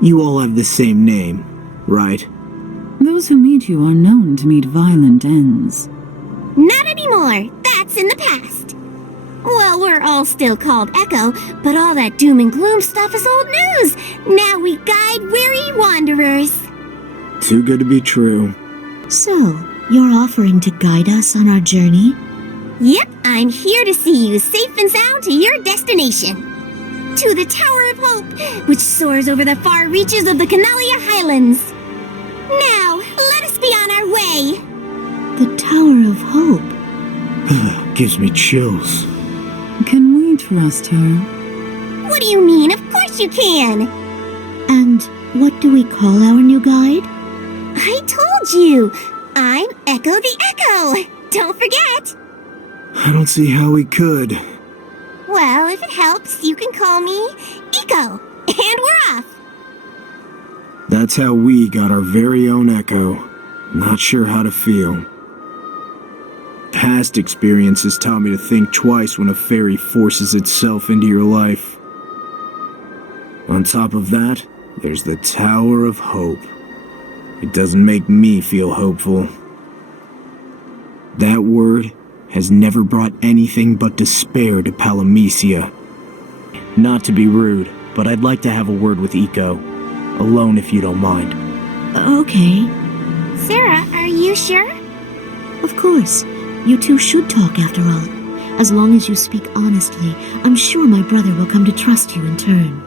You all have the same name, right? Those who meet you are known to meet violent ends. Not anymore. That's in the past. Well, we're all still called Echo, but all that doom and gloom stuff is old news. Now we guide weary wanderers. Too good to be true. So, you're offering to guide us on our journey? Yep, I'm here to see you safe and sound to your destination. To the Tower of Hope, which soars over the far reaches of the Canalia Highlands. Now, let us be on our way. The Tower of Hope? Gives me chills. Can we trust her? What do you mean? Of course you can. And what do we call our new guide? I told you. I'm Echo the Echo. Don't forget. I don't see how we could. Well, if it helps, you can call me Echo. And we're off. That's how we got our very own Echo. Not sure how to feel. Past experiences taught me to think twice when a fairy forces itself into your life. On top of that, there's the Tower of Hope. It doesn't make me feel hopeful. That word has never brought anything but despair to Palamecia. Not to be rude, but I'd like to have a word with Eco. Alone if you don't mind. Okay. Sarah, are you sure? Of course. You two should talk after all. As long as you speak honestly, I'm sure my brother will come to trust you in turn.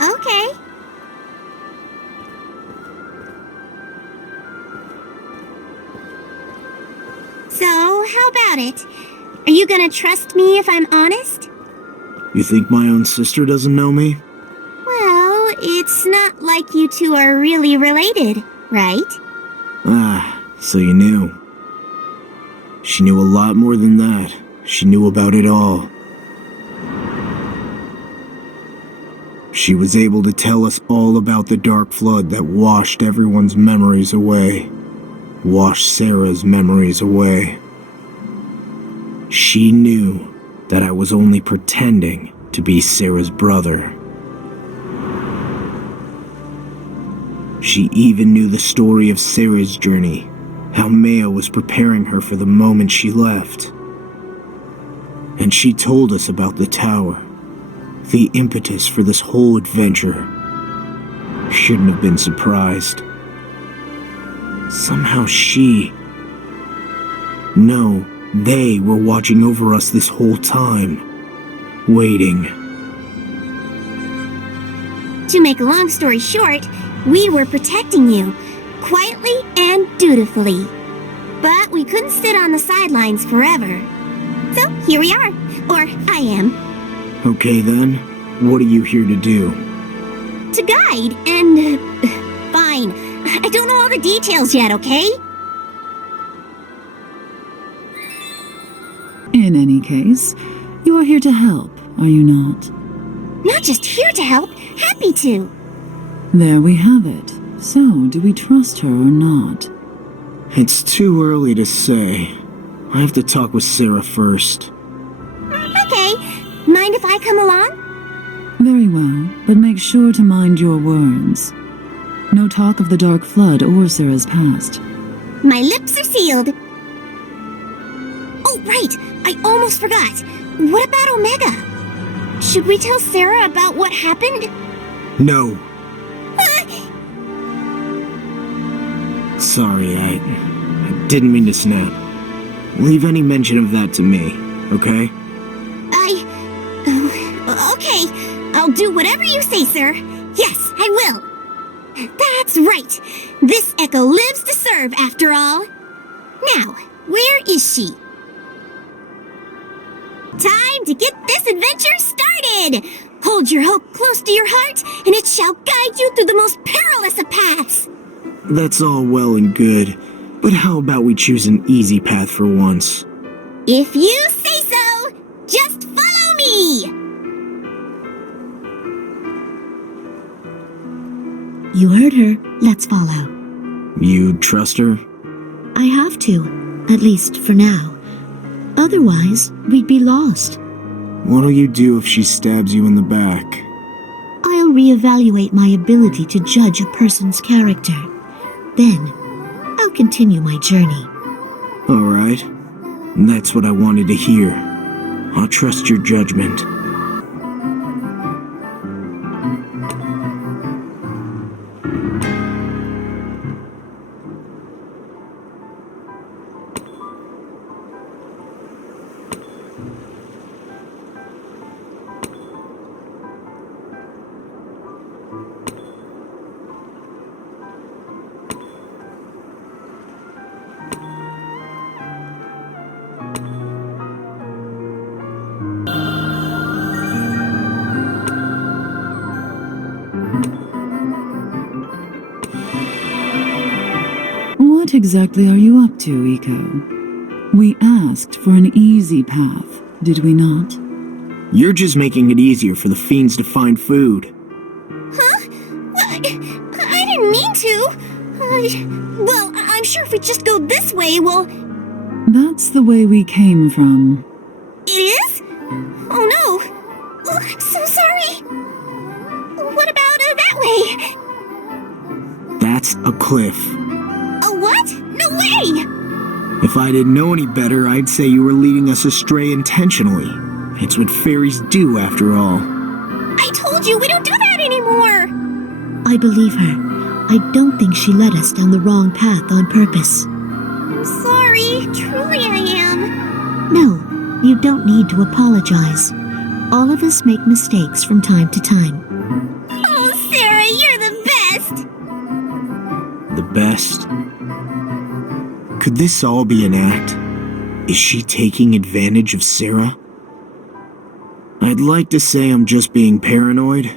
Okay. So, how about it? Are you gonna trust me if I'm honest? You think my own sister doesn't know me? Well, it's not like you two are really related, right? Ah, so you knew. She knew a lot more than that. She knew about it all. She was able to tell us all about the Dark Flood that washed everyone's memories away. Washed Sarah's memories away. She knew that I was only pretending to be Sarah's brother. She even knew the story of Sarah's journey, how Maya was preparing her for the moment she left. And she told us about the tower, the impetus for this whole adventure. Shouldn't have been surprised. Somehow No, they were watching over us this whole time. Waiting. To make a long story short, we were protecting you, quietly and dutifully. But we couldn't sit on the sidelines forever. So here we are. Or I am. Okay then, what are you here to do? To guide, and... fine. I don't know all the details yet, okay? In any case, you are here to help, are you not? Not just here to help, happy to. There we have it. So, do we trust her or not? It's too early to say. I have to talk with Sarah first. Okay. Mind if I come along? Very well, but make sure to mind your words. No talk of the Dark Flood or Sarah's past. My lips are sealed. Oh, right! I almost forgot. What about Omega? Should we tell Sarah about what happened? No. Sorry, I didn't mean to snap. Leave any mention of that to me, okay? Okay. I'll do whatever you say, sir. Yes, I will. That's right. This Echo lives to serve, after all. Now, where is she? Time to get this adventure started! Hold your hope close to your heart, and it shall guide you through the most perilous of paths. That's all well and good, but how about we choose an easy path for once? If you say so, just follow me! You heard her. Let's follow. You trust her? I have to, at least for now. Otherwise, we'd be lost. What'll you do if she stabs you in the back? I'll reevaluate my ability to judge a person's character. Then, I'll continue my journey. Alright. That's what I wanted to hear. I'll trust your judgment. What exactly are you up to, Iko? We asked for an easy path, did we not? You're just making it easier for the fiends to find food. Huh? I didn't mean to. Well, I'm sure if we just go this way, we'll... That's the way we came from. It is? Oh no. Oh, I'm so sorry. What about that way? That's a cliff. A what? No way! If I didn't know any better, I'd say you were leading us astray intentionally. It's what fairies do, after all. I told you, we don't do that anymore! I believe her. I don't think she led us down the wrong path on purpose. I'm sorry. Truly I am. No, you don't need to apologize. All of us make mistakes from time to time. Oh, Sarah, you're the best! The best? Could this all be an act? Is she taking advantage of Sarah? I'd like to say I'm just being paranoid,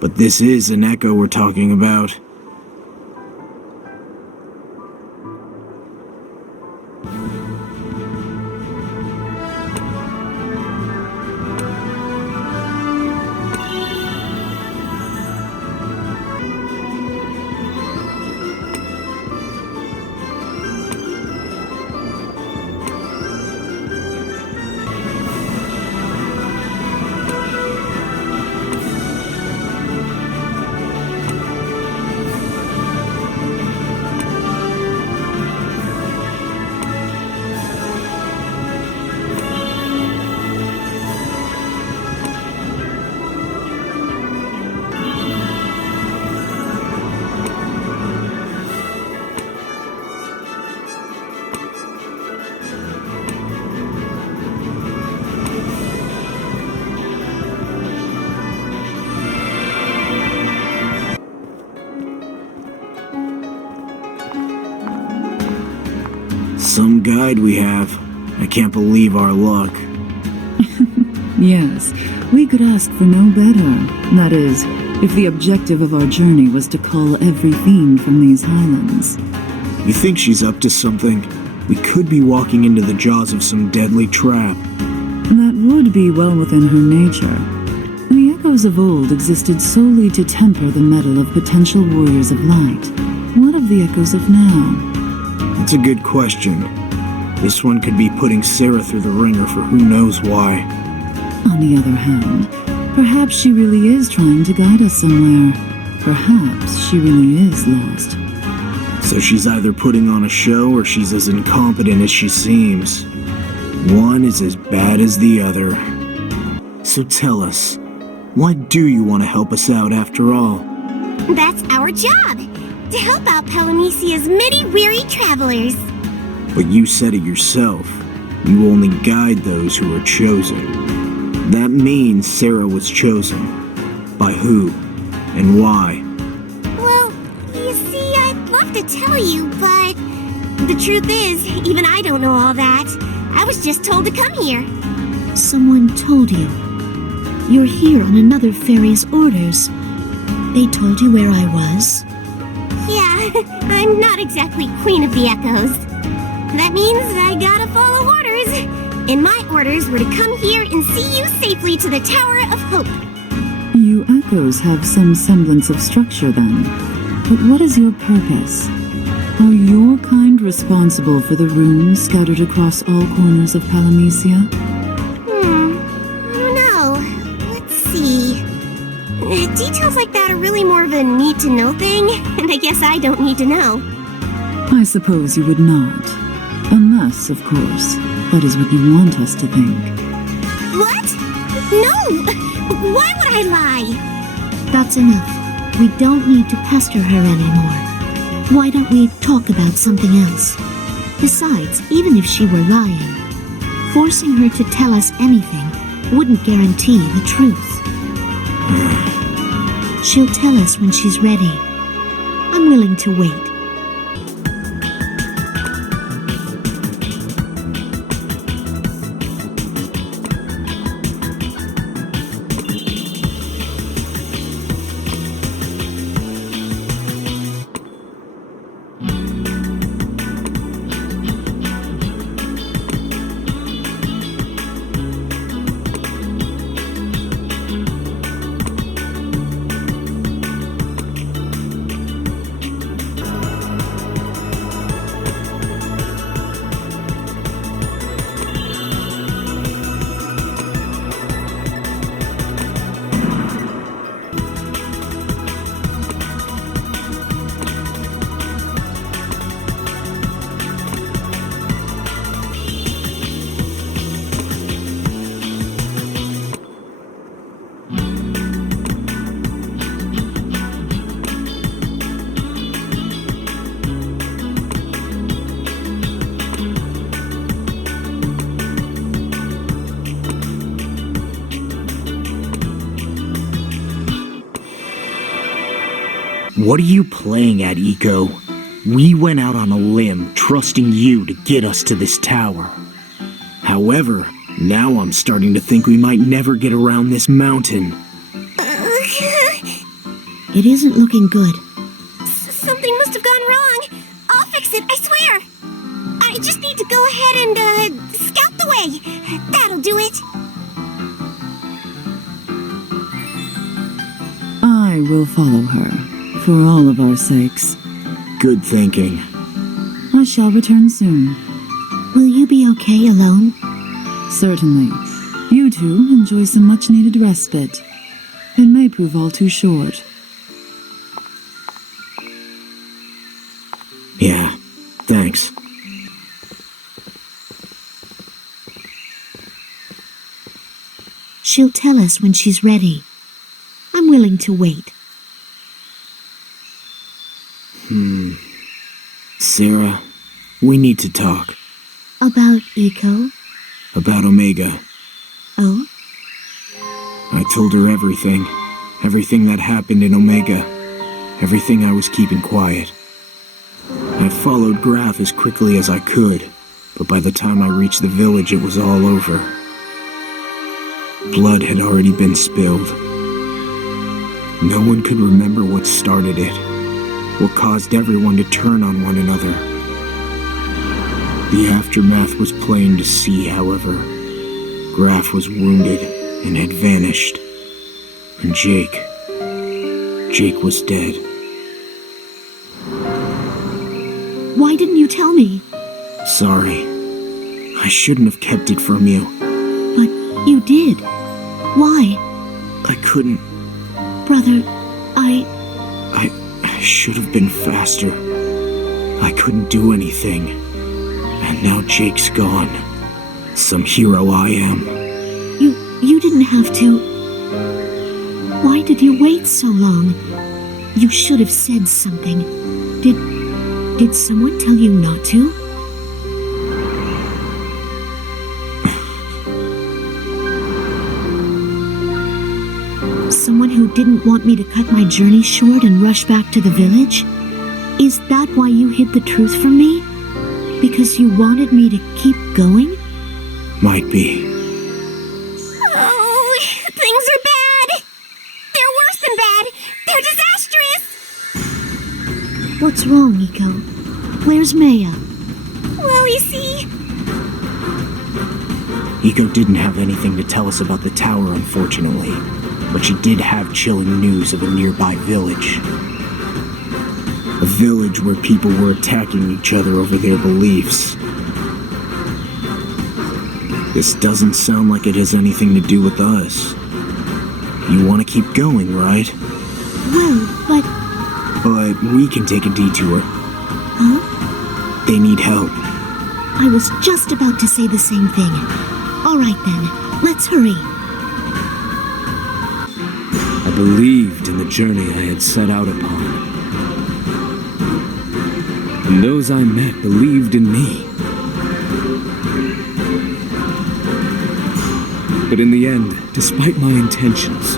but this is an echo we're talking about. Some guide we have. I can't believe our luck. Yes, we could ask for no better. That is, if the objective of our journey was to cull every fiend from these highlands. You think she's up to something? We could be walking into the jaws of some deadly trap. That would be well within her nature. The echoes of old existed solely to temper the mettle of potential warriors of light. What of the echoes of now? That's a good question. This one could be putting Sarah through the ringer for who knows why. On the other hand, perhaps she really is trying to guide us somewhere. Perhaps she really is lost. So she's either putting on a show or she's as incompetent as she seems. One is as bad as the other. So tell us, why do you want to help us out after all? That's our job! To help out Palamecia's many weary travelers. But you said it yourself. You only guide those who are chosen. That means Sarah was chosen. By who? And why? Well, you see, I'd love to tell you, but the truth is, even I don't know all that. I was just told to come here. Someone told you. You're here on another fairy's orders. They told you where I was? Yeah, I'm not exactly Queen of the Echoes. That means I gotta follow orders. And my orders were to come here and see you safely to the Tower of Hope. You echoes have some semblance of structure then. But what is your purpose? Are your kind responsible for the runes scattered across all corners of Palamecia? I don't know. Let's see. Details like that are really more of a need-to-know thing, and I guess I don't need to know. I suppose you would not. Unless, of course, that is what you want us to think. What? No! Why would I lie? That's enough. We don't need to pester her anymore. Why don't we talk about something else? Besides, even if she were lying, forcing her to tell us anything wouldn't guarantee the truth. She'll tell us when she's ready. I'm willing to wait. What are you playing at, Eco? We went out on a limb, trusting you to get us to this tower. However, now I'm starting to think we might never get around this mountain. It isn't looking good. Something must have gone wrong. I'll fix it, I swear. I just need to go ahead and, scout the way. That'll do it. I will follow her, for all of our sakes. Good thinking. I shall return soon. Will you be okay alone? Certainly. You two enjoy some much-needed respite. It may prove all too short. Yeah, thanks. She'll tell us when she's ready. I'm willing to wait. Sarah, we need to talk. About Eco? About Omega. Oh? I told her everything. Everything that happened in Omega. Everything I was keeping quiet. I followed Graff as quickly as I could, but by the time I reached the village it was all over. Blood had already been spilled. No one could remember what started it, what caused everyone to turn on one another. The aftermath was plain to see, however. Graff was wounded and had vanished. And Jake was dead. Why didn't you tell me? Sorry. I shouldn't have kept it from you. But you did. Why? I couldn't. Brother, I should have been faster. I couldn't do anything. And now Jake's gone. Some hero I am. You didn't have to. Why did you wait so long? You should have said something. Did someone tell you not to? Someone who didn't want me to cut my journey short and rush back to the village? Is that why you hid the truth from me? Because you wanted me to keep going? Might be. Oh, things are bad. They're worse than bad. They're disastrous. What's wrong, Eco? Where's Maya? Well, you see... Eco didn't have anything to tell us about the tower, unfortunately. But she did have chilling news of a nearby village. A village where people were attacking each other over their beliefs. This doesn't sound like it has anything to do with us. You want to keep going, right? Well, but... But we can take a detour. Huh? They need help. I was just about to say the same thing. All right then, let's hurry. I believed in the journey I had set out upon. And those I met believed in me. But in the end, despite my intentions,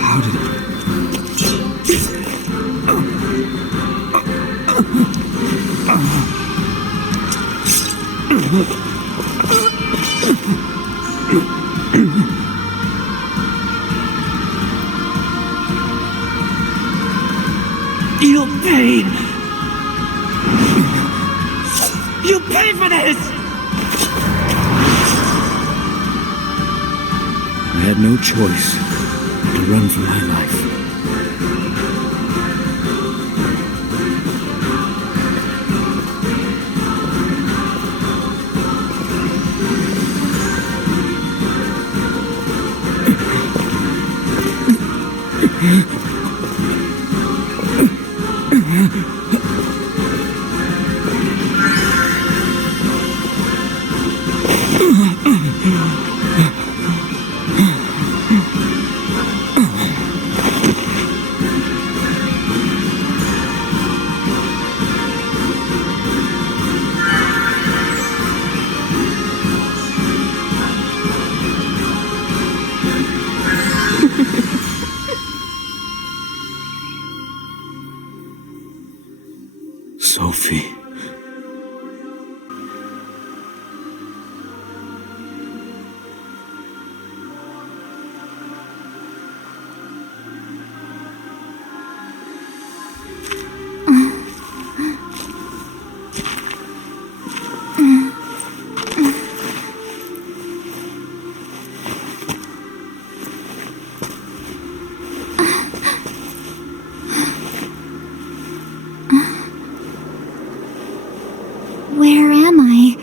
how did it... You'll pay! You'll pay for this! I had no choice but to run for my life. Sophie. Where am I?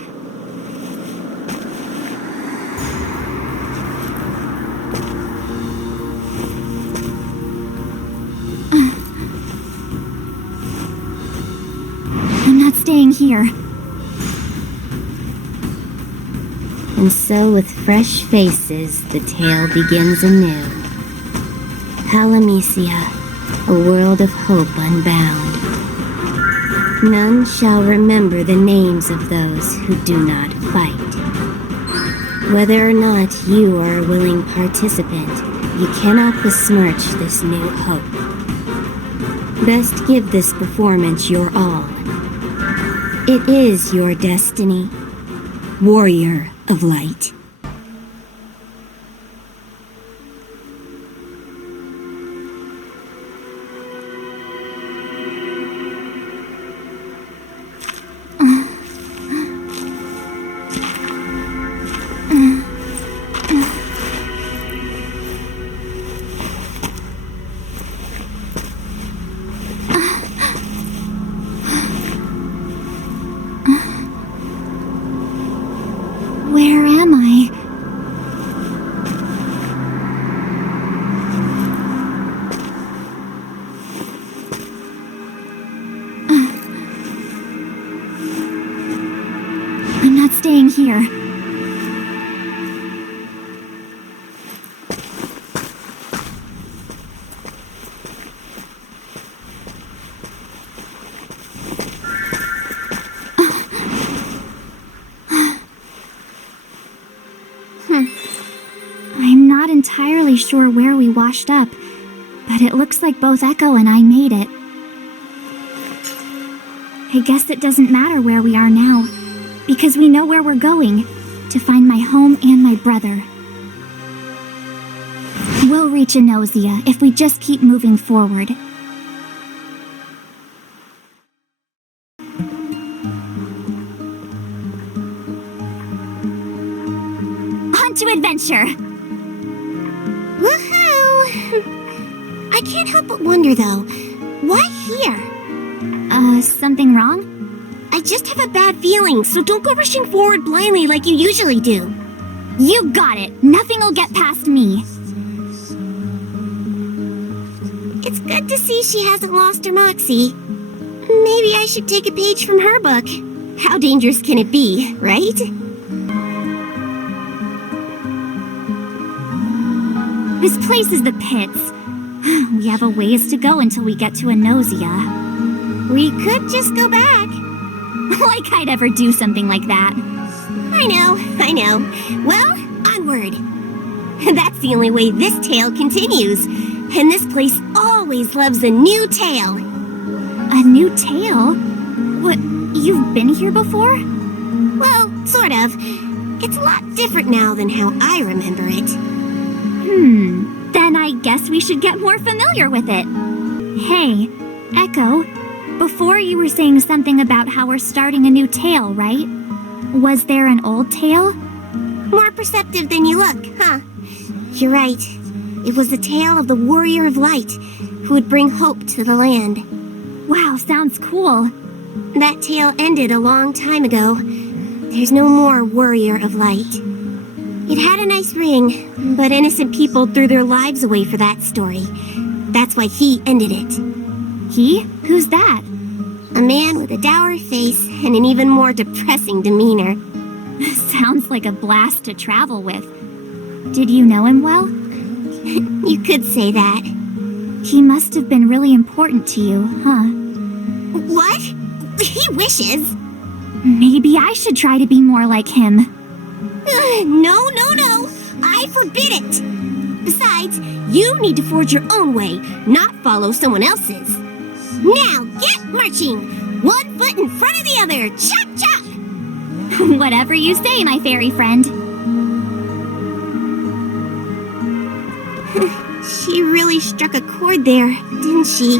I'm not staying here. And so with fresh faces, the tale begins anew. Palamecia, a world of hope unbound. None shall remember the names of those who do not fight. Whether or not you are a willing participant, you cannot besmirch this new hope. Best give this performance your all. It is your destiny, warrior of light. Where am I? I'm not staying here. I'm not entirely sure where we washed up, but it looks like both Echo and I made it. I guess it doesn't matter where we are now, because we know where we're going, to find my home and my brother. We'll reach Enosia if we just keep moving forward. On to adventure! Woohoo! I can't help but wonder, though, Why here? Something wrong? I just have a bad feeling, so don't go rushing forward blindly like you usually do. You got it. Nothing'll get past me. It's good to see she hasn't lost her moxie. Maybe I should take a page from her book. How dangerous can it be, right? This place is the pits. We have a ways to go until we get to Enosia. We could just go back. Like I'd ever do something like that. I know. Well, onward. That's the only way this tale continues. And this place always loves a new tale. A new tale? What, you've been here before? Well, sort of. It's a lot different now than how I remember it. Then I guess we should get more familiar with it. Hey, Echo, before you were saying something about how we're starting a new tale, right? Was there an old tale? More perceptive than you look, huh? You're right. It was the tale of the Warrior of Light, who would bring hope to the land. Wow, sounds cool. That tale ended a long time ago. There's no more Warrior of Light. It had a nice ring, but innocent people threw their lives away for that story. That's why he ended it. He? Who's that? A man with a dour face and an even more depressing demeanor. Sounds like a blast to travel with. Did you know him well? You could say that. He must have been really important to you, huh? What? He wishes. Maybe I should try to be more like him. No. I forbid it. Besides, you need to forge your own way, not follow someone else's. Now, get marching! 1 foot in front of the other! Chop, chop! Whatever you say, my fairy friend. She really struck a chord there, didn't she?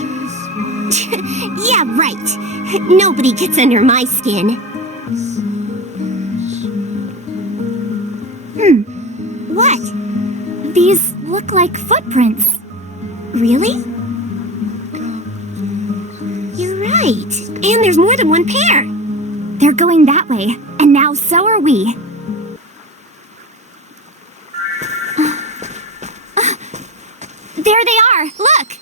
Yeah, right. Nobody gets under my skin. What? These look like footprints. Really? You're right. And there's more than one pair. They're going that way, and now so are we. There they are! Look!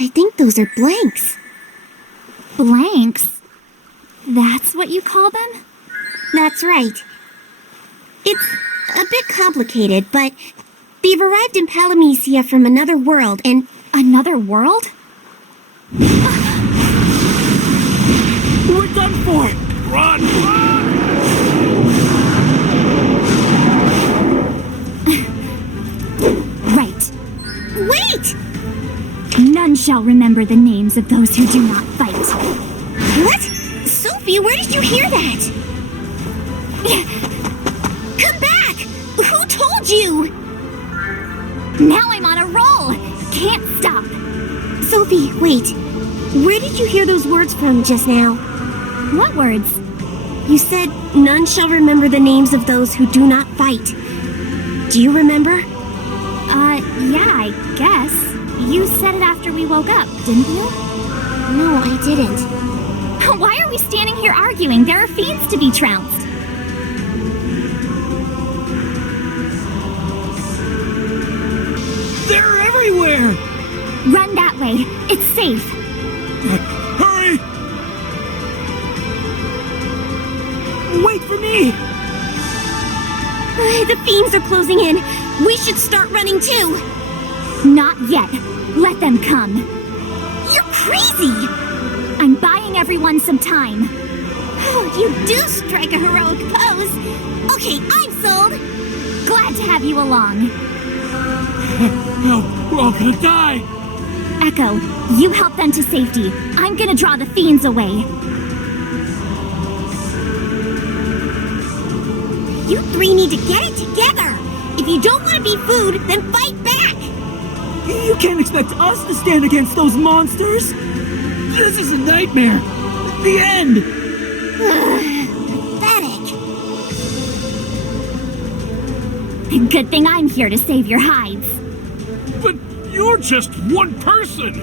I think those are blanks. Blanks? That's what you call them? That's right. It's a bit complicated, but they've arrived in Palamecia from another world, and... Another world? We're done for! Run! Right. Wait! None shall remember the names of those who do not fight. What? Sophie, where did you hear that? Come back! Who told you? Now I'm on a roll! Can't stop! Sophie, wait. Where did you hear those words from just now? What words? You said, none shall remember the names of those who do not fight. Do you remember? Yeah, I guess. You said it after we woke up, didn't you? No, I didn't. Why are we standing here arguing? There are fiends to be trounced. They're everywhere! Run that way. It's safe. Hurry! Wait for me! The fiends are closing in. We should start running too. Not yet. Let them come. You're crazy! I'm buying everyone some time. Oh, you do strike a heroic pose. Okay, I'm sold. Glad to have you along. No, we're all gonna die! Echo, you help them to safety. I'm gonna draw the fiends away. You three need to get it together. If you don't want to be food, then fight back. You can't expect us to stand against those monsters! This is a nightmare! The end! Pathetic. Good thing I'm here to save your hides. But you're just one person!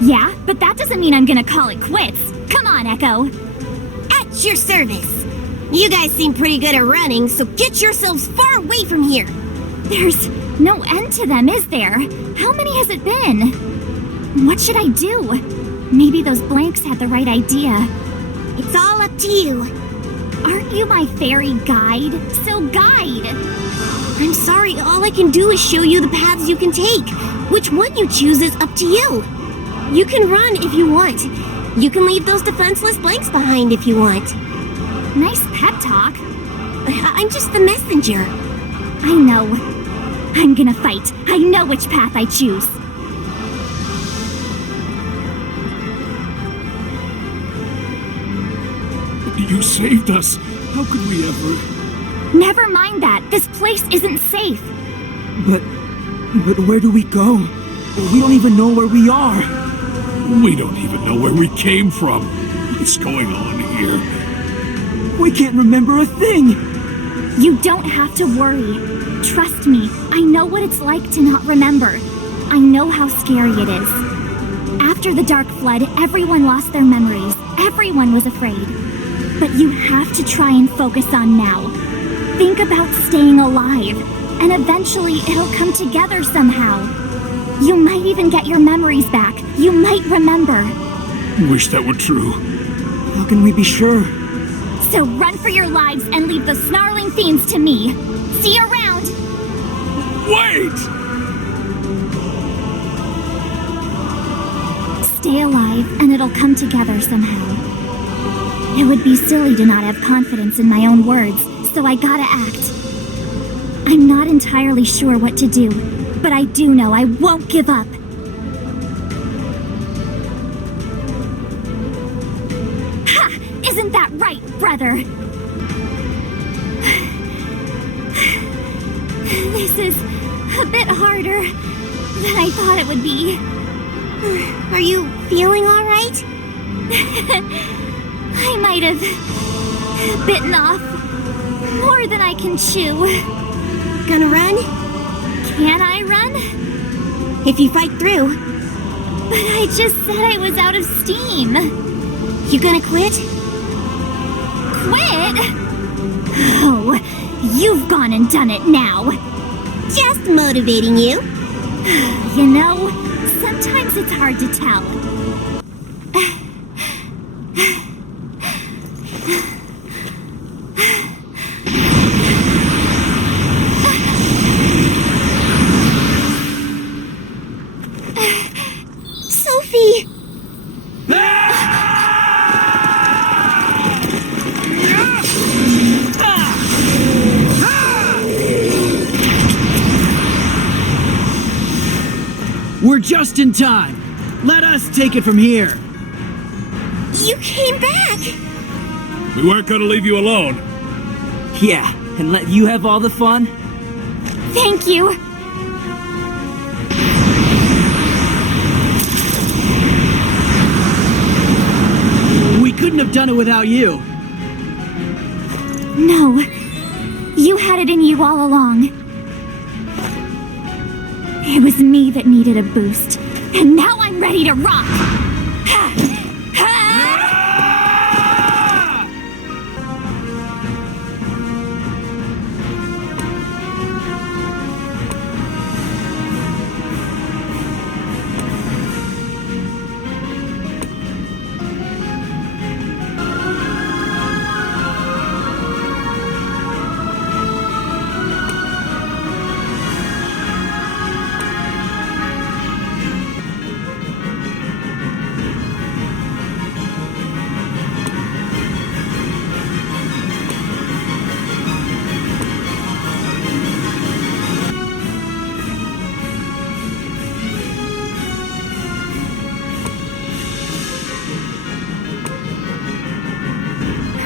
Yeah, but that doesn't mean I'm gonna call it quits. Come on, Echo. At your service. You guys seem pretty good at running, so get yourselves far away from here. There's no end to them, is there? How many has it been? What should I do? Maybe those blanks had the right idea. It's all up to you. Aren't you my fairy guide? So guide! I'm sorry, all I can do is show you the paths you can take. Which one you choose is up to you. You can run if you want. You can leave those defenseless blanks behind if you want. Nice pep talk. I'm just the messenger. I know. I'm gonna fight. I know which path I choose. You saved us. How could we ever? Never mind that. This place isn't safe. But where do we go? We don't even know where we are. We don't even know where we came from. What's going on here? We can't remember a thing. You don't have to worry. Trust me, I know what it's like to not remember. I know how scary it is. After the Dark Flood, everyone lost their memories. Everyone was afraid. But you have to try and focus on now. Think about staying alive, and eventually it'll come together somehow. You might even get your memories back. You might remember. Wish that were true. How can we be sure? So run for your lives and leave the snarling fiends to me. See you around! Wait! Stay alive, and it'll come together somehow. It would be silly to not have confidence in my own words, so I gotta act. I'm not entirely sure what to do, but I do know I won't give up. Ha! Isn't that right, brother? This is a bit harder than I thought it would be. Are you feeling all right? I might have bitten off more than I can chew. Gonna run? Can I run? If you fight through. But I just said I was out of steam. You gonna quit? Quit? Oh, you've gone and done it now. Just motivating you. You know, sometimes it's hard to tell. Sophie! We're just in time. Let us take it from here. You came back! We weren't gonna leave you alone. Yeah, and let you have all the fun? Thank you. We couldn't have done it without you. No. You had it in you all along. It was me that needed a boost, and now I'm ready to rock!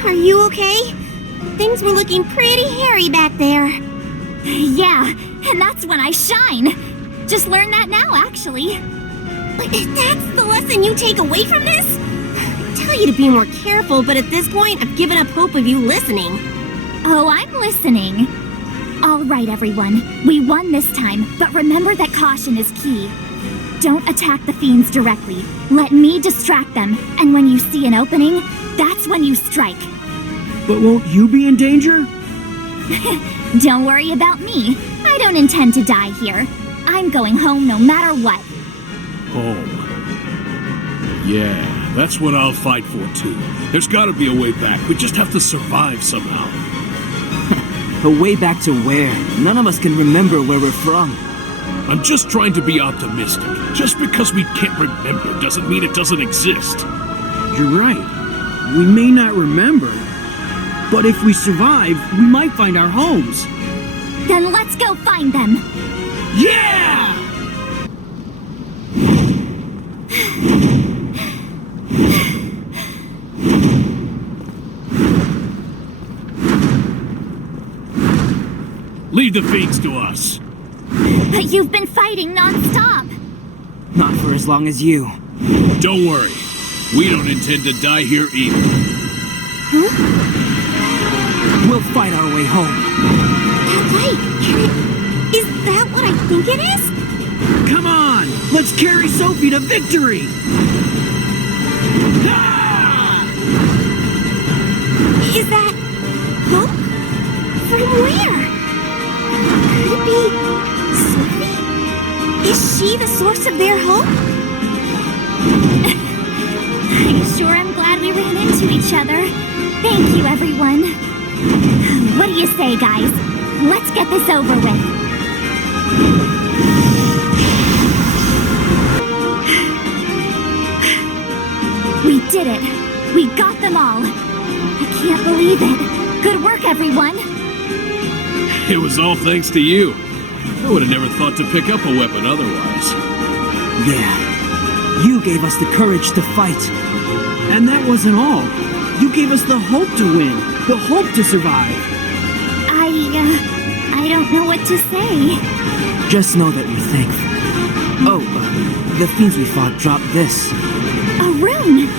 Are you okay? Things were looking pretty hairy back there. Yeah, and that's when I shine. Just learned that now, actually. That's the lesson you take away from this? I tell you to be more careful, but at this point, I've given up hope of you listening. Oh, I'm listening. All right, everyone. We won this time, but remember that caution is key. Don't attack the fiends directly. Let me distract them, and when you see an opening, that's when you strike. But won't you be in danger? Don't worry about me. I don't intend to die here. I'm going home no matter what. Home. Yeah, that's what I'll fight for too. There's gotta be a way back. We just have to survive somehow. A way back to where? None of us can remember where we're from. I'm just trying to be optimistic. Just because we can't remember doesn't mean it doesn't exist. You're right. We may not remember, but if we survive, we might find our homes. Then let's go find them. Yeah! Leave the fiends to us. But you've been fighting non-stop. Not for as long as you. Don't worry. We don't intend to die here either. Huh? We'll fight our way home. That light! Is that what I think it is? Come on! Let's carry Sophie to victory! Ah! Is that hope? From where? Could it be Sophie? Is she the source of their hope? I sure am glad we ran into each other. Thank you, everyone. What do you say, guys? Let's get this over with. We did it. We got them all. I can't believe it. Good work, everyone. It was all thanks to you. I would have never thought to pick up a weapon otherwise. Yeah. You gave us the courage to fight. And that wasn't all. You gave us the hope to win. The hope to survive. I don't know what to say. Just know that we're thankful. Oh, the fiends we fought dropped this. A rune!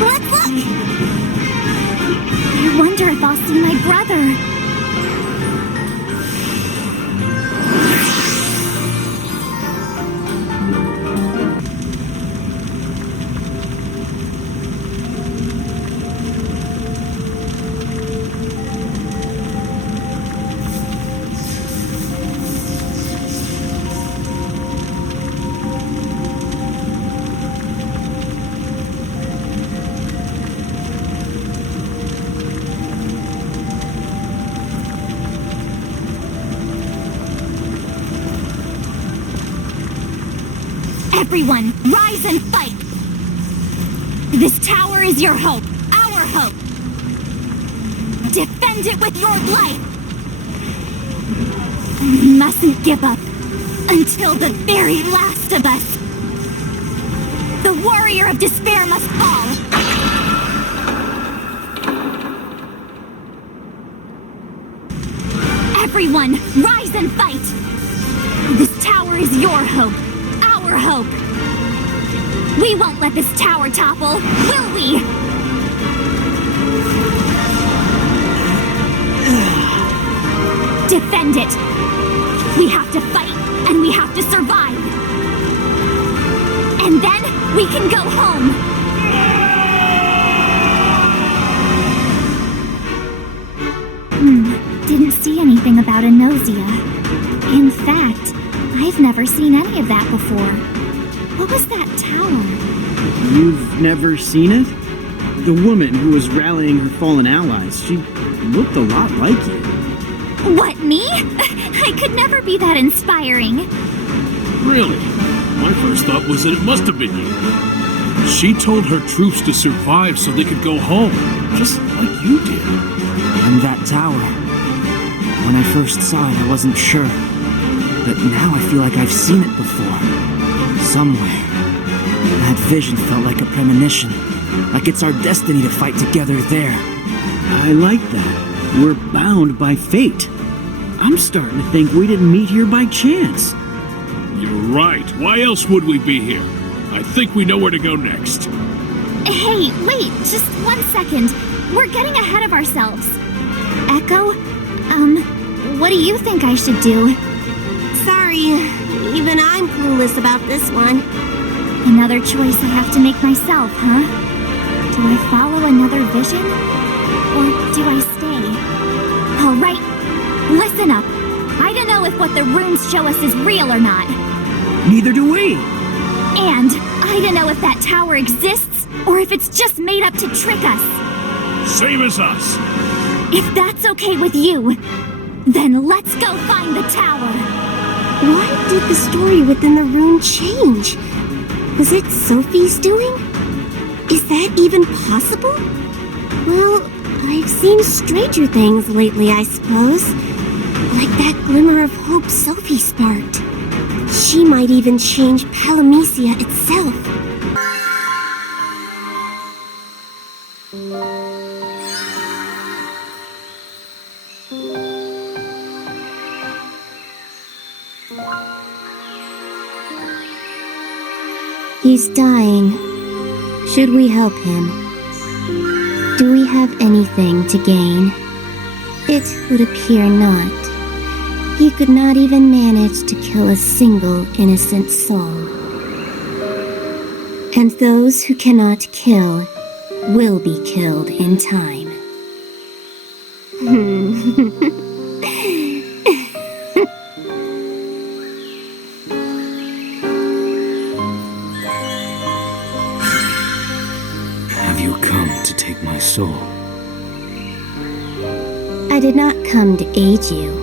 Let's look! I wonder if I'll see my brother. Everyone, rise and fight! This tower is your hope, our hope! Defend it with your life! We mustn't give up until the very last of us! The warrior of despair must fall! Everyone, rise and fight! This tower is your hope, our hope! We won't let this tower topple, will we? Defend it! We have to fight, and we have to survive! And then, we can go home! Didn't see anything about a nausea. In fact, I've never seen any of that before. What was that tower? You've never seen it? The woman who was rallying her fallen allies, she looked a lot like you. What, me? I could never be that inspiring. Really? My first thought was that it must have been you. She told her troops to survive so they could go home, just like you did. And that tower. When I first saw it, I wasn't sure. But now I feel like I've seen it before. Somewhere. That vision felt like a premonition. Like it's our destiny to fight together there. I like that. We're bound by fate. I'm starting to think we didn't meet here by chance. You're right. Why else would we be here? I think we know where to go next. Hey, wait, just 1 second. We're getting ahead of ourselves. Echo, What do you think I should do? Sorry, even I'm clueless about this one. Another choice I have to make myself, huh? Do I follow another vision? Or do I stay? Alright, listen up. I don't know if what the runes show us is real or not. Neither do we. And I don't know if that tower exists, or if it's just made up to trick us. Same as us. If that's okay with you, then let's go find the tower. Why did the story within the rune change? Was it Sophie's doing? Is that even possible? Well, I've seen stranger things lately, I suppose. Like that glimmer of hope Sophie sparked. She might even change Palamecia itself. He's dying. Should we help him? Do we have anything to gain? It would appear not. He could not even manage to kill a single innocent soul. And those who cannot kill will be killed in time. Have you come to take my soul? I did not come to aid you.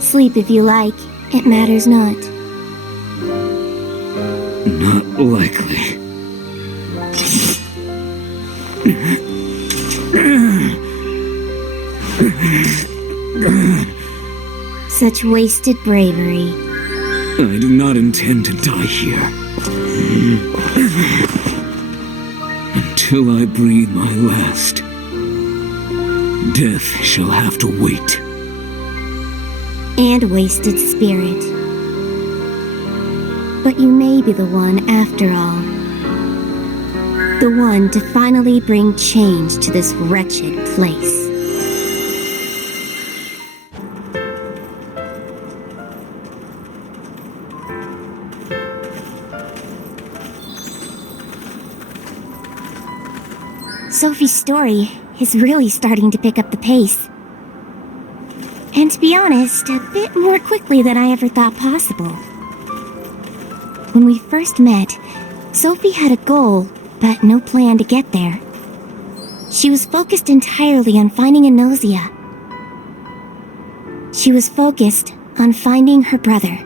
Sleep if you like, it matters not. Not likely. Such wasted bravery. I do not intend to die here. Until I breathe my last. Death shall have to wait. And wasted spirit. But you may be the one after all. The one to finally bring change to this wretched place. Sophie's story is really starting to pick up the pace. And to be honest, a bit more quickly than I ever thought possible. When we first met, Sophie had a goal, but no plan to get there. She was focused entirely on finding Enosia. She was focused on finding her brother.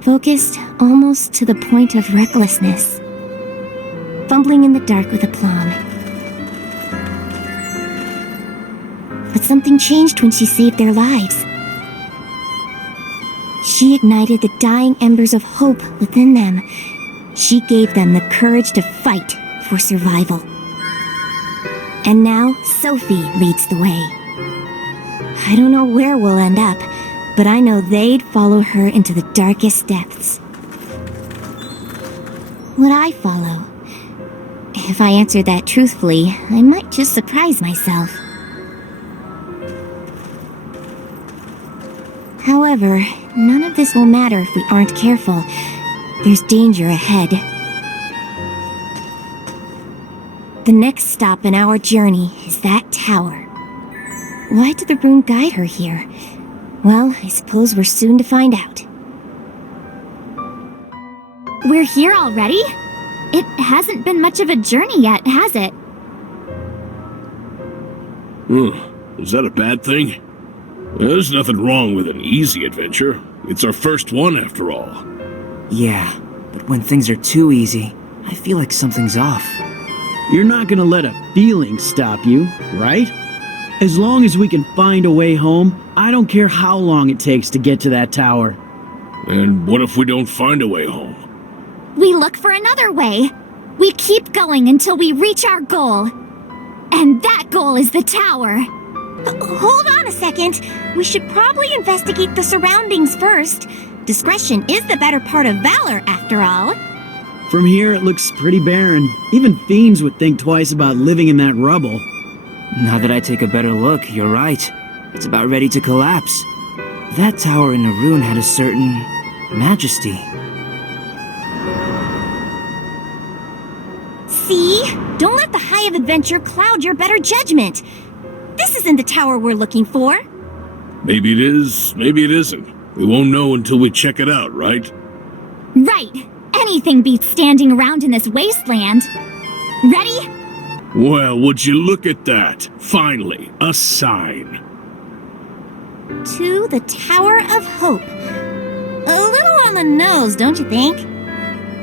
Focused almost to the point of recklessness. Fumbling in the dark with aplomb. But something changed when she saved their lives. She ignited the dying embers of hope within them. She gave them the courage to fight for survival. And now, Sophie leads the way. I don't know where we'll end up, but I know they'd follow her into the darkest depths. Would I follow? If I answered that truthfully, I might just surprise myself. However, none of this will matter if we aren't careful. There's danger ahead. The next stop in our journey is that tower. Why did the rune guide her here? Well, I suppose we're soon to find out. We're here already? It hasn't been much of a journey yet, has it? Is that a bad thing? There's nothing wrong with an easy adventure. It's our first one, after all. Yeah, but when things are too easy, I feel like something's off. You're not gonna let a feeling stop you, right? As long as we can find a way home, I don't care how long it takes to get to that tower. And what if we don't find a way home? We look for another way. We keep going until we reach our goal. And that goal is the tower. Hold on a second. We should probably investigate the surroundings first. Discretion is the better part of valor, after all. From here, it looks pretty barren. Even fiends would think twice about living in that rubble. Now that I take a better look, you're right. It's about ready to collapse. That tower in Arun had a certain majesty. See? Don't let the high of adventure cloud your better judgment. This isn't the tower we're looking for. Maybe it is, maybe it isn't. We won't know until we check it out, right? Right. Anything beats standing around in this wasteland. Ready? Well, would you look at that? Finally, a sign. To the Tower of Hope. A little on the nose, don't you think?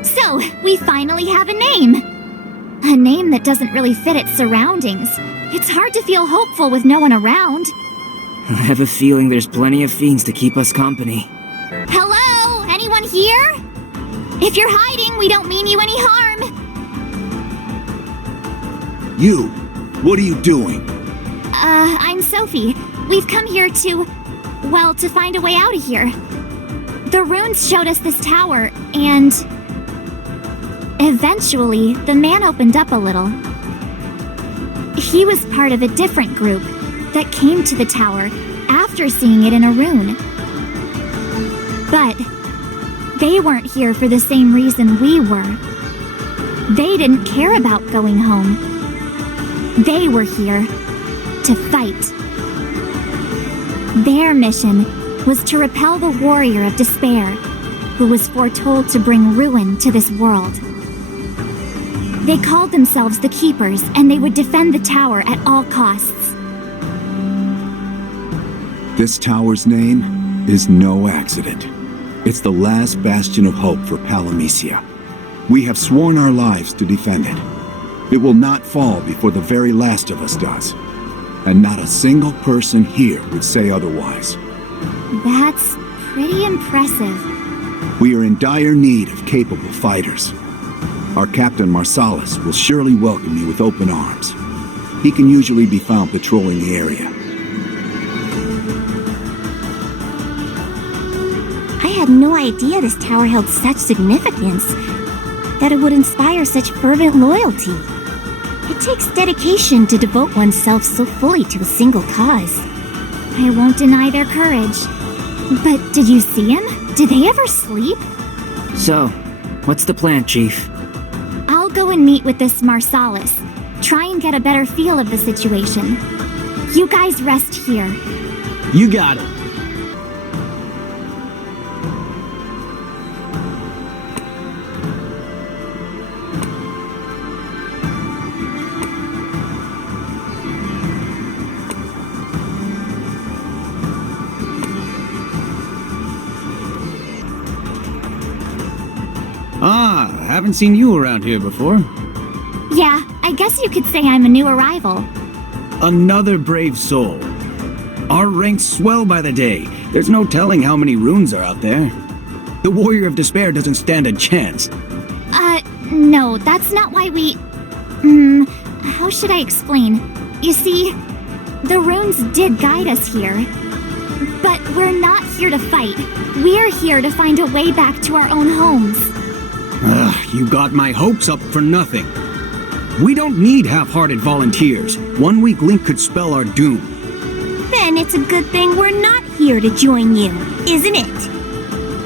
So, we finally have a name. A name that doesn't really fit its surroundings. It's hard to feel hopeful with no one around. I have a feeling there's plenty of fiends to keep us company. Hello? Anyone here? If you're hiding, we don't mean you any harm. You! What are you doing? I'm Sophie. We've come here to find a way out of here. The runes showed us this tower, and eventually, the man opened up a little. He was part of a different group that came to the tower after seeing it in a rune. But they weren't here for the same reason we were. They didn't care about going home. They were here to fight. Their mission was to repel the warrior of despair, who was foretold to bring ruin to this world. They called themselves the Keepers, and they would defend the tower at all costs. This tower's name is no accident. It's the last bastion of hope for Palamecia. We have sworn our lives to defend it. It will not fall before the very last of us does. And not a single person here would say otherwise. That's pretty impressive. We are in dire need of capable fighters. Our Captain Marsalis will surely welcome you with open arms. He can usually be found patrolling the area. I had no idea this tower held such significance, that it would inspire such fervent loyalty. It takes dedication to devote oneself so fully to a single cause. I won't deny their courage. But did you see him? Did they ever sleep? So, what's the plan, Chief? I'll go and meet with this Marsalis. Try and get a better feel of the situation. You guys rest here. You got it. Ah, haven't seen you around here before. Yeah, I guess you could say I'm a new arrival. Another brave soul. Our ranks swell by the day. There's no telling how many runes are out there. The Warrior of Despair doesn't stand a chance. No, that's not why we... how should I explain? You see, the runes did guide us here. But we're not here to fight. We're here to find a way back to our own homes. You got my hopes up for nothing. We don't need half-hearted volunteers. One weak link could spell our doom. Then it's a good thing we're not here to join you, isn't it?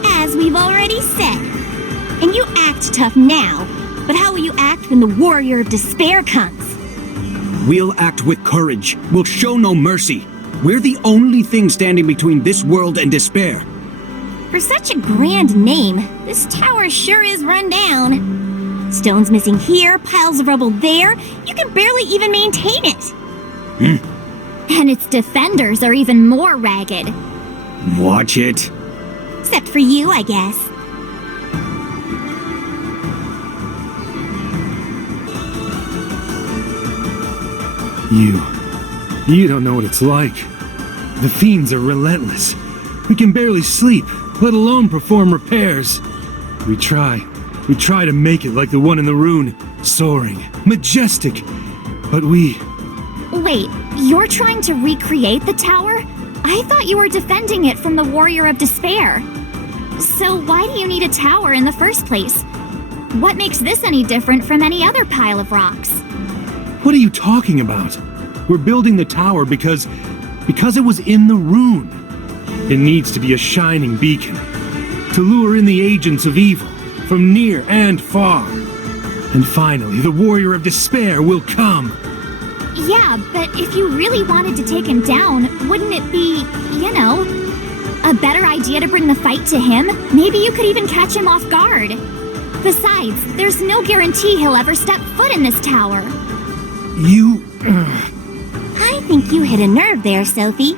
As we've already said. And you act tough now, but how will you act when the Warrior of Despair comes? We'll act with courage. We'll show no mercy. We're the only thing standing between this world and despair. For such a grand name, this tower sure is run down. Stones missing here, piles of rubble there. You can barely even maintain it. And its defenders are even more ragged. Watch it. Except for you, I guess. You don't know what it's like. The fiends are relentless. We can barely sleep, let alone perform repairs. We try to make it like the one in the rune, soaring, majestic, but we... Wait, you're trying to recreate the tower? I thought you were defending it from the Warrior of Despair. So why do you need a tower in the first place? What makes this any different from any other pile of rocks? What are you talking about? We're building the tower because it was in the rune. It needs to be a shining beacon to lure in the agents of evil from near and far. And finally, the Warrior of Despair will come. Yeah, but if you really wanted to take him down, wouldn't it be, you know, a better idea to bring the fight to him? Maybe you could even catch him off guard. Besides, there's no guarantee he'll ever step foot in this tower. I think you hit a nerve there, Sophie.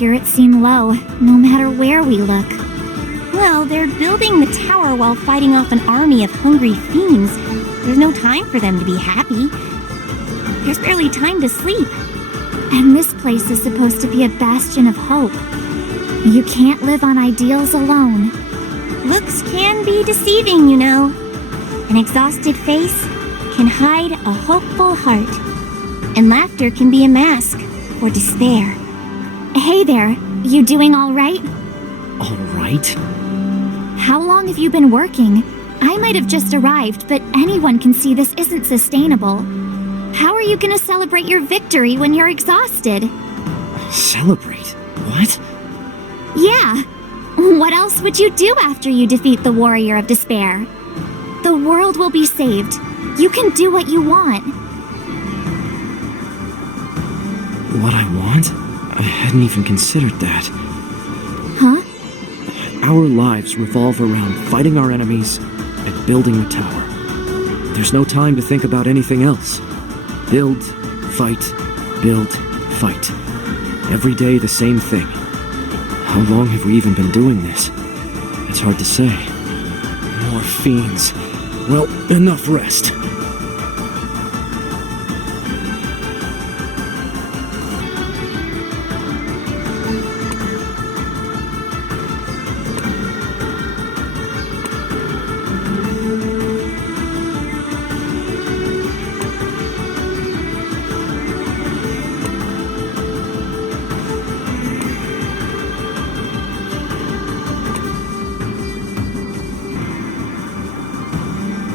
Spirits seem low, no matter where we look. Well, they're building the tower while fighting off an army of hungry fiends. There's no time for them to be happy. There's barely time to sleep. And this place is supposed to be a bastion of hope. You can't live on ideals alone. Looks can be deceiving, you know. An exhausted face can hide a hopeful heart. And laughter can be a mask for despair. Hey there, you doing all right? All right? How long have you been working? I might have just arrived, but anyone can see this isn't sustainable. How are you gonna celebrate your victory when you're exhausted? Celebrate? What? Yeah. What else would you do after you defeat the Warrior of Despair? The world will be saved. You can do what you want. What I want? I hadn't even considered that. Huh? Our lives revolve around fighting our enemies and building the tower. There's no time to think about anything else. Build, fight, build, fight. Every day the same thing. How long have we even been doing this? It's hard to say. More fiends. Well, enough rest.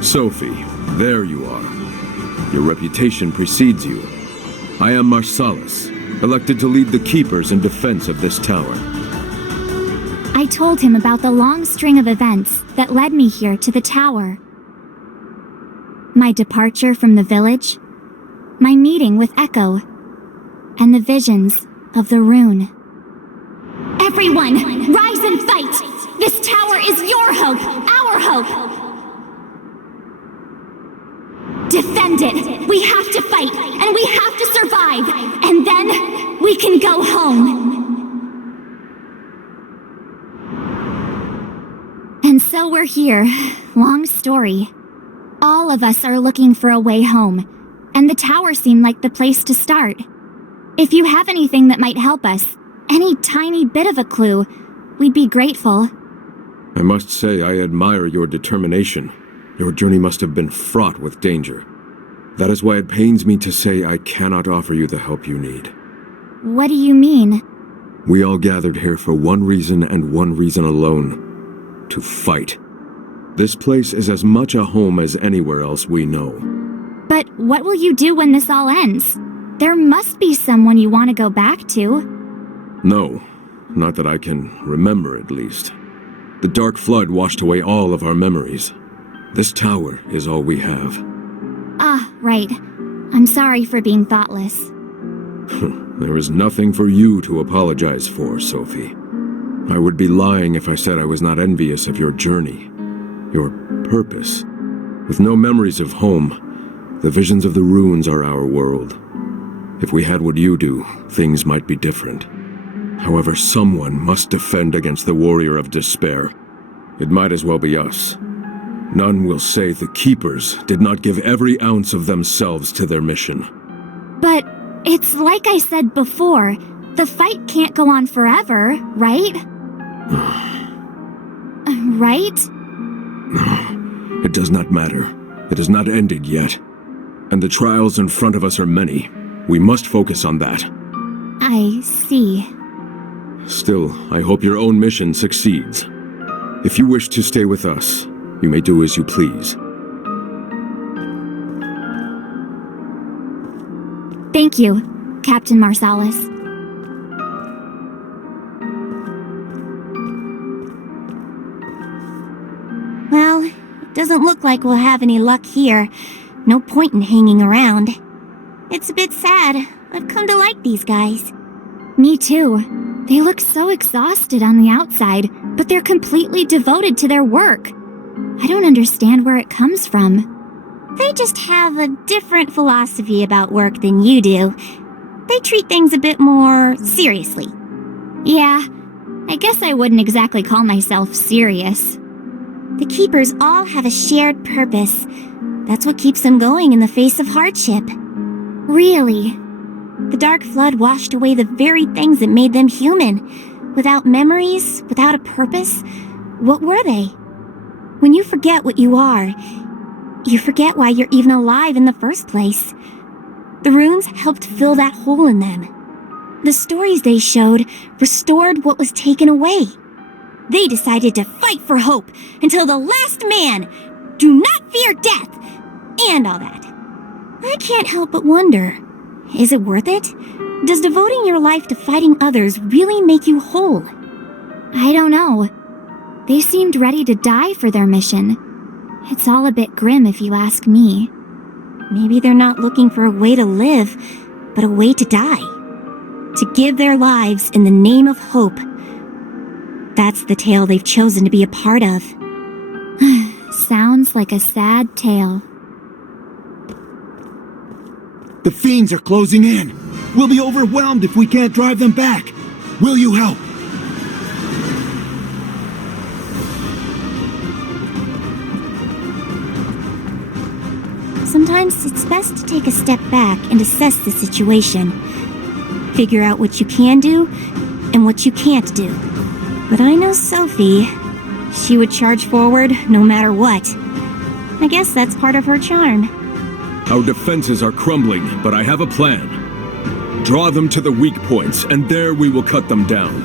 Sophie, there you are. Your reputation precedes you. I am Marsalis, elected to lead the Keepers in defense of this tower. I told him about the long string of events that led me here to the tower. My departure from the village, my meeting with Echo, and the visions of the rune. Everyone, rise and fight! This tower is your hope, our hope! Defend it! We have to fight, and we have to survive, and then we can go home! And so we're here. Long story. All of us are looking for a way home, and the tower seemed like the place to start. If you have anything that might help us, any tiny bit of a clue, we'd be grateful. I must say I admire your determination. Your journey must have been fraught with danger. That is why it pains me to say I cannot offer you the help you need. What do you mean? We all gathered here for one reason and one reason alone: to fight. This place is as much a home as anywhere else we know. But what will you do when this all ends? There must be someone you want to go back to. No, not that I can remember at least. The Dark Flood washed away all of our memories. This tower is all we have. Ah, right. I'm sorry for being thoughtless. There is nothing for you to apologize for, Sophie. I would be lying if I said I was not envious of your journey, your purpose. With no memories of home, the visions of the runes are our world. If we had what you do, things might be different. However, someone must defend against the Warrior of Despair. It might as well be us. None will say the Keepers did not give every ounce of themselves to their mission. But it's like I said before, the fight can't go on forever, right? Right? It does not matter. It has not ended yet. And the trials in front of us are many. We must focus on that. I see. Still, I hope your own mission succeeds. If you wish to stay with us, you may do as you please. Thank you, Captain Marsalis. Well, it doesn't look like we'll have any luck here. No point in hanging around. It's a bit sad. I've come to like these guys. Me too. They look so exhausted on the outside, but they're completely devoted to their work. I don't understand where it comes from. They just have a different philosophy about work than you do. They treat things a bit more seriously. Yeah, I guess I wouldn't exactly call myself serious. The Keepers all have a shared purpose. That's what keeps them going in the face of hardship. Really? The Dark Flood washed away the very things that made them human. Without memories, without a purpose, what were they? When you forget what you are, you forget why you're even alive in the first place. The runes helped fill that hole in them. The stories they showed restored what was taken away. They decided to fight for hope until the last man. Do not fear death, and all that. I can't help but wonder, is it worth it? Does devoting your life to fighting others really make you whole? I don't know. They seemed ready to die for their mission. It's all a bit grim if you ask me. Maybe they're not looking for a way to live, but a way to die. To give their lives in the name of hope. That's the tale they've chosen to be a part of. Sounds like a sad tale. The fiends are closing in. We'll be overwhelmed if we can't drive them back. Will you help? Sometimes it's best to take a step back and assess the situation. Figure out what you can do and what you can't do. But I know Sophie. She would charge forward no matter what. I guess that's part of her charm. Our defenses are crumbling, but I have a plan. Draw them to the weak points, and there we will cut them down.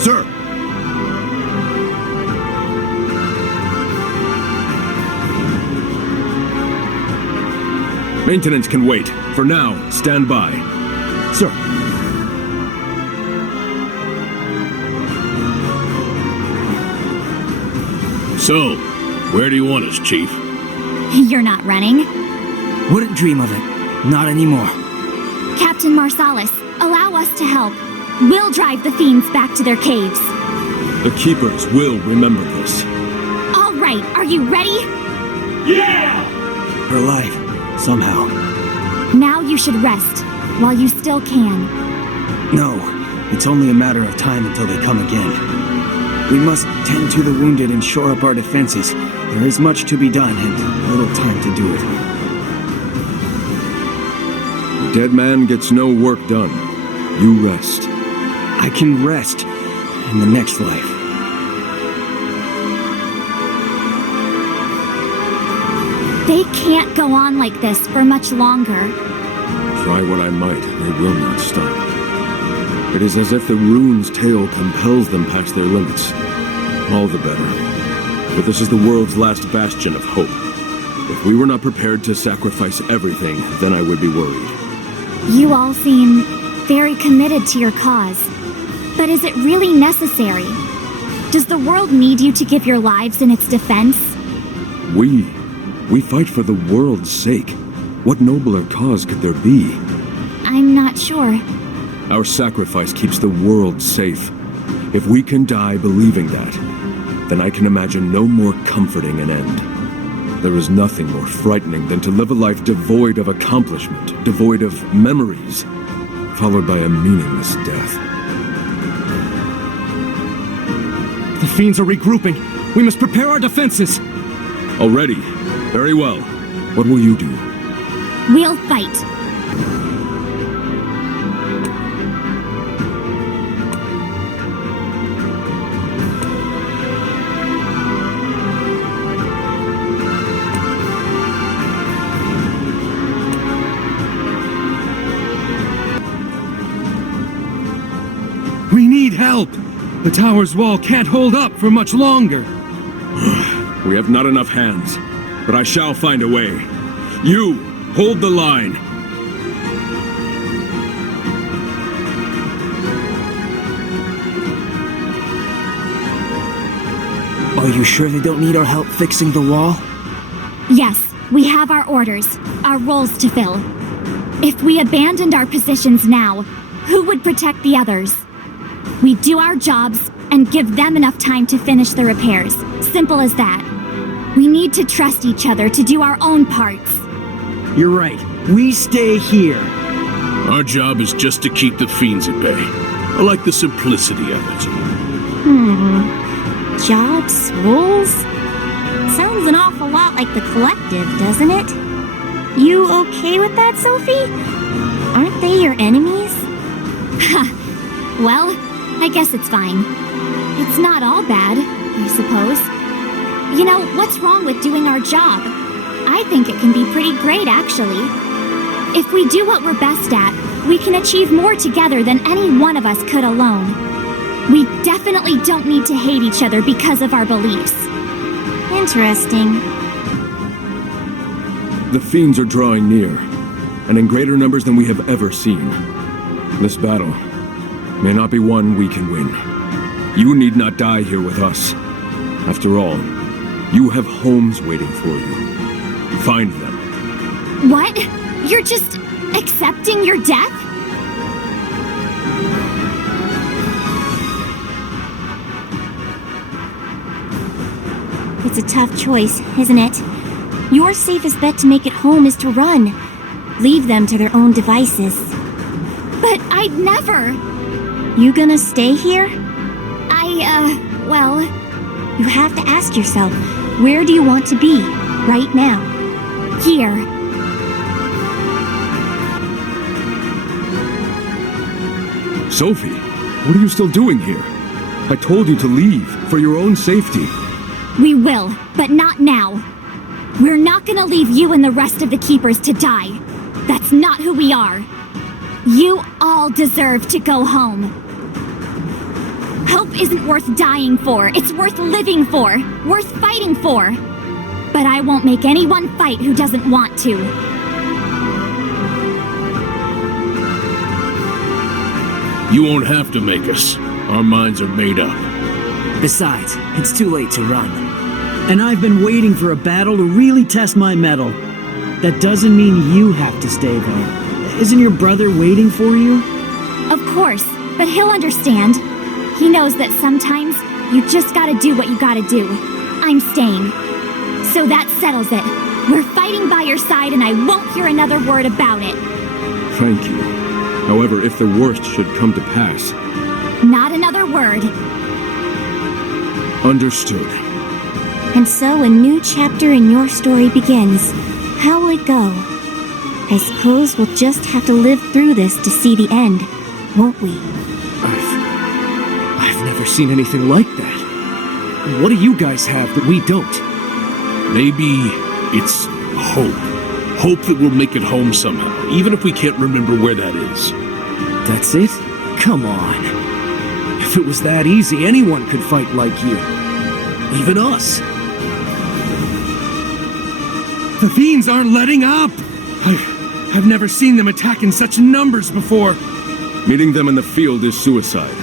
Sir! Maintenance can wait. For now, stand by. Sir. So, where do you want us, Chief? You're not running. Wouldn't dream of it. Not anymore. Captain Marsalis, allow us to help. We'll drive the fiends back to their caves. The Keepers will remember this. All right, are you ready? Yeah! We're alive. Somehow. Now you should rest, while you still can. No, it's only a matter of time until they come again. We must tend to the wounded and shore up our defenses. There is much to be done and little time to do it. The dead man gets no work done. You rest. I can rest in the next life. They can't go on like this for much longer. Try what I might, they will not stop. It is as if the rune's tale compels them past their limits. All the better. But this is the world's last bastion of hope. If we were not prepared to sacrifice everything, then I would be worried. You all seem very committed to your cause. But is it really necessary? Does the world need you to give your lives in its defense? We fight for the world's sake. What nobler cause could there be? I'm not sure. Our sacrifice keeps the world safe. If we can die believing that, then I can imagine no more comforting an end. There is nothing more frightening than to live a life devoid of accomplishment, devoid of memories, followed by a meaningless death. The fiends are regrouping. We must prepare our defenses. Already? Very well. What will you do? We'll fight. We need help! The tower's wall can't hold up for much longer. We have not enough hands, but I shall find a way. You, hold the line. Are you sure they don't need our help fixing the wall? Yes, we have our orders, our roles to fill. If we abandoned our positions now, who would protect the others? We do our jobs and give them enough time to finish the repairs. Simple as that. We need to trust each other to do our own parts. You're right. We stay here. Our job is just to keep the fiends at bay. I like the simplicity of it. Jobs, roles? Sounds an awful lot like the collective, doesn't it? You okay with that, Sophie? Aren't they your enemies? Well, I guess it's fine. It's not all bad, I suppose. You know, what's wrong with doing our job? I think it can be pretty great, actually. If we do what we're best at, we can achieve more together than any one of us could alone. We definitely don't need to hate each other because of our beliefs. Interesting. The fiends are drawing near, and in greater numbers than we have ever seen. This battle may not be one we can win. You need not die here with us. After all, you have homes waiting for you. Find them. What? You're just accepting your death? It's a tough choice, isn't it? Your safest bet to make it home is to run. Leave them to their own devices. But I'd never... You gonna stay here? Well... You have to ask yourself, where do you want to be, right now? Here. Sophie, what are you still doing here? I told you to leave, for your own safety. We will, but not now. We're not gonna leave you and the rest of the Keepers to die. That's not who we are. You all deserve to go home. Hope isn't worth dying for. It's worth living for. Worth fighting for. But I won't make anyone fight who doesn't want to. You won't have to make us. Our minds are made up. Besides, it's too late to run. And I've been waiting for a battle to really test my mettle. That doesn't mean you have to stay there. Isn't your brother waiting for you? Of course, but he'll understand. He knows that sometimes you just gotta do what you gotta do. I'm staying. So that settles it. We're fighting by your side and I won't hear another word about it. Thank you. However, if the worst should come to pass... Not another word. Understood. And so a new chapter in your story begins. How will it go? I suppose we'll just have to live through this to see the end, won't we? I've never seen anything like that. What do you guys have that we don't? Maybe it's hope. Hope that we'll make it home somehow, even if we can't remember where that is. That's it? Come on. If it was that easy, anyone could fight like you. Even us. The fiends aren't letting up! I've never seen them attack in such numbers before. Meeting them in the field is suicide.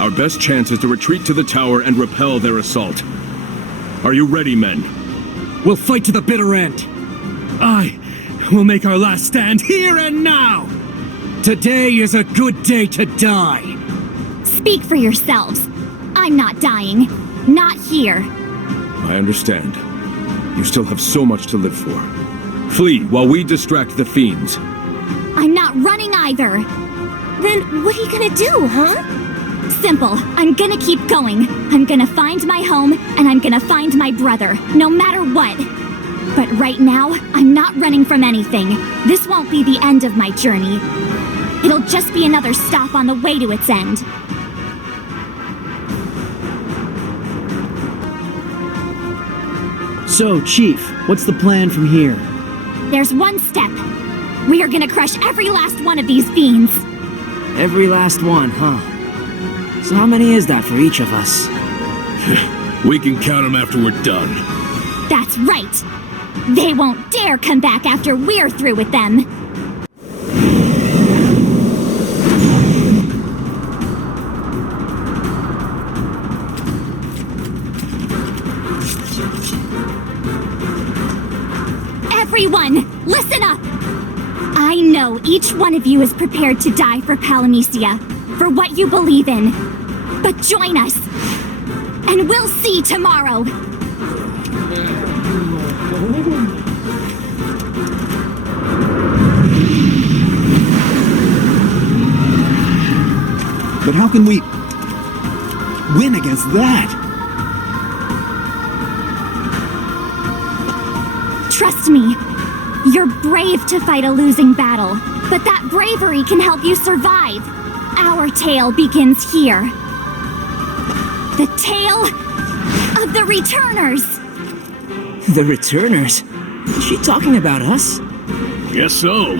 Our best chance is to retreat to the tower and repel their assault. Are you ready, men? We'll fight to the bitter end. We'll make our last stand here and now! Today is a good day to die. Speak for yourselves. I'm not dying. Not here. I understand. You still have so much to live for. Flee while we distract the fiends. I'm not running either. Then what are you gonna do, huh? Simple. I'm gonna keep going. I'm gonna find my home, and I'm gonna find my brother, no matter what. But right now, I'm not running from anything. This won't be the end of my journey. It'll just be another stop on the way to its end. So, Chief, what's the plan from here? There's one step. We are gonna crush every last one of these fiends. Every last one, huh? So how many is that for each of us? We can count them after we're done. That's right. They won't dare come back after we're through with them. Everyone, listen up! I know each one of you is prepared to die for Palamecia, for what you believe in. But join us, and we'll see tomorrow! But how can we win against that? Trust me, you're brave to fight a losing battle, but that bravery can help you survive. Our tale begins here. The tale of the Returners! The Returners? Is she talking about us? Guess so.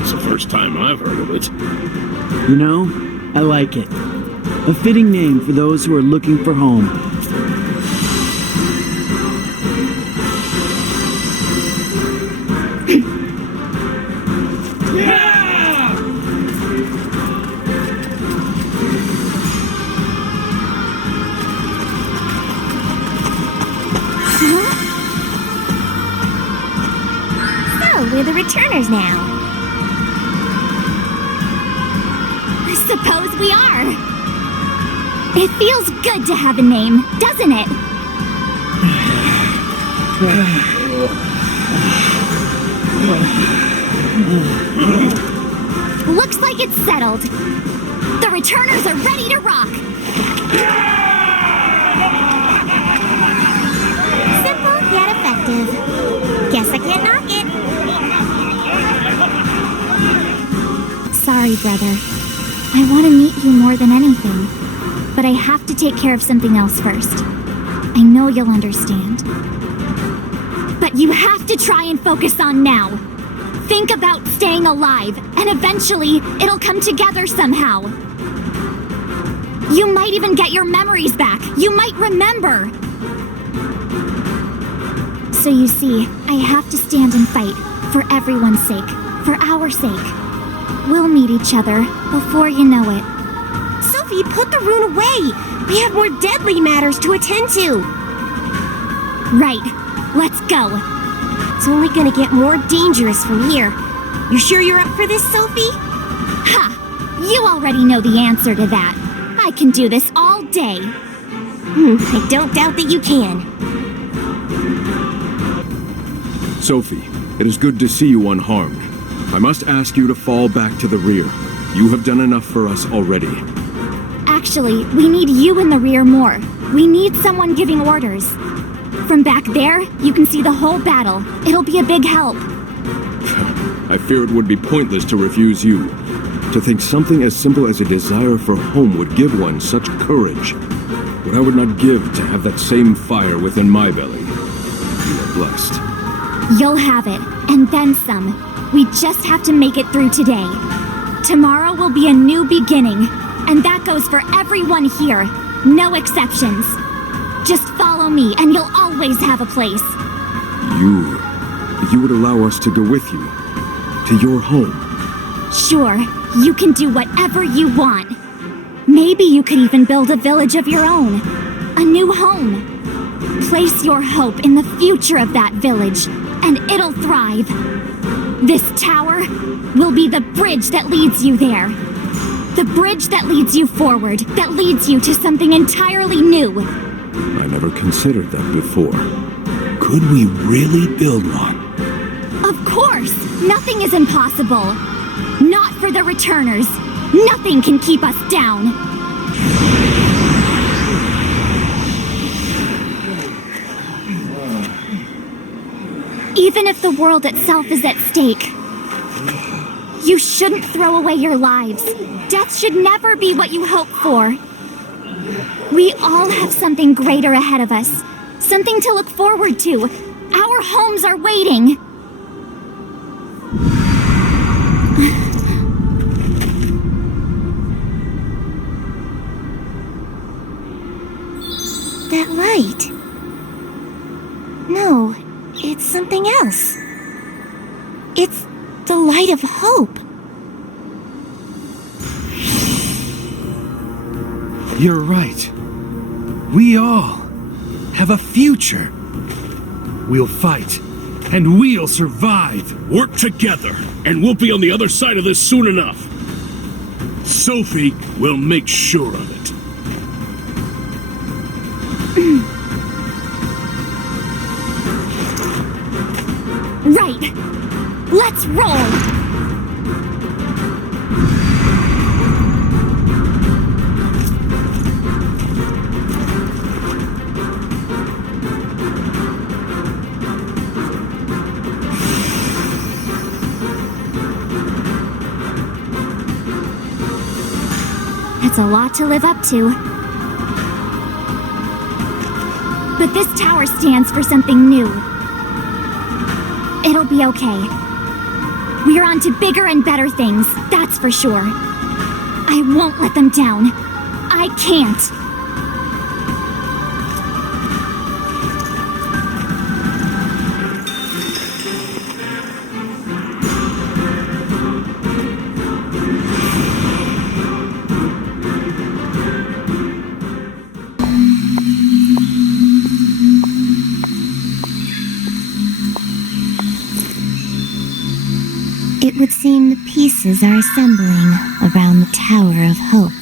It's the first time I've heard of it. You know, I like it. A fitting name for those who are looking for home. We're the Returners now. I suppose we are. It feels good to have a name, doesn't it? Looks like it's settled. The Returners are ready to rock. Simple yet effective. Guess I can't knock it. Sorry, brother. I want to meet you more than anything. But I have to take care of something else first. I know you'll understand. But you have to try and focus on now. Think about staying alive, and eventually, it'll come together somehow. You might even get your memories back. You might remember. So you see, I have to stand and fight. For everyone's sake. For our sake. We'll meet each other before you know it. Sophie, put the rune away! We have more deadly matters to attend to! Right. Let's go. It's only gonna get more dangerous from here. You sure you're up for this, Sophie? Ha! You already know the answer to that. I can do this all day. I don't doubt that you can. Sophie, it is good to see you unharmed. I must ask you to fall back to the rear. You have done enough for us already. Actually, we need you in the rear more. We need someone giving orders. From back there, you can see the whole battle. It'll be a big help. I fear it would be pointless to refuse you. To think something as simple as a desire for home would give one such courage. What I would not give to have that same fire within my belly. You are blessed. You'll have it, and then some. We just have to make it through today. Tomorrow will be a new beginning, and that goes for everyone here. No exceptions. Just follow me, and you'll always have a place. You would allow us to go with you? To your home? Sure, you can do whatever you want. Maybe you could even build a village of your own. A new home. Place your hope in the future of that village, and it'll thrive. This tower will be the bridge that leads you there. The bridge that leads you forward, that leads you to something entirely new. I never considered that before. Could we really build one? Of course! Nothing is impossible. Not for the Returners. Nothing can keep us down. Even if the world itself is at stake, you shouldn't throw away your lives. Death should never be what you hope for. We all have something greater ahead of us, something to look forward to. Our homes are waiting. That light. No, it's something else. It's the light of hope. You're right. We all have a future. We'll fight, and we'll survive. Work together, and we'll be on the other side of this soon enough. Sophie will make sure of it. Right. Let's roll. That's a lot to live up to. But this tower stands for something new. It'll be okay. We're on to bigger and better things, that's for sure. I won't let them down. I can't. It would seem the pieces are assembling around the Tower of Hope.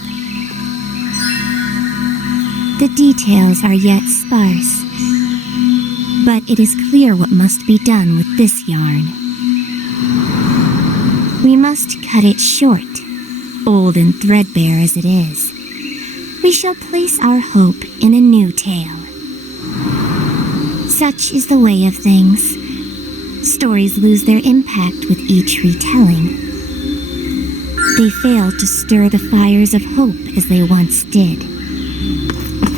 The details are yet sparse, but it is clear what must be done with this yarn. We must cut it short, old and threadbare as it is. We shall place our hope in a new tale. Such is the way of things. Stories lose their impact with each retelling. They fail to stir the fires of hope as they once did.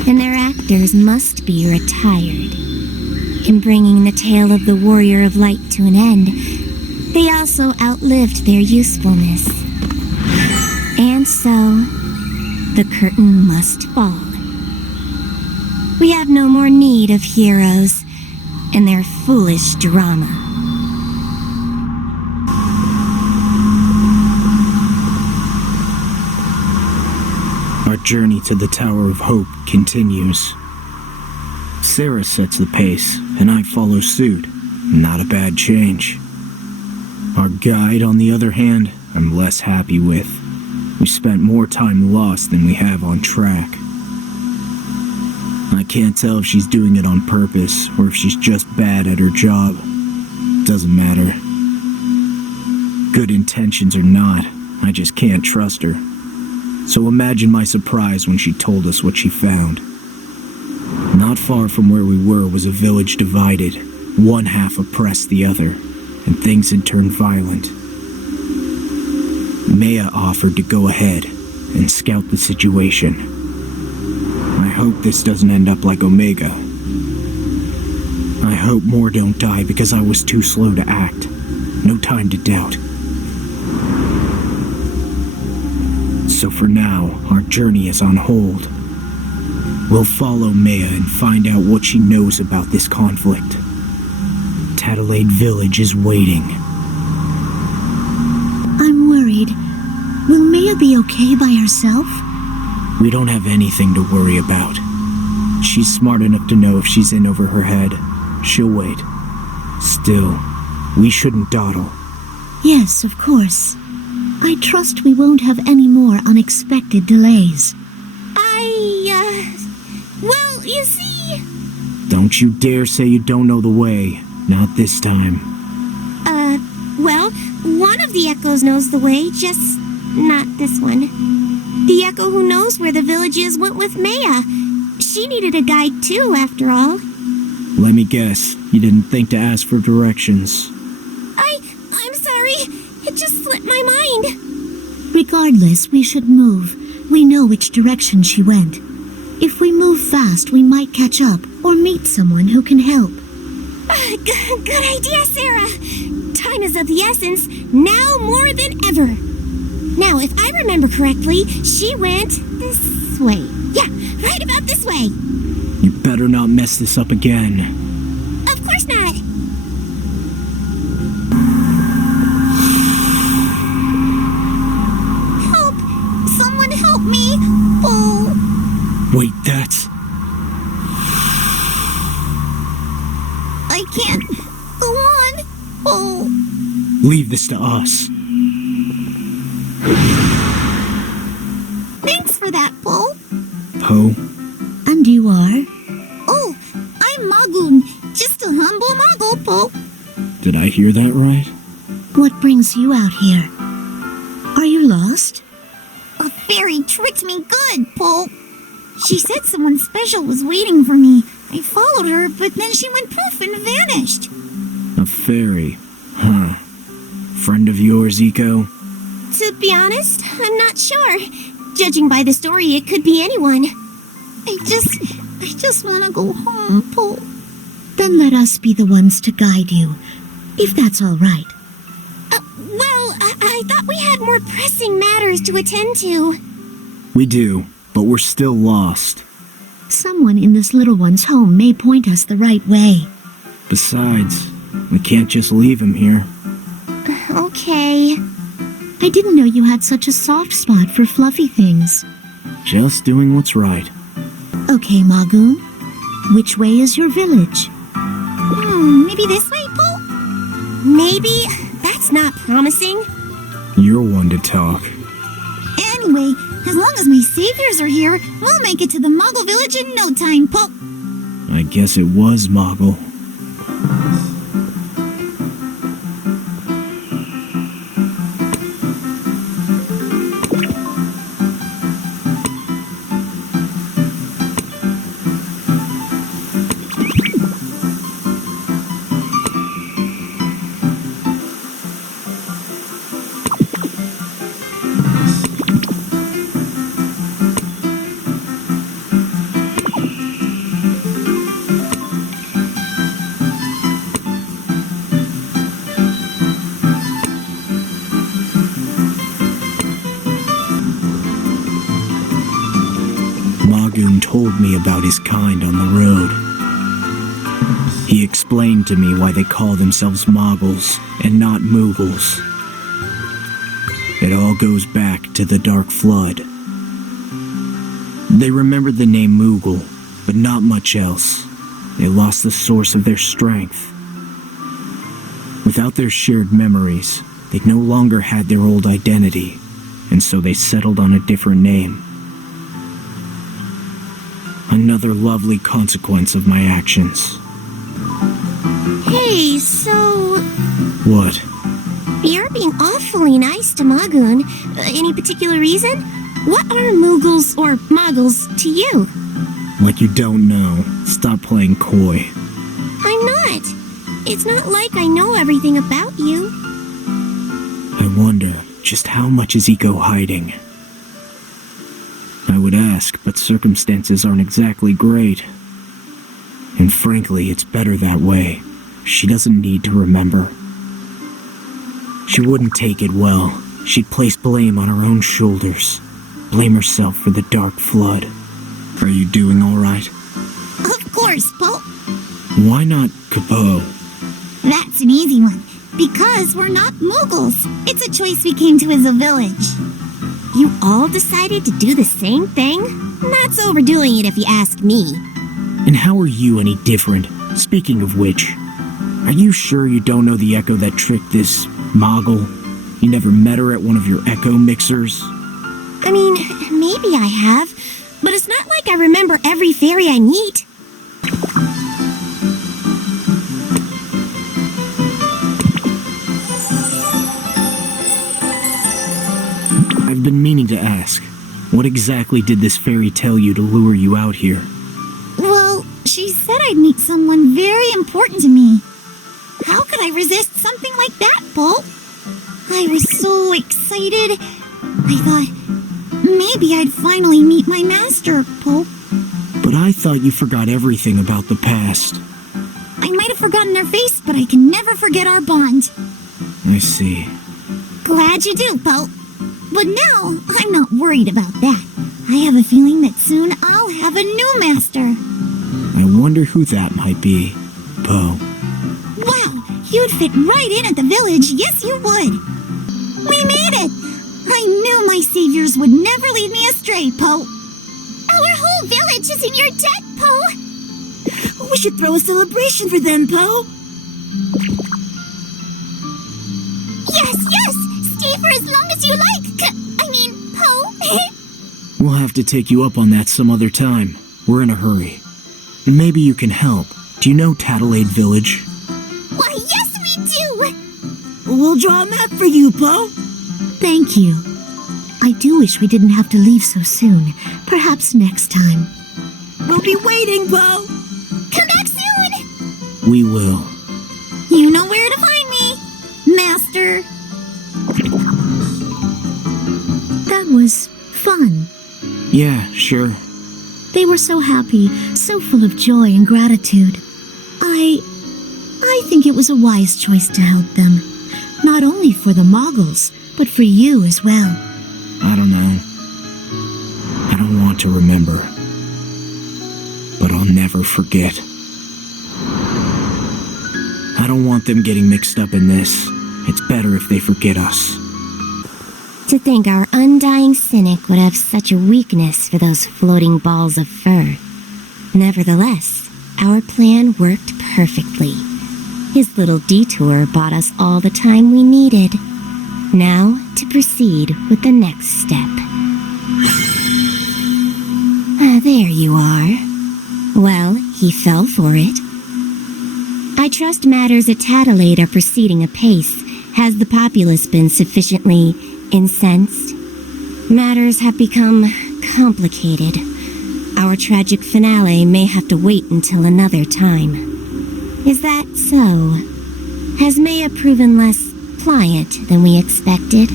And their actors must be retired. In bringing the tale of the Warrior of Light to an end, they also outlived their usefulness. And so, the curtain must fall. We have no more need of heroes and their foolish drama. Our journey to the Tower of Hope continues. Sarah sets the pace, and I follow suit. Not a bad change. Our guide, on the other hand, I'm less happy with. We spent more time lost than we have on track. I can't tell if she's doing it on purpose, or if she's just bad at her job. Doesn't matter. Good intentions or not, I just can't trust her. So imagine my surprise when she told us what she found. Not far from where we were was a village divided. One half oppressed the other, and things had turned violent. Maya offered to go ahead and scout the situation. I hope this doesn't end up like Omega. I hope more don't die because I was too slow to act. No time to doubt. So for now, our journey is on hold. We'll follow Maya and find out what she knows about this conflict. Tattleade Village is waiting. I'm worried. Will Maya be okay by herself? We don't have anything to worry about. She's smart enough to know if she's in over her head. She'll wait. Still, we shouldn't dawdle. Yes, of course. I trust we won't have any more unexpected delays. Well, you see... Don't you dare say you don't know the way. Not this time. Well, one of the echoes knows the way, just not this one. The echo who knows where the village is went with Maya. She needed a guide too, after all. Let me guess, you didn't think to ask for directions. I'm sorry. It just slipped my mind. Regardless, we should move. We know which direction she went. If we move fast, we might catch up or meet someone who can help. Good idea, Sarah. Time is of the essence, now more than ever. Now, if I remember correctly, she went this way. Yeah, right about this way. You better not mess this up again. Of course not. Help! Someone help me! Oh! Wait, that's... I can't go on. Oh! Leave this to us. Thanks for that, Poe. Poe? And you are? Oh, I'm Magoon. Just a humble Muggle, Poe. Did I hear that right? What brings you out here? Are you lost? A fairy tricked me good, Poe. She said someone special was waiting for me. I followed her, but then she went poof and vanished. A fairy? Huh. Friend of yours, Eiko? To be honest, I'm not sure. Judging by the story, it could be anyone. I just want to go home, Poe. Then let us be the ones to guide you, if that's all right. I thought we had more pressing matters to attend to. We do, but we're still lost. Someone in this little one's home may point us the right way. Besides, we can't just leave him here. Okay. I didn't know you had such a soft spot for fluffy things. Just doing what's right. Okay, Magoon. Which way is your village? Maybe this way, Poe? Maybe? That's not promising. You're one to talk. Anyway, as long as my saviors are here, we'll make it to the Muggle village in no time, Poe. I guess it was Muggle. Told me about his kind on the road. He explained to me why they call themselves Moggles and not Moogles. It all goes back to the Dark Flood. They remembered the name Moogle, but not much else. They lost the source of their strength. Without their shared memories, they no longer had their old identity, and so they settled on a different name. Another lovely consequence of my actions. Hey, so... What? You're being awfully nice to Magoon. Any particular reason? What are Moogles or Muggles to you? Like you don't know. Stop playing coy. I'm not. It's not like I know everything about you. I wonder, just how much is Eiko hiding? I would ask, but circumstances aren't exactly great. And frankly, it's better that way. She doesn't need to remember. She wouldn't take it well. She'd place blame on her own shoulders. Blame herself for the Dark Flood. Are you doing all right? Of course, Poe. Why not Capo? That's an easy one. Because we're not Moogles. It's a choice we came to as a village. You all decided to do the same thing? That's overdoing it if you ask me. And how are you any different? Speaking of which, are you sure you don't know the Echo that tricked this Moggle? You never met her at one of your Echo mixers? I mean, maybe I have, but it's not like I remember every fairy I meet. I've been meaning to ask. What exactly did this fairy tell you to lure you out here? Well, she said I'd meet someone very important to me. How could I resist something like that, Po? I was so excited. I thought, maybe I'd finally meet my master, Po. But I thought you forgot everything about the past. I might have forgotten her face, but I can never forget our bond. I see. Glad you do, Po. But now, I'm not worried about that. I have a feeling that soon I'll have a new master. I wonder who that might be, Po. Wow, you'd fit right in at the village. Yes, you would. We made it! I knew my saviors would never lead me astray, Po. Our whole village is in your debt, Po. We should throw a celebration for them, Po. Yes! Stay for as long as you like. Po. We'll have to take you up on that some other time. We're in a hurry. Maybe you can help. Do you know Tattleade Village? Why, yes, we do! We'll draw a map for you, Po. Thank you. I do wish we didn't have to leave so soon. Perhaps next time. We'll be waiting, Po. Come back soon! We will. You know where to find me, Master. That was fun. Yeah, sure. They were so happy, so full of joy and gratitude. I think it was a wise choice to help them. Not only for the Moggles, but for you as well. I don't know. I don't want to remember. But I'll never forget. I don't want them getting mixed up in this. It's better if they forget us. To think our undying cynic would have such a weakness for those floating balls of fur. Nevertheless, our plan worked perfectly. His little detour bought us all the time we needed. Now, to proceed with the next step. There you are. Well, he fell for it. I trust matters at Tattleade are proceeding apace. Has the populace been sufficiently incensed? Matters have become complicated. Our tragic finale may have to wait until another time. Is that so? Has Maya proven less pliant than we expected?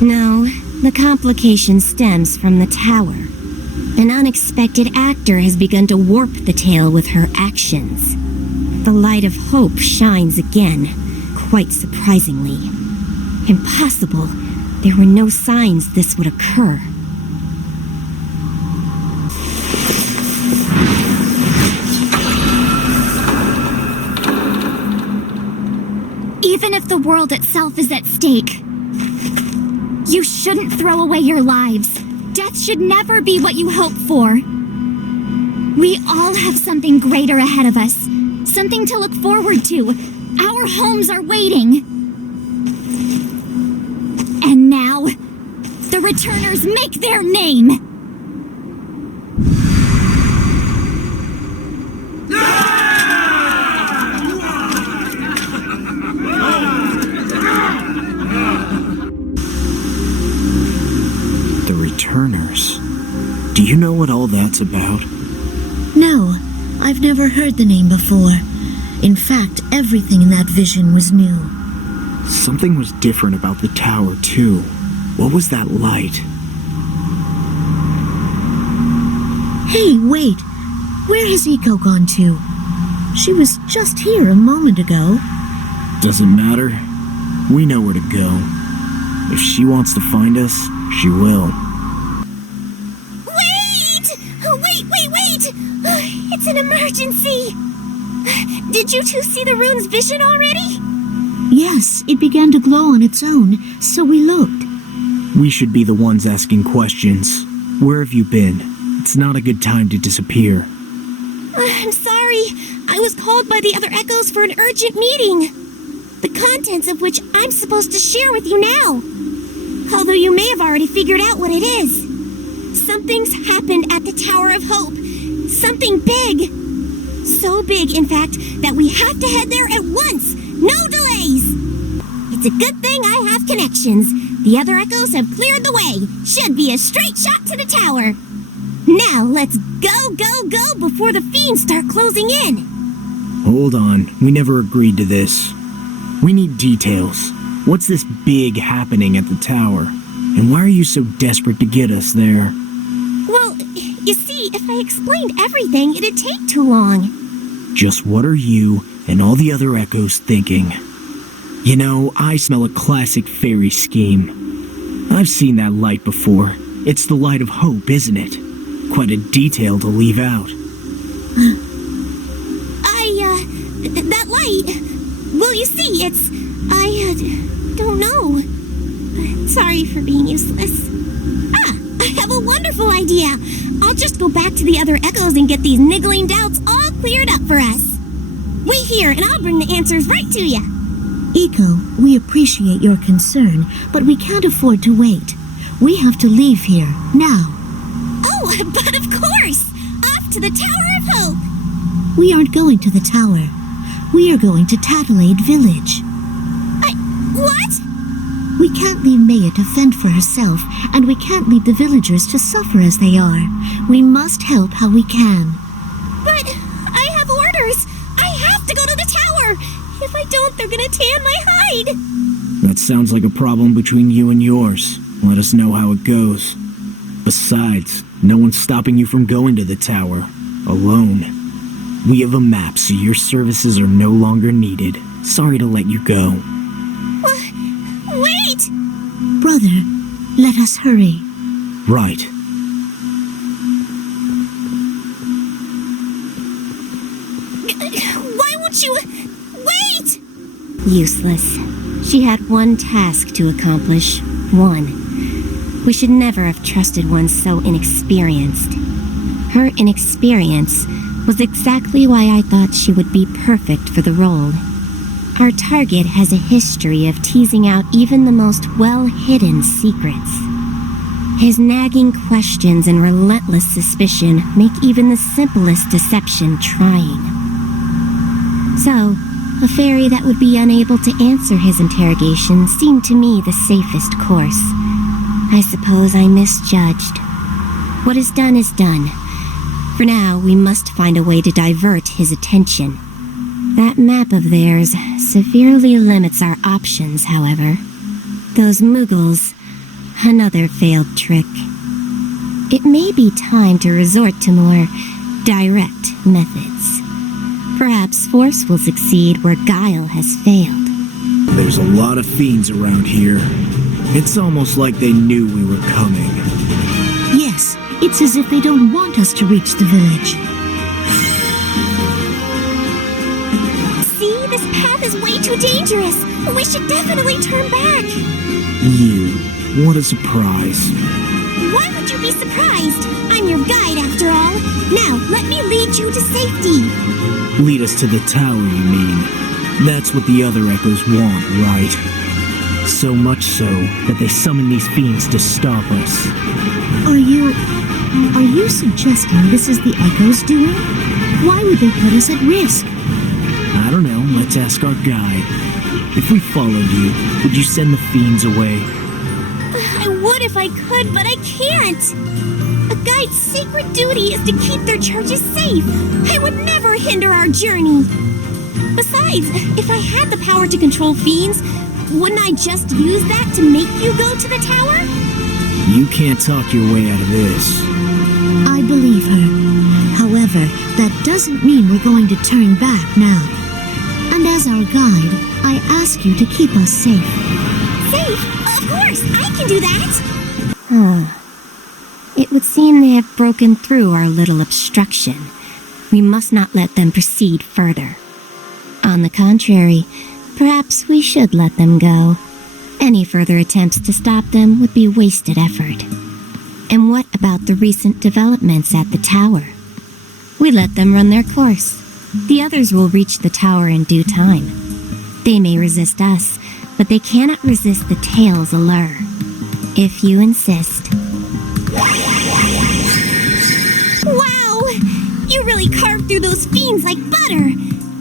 No, the complication stems from the tower. An unexpected actor has begun to warp the tale with her actions. The light of hope shines again, quite surprisingly. Impossible. There were no signs this would occur. Even if the world itself is at stake, you shouldn't throw away your lives. Death should never be what you hope for. We all have something greater ahead of us, something to look forward to. Our homes are waiting. And now, the returners make their name! The returners. Do you know what all that's about? No, I've never heard the name before. In fact, everything in that vision was new. Something was different about the tower, too. What was that light? Hey, wait! Where has Eiko gone to? She was just here a moment ago. Doesn't matter. We know where to go. If she wants to find us, she will. Wait! It's an emergency! Did you two see the rune's vision already? Yes, it began to glow on its own, so we looked. We should be the ones asking questions. Where have you been? It's not a good time to disappear. I'm sorry. I was called by the other Echoes for an urgent meeting. The contents of which I'm supposed to share with you now. Although you may have already figured out what it is. Something's happened at the Tower of Hope. Something big. So big, in fact, that we have to head there at once. No delays. It's a good thing I have connections. The other echoes have cleared the way. Should be a straight shot to the tower. Now let's go before the fiends start closing in. Hold on, we never agreed to this. We need details. What's this big happening at the tower? And why are you so desperate to get us there? Well, you see, if I explained everything, it'd take too long. Just what are you and all the other echoes thinking? You know, I smell a classic fairy scheme. I've seen that light before. It's the light of hope, isn't it? Quite a detail to leave out. That light... Well, you see, I don't know. Sorry for being useless. I have a wonderful idea. I'll just go back to the other echoes and get these niggling doubts all cleared up for us. Wait here, and I'll bring the answers right to you. Eiko, we appreciate your concern, but we can't afford to wait. We have to leave here, now. Oh, but of course! Off to the Tower of Hope! We aren't going to the tower. We are going to Tattleade Village. What? We can't leave Maya to fend for herself, and we can't leave the villagers to suffer as they are. We must help how we can. But I have orders! I have to go to the tower! If I don't, they're gonna tan my hide! That sounds like a problem between you and yours. Let us know how it goes. Besides, no one's stopping you from going to the tower. Alone. We have a map, so your services are no longer needed. Sorry to let you go. Wait! Brother, let us hurry. Right. Why won't you... Wait! Useless. She had one task to accomplish. One. We should never have trusted one so inexperienced. Her inexperience was exactly why I thought she would be perfect for the role. Our target has a history of teasing out even the most well-hidden secrets. His nagging questions and relentless suspicion make even the simplest deception trying. So, a fairy that would be unable to answer his interrogation seemed to me the safest course. I suppose I misjudged. What is done is done. For now, we must find a way to divert his attention. That map of theirs severely limits our options, however. Those Muggles, another failed trick. It may be time to resort to more direct methods. Perhaps force will succeed where guile has failed. There's a lot of fiends around here. It's almost like they knew we were coming. Yes, it's as if they don't want us to reach the village. See, this path is way too dangerous. We should definitely turn back. You, what a surprise. Why would you be surprised? I'm your guide after all. Now, let me lead you to safety. Lead us to the tower, you mean? That's what the other echoes want, right? So much so that they summon these fiends to stop us. Are you suggesting this is the Echo's doing? Why would they put us at risk? I don't know, let's ask our guide. If we followed you, would you send the fiends away? I would if I could, but I can't. A guide's sacred duty is to keep their charges safe. I would never hinder our journey. Besides, if I had the power to control fiends, wouldn't I just use that to make you go to the tower? You can't talk your way out of this. I believe her. However, that doesn't mean we're going to turn back now. And as our guide, I ask you to keep us safe. Safe? Of course, I can do that! It would seem they have broken through our little obstruction. We must not let them proceed further. On the contrary, perhaps we should let them go. Any further attempts to stop them would be wasted effort. And what about the recent developments at the tower? We let them run their course. The others will reach the tower in due time. They may resist us, but they cannot resist the tale's allure. If you insist. Wow! You really carved through those fiends like butter!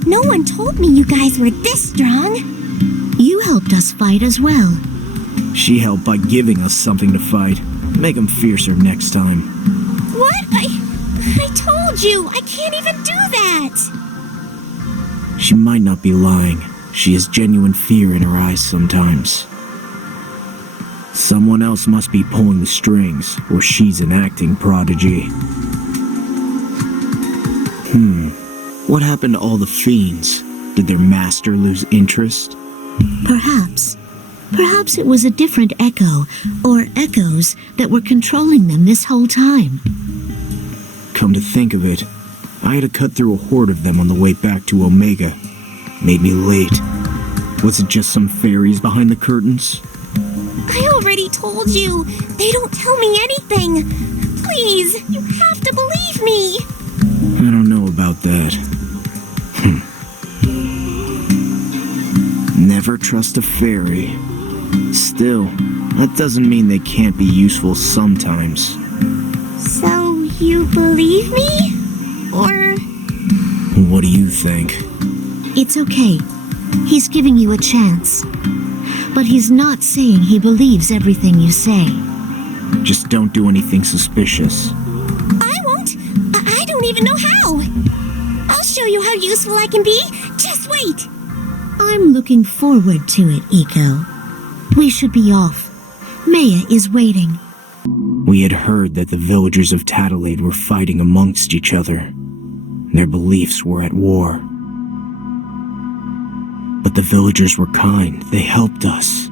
No one told me you guys were this strong. You helped us fight as well. She helped by giving us something to fight. Make them fiercer next time. What? I told you! I can't even do that! She might not be lying. She has genuine fear in her eyes sometimes. Someone else must be pulling the strings, or she's an acting prodigy. What happened to all the fiends? Did their master lose interest? Perhaps. Perhaps it was a different echo, or echoes, that were controlling them this whole time. Come to think of it, I had to cut through a horde of them on the way back to Omega. Made me late. Was it just some fairies behind the curtains? I already told you! They don't tell me anything! Please, you have to believe me! I don't know about that. Never trust a fairy. Still, that doesn't mean they can't be useful sometimes. So, you believe me? Or... What do you think? It's okay. He's giving you a chance. But he's not saying he believes everything you say. Just don't do anything suspicious. I won't! I don't even know how! I'll show you how useful I can be! Just wait! I'm looking forward to it, Eiko. We should be off. Maya is waiting. We had heard that the villagers of Tattalade were fighting amongst each other. Their beliefs were at war. But the villagers were kind. They helped us.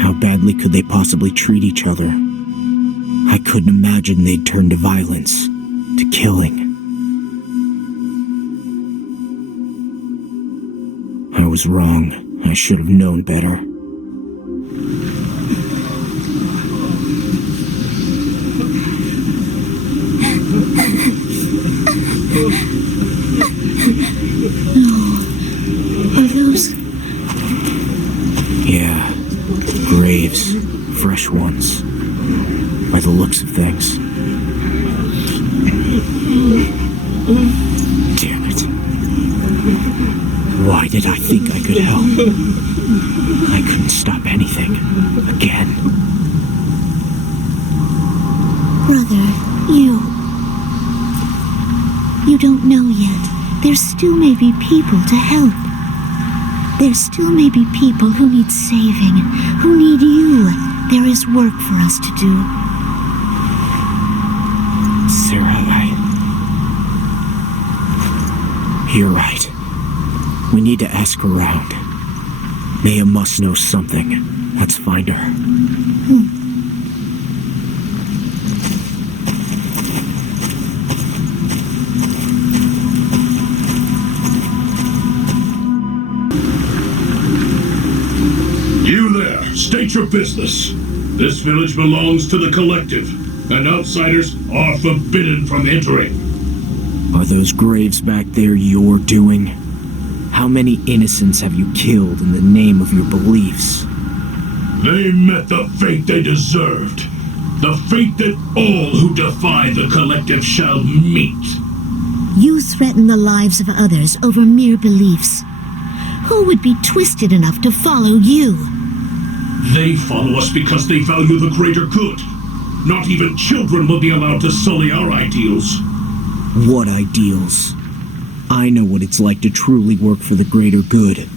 How badly could they possibly treat each other? I couldn't imagine they'd turn to violence, to killing. I was wrong. I should have known better. Are those... Yeah, graves. Fresh ones. By the looks of things. Damn it. Why did I think I could help? I couldn't stop anything. Again. Brother, You don't know yet. There still may be people to help. There still may be people who need saving, who need you. There is work for us to do. Sarah, You're right. We need to ask around. Maya must know something. Let's find her. You there, state your business. This village belongs to the collective, and outsiders are forbidden from entering. Are those graves back there your doing? How many innocents have you killed in the name of your beliefs? They met the fate they deserved. The fate that all who defy the collective shall meet. You threaten the lives of others over mere beliefs. Who would be twisted enough to follow you? They follow us because they value the greater good. Not even children will be allowed to sully our ideals. What ideals? I know what it's like to truly work for the greater good.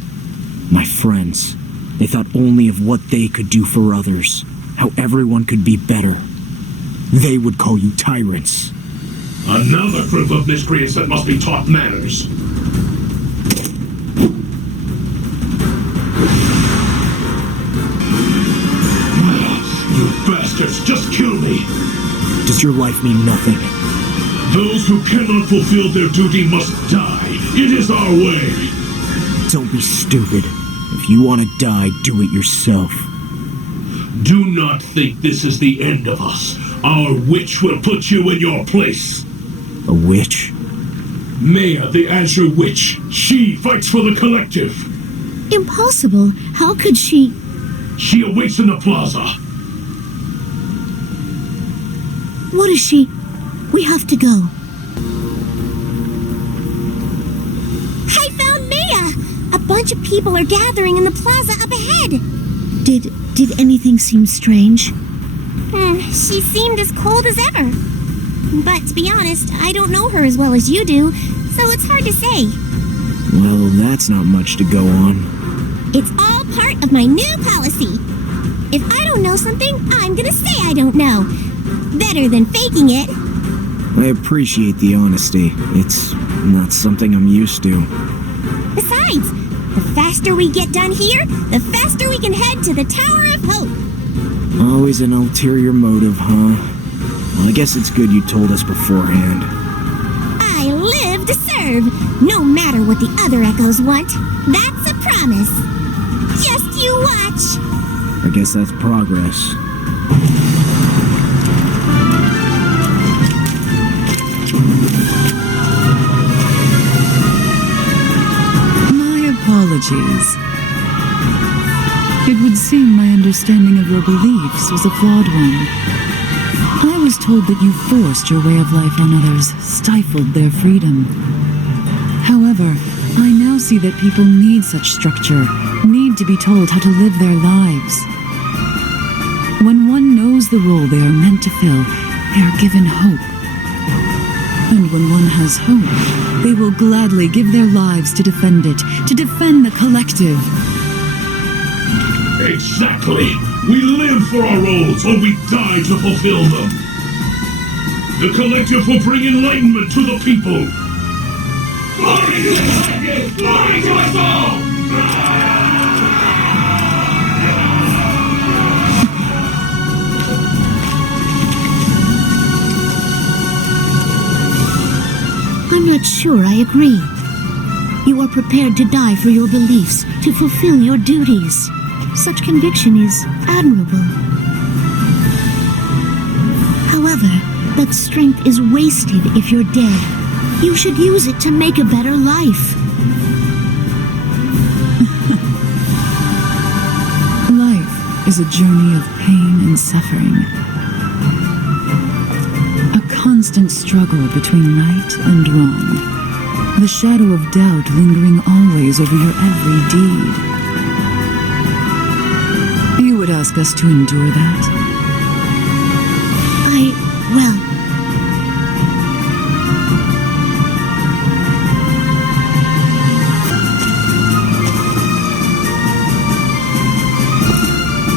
My friends, they thought only of what they could do for others, how everyone could be better. They would call you tyrants. Another group of miscreants that must be taught manners. You bastards, just kill me! Does your life mean nothing? Those who cannot fulfill their duty must die. It is our way. Don't be stupid. If you want to die, do it yourself. Do not think this is the end of us. Our witch will put you in your place. A witch? Maya, the Azure Witch. She fights for the collective. Impossible. How could she... She awaits in the plaza. What is she... We have to go. I found Maya! A bunch of people are gathering in the plaza up ahead. Did anything seem strange? She seemed as cold as ever. But to be honest, I don't know her as well as you do, so it's hard to say. Well, that's not much to go on. It's all part of my new policy. If I don't know something, I'm gonna say I don't know. Better than faking it. I appreciate the honesty. It's not something I'm used to. Besides, the faster we get done here, the faster we can head to the Tower of Hope. Always an ulterior motive, huh? Well, I guess it's good you told us beforehand. I live to serve, no matter what the other echoes want. That's a promise. Just you watch. I guess that's progress. My apologies. It would seem my understanding of your beliefs was a flawed one. I was told that you forced your way of life on others, stifled their freedom. However, I now see that people need such structure, need to be told how to live their lives. When one knows the role they are meant to fill, they are given hope. And when one has hope, they will gladly give their lives to defend it, to defend the collective. Exactly! We live for our roles, or we die to fulfill them! The collective will bring enlightenment to the people! Glory to the collective! Glory to us all! I'm not sure I agree. You are prepared to die for your beliefs, to fulfill your duties. Such conviction is admirable. However, that strength is wasted if you're dead. You should use it to make a better life. Life is a journey of pain and suffering. A constant struggle between right and wrong. The shadow of doubt lingering always over your every deed. You would ask us to endure that? Well...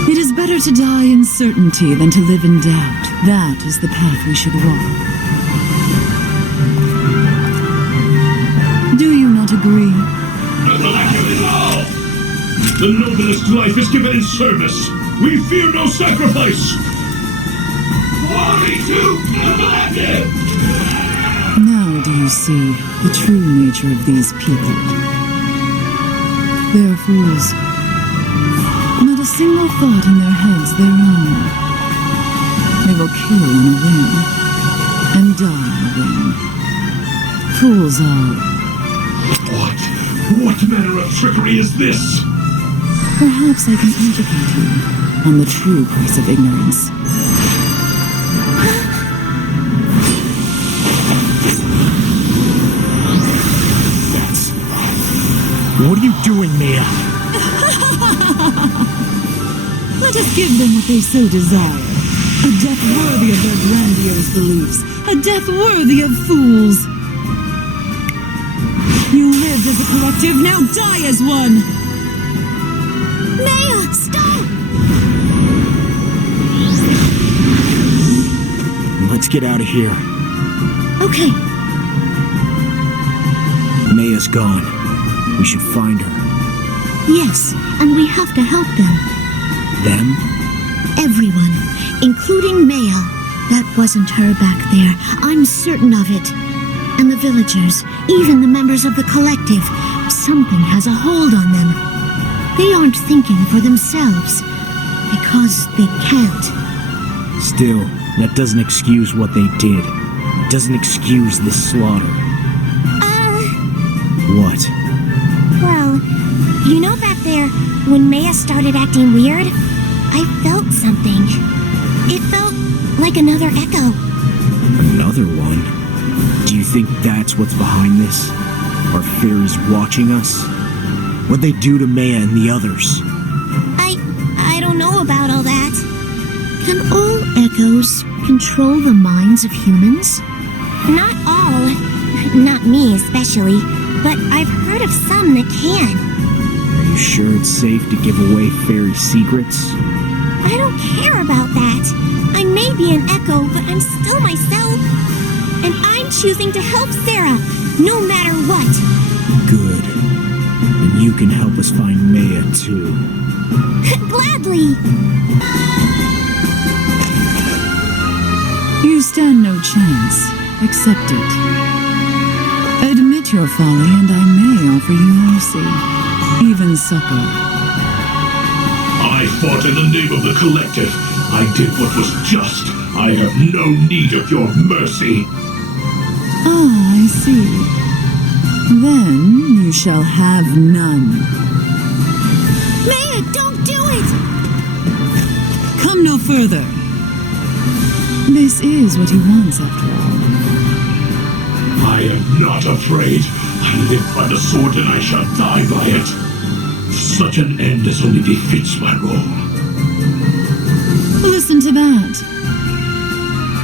It is better to die in certainty than to live in doubt. That is the path we should walk. Do you not agree? The collective is all! The noblest life is given in service! We fear no sacrifice! Glory to the collective! Now do you see the true nature of these people? They are fools. Not a single thought in their heads their own. They will kill on a whim, and die on a whim. Fools all. What manner of trickery is this? Perhaps I can educate you on the true price of ignorance. What are you doing, Mia? Let us give them what they so desire. A death worthy of their grandiose beliefs. A death worthy of fools. You lived as a collective, now die as one! Maya, stop! Let's get out of here. Okay. Maya's gone. We should find her. Yes, and we have to help them. Them? Everyone, including Maya. That wasn't her back there. I'm certain of it. And the villagers, even the members of the collective. Something has a hold on them. They aren't thinking for themselves. Because they can't. Still, that doesn't excuse what they did. It doesn't excuse this slaughter. What? Well, you know back there, when Maya started acting weird, I felt something. It felt like another echo. Another one? Do you think that's what's behind this? Are fairies watching us? What'd they do to Maya and the others? I Can all echoes control the minds of humans? Not all. Not me especially. But I've heard of some that can. Are you sure it's safe to give away fairy secrets? I don't care about that. I may be an echo, but I'm still myself. And I'm choosing to help Sarah, no matter what. Good. And you can help us find Maya, too. Gladly! You stand no chance. Accept it. Admit your folly, and I may offer you mercy. Even succor. I fought in the name of the Collective. I did what was just. I have no need of your mercy. Ah, I see. Then you shall have none. Maya, don't do it! Come no further. This is what he wants, after all. I am not afraid. I live by the sword and I shall die by it. Such an end as only befits my role. Listen to that.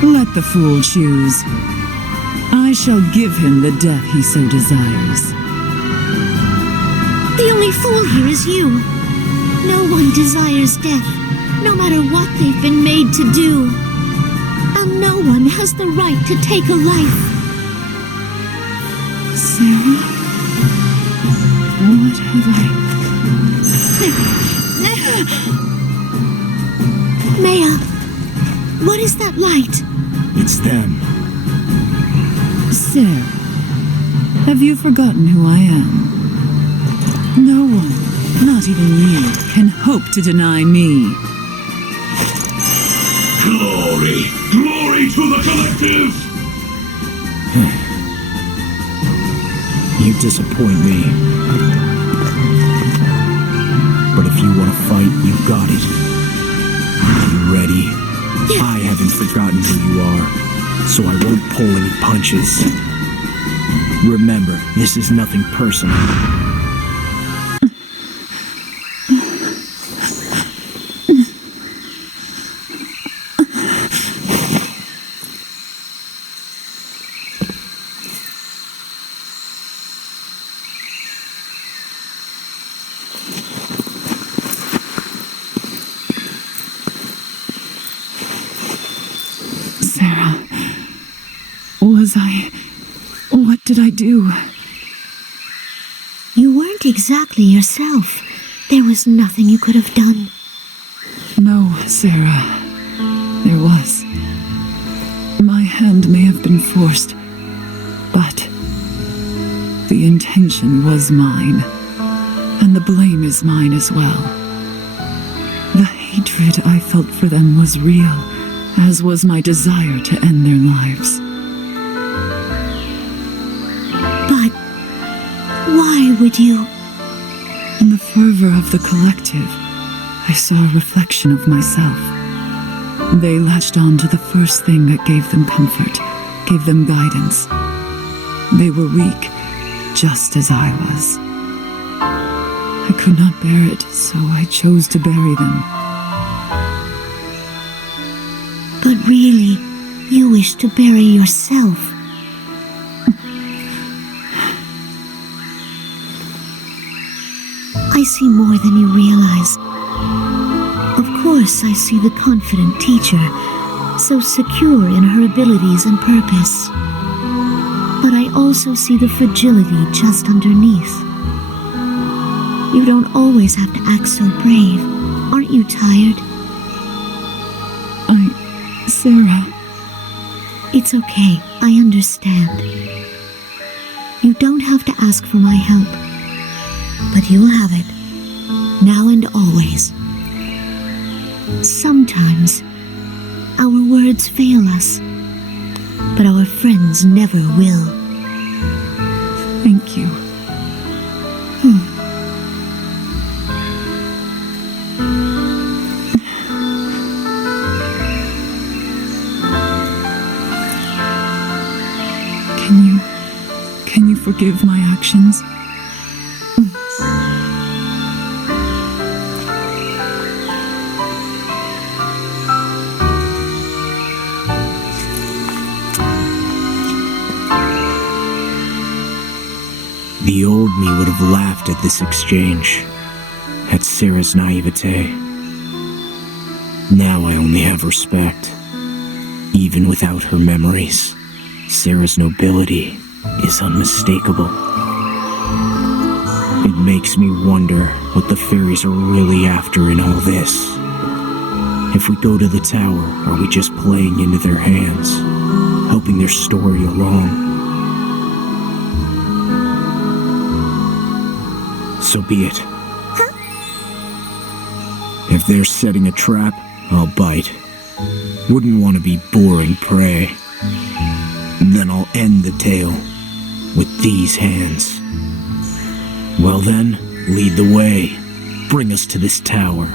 Let the fool choose. I shall give him the death he so desires. The only fool here is you. No one desires death, no matter what they've been made to do. And no one has the right to take a life. Sarah? What have I... Maya, what is that light? It's them. Sarah, have you forgotten who I am? No one, not even you, can hope to deny me. Glory! Glory to the Collective! You disappoint me. But if you want to fight, you got it. Are you ready? I haven't forgotten who you are, so I won't pull any punches. Remember, this is nothing personal. What did I do? You weren't exactly yourself. There was nothing you could have done. No, Sarah. There was. My hand may have been forced, but the intention was mine, and the blame is mine as well. The hatred I felt for them was real, as was my desire to end their lives. Why would you? In the fervor of the collective, I saw a reflection of myself. They latched on to the first thing that gave them comfort, gave them guidance. They were weak, just as I was. I could not bear it, so I chose to bury them. But really, you wish to bury yourself. I see more than you realize. Of course, I see the confident teacher, so secure in her abilities and purpose. But I also see the fragility just underneath. You don't always have to act so brave. Aren't you tired? Sarah... It's okay, I understand. You don't have to ask for my help. But you will have it, now and always. Sometimes, our words fail us, but our friends never will. Thank you. Can you forgive my actions? The old me would have laughed at this exchange, at Sarah's naivete. Now I only have respect. Even without her memories, Sarah's nobility is unmistakable. It makes me wonder what the fairies are really after in all this. If we go to the tower, are we just playing into their hands, helping their story along? So be it. If they're setting a trap, I'll bite. Wouldn't want to be boring prey. Then I'll end the tale with these hands. Well then, lead the way. Bring us to this tower.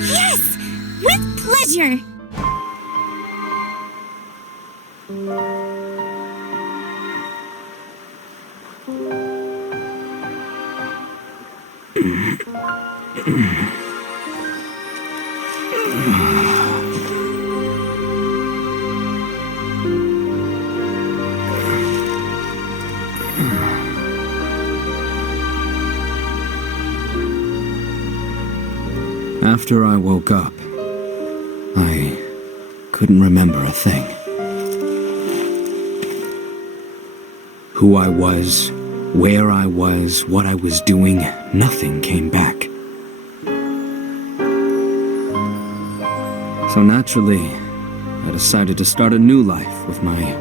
Yes! With pleasure! After I woke up, I couldn't remember a thing. Who I was, where I was, what I was doing, nothing came back. So naturally, I decided to start a new life with my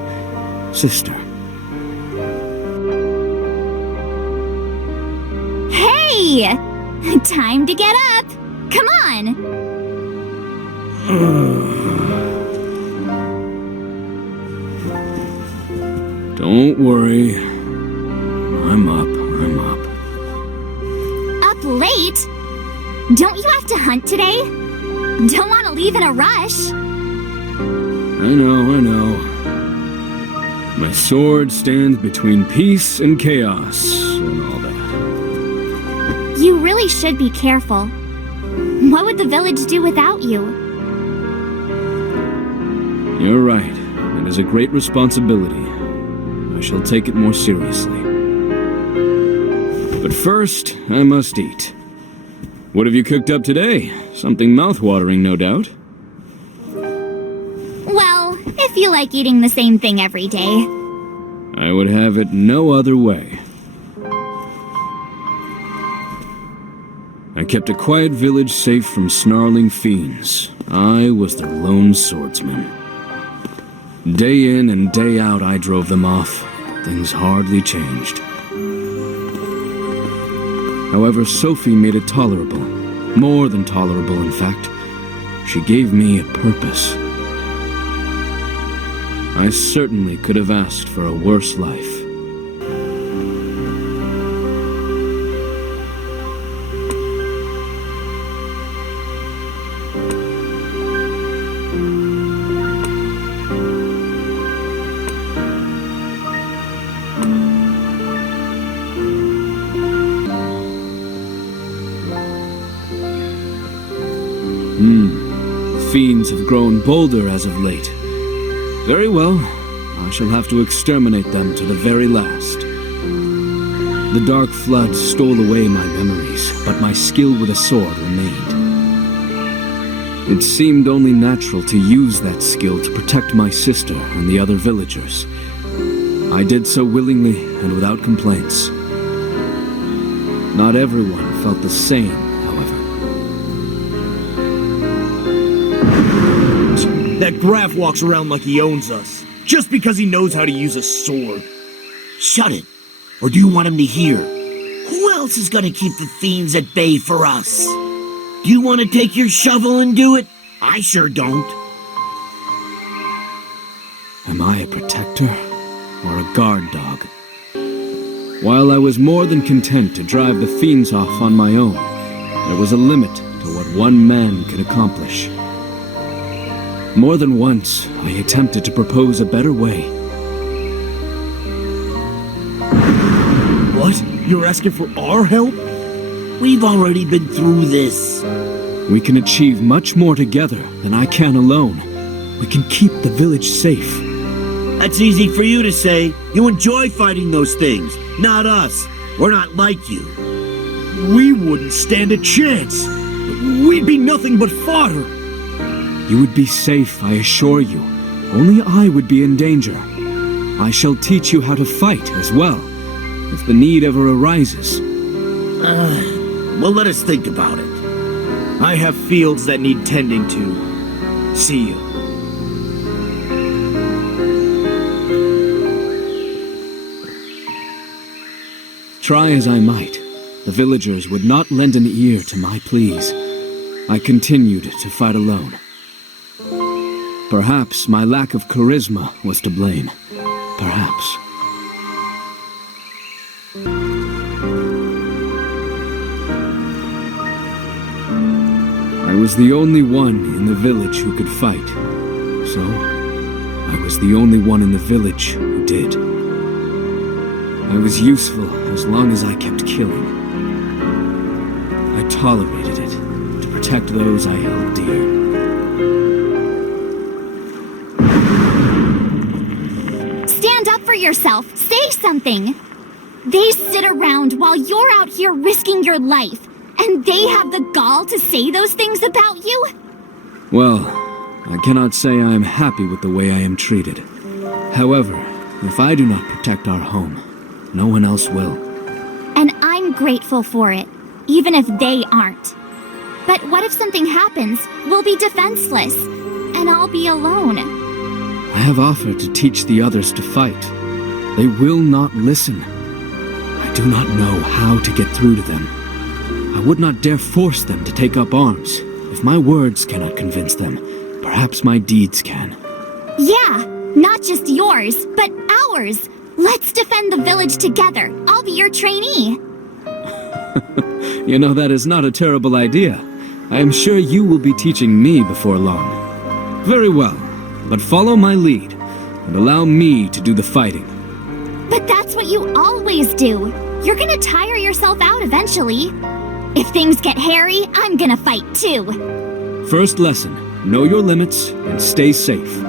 sister. Hey! Time to get up! Come on! Don't worry. I'm up. Up late? Don't you have to hunt today? Don't want to leave in a rush. I know. My sword stands between peace and chaos and all that. You really should be careful. What would the village do without you? You're right. It is a great responsibility. I shall take it more seriously. But first, I must eat. What have you cooked up today? Something mouth-watering, no doubt. Well, if you like eating the same thing every day. I would have it no other way. I kept a quiet village safe from snarling fiends. I was their lone swordsman. Day in and day out I drove them off. Things hardly changed. However, Sophie made it tolerable. More than tolerable, in fact. She gave me a purpose. I certainly could have asked for a worse life. Fiends have grown bolder as of late. Very well, I shall have to exterminate them to the very last. The Dark Flood stole away my memories, but my skill with a sword remained. It seemed only natural to use that skill to protect my sister and the other villagers. I did so willingly and without complaints. Not everyone felt the same, however. That Graff walks around like he owns us, just because he knows how to use a sword. Shut it, or do you want him to hear? Who else is gonna keep the fiends at bay for us? Do you want to take your shovel and do it? I sure don't. Am I a protector or a guard dog? While I was more than content to drive the fiends off on my own, there was a limit to what one man could accomplish. More than once, I attempted to propose a better way. What? You're asking for our help? We've already been through this. We can achieve much more together than I can alone. We can keep the village safe. That's easy for you to say. You enjoy fighting those things, not us. We're not like you. We wouldn't stand a chance. We'd be nothing but fodder. You would be safe, I assure you. Only I would be in danger. I shall teach you how to fight as well, if the need ever arises. Well, let us think about it. I have fields that need tending to. See you. Try as I might, the villagers would not lend an ear to my pleas. I continued to fight alone. Perhaps my lack of charisma was to blame. Perhaps. I was the only one in the village who could fight, so I was the only one in the village who did. I was useful as long as I kept killing. I tolerated it to protect those I held dear. Stand up for yourself. Say something. They sit around while you're out here risking your life, and they have the gall to say those things about you? Well, I cannot say I am happy with the way I am treated. However, if I do not protect our home, no one else will. And I'm grateful for it, even if they aren't. But what if something happens? We'll be defenseless, and I'll be alone. I have offered to teach the others to fight. They will not listen. I do not know how to get through to them. I would not dare force them to take up arms. If my words cannot convince them, perhaps my deeds can. Yeah, not just yours, but ours. Let's defend the village together. I'll be your trainee. You know, that is not a terrible idea. I am sure you will be teaching me before long. Very well, but follow my lead, and allow me to do the fighting. But that's what you always do. You're gonna tire yourself out eventually. If things get hairy, I'm gonna fight too. First lesson, know your limits and stay safe.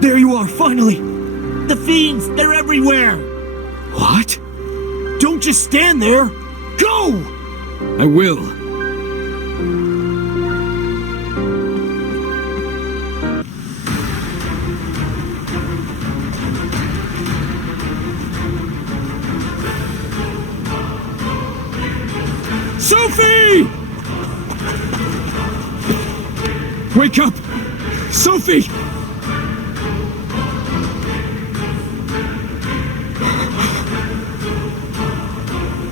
There you are, finally! The fiends, they're everywhere! What? Don't just stand there! Go! I will. Sophie! Wake up! Sophie!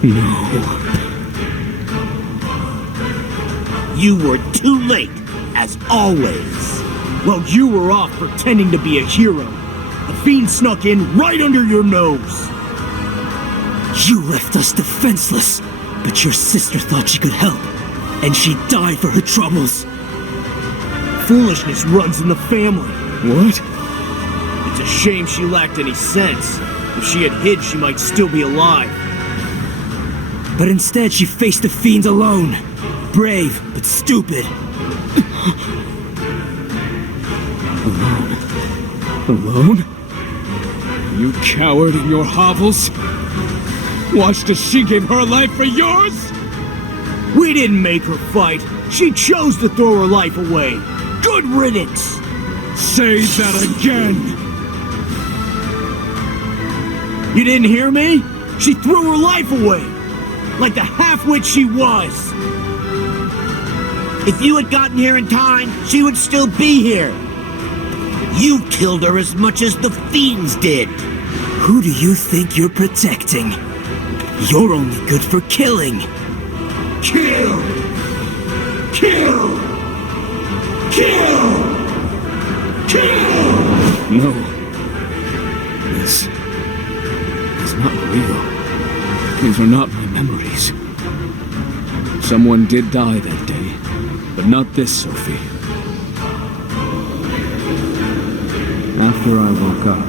No. You were too late, as always. Well, you were off pretending to be a hero. The fiend snuck in right under your nose. You left us defenseless, but your sister thought she could help, and she died for her troubles. Foolishness runs in the family. What? It's a shame she lacked any sense. If she had hid, she might still be alive. But instead she faced the fiends alone. Brave, but stupid. Alone? Alone? You coward in your hovels! Watched as she gave her life for yours? We didn't make her fight. She chose to throw her life away. Good riddance! Say that again! You didn't hear me? She threw her life away! Like the half-wit she was! If you had gotten here in time, she would still be here. You killed her as much as the fiends did. Who do you think you're protecting? You're only good for killing. Kill! Kill! Kill! Kill! No. This is not real. These are not my memories. Someone did die that day, but not this Sophie. After I woke up,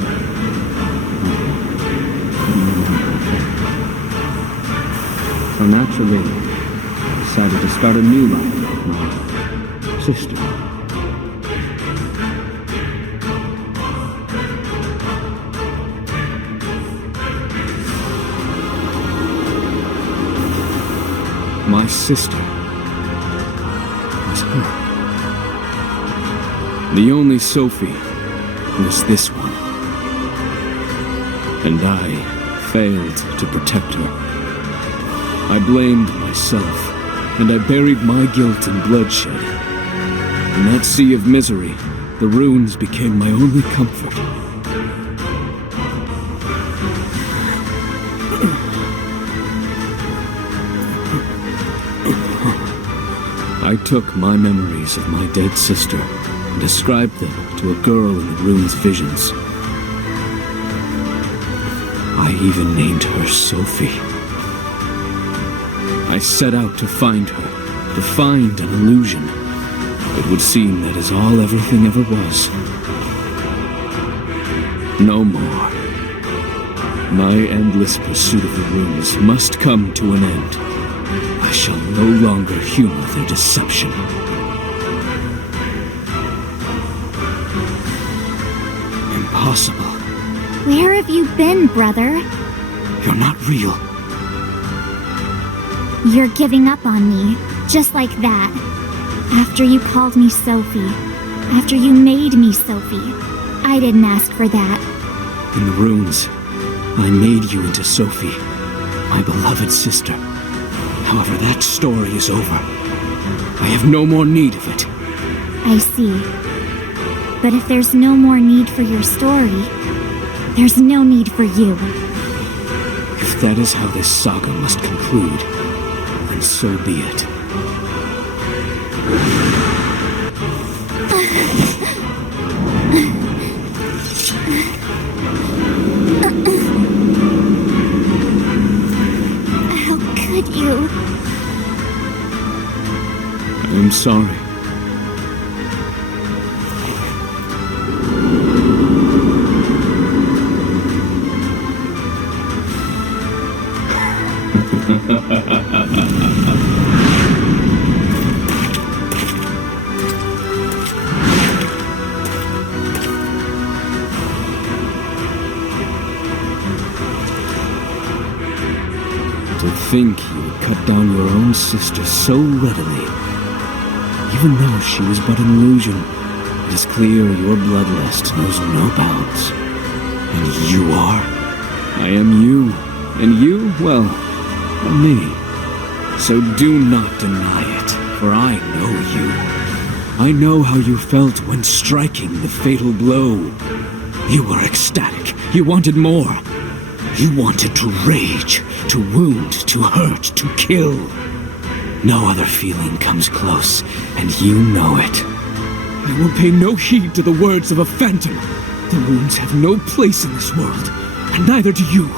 so naturally, I decided to start a new life with my sister. my sister was her. The only Sophie was this one. And I failed to protect her. I blamed myself, and I buried my guilt in bloodshed. In that sea of misery, the runes became my only comfort. I took my memories of my dead sister and ascribed them to a girl in the rune's visions. I even named her Sophie. I set out to find her, to find an illusion. It would seem that is all everything ever was. No more. My endless pursuit of the runes must come to an end. I shall no longer humor their deception. Impossible. Where have you been, brother? You're not real. You're giving up on me, just like that. After you called me Sophie. After you made me Sophie. I didn't ask for that. In the runes, I made you into Sophie, my beloved sister. However, that story is over. I have no more need of it. I see. But if there's no more need for your story, there's no need for you. If that is how this saga must conclude, then so be it. How could you? I'm sorry. To think you would cut down your own sister so readily. Even though she was but an illusion, it is clear your bloodlust knows no bounds. And you are. I am you. And you, well, are me. So do not deny it, for I know you. I know how you felt when striking the fatal blow. You were ecstatic. You wanted more. You wanted to rage, to wound, to hurt, to kill. No other feeling comes close, and you know it. I will pay no heed to the words of a phantom. The runes have no place in this world, and neither do you.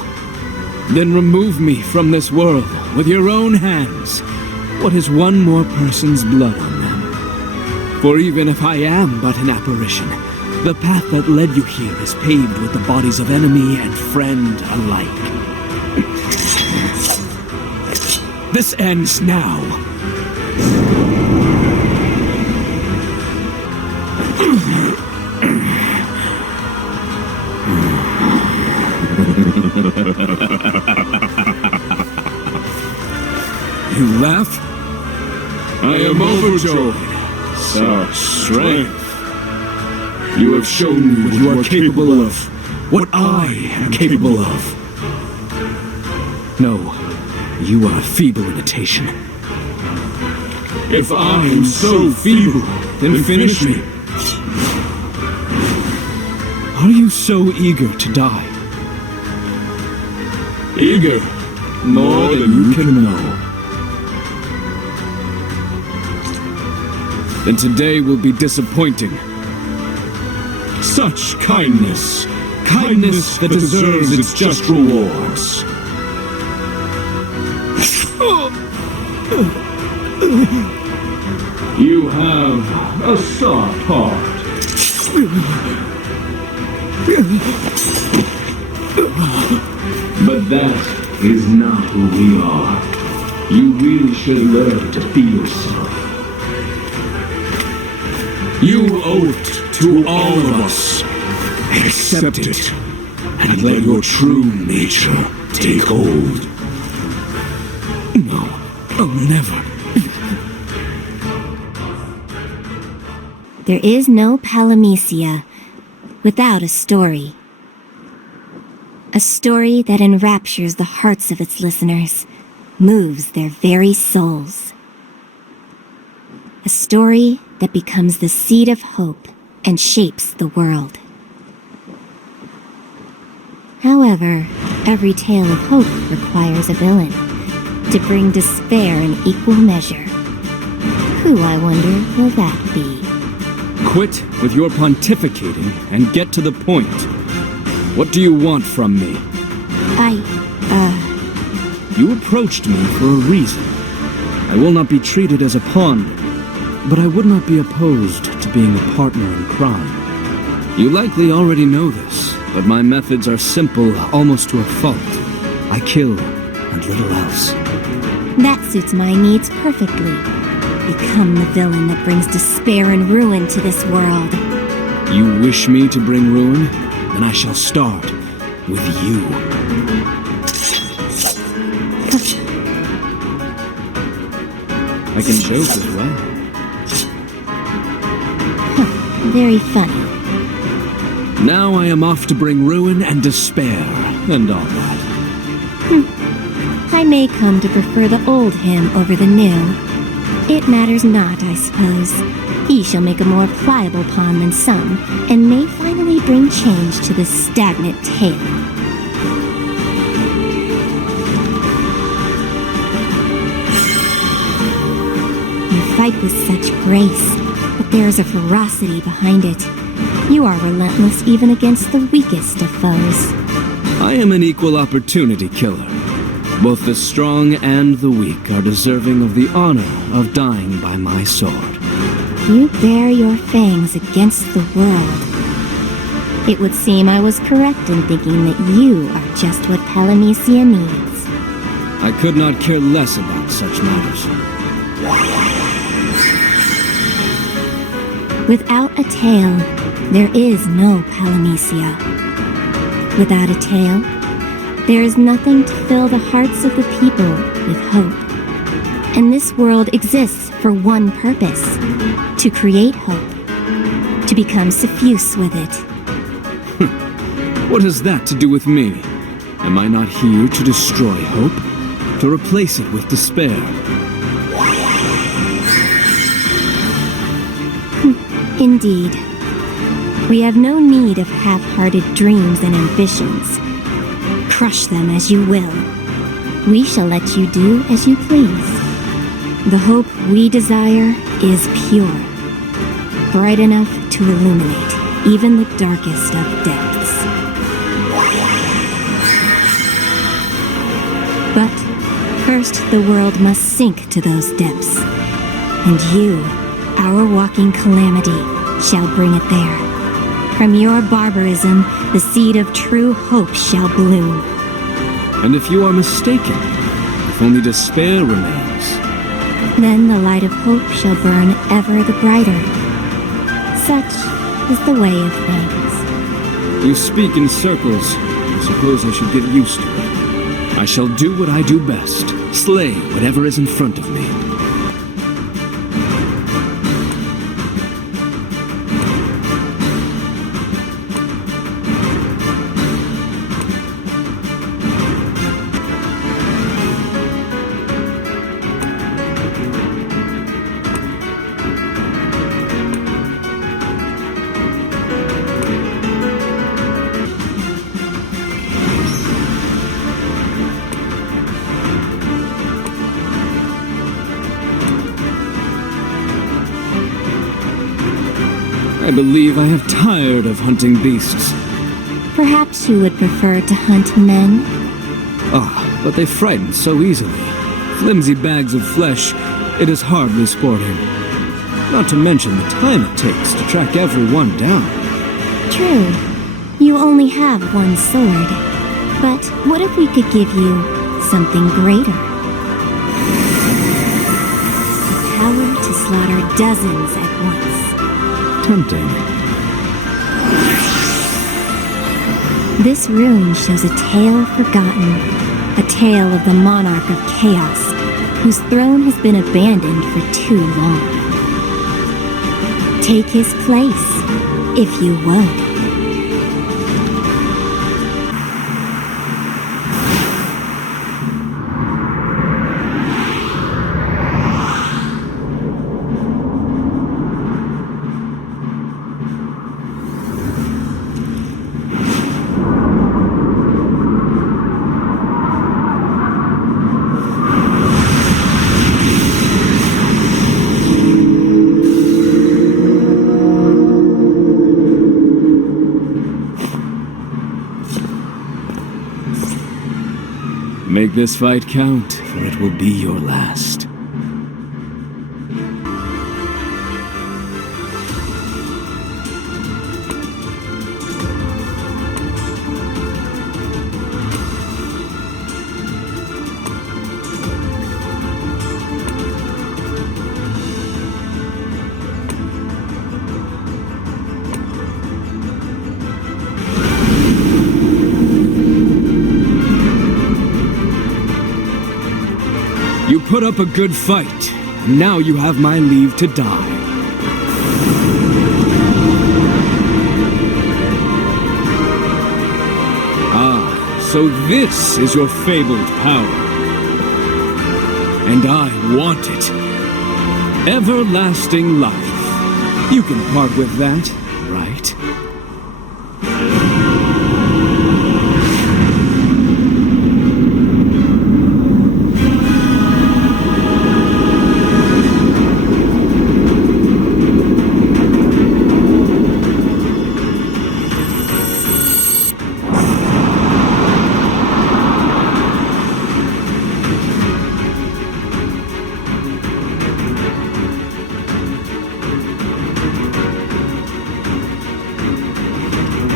Then remove me from this world with your own hands. What is one more person's blood on them? For even if I am but an apparition, the path that led you here is paved with the bodies of enemy and friend alike. This ends now. You laugh? I am overjoyed. Such strength. You have shown me what you are capable of, what I am capable of. No, you are a feeble imitation. If I am so feeble, then finish me. Are you so eager to die? Eager, more than you can know. Then today will be disappointing. Such kindness, kindness that deserves its just rewards. You have a soft heart. But that is not who we are. You really should learn to be yourself. You owe it to all of us. Accept it, and let your true nature take hold. No, Oh, never. There is no Palamecia without a story. A story that enraptures the hearts of its listeners, moves their very souls. A story that becomes the seed of hope and shapes the world. However, every tale of hope requires a villain to bring despair in equal measure. Who, I wonder, will that be? Quit with your pontificating and get to the point. What do you want from me? You approached me for a reason. I will not be treated as a pawn, but I would not be opposed to being a partner in crime. You likely already know this, but my methods are simple almost to a fault. I kill, and little else. That suits my needs perfectly. Become the villain that brings despair and ruin to this world. You wish me to bring ruin? Then I shall start with you. I can joke as well. Very funny. Now I am off to bring ruin and despair, and all that. I may come to prefer the old him over the new. It matters not, I suppose. He shall make a more pliable pawn than some, and may finally bring change to this stagnant tale. You fight with such grace, but there is a ferocity behind it. You are relentless even against the weakest of foes. I am an equal opportunity killer. Both the strong and the weak are deserving of the honor of dying by my sword. You bare your fangs against the world. It would seem I was correct in thinking that you are just what Palamecia needs. I could not care less about such matters. Without a tale, there is no Palamecia. Without a tale, there is nothing to fill the hearts of the people with hope. And this world exists for one purpose: to create hope, to become suffuse with it. What has that to do with me? Am I not here to destroy hope? To replace it with despair? Indeed. We have no need of half-hearted dreams and ambitions. Crush them as you will. We shall let you do as you please. The hope we desire is pure, bright enough to illuminate even the darkest of depths. But first the world must sink to those depths, and you, our walking calamity, shall bring it there. From your barbarism, the seed of true hope shall bloom. And if you are mistaken, if only despair remains, then the light of hope shall burn ever the brighter. Such is the way of things. You speak in circles. I suppose I should get used to it. I shall do what I do best, slay whatever is in front of me. I believe I have tired of hunting beasts. Perhaps you would prefer to hunt men? Ah, but they frighten so easily. Flimsy bags of flesh, it is hardly sporting. Not to mention the time it takes to track everyone down. True. You only have one sword. But what if we could give you something greater? The power to slaughter dozens at once. Tempting. This rune shows a tale forgotten, a tale of the monarch of chaos, whose throne has been abandoned for too long. Take his place, if you would. Make this fight count, for it will be your last. You put up a good fight, and now you have my leave to die. Ah, so this is your fabled power. And I want it. Everlasting life. You can part with that, right?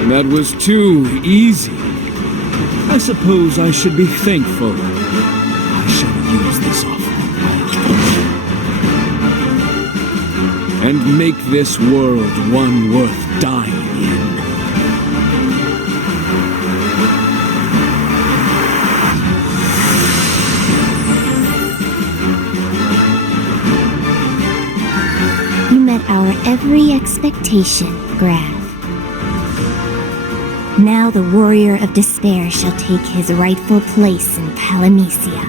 That was too easy. I suppose I should be thankful. I shall use this offering well. And make this world one worth dying in. You met our every expectation, Graff. Now the Warrior of Despair shall take his rightful place in Palamecia.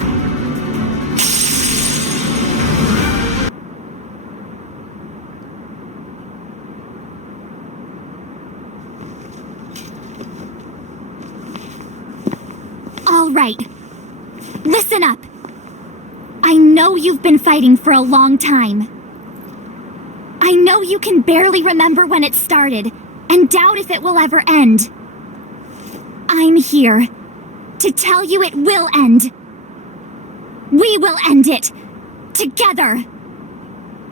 All right. Listen up. I know you've been fighting for a long time. I know you can barely remember when it started, and doubt if it will ever end. I'm here to tell you it will end. We will end it. Together.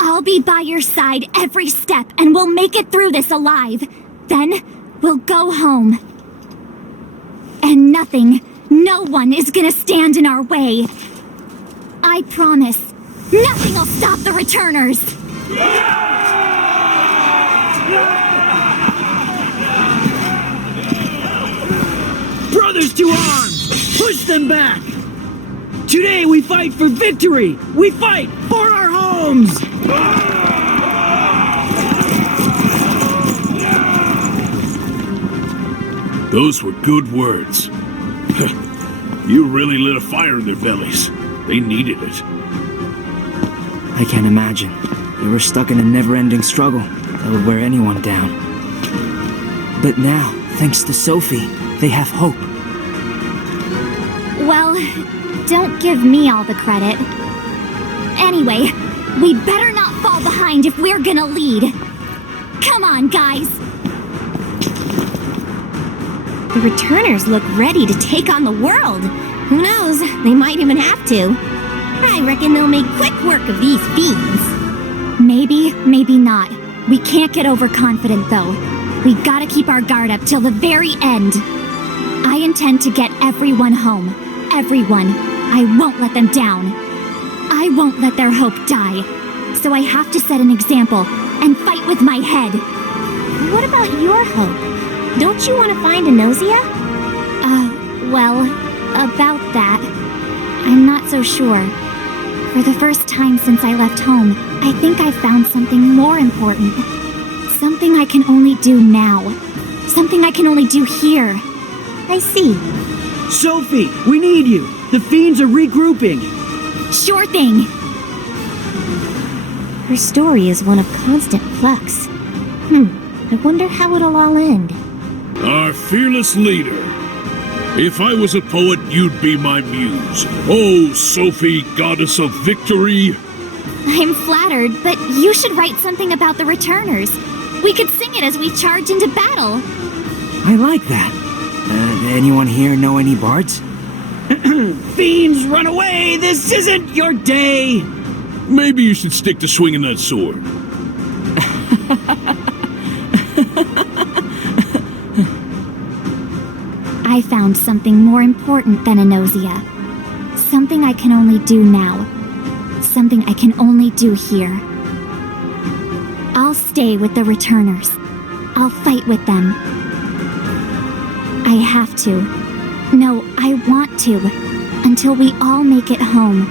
I'll be by your side every step and we'll make it through this alive. Then we'll go home. And nothing, no one is gonna stand in our way. I promise. Nothing will stop the returners. Brothers to arms! Push them back! Today we fight for victory! We fight for our homes! Those were good words. You really lit a fire in their bellies. They needed it. I can't imagine. They were stuck in a never-ending struggle that would wear anyone down. But now, thanks to Sophie, they have hope. Well, don't give me all the credit. Anyway, we better not fall behind if we're gonna lead. Come on, guys! The returners look ready to take on the world. Who knows? They might even have to. I reckon they'll make quick work of these fiends. Maybe, maybe not. We can't get overconfident, though. We gotta keep our guard up till the very end. I intend to get everyone home. Everyone. I won't let them down. I won't let their hope die. So I have to set an example and fight with my head. What about your hope? Don't you want to find Anosea? Well, about that, I'm not so sure. For the first time since I left home, I think I found something more important. Something I can only do now. Something I can only do here. I see. Sophie, we need you! The fiends are regrouping! Sure thing! Her story is one of constant flux. I wonder how it'll all end. Our fearless leader. If I was a poet, you'd be my muse. Oh, Sophie, goddess of victory. I'm flattered, but you should write something about the returners. We could sing it as we charge into battle. I like that. Anyone here know any bards? Fiends, run away! This isn't your day! Maybe you should stick to swinging that sword. I found something more important than a nausea. Something I can only do now. Something I can only do here. I'll stay with the returners. I'll fight with them. I have to. No, I want to. Until we all make it home.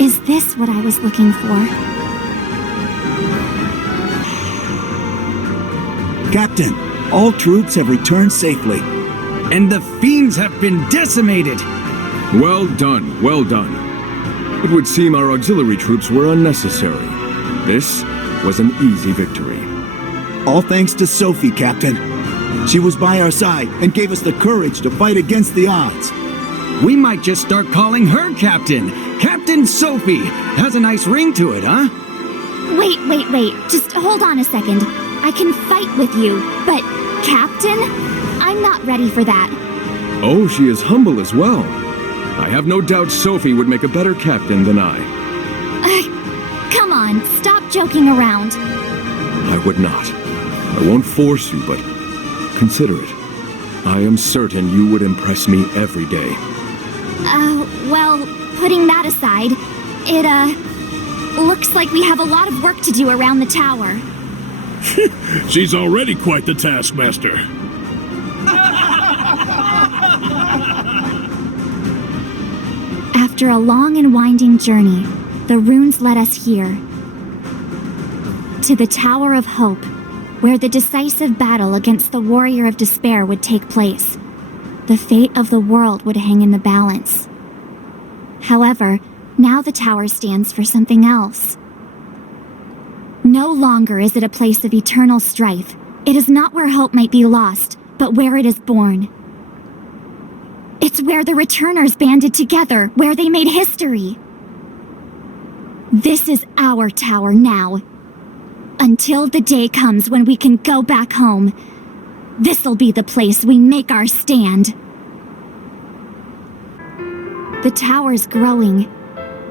Is this what I was looking for? Captain, all troops have returned safely. And the fiends have been decimated! Well done, well done. It would seem our auxiliary troops were unnecessary. This was an easy victory. All thanks to Sophie, Captain. She was by our side and gave us the courage to fight against the odds. We might just start calling her Captain. Captain Sophie. Has a nice ring to it, huh? Wait. Just hold on a second. I can fight with you, but Captain? I'm not ready for that. Oh, she is humble as well. I have no doubt Sophie would make a better captain than I. Come on, stop joking around. I would not. I won't force you, but consider it. I am certain you would impress me every day. Well, putting that aside, it, looks like we have a lot of work to do around the tower. She's already quite the taskmaster. After a long and winding journey, the runes led us here. To the Tower of Hope, where the decisive battle against the Warrior of Despair would take place. The fate of the world would hang in the balance. However, now the tower stands for something else. No longer is it a place of eternal strife. It is not where hope might be lost, but where it is born. It's where the returners banded together, where they made history. This is our tower now. Until the day comes when we can go back home, this'll be the place we make our stand. The tower's growing.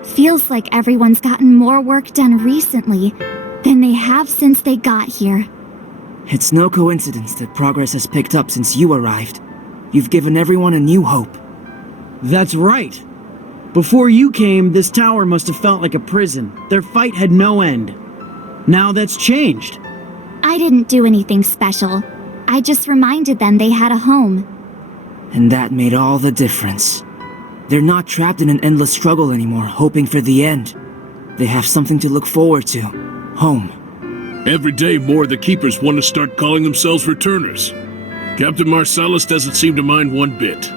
Feels like everyone's gotten more work done recently than they have since they got here. It's no coincidence that progress has picked up since you arrived. You've given everyone a new hope. That's right. Before you came, this tower must have felt like a prison. Their fight had no end. Now that's changed. I didn't do anything special. I just reminded them they had a home. And that made all the difference. They're not trapped in an endless struggle anymore, hoping for the end. They have something to look forward to. Home. Every day more of the Keepers want to start calling themselves returners. Captain Marcellus doesn't seem to mind one bit.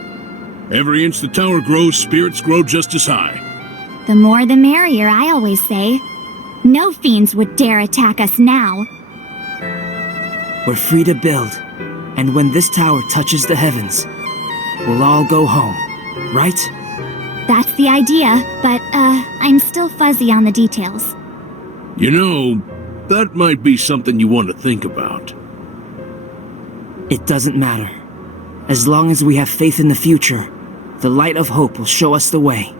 Every inch the tower grows, spirits grow just as high. The more the merrier, I always say. No fiends would dare attack us now. We're free to build. And when this tower touches the heavens, we'll all go home, right? That's the idea, but, I'm still fuzzy on the details. You know, that might be something you want to think about. It doesn't matter. As long as we have faith in the future, the light of hope will show us the way.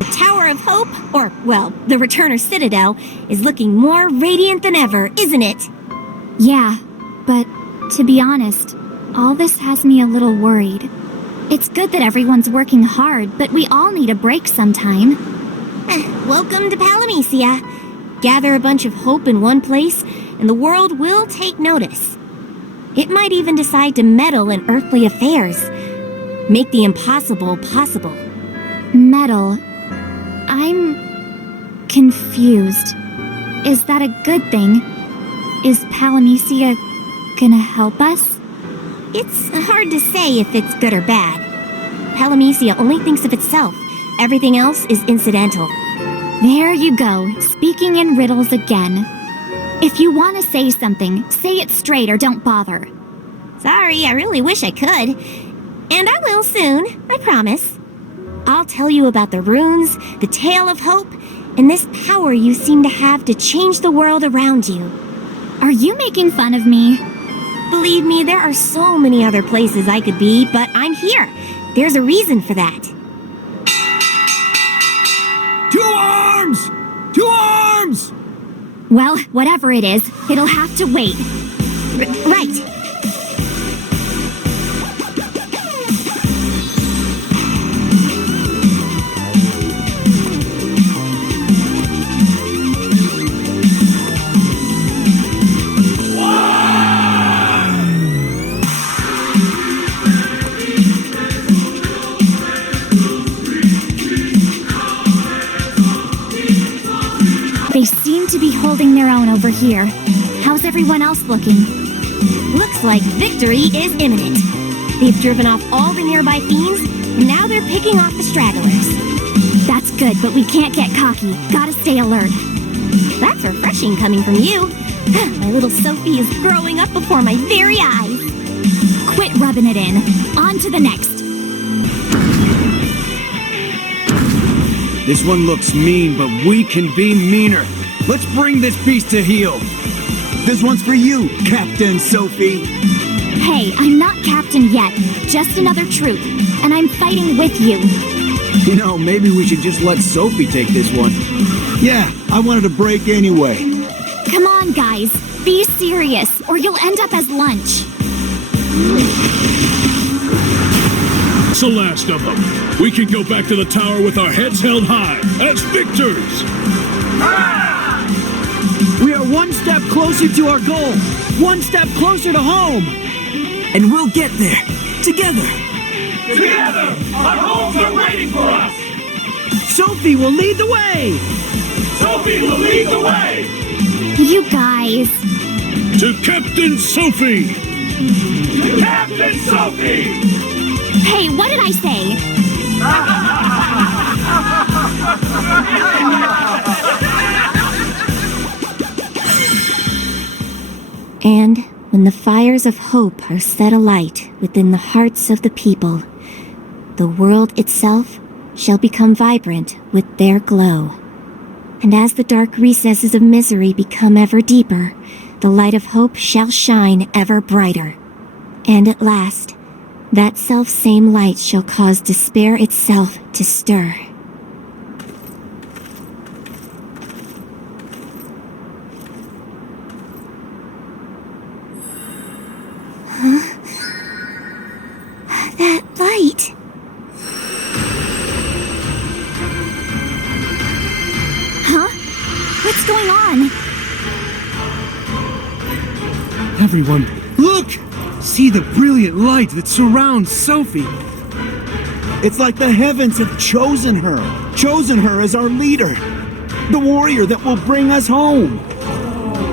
The Tower of Hope, or, well, the Returner Citadel, is looking more radiant than ever, isn't it? Yeah, but to be honest, all this has me a little worried. It's good that everyone's working hard, but we all need a break sometime. Welcome to Palamecia. Gather a bunch of hope in one place, and the world will take notice. It might even decide to meddle in earthly affairs. Make the impossible possible. Meddle. I'm confused. Is that a good thing? Is Palamecia gonna help us? It's hard to say if it's good or bad. Palamecia only thinks of itself. Everything else is incidental. There you go, speaking in riddles again. If you want to say something, say it straight or don't bother. Sorry, I really wish I could. And I will soon, I promise. I'll tell you about the runes, the tale of hope, and this power you seem to have to change the world around you. Are you making fun of me? Believe me, there are so many other places I could be, but I'm here. There's a reason for that. 2 arms! 2 arms! Well, whatever it is, it'll have to wait. Right. They seem to be holding their own over here. How's everyone else looking? Looks like victory is imminent. They've driven off all the nearby fiends, and now they're picking off the stragglers. That's good, but we can't get cocky. Gotta stay alert. That's refreshing coming from you. My little Sophie is growing up before my very eyes. Quit rubbing it in. On to the next. This one looks mean, but we can be meaner. Let's bring this beast to heel. This one's for you, Captain Sophie. Hey, I'm not captain yet. Just another troop. And I'm fighting with you. You know, maybe we should just let Sophie take this one. Yeah, I wanted a break anyway. Come on, guys. Be serious, or you'll end up as lunch. It's the last of them. We can go back to the tower with our heads held high as victors. We are one step closer to our goal, one step closer to home. And we'll get there, together. Together, our homes are waiting for us. Sophie will lead the way. Sophie will lead the way. You guys. To Captain Sophie. To Captain Sophie. Hey, what did I say? And when the fires of hope are set alight within the hearts of the people, the world itself shall become vibrant with their glow. And as the dark recesses of misery become ever deeper, the light of hope shall shine ever brighter. And at last, that self-same light shall cause despair itself to stir. Huh? That light! Huh? What's going on? Everyone, look! See the brilliant light that surrounds Sophie. It's like the heavens have chosen her as our leader, the warrior that will bring us home.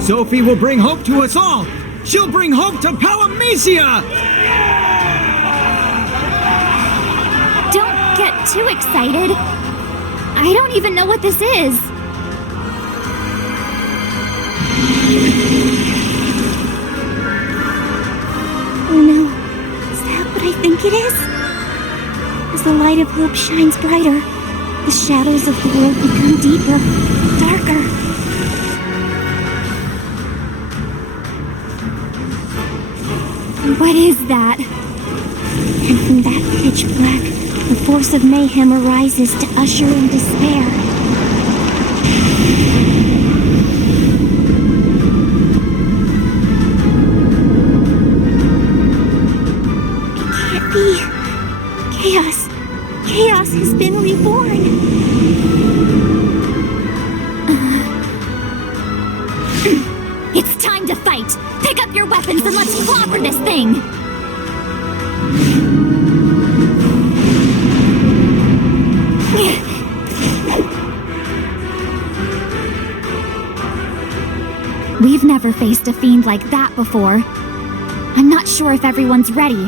Sophie will bring hope to us all. She'll bring hope to Palamecia! Don't get too excited. I don't even know what this is. Oh no, is that what I think it is? As the light of hope shines brighter, the shadows of the world become deeper, darker. What is that? And from that pitch black, The force of mayhem arises to usher in despair. It can't be. Chaos has been reborn. It's time to fight! Pick up your weapons and let's clobber this thing! We've never faced a fiend like that before. I'm not sure if everyone's ready.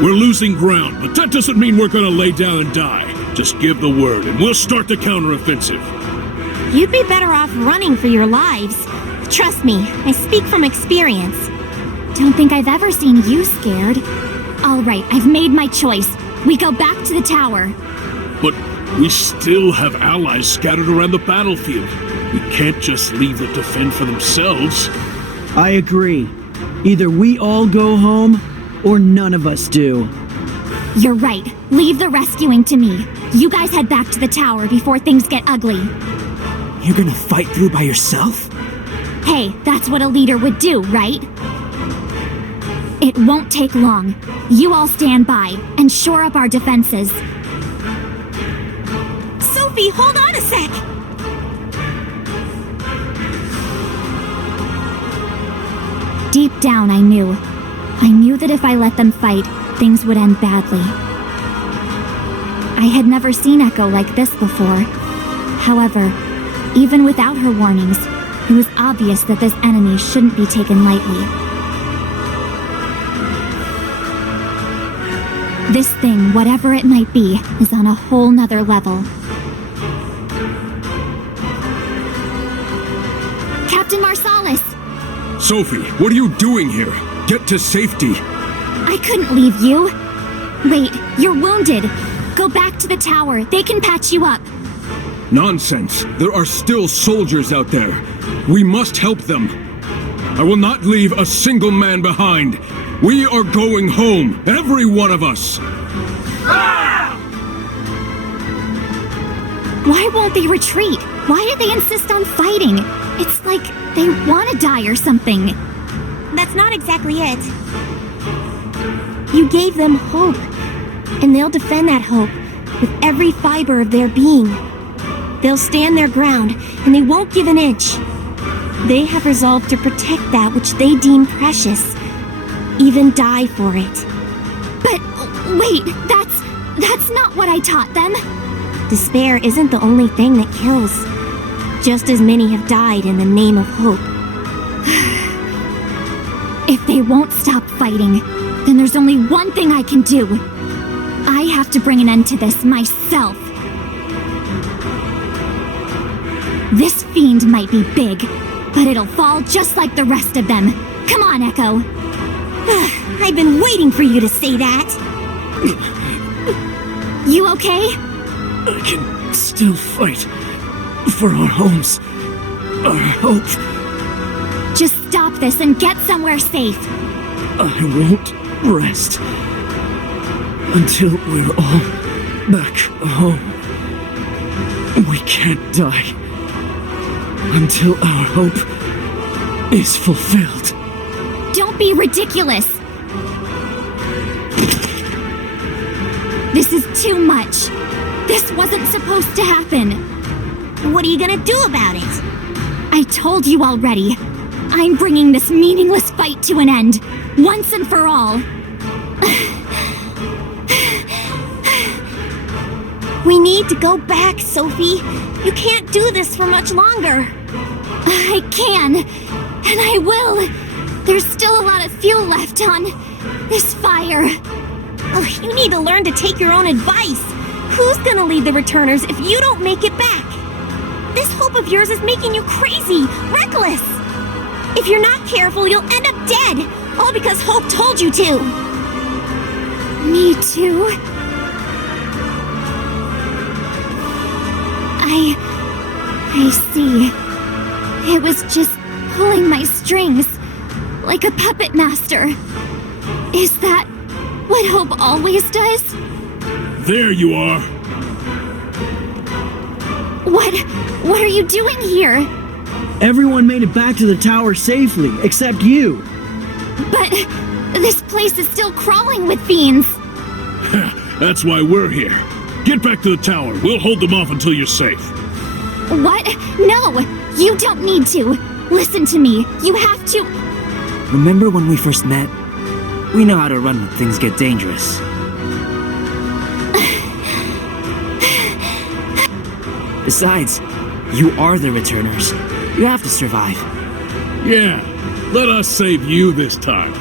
We're losing ground, but that doesn't mean we're gonna lay down and die. Just give the word and we'll start the counteroffensive. You'd be better off running for your lives. Trust me, I speak from experience. Don't think I've ever seen you scared. All right, I've made my choice. We go back to the tower. But we still have allies scattered around the battlefield. We can't just leave them to fend for themselves. I agree. Either we all go home, or none of us do. You're right. Leave the rescuing to me. You guys head back to the tower before things get ugly. You're gonna fight through by yourself? Hey, that's what a leader would do, right? It won't take long. You all stand by and shore up our defenses. Sophie, hold on a sec! Deep down, I knew that if I let them fight, things would end badly. I had never seen Echo like this before. However, even without her warnings, it was obvious that this enemy shouldn't be taken lightly. This thing, whatever it might be, is on a whole nother level. Captain Marsalis! Sophie, what are you doing here? Get to safety. I couldn't leave you. Wait, you're wounded. Go back to the tower. They can patch you up. Nonsense. There are still soldiers out there. We must help them. I will not leave a single man behind. We are going home, every one of us. Why won't they retreat? Why do they insist on fighting? It's like they want to die or something. That's not exactly it. You gave them hope, and they'll defend that hope with every fiber of their being. They'll stand their ground, and they won't give an inch. They have resolved to protect that which they deem precious, even die for it. But wait, that's not what I taught them. Despair isn't the only thing that kills. Just as many have died in the name of hope. If they won't stop fighting, then there's only one thing I can do. I have to bring an end to this myself. This fiend might be big, but it'll fall just like the rest of them. Come on, Echo. I've been waiting for you to say that. You okay? I can still fight for our homes, our hope. Just stop this and get somewhere safe. I won't rest until we're all back home. We can't die until our hope is fulfilled. Don't be ridiculous. This is too much. This wasn't supposed to happen. What are you gonna do about it? I told you already. I'm bringing this meaningless fight to an end, once and for all. We need to go back, Sophie. You can't do this for much longer. I can, and I will. There's still a lot of fuel left on this fire. Oh, you need to learn to take your own advice. Who's gonna lead the returners if you don't make it back? This hope of yours is making you crazy, reckless. If you're not careful, you'll end up dead, all because Hope told you to. Me too? I see. It was just pulling my strings, like a puppet master. Is that what Hope always does? There you are! What are you doing here? Everyone made it back to the tower safely, except you. But this place is still crawling with fiends. That's why we're here. Get back to the tower. We'll hold them off until you're safe. What? No! You don't need to! Listen to me. You have to... Remember when we first met? We know how to run when things get dangerous. Besides, you are the returners. You have to survive. Yeah, let us save you this time.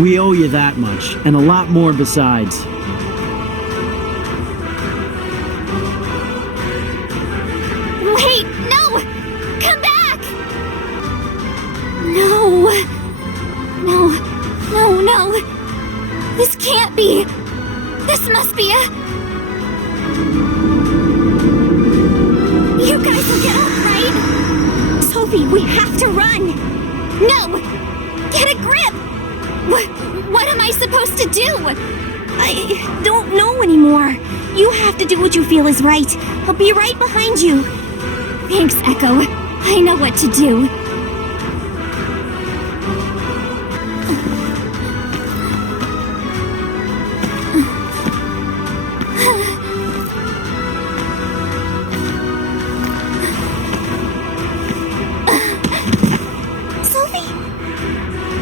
We owe you that much, and a lot more besides. Wait, no! Come back! No. No. This can't be. This must be a... You guys will get up, right? Sophie, we have to run! No! Get a grip! What am I supposed to do? I don't know anymore. You have to do what you feel is right. I'll be right behind you. Thanks, Echo. I know what to do.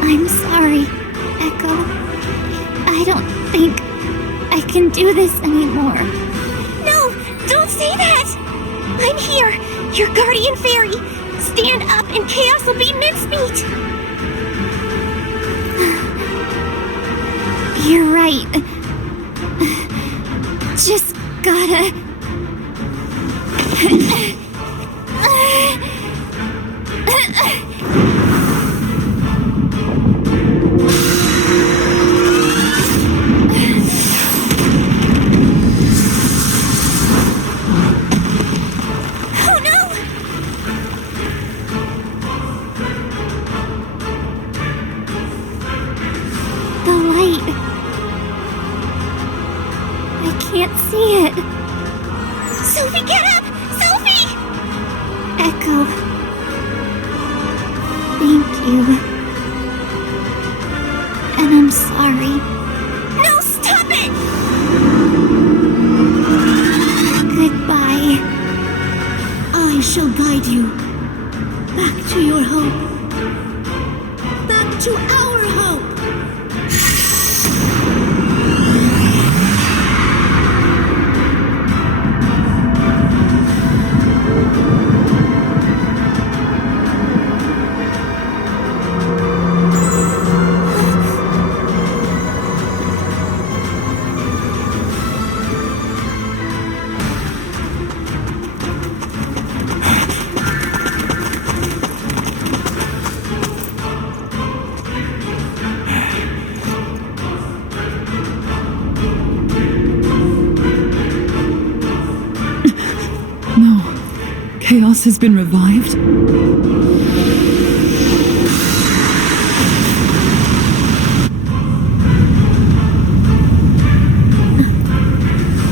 I'm sorry, Echo. I don't think I can do this anymore. No, don't say that! I'm here, your guardian fairy. Stand up and chaos will be mincemeat. You're right. Just gotta... Can't see it. Sophie, get up! Sophie! Echo. Thank you. And I'm sorry. No, stop it! Goodbye. I shall guide you back to your hope. Back to our hope. Chaos has been revived?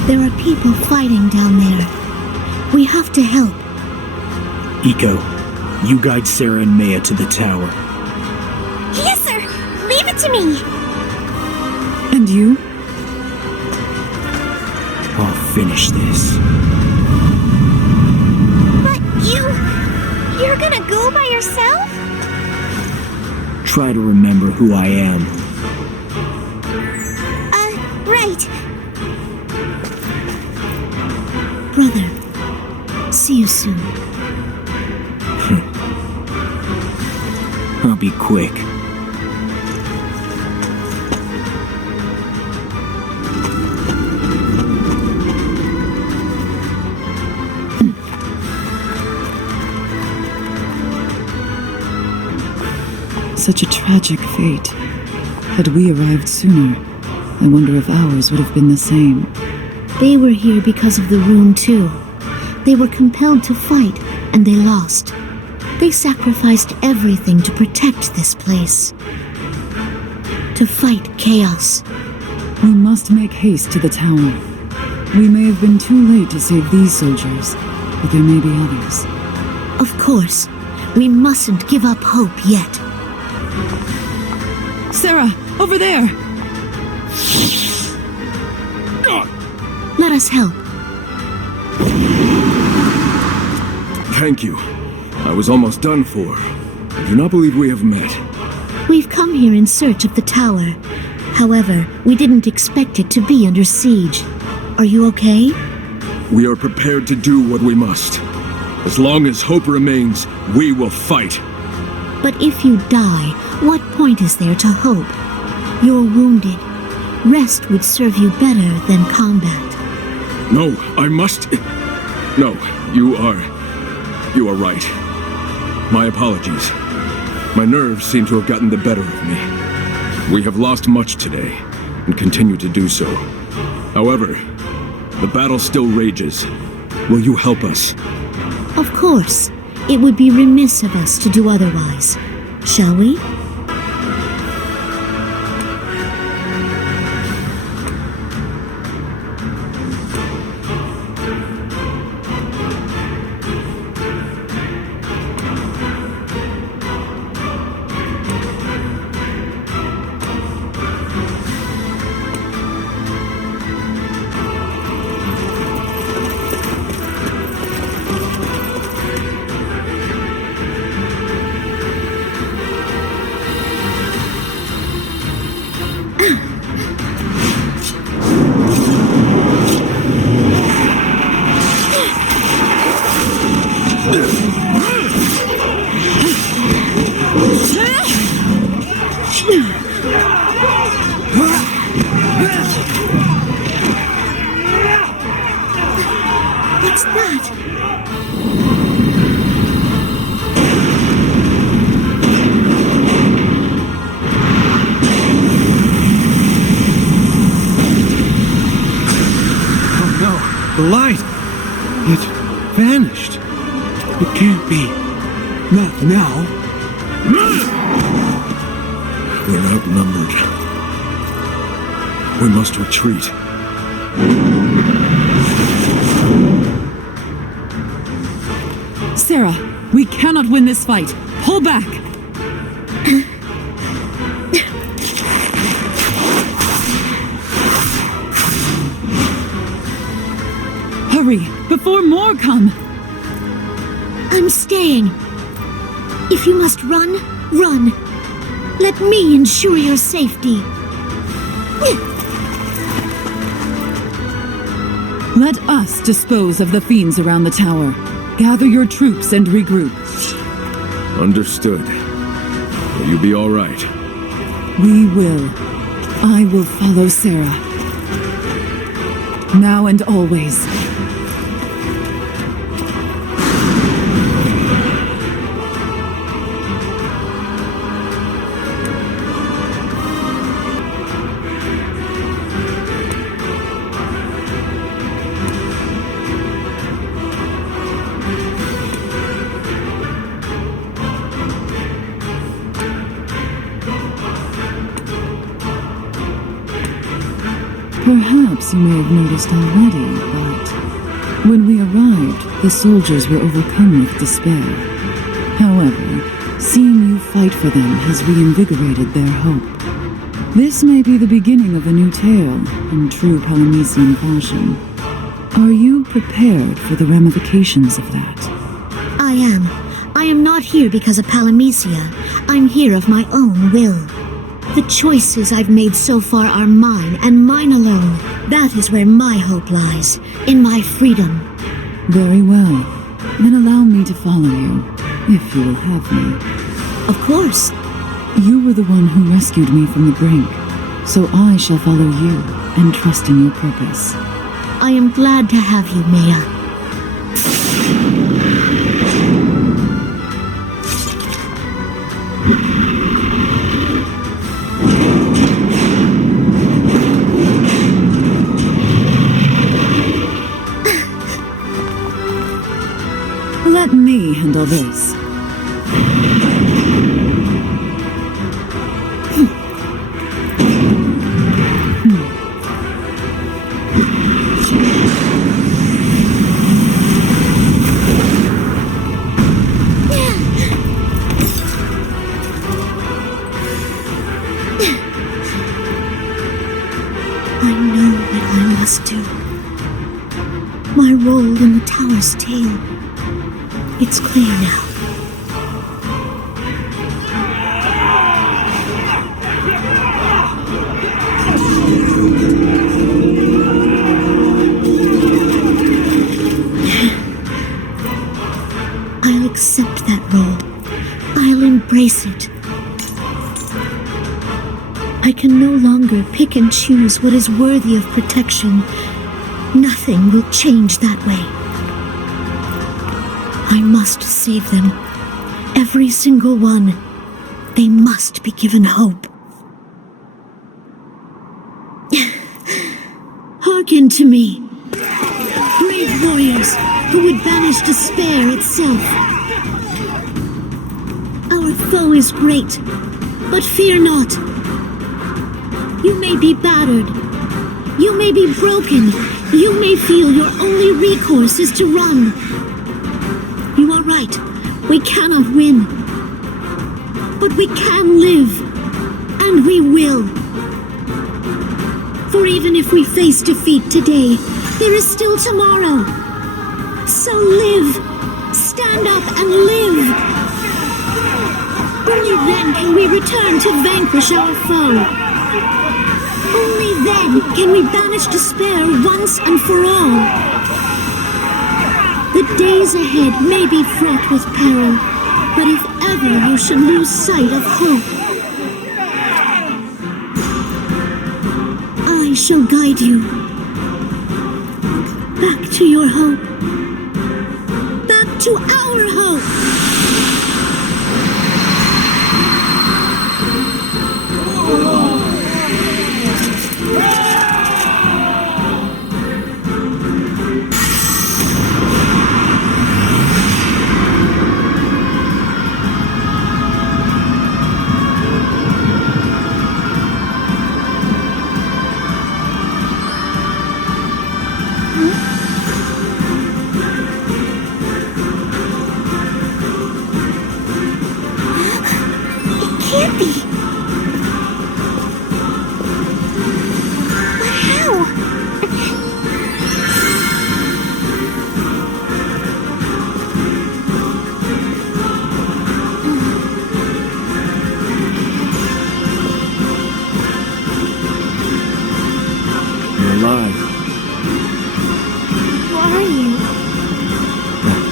There are people fighting down there. We have to help. Eco, you guide Sarah and Maya to the tower. Yes, sir! Leave it to me! And you? I'll finish this. You're gonna go by yourself? Try to remember who I am. Right. Brother, see you soon. I'll be quick. Such a tragic fate. Had we arrived sooner, I wonder if ours would have been the same. They were here because of the rune too. They were compelled to fight, and they lost. They sacrificed everything to protect this place. To fight chaos. We must make haste to the tower. We may have been too late to save these soldiers, but there may be others. Of course. We mustn't give up hope yet. Sarah, over there! Let us help. Thank you. I was almost done for. I do not believe we have met. We've come here in search of the tower. However, we didn't expect it to be under siege. Are you okay? We are prepared to do what we must. As long as hope remains, we will fight. But if you die, what point is there to hope? You're wounded. Rest would serve you better than combat. No, I must... No, you are right. My apologies. My nerves seem to have gotten the better of me. We have lost much today, and continue to do so. However, the battle still rages. Will you help us? Of course. It would be remiss of us to do otherwise. Shall we? What's that? Oh no, the light! It vanished. It can't be. Not now. We're outnumbered. We must retreat. Sarah, we cannot win this fight. Pull back! Hurry, before more come! I'm staying. If you must run, run. Let me ensure your safety. Let us dispose of the fiends around the tower. Gather your troops and regroup. Understood. Will you be all right? We will. I will follow Sarah. Now and always. Perhaps you may have noticed already, but when we arrived, the soldiers were overcome with despair. However, seeing you fight for them has reinvigorated their hope. This may be the beginning of a new tale, in true Palamecian fashion. Are you prepared for the ramifications of that? I am. I am not here because of Palamecia. I'm here of my own will. The choices I've made so far are mine, and mine alone. That is where my hope lies, in my freedom. Very well. Then allow me to follow you, if you will have me. Of course. You were the one who rescued me from the brink, so I shall follow you and trust in your purpose. I am glad to have you, Maya. Let me handle this. unrolled in the tower's tail. It's clear now. I'll accept that role. I'll embrace it. I can no longer pick and choose what is worthy of protection. Nothing will change that way. I must save them. Every single one. They must be given hope. Hearken to me. Brave warriors who would banish despair itself. Our foe is great, but fear not. You may be battered. You may be broken. You may feel your only recourse is to run. You are right. We cannot win. But we can live. And we will. For even if we face defeat today, there is still tomorrow. So live. Stand up and live. Only then can we return to vanquish our foe. Only then can we banish despair once and for all. The days ahead may be fraught with peril, but if ever you should lose sight of hope, I shall guide you back to your hope, back to our hope.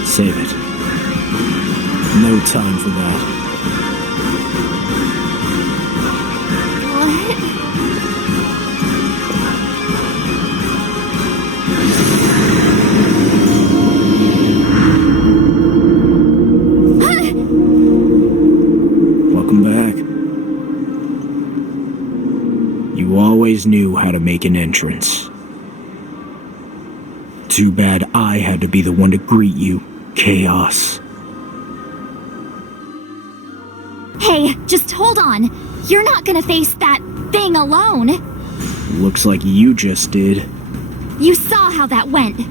Save it. No time for that. Welcome back. You always knew how to make an entrance. Too bad I had to be the one to greet you. Chaos. Hey, just hold on. You're not gonna face that thing alone. Looks like you just did. You saw how that went.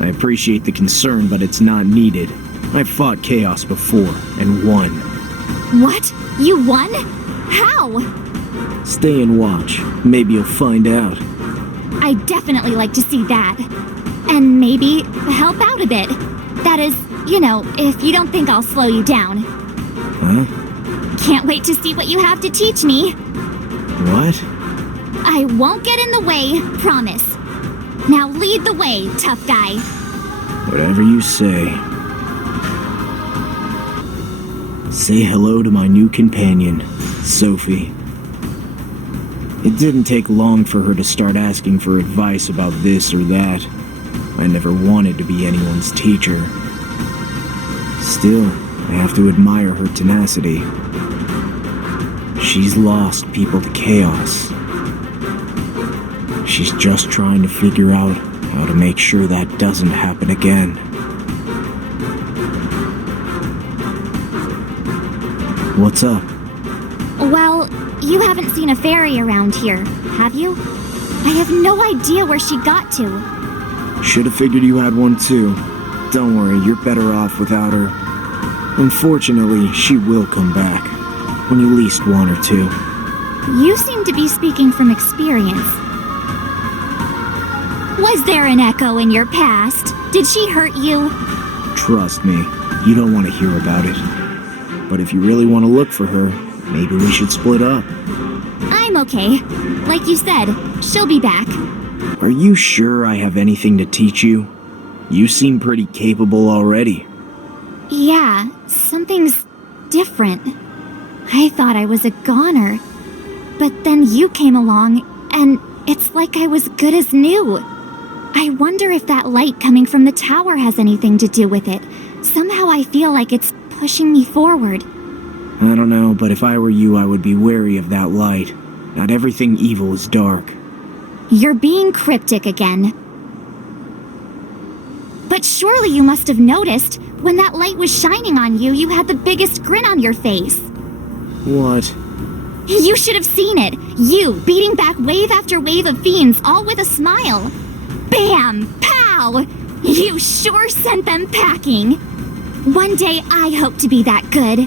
I appreciate the concern, but it's not needed. I've fought Chaos before, and won. What? You won? How? Stay and watch. Maybe you'll find out. I'd definitely like to see that. And maybe help out a bit. That is, you know, if you don't think I'll slow you down. Huh? Can't wait to see what you have to teach me. What? I won't get in the way, promise. Now lead the way, tough guy. Whatever you say. Say hello to my new companion, Sophie. It didn't take long for her to start asking for advice about this or that. I never wanted to be anyone's teacher. Still, I have to admire her tenacity. She's lost people to chaos. She's just trying to figure out how to make sure that doesn't happen again. What's up? Well, you haven't seen a fairy around here, have you? I have no idea where she got to. Should have figured you had one too. Don't worry, you're better off without her. Unfortunately, she will come back. When you least want her to. You seem to be speaking from experience. Was there an echo in your past? Did she hurt you? Trust me, you don't want to hear about it. But if you really want to look for her, maybe we should split up. I'm okay. Like you said, she'll be back. Are you sure I have anything to teach you? You seem pretty capable already. Yeah, something's different. I thought I was a goner. But then you came along, and it's like I was good as new. I wonder if that light coming from the tower has anything to do with it. Somehow I feel like it's pushing me forward. I don't know, but if I were you, I would be wary of that light. Not everything evil is dark. You're being cryptic again. But surely you must have noticed, when that light was shining on you, you had the biggest grin on your face. What? You should have seen it. You, beating back wave after wave of fiends, all with a smile. Bam! Pow! You sure sent them packing. One day I hope to be that good.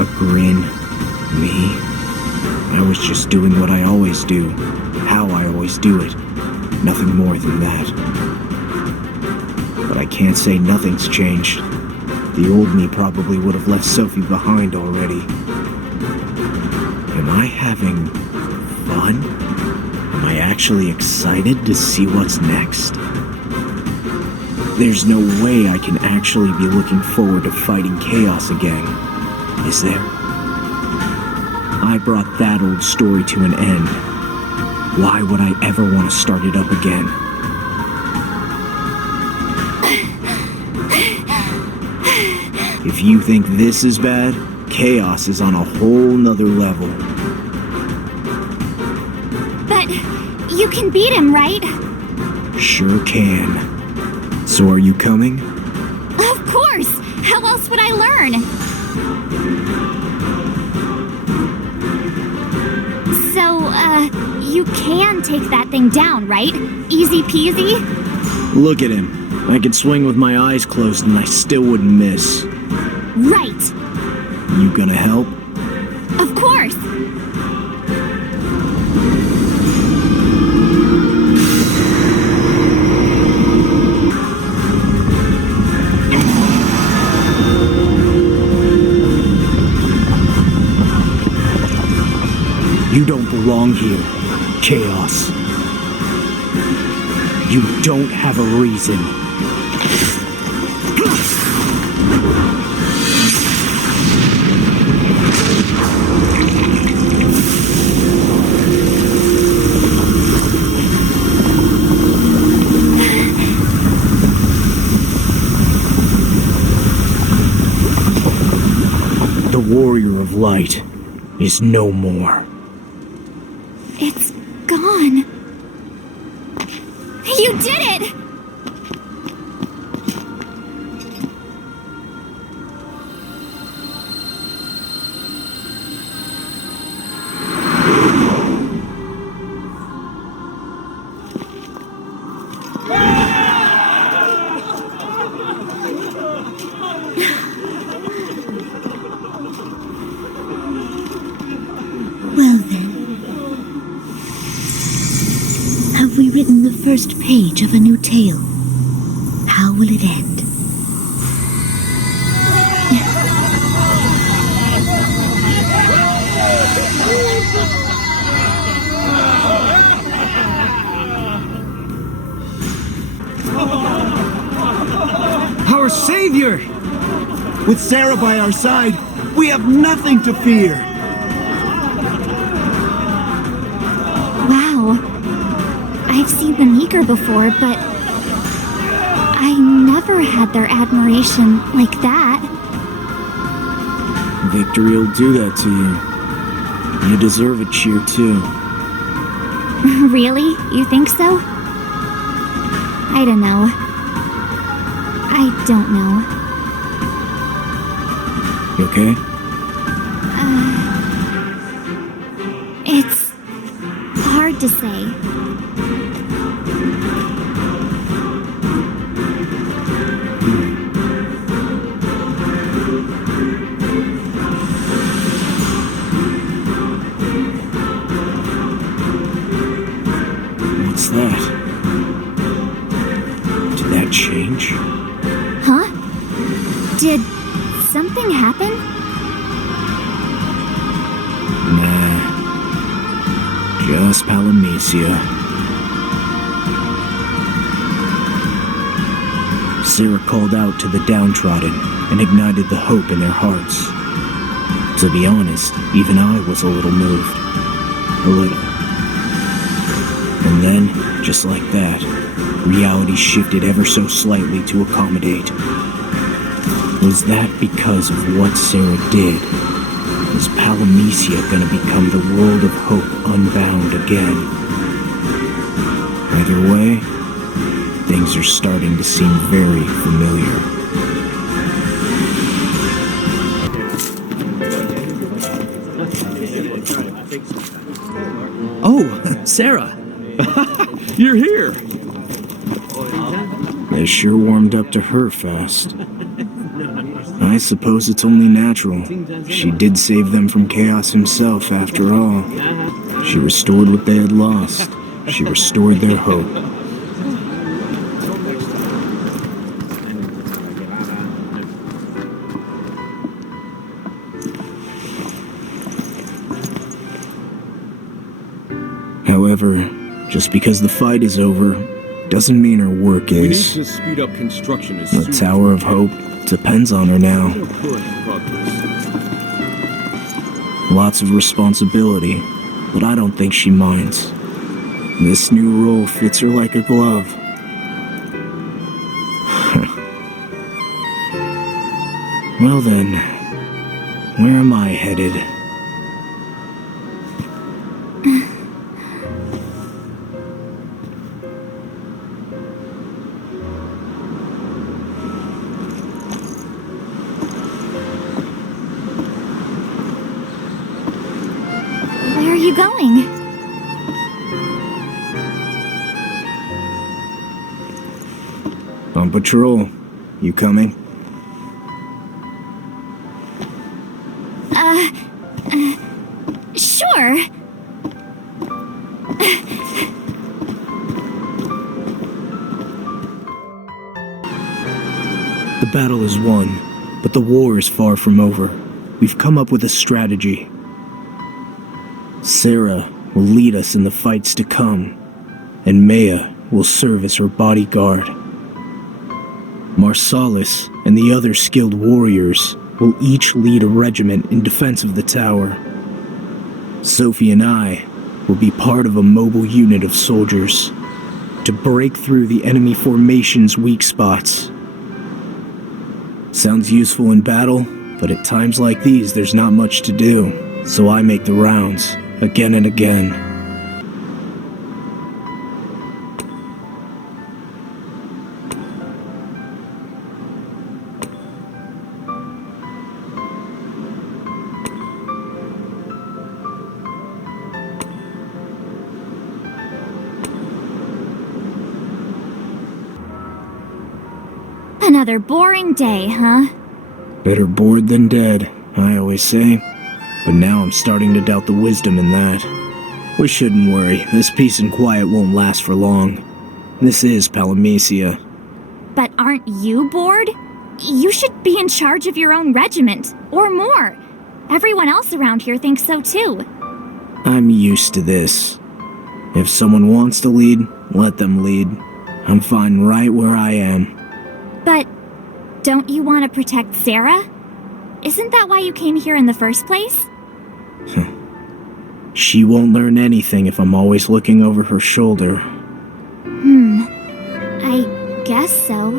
A grin? Me? I was just doing what I always do. How I always do it. Nothing more than that. But I can't say nothing's changed. The old me probably would have left Sophie behind already. Am I having fun? Am I actually excited to see what's next? There's no way I can actually be looking forward to fighting chaos again, is there? I brought that old story to an end. Why would I ever want to start it up again? If you think this is bad, chaos is on a whole nother level. But you can beat him, right? Sure can. So are you coming? Of course! How else would I learn? So, you can take that thing down, right? Easy peasy? Look at him. I could swing with my eyes closed and I still wouldn't miss. Right! You gonna help? Of course! You don't belong here, Chaos. You don't have a reason. The Warrior of Light is no more. It's gone. You did it! Well then. Have we written the first page of a new tale? How will it end? Our savior! With Sarah by our side, we have nothing to fear. Wow. I've seen the Meeker before, but I never had their admiration like that. Victory will do that to you. You deserve a cheer too. Really? You think so? I don't know. I don't know. You okay? It's hard to say. What's that? much. Huh? Did something happen? Nah. Just Palamecia. Sarah called out to the downtrodden and ignited the hope in their hearts. To be honest, even I was a little moved. A little. And then, just like that, reality shifted ever so slightly to accommodate. Was that because of what Sarah did? Was Palamecia gonna become the world of hope unbound again? Either way, things are starting to seem very familiar. Oh, Sarah! You're here! They sure warmed up to her fast. I suppose it's only natural. She did save them from chaos himself, after all. She restored what they had lost. She restored their hope. However, just because the fight is over, doesn't mean her work is. We need to speed up construction as The Tower of Hope depends on her now. Lots of responsibility, but I don't think she minds. This new role fits her like a glove. Well then, where am I headed? Where are you going? On patrol. You coming? Sure. The battle is won, but the war is far from over. We've come up with a strategy. Sarah will lead us in the fights to come, and Maya will serve as her bodyguard. Marsalis and the other skilled warriors will each lead a regiment in defense of the tower. Sophie and I will be part of a mobile unit of soldiers to break through the enemy formation's weak spots. Sounds useful in battle, but at times like these there's not much to do, so I make the rounds, again and again. Another boring day, huh? Better bored than dead, I always say. But now I'm starting to doubt the wisdom in that. We shouldn't worry, this peace and quiet won't last for long. This is Palamecia. But aren't you bored? You should be in charge of your own regiment, or more. Everyone else around here thinks so too. I'm used to this. If someone wants to lead, let them lead. I'm fine right where I am. But don't you want to protect Sarah? Isn't that why you came here in the first place? She won't learn anything if I'm always looking over her shoulder. I guess so.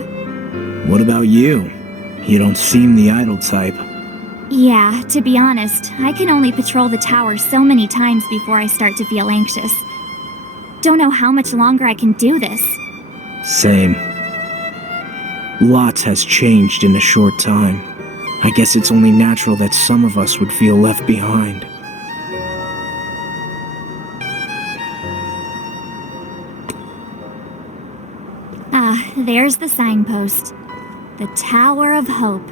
What about you? You don't seem the idle type. Yeah, to be honest, I can only patrol the tower so many times before I start to feel anxious. Don't know how much longer I can do this. Same. Lots has changed in a short time. I guess it's only natural that some of us would feel left behind. Ah, there's the signpost. The Tower of Hope.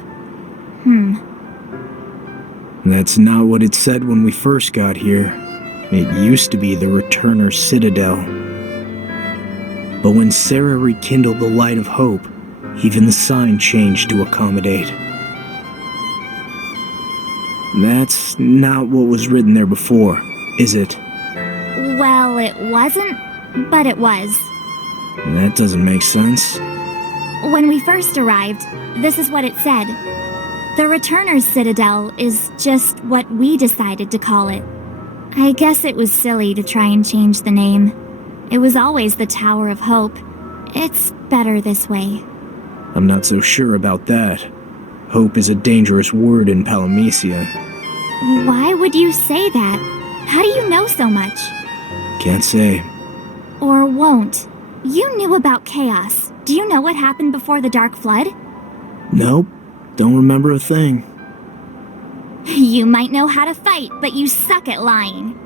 That's not what it said when we first got here. It used to be the Returner Citadel. But when Sarah rekindled the light of hope, Even the sign changed to accommodate. That's not what was written there before, is it? Well, it wasn't, but it was. That doesn't make sense. When we first arrived, this is what it said. The Returner's Citadel is just what we decided to call it. I guess it was silly to try and change the name. It was always the Tower of Hope. It's better this way. I'm not so sure about that. Hope is a dangerous word in Palamecia. Why would you say that? How do you know so much? Can't say. Or won't. You knew about chaos. Do you know what happened before the Dark Flood? Nope. Don't remember a thing. You might know how to fight, but you suck at lying.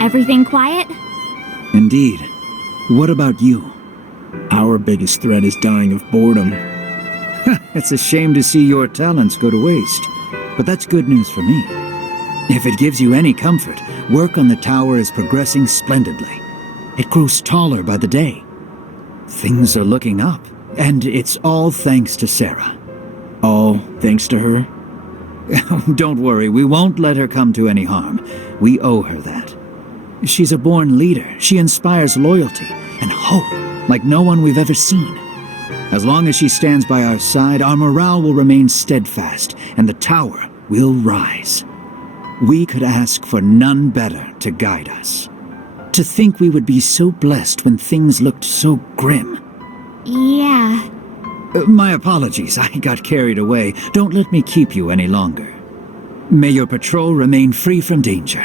Everything quiet? Indeed. What about you? Our biggest threat is dying of boredom. It's a shame to see your talents go to waste, but that's good news for me. If it gives you any comfort, work on the tower is progressing splendidly. It grows taller by the day. Things are looking up, and it's all thanks to Sarah. All thanks to her? Don't worry, we won't let her come to any harm. We owe her that. She's a born leader. She inspires loyalty and hope like no one we've ever seen. As long as she stands by our side, our morale will remain steadfast, and the tower will rise. We could ask for none better to guide us. To think we would be so blessed when things looked so grim. Yeah. My apologies, I got carried away. Don't let me keep you any longer. May your patrol remain free from danger.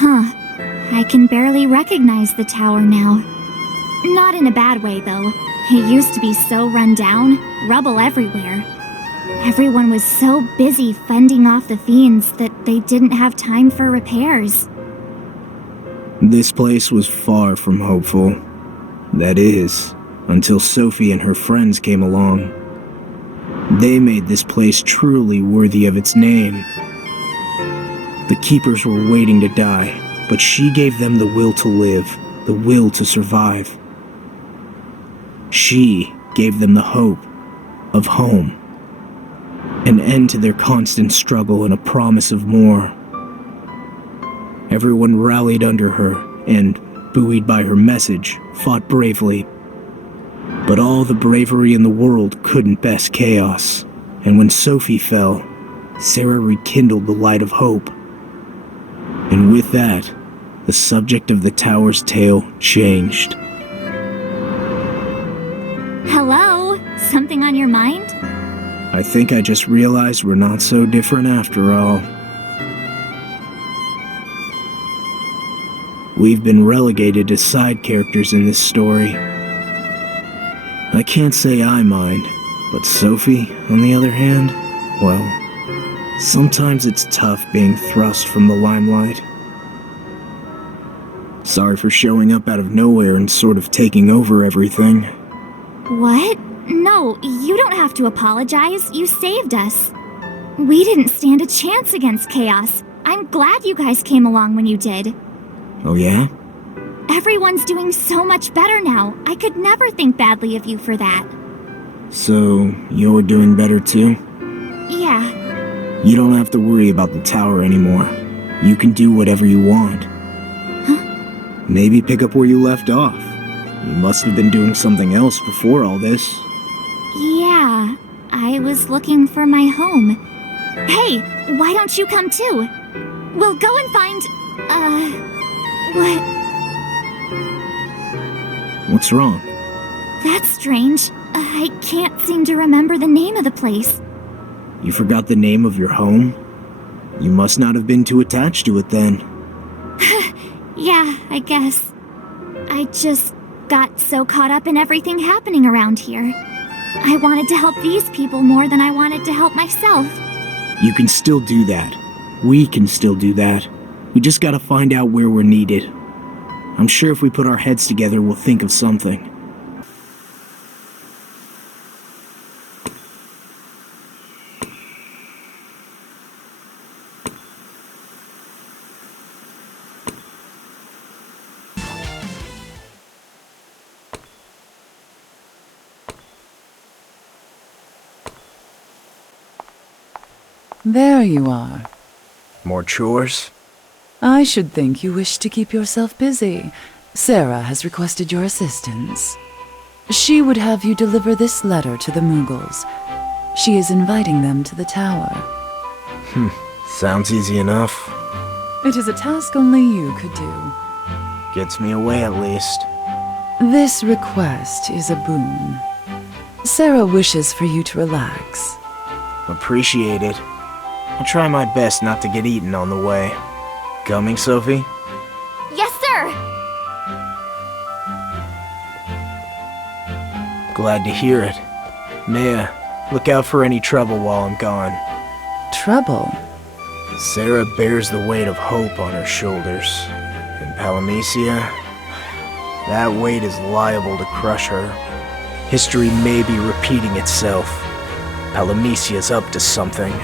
Huh. I can barely recognize the tower now. Not in a bad way, though. It used to be so run down, rubble everywhere. Everyone was so busy fending off the fiends that they didn't have time for repairs. This place was far from hopeful. That is, until Sophie and her friends came along. They made this place truly worthy of its name. The Keepers were waiting to die, but she gave them the will to live, the will to survive. She gave them the hope of home, an end to their constant struggle and a promise of more. Everyone rallied under her and, buoyed by her message, fought bravely. But all the bravery in the world couldn't best chaos, and when Sophie fell, Sarah rekindled the light of hope. And with that, the subject of the tower's tale changed. Hello? Something on your mind? I think I just realized we're not so different after all. We've been relegated to side characters in this story. I can't say I mind, but Sophie, on the other hand, well, sometimes it's tough being thrust from the limelight. Sorry for showing up out of nowhere and sort of taking over everything. What? No, you don't have to apologize. You saved us. We didn't stand a chance against chaos. I'm glad you guys came along when you did. Oh yeah? Everyone's doing so much better now. I could never think badly of you for that. So, you're doing better too? Yeah. You don't have to worry about the tower anymore. You can do whatever you want. Huh? Maybe pick up where you left off. You must have been doing something else before all this. Yeah, I was looking for my home. Hey, why don't you come too? We'll go and find, what? What's wrong? That's strange. I can't seem to remember the name of the place. You forgot the name of your home? You must not have been too attached to it then. Yeah, I guess. I just got so caught up in everything happening around here. I wanted to help these people more than I wanted to help myself. You can still do that. We can still do that. We just gotta find out where we're needed. I'm sure if we put our heads together, we'll think of something. There you are. More chores? I should think you wish to keep yourself busy. Sarah has requested your assistance. She would have you deliver this letter to the Mughals. She is inviting them to the tower. Sounds easy enough. It is a task only you could do. Gets me away at least. This request is a boon. Sarah wishes for you to relax. Appreciate it. I'll try my best not to get eaten on the way. Coming, Sophie? Yes, sir! Glad to hear it. Maya, look out for any trouble while I'm gone. Trouble? Sarah bears the weight of hope on her shoulders. In Palamecia, that weight is liable to crush her. History may be repeating itself. Palamecia's up to something.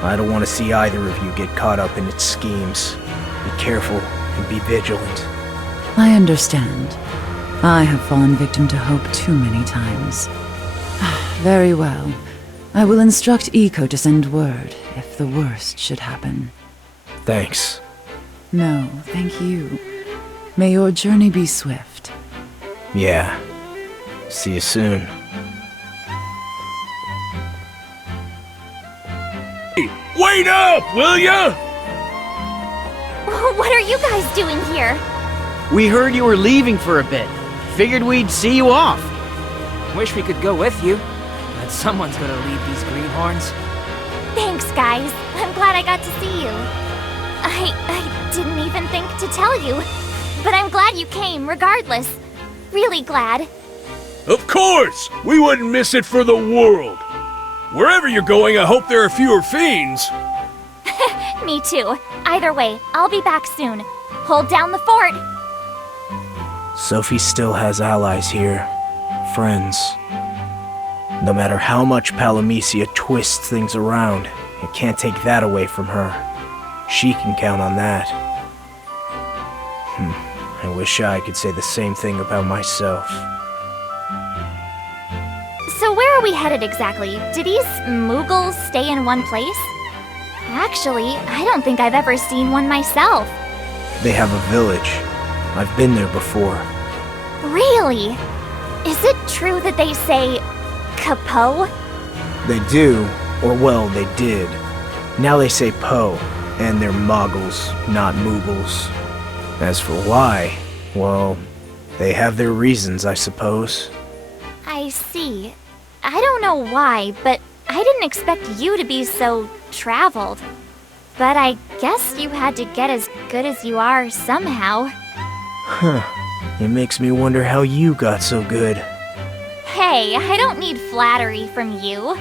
I don't want to see either of you get caught up in its schemes. Be careful and be vigilant. I understand. I have fallen victim to hope too many times. Very well. I will instruct Eco to send word if the worst should happen. Thanks. No, thank you. May your journey be swift. Yeah. See you soon. Hey, wait up, will ya? What are you guys doing here? We heard you were leaving for a bit. Figured we'd see you off. Wish we could go with you, but someone's gonna lead these greenhorns. Thanks, guys. I'm glad I got to see you. I didn't even think to tell you, but I'm glad you came regardless. Really glad. Of course! We wouldn't miss it for the world. Wherever you're going, I hope there are fewer fiends. Me too. Either way, I'll be back soon. Hold down the fort. Sophie still has allies here. Friends. No matter how much Palamecia twists things around, it can't take that away from her. She can count on that. I wish I could say the same thing about myself. So where are we headed exactly? Do these Mughals stay in one place? Actually, I don't think I've ever seen one myself. They have a village. I've been there before. Really? Is it true that they say Kapo? They do, or well, they did. Now they say Po, and they're Moggles, not Mughals. As for why, well, they have their reasons, I suppose. I see. I don't know why, but I didn't expect you to be so traveled. But I guess you had to get as good as you are somehow. It makes me wonder how you got so good. Hey, I don't need flattery from you.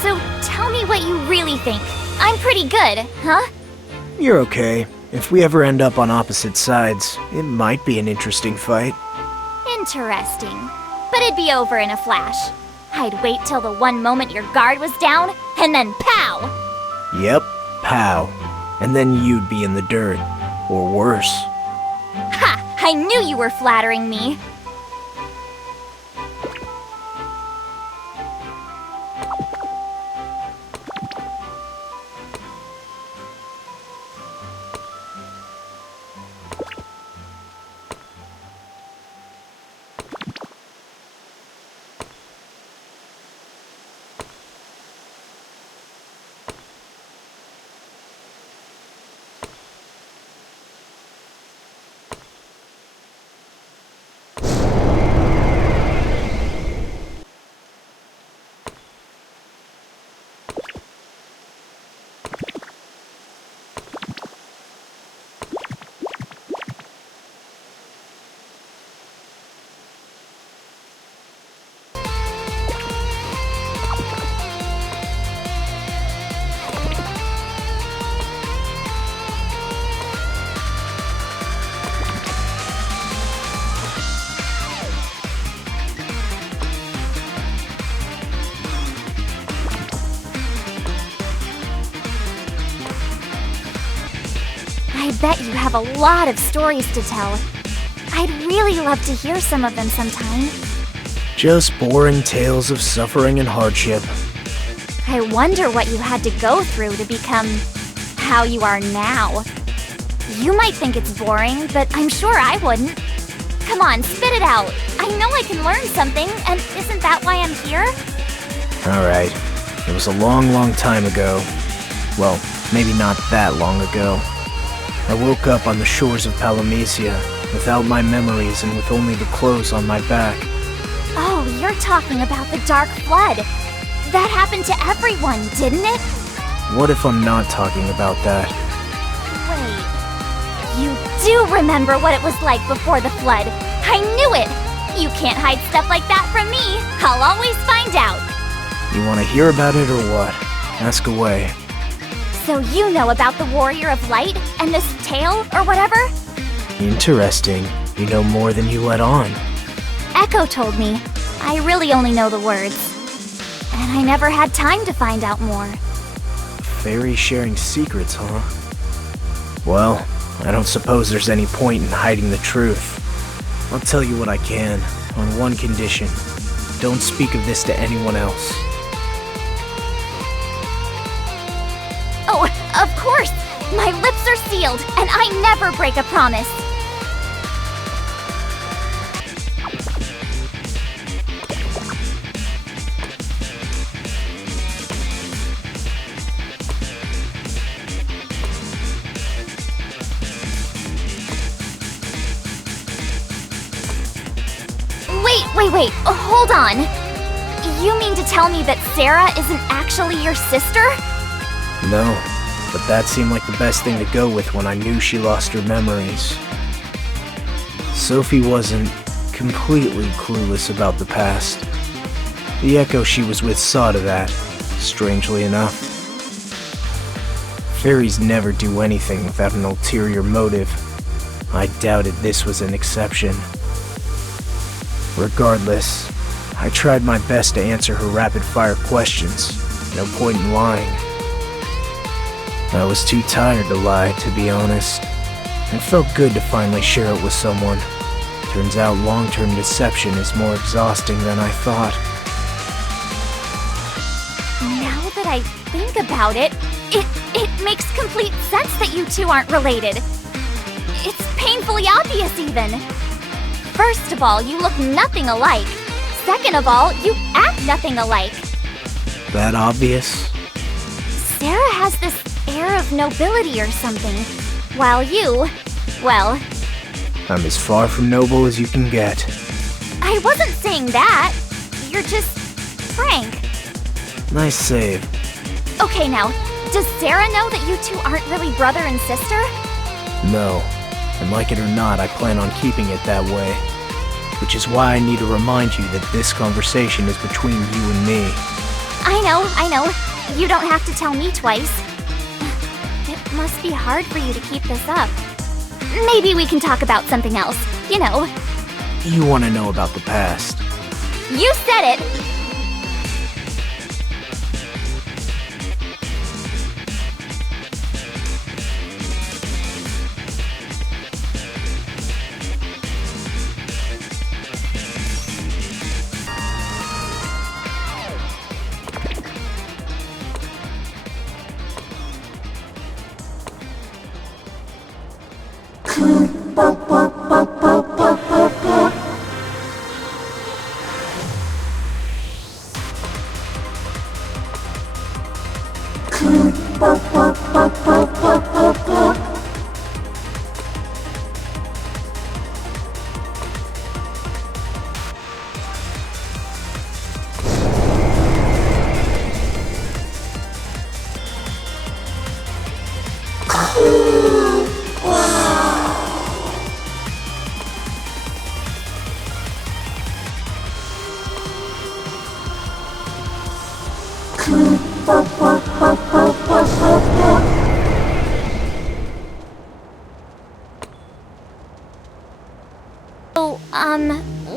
So tell me what you really think. I'm pretty good, huh? You're okay. If we ever end up on opposite sides, it might be an interesting fight. Interesting. But it'd be over in a flash. I'd wait till the one moment your guard was down, and then pow! Yep, pow. And then you'd be in the dirt. Or worse. Ha! I knew you were flattering me. I bet you have a lot of stories to tell. I'd really love to hear some of them sometime. Just boring tales of suffering and hardship. I wonder what you had to go through to become how you are now. You might think it's boring, but I'm sure I wouldn't. Come on, spit it out. I know I can learn something, and isn't that why I'm here? Alright, it was a long, long time ago. Well, maybe not that long ago. I woke up on the shores of Palamecia, without my memories and with only the clothes on my back. Oh, you're talking about the Dark Flood. That happened to everyone, didn't it? What if I'm not talking about that? Wait. You do remember what it was like before the flood. I knew it! You can't hide stuff like that from me. I'll always find out. You want to hear about it or what? Ask away. So you know about the Warrior of Light and this tale or whatever? Interesting. You know more than you let on. Echo told me. I really only know the words. And I never had time to find out more. Fairies sharing secrets, huh? Well, I don't suppose there's any point in hiding the truth. I'll tell you what I can, on one condition. Don't speak of this to anyone else. Oh, of course! My lips are sealed, and I never break a promise. Wait, hold on. You mean to tell me that Sarah isn't actually your sister? No, but that seemed like the best thing to go with when I knew she lost her memories. Sophie wasn't completely clueless about the past. The Echo she was with saw to that, strangely enough. Fairies never do anything without an ulterior motive. I doubted this was an exception. Regardless, I tried my best to answer her rapid-fire questions. No point in lying. I was too tired to lie, to be honest. It felt good to finally share it with someone. Turns out long-term deception is more exhausting than I thought. Now that I think about it, it makes complete sense that you two aren't related. It's painfully obvious, even. First of all, you look nothing alike. Second of all, you act nothing alike. That obvious? Sarah has this air of nobility or something, while you, well... I'm as far from noble as you can get. I wasn't saying that. You're just... frank. Nice save. Okay, now, does Sarah know that you two aren't really brother and sister? No. And like it or not, I plan on keeping it that way. Which is why I need to remind you that this conversation is between you and me. I know. You don't have to tell me twice. It must be hard for you to keep this up. Maybe we can talk about something else, you know. You want to know about the past. You said it!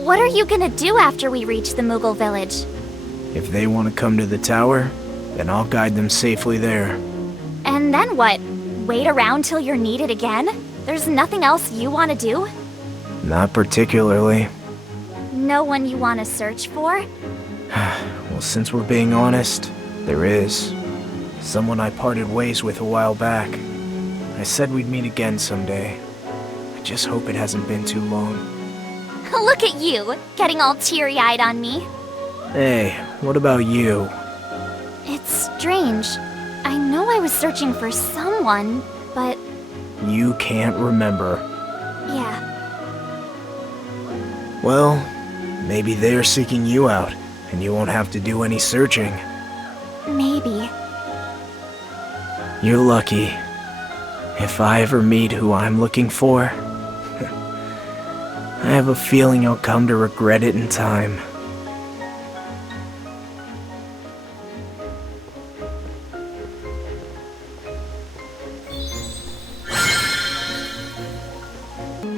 What are you gonna do after we reach the Moogle village? If they want to come to the tower, then I'll guide them safely there. And then what? wait around till you're needed again? There's nothing else you want to do? Not particularly. No one you want to search for? Well, since we're being honest, there is. Someone I parted ways with a while back. I said we'd meet again someday. I just hope it hasn't been too long. Look at you, getting all teary-eyed on me. Hey, what about you? It's strange. I know I was searching for someone, but... You can't remember. Yeah. Well, maybe they're seeking you out, and you won't have to do any searching. Maybe. You're lucky. If I ever meet who I'm looking for, I have a feeling I'll come to regret it in time.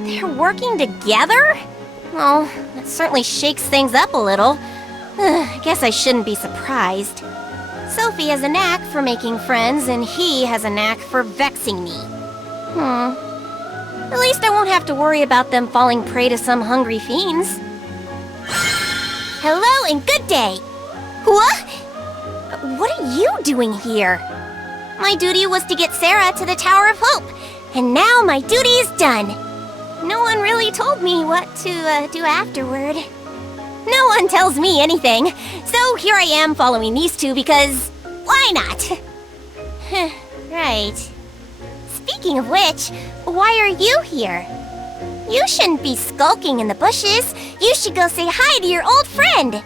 They're working together? Well, that certainly shakes things up a little. I guess I shouldn't be surprised. Sophie has a knack for making friends, and he has a knack for vexing me. At least I won't have to worry about them falling prey to some hungry fiends. Hello and good day! What? What are you doing here? My duty was to get Sarah to the Tower of Hope, and now my duty is done. No one really told me what to do afterward. No one tells me anything, so here I am following these two because why not? Right. Speaking of which, why are you here? You shouldn't be skulking in the bushes. You should go say hi to your old friend.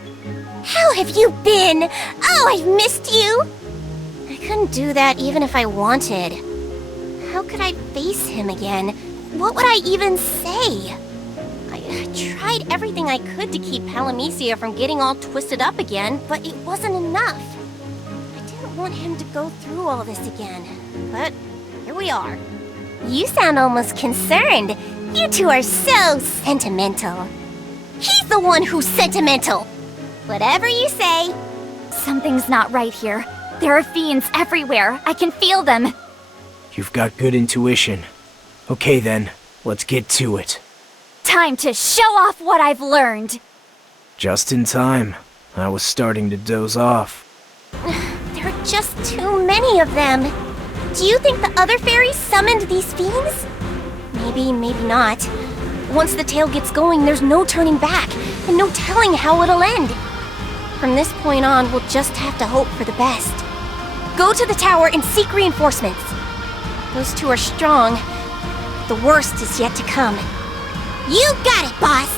How have you been? Oh, I've missed you. I couldn't do that even if I wanted. How could I face him again? What would I even say? I tried everything I could to keep Palamecia from getting all twisted up again, but it wasn't enough. I didn't want him to go through all this again, but here we are. You sound almost concerned. You two are so sentimental. He's the one who's sentimental. Whatever you say. Something's not right here. There are fiends everywhere. I can feel them. You've got good intuition. Okay then, let's get to it. Time to show off what I've learned. Just in time. I was starting to doze off. There are just too many of them. Do you think the other fairies summoned these fiends? Maybe, maybe not. Once the tale gets going, there's no turning back, and no telling how it'll end. From this point on, we'll just have to hope for the best. Go to the tower and seek reinforcements. Those two are strong. The worst is yet to come. You got it, boss!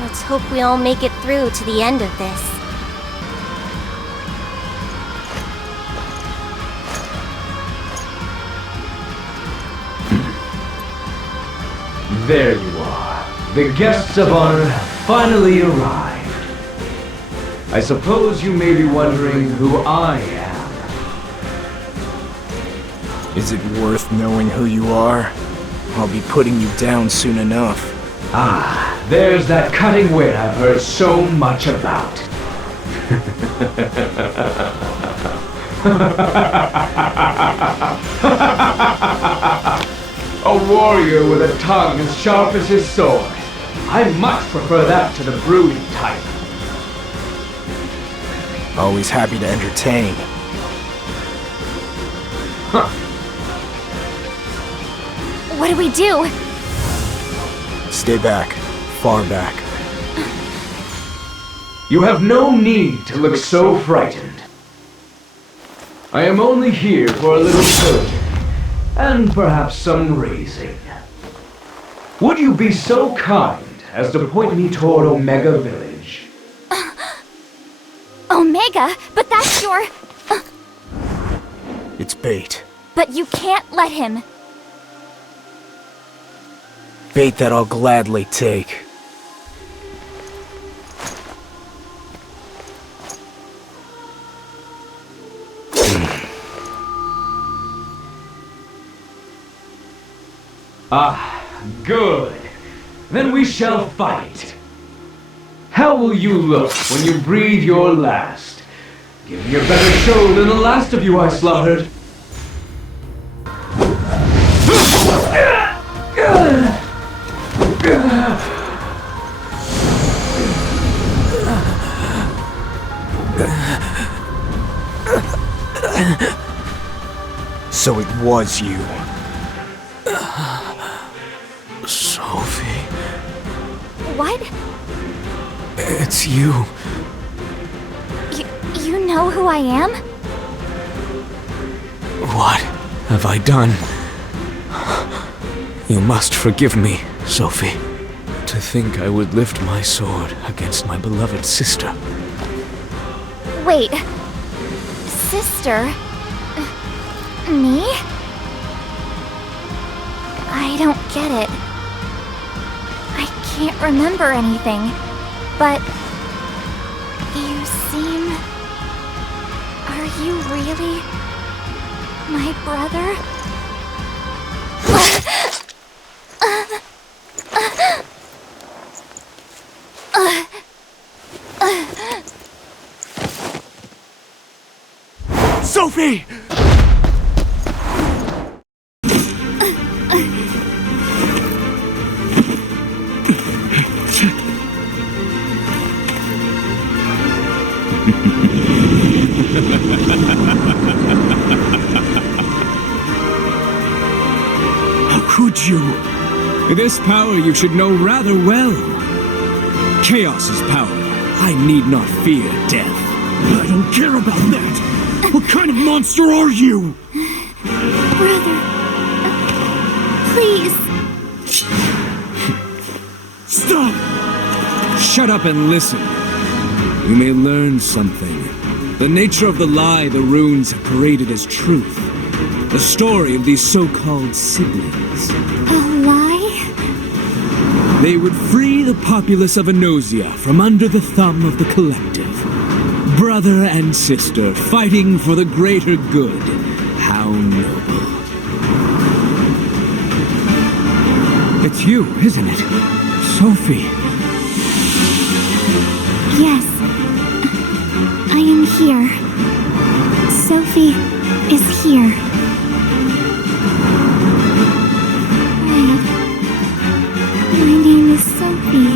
Let's hope we all make it through to the end of this. There you are. The guests of honor have finally arrived. I suppose you may be wondering who I am. Is it worth knowing who you are? I'll be putting you down soon enough. Ah, there's that cutting wit I've heard so much about. A warrior with a tongue as sharp as his sword. I much prefer that to the brooding type. Always happy to entertain. What do we do? Stay back. Far back. You have no need to look so frightened. I am only here for a little surgery, and perhaps some raising. Would you be so kind as to point me toward Omega Village? Omega? But that's your... It's bait. But you can't let him. Bait that I'll gladly take. Ah, good. Then we shall fight. How will you look when you breathe your last? Give me a better show than the last of you I slaughtered. So it was you. Sophie. What? It's you. You know who I am? What have I done? You must forgive me, Sophie. To think I would lift my sword against my beloved sister. Wait. Sister? Me? I don't get it. I can't remember anything, but you seem... Are you really my brother? Sophie! How could you? This power you should know rather well. Chaos's power. I need not fear death. I don't care about that! What kind of monster are you? Brother, please. Stop! Shut up and listen. You may learn something. The nature of the lie the runes have paraded as truth. The story of these so-called siblings. A lie? They would free the populace of Enosia from under the thumb of the collective. Brother and sister fighting for the greater good. How noble. It's you, isn't it? Sophie. Yes. I am here. Sophie is here. Right. My name is Sophie.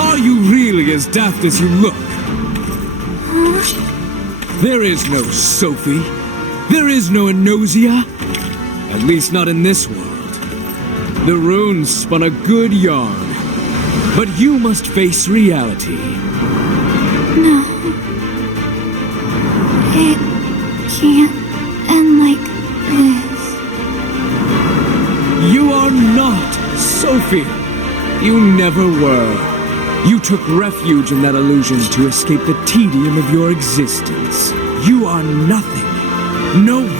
Are you really as daft as you look? Huh? There is no Sophie. There is no Enosia. At least not in this world. The runes spun a good yarn. But you must face reality. No. It can't end like this. You are not Sophie. You never were. You took refuge in that illusion to escape the tedium of your existence. You are nothing. No one.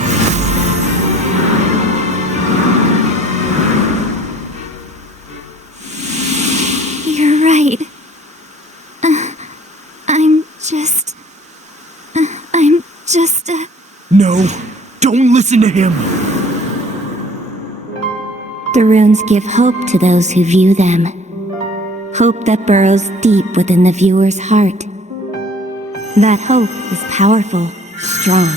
You're right. I'm just a... No, don't listen to him. The runes give hope to those who view them. Hope that burrows deep within the viewer's heart. That hope is powerful, strong,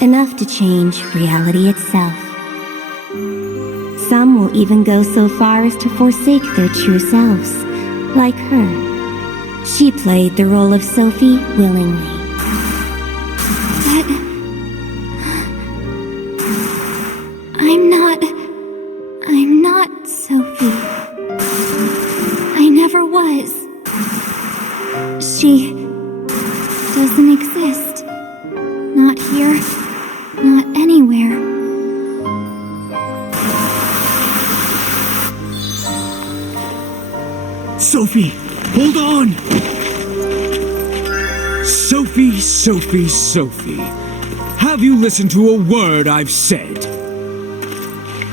enough to change reality itself. Some will even go so far as to forsake their true selves, like her. She played the role of Sophie willingly. But... I'm not Sophie. I never was. She doesn't exist. Not here, not anywhere. Sophie, hold on! Sophie, Sophie, Sophie. Have you listened to a word I've said?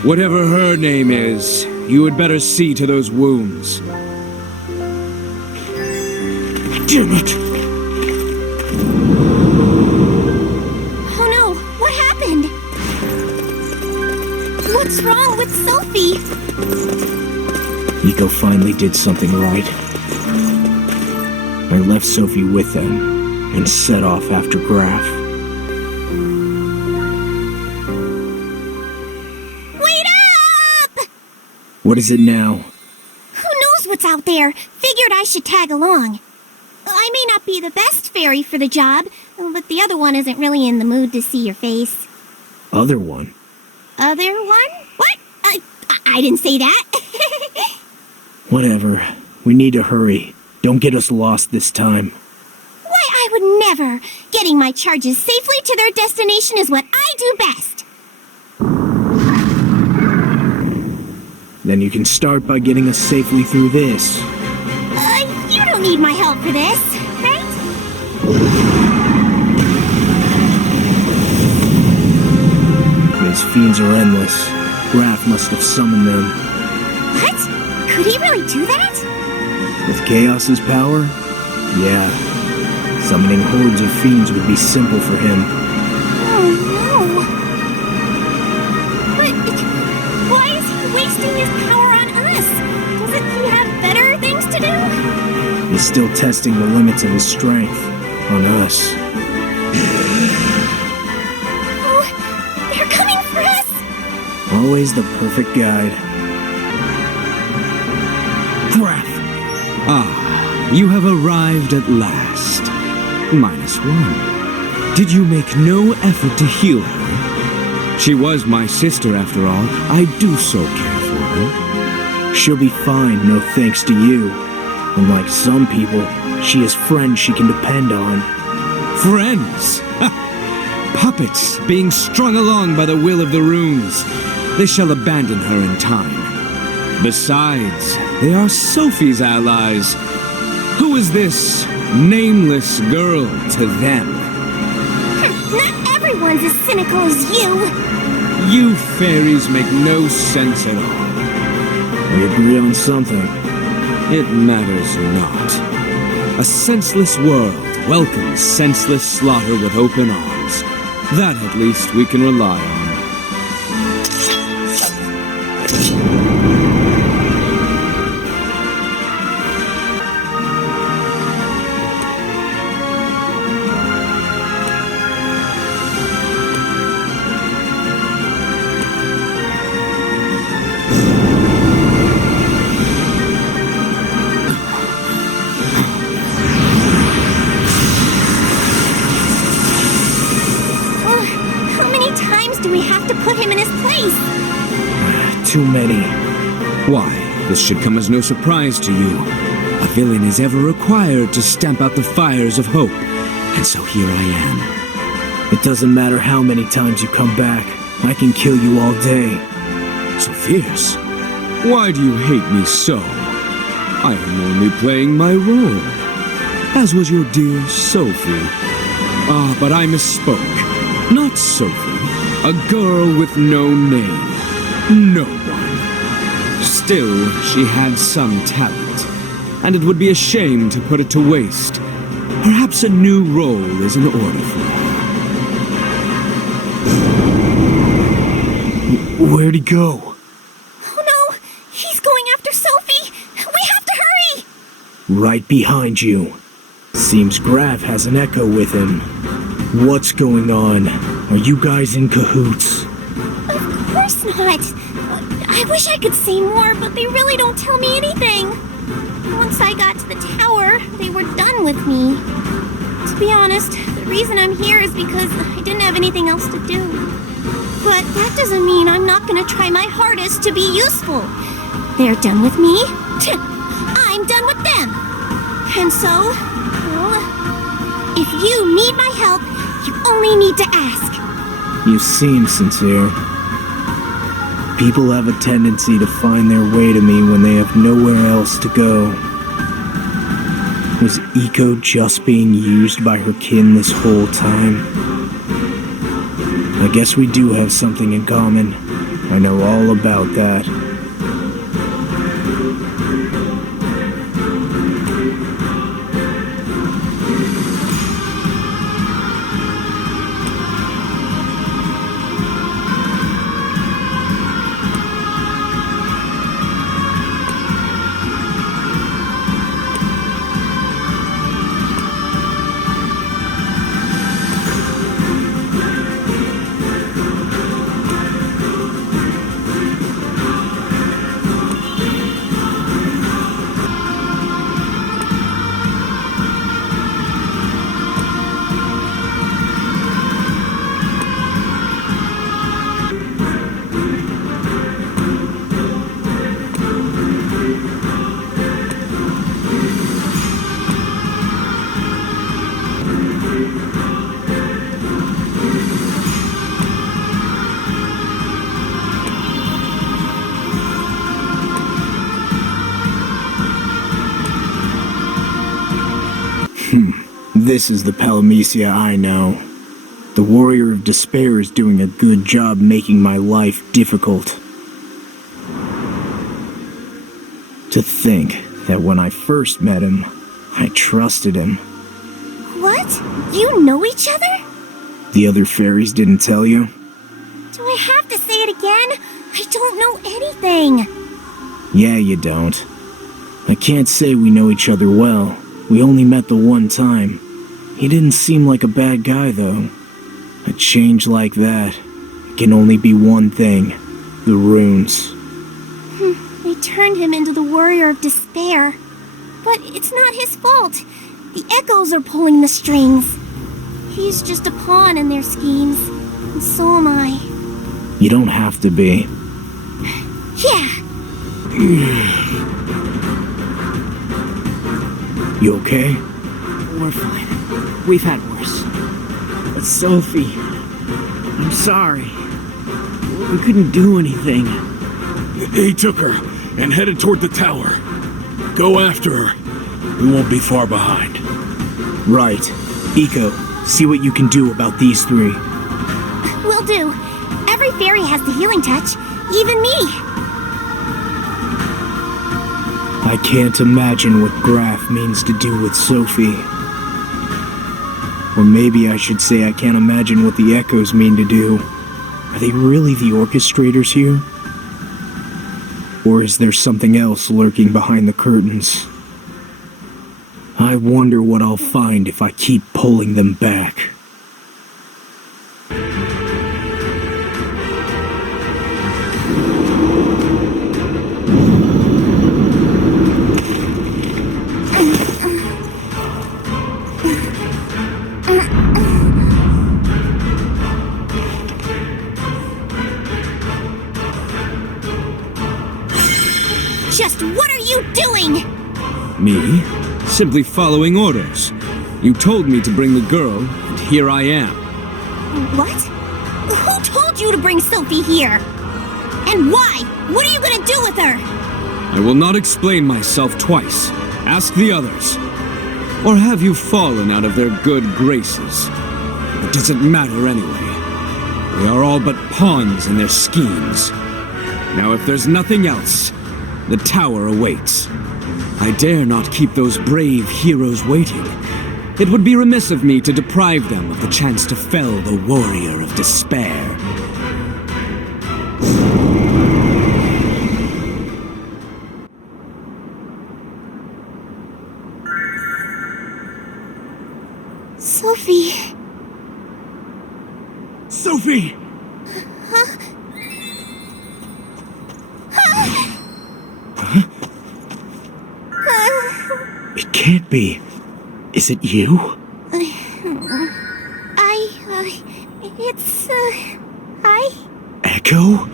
Whatever her name is, you had better see to those wounds. Damn it! Oh no! What happened? What's wrong with Sophie? Nico finally did something right. I I left Sophie with them and set off after Graff. Wait up! What is it now? Who knows what's out there? Figured I should tag along. I may not be the best fairy for the job, but the other one isn't really in the mood to see your face. Other one? Other one? What? I didn't say that. Whatever. We need to hurry. Don't get us lost this time. Why, I would never. Getting my charges safely to their destination is what I do best. Then you can start by getting us safely through this. You don't need my help for this, right? These fiends are endless. Graff must have summoned them. What? Could he really do that? With Chaos's power? Yeah. Summoning hordes of fiends would be simple for him. Oh no! But why is he wasting his power on us? Doesn't he have better things to do? He's still testing the limits of his strength on us. Oh, they're coming for us! Always the perfect guide. Graff! Ah, you have arrived at last. -1. Did you make no effort to heal her? She was my sister after all. I do so care for her. She'll be fine, no thanks to you. Unlike some people, she has friends she can depend on. Friends? Puppets being strung along by the will of the runes. They shall abandon her in time. Besides, they are Sophie's allies. Who is this nameless girl to them? Not everyone's as cynical as you. You fairies make no sense at all. We agree on something. It matters not. A senseless world welcomes senseless slaughter with open arms. That at least we can rely on. Too many. Why, this should come as no surprise to you. A villain is ever required to stamp out the fires of hope. And so here I am. It doesn't matter how many times you come back. I can kill you all day. So fierce. Why do you hate me so? I am only playing my role. As was your dear Sophie. Ah, but I misspoke. Not Sophie. A girl with no name. No one. Still, she had some talent, and it would be a shame to put it to waste. Perhaps a new role is in order for her. Where'd he go? Oh no! He's going after Sophie! We have to hurry! Right behind you. Seems Graff has an echo with him. What's going on? Are you guys in cahoots? Of course not! I wish I could say more, but they really don't tell me anything. Once I got to the tower, they were done with me. To be honest, the reason I'm here is because I didn't have anything else to do. But that doesn't mean I'm not gonna try my hardest to be useful. They're done with me. I'm done with them. And so, well, if you need my help, you only need to ask. You seem sincere. People have a tendency to find their way to me when they have nowhere else to go. Was Eco just being used by her kin this whole time? I guess we do have something in common. I know all about that. This is the Palamecia I know. The Warrior of Despair is doing a good job making my life difficult. To think that when I first met him, I trusted him. What? You know each other? The other fairies didn't tell you? Do I have to say it again? I don't know anything. Yeah, you don't. I can't say we know each other well. We only met the one time. He didn't seem like a bad guy, though. A change like that can only be one thing. The runes. They turned him into the Warrior of Despair. But it's not his fault. The echoes are pulling the strings. He's just a pawn in their schemes. And so am I. You don't have to be. Yeah. You okay? We're fine. We've had worse. But Sophie, I'm sorry. We couldn't do anything. He took her and headed toward the tower. Go after her. We won't be far behind. Right. Eco, see what you can do about these three. Will do. Every fairy has the healing touch. Even me. I can't imagine what Graff means to do with Sophie. Or maybe I should say I can't imagine what the echoes mean to do. Are they really the orchestrators here? Or is there something else lurking behind the curtains? I wonder what I'll find if I keep pulling them back. Just what are you doing? Me? Simply following orders. You told me to bring the girl, and here I am. What? Who told you to bring Sophie here? And why? What are you gonna do with her? I will not explain myself twice. Ask the others. Or have you fallen out of their good graces? It doesn't matter anyway. We are all but pawns in their schemes. Now if there's nothing else, the tower awaits. I dare not keep those brave heroes waiting. It would be remiss of me to deprive them of the chance to fell the Warrior of Despair. Sophie. Sophie! Huh? It can't be. Is it you? Echo?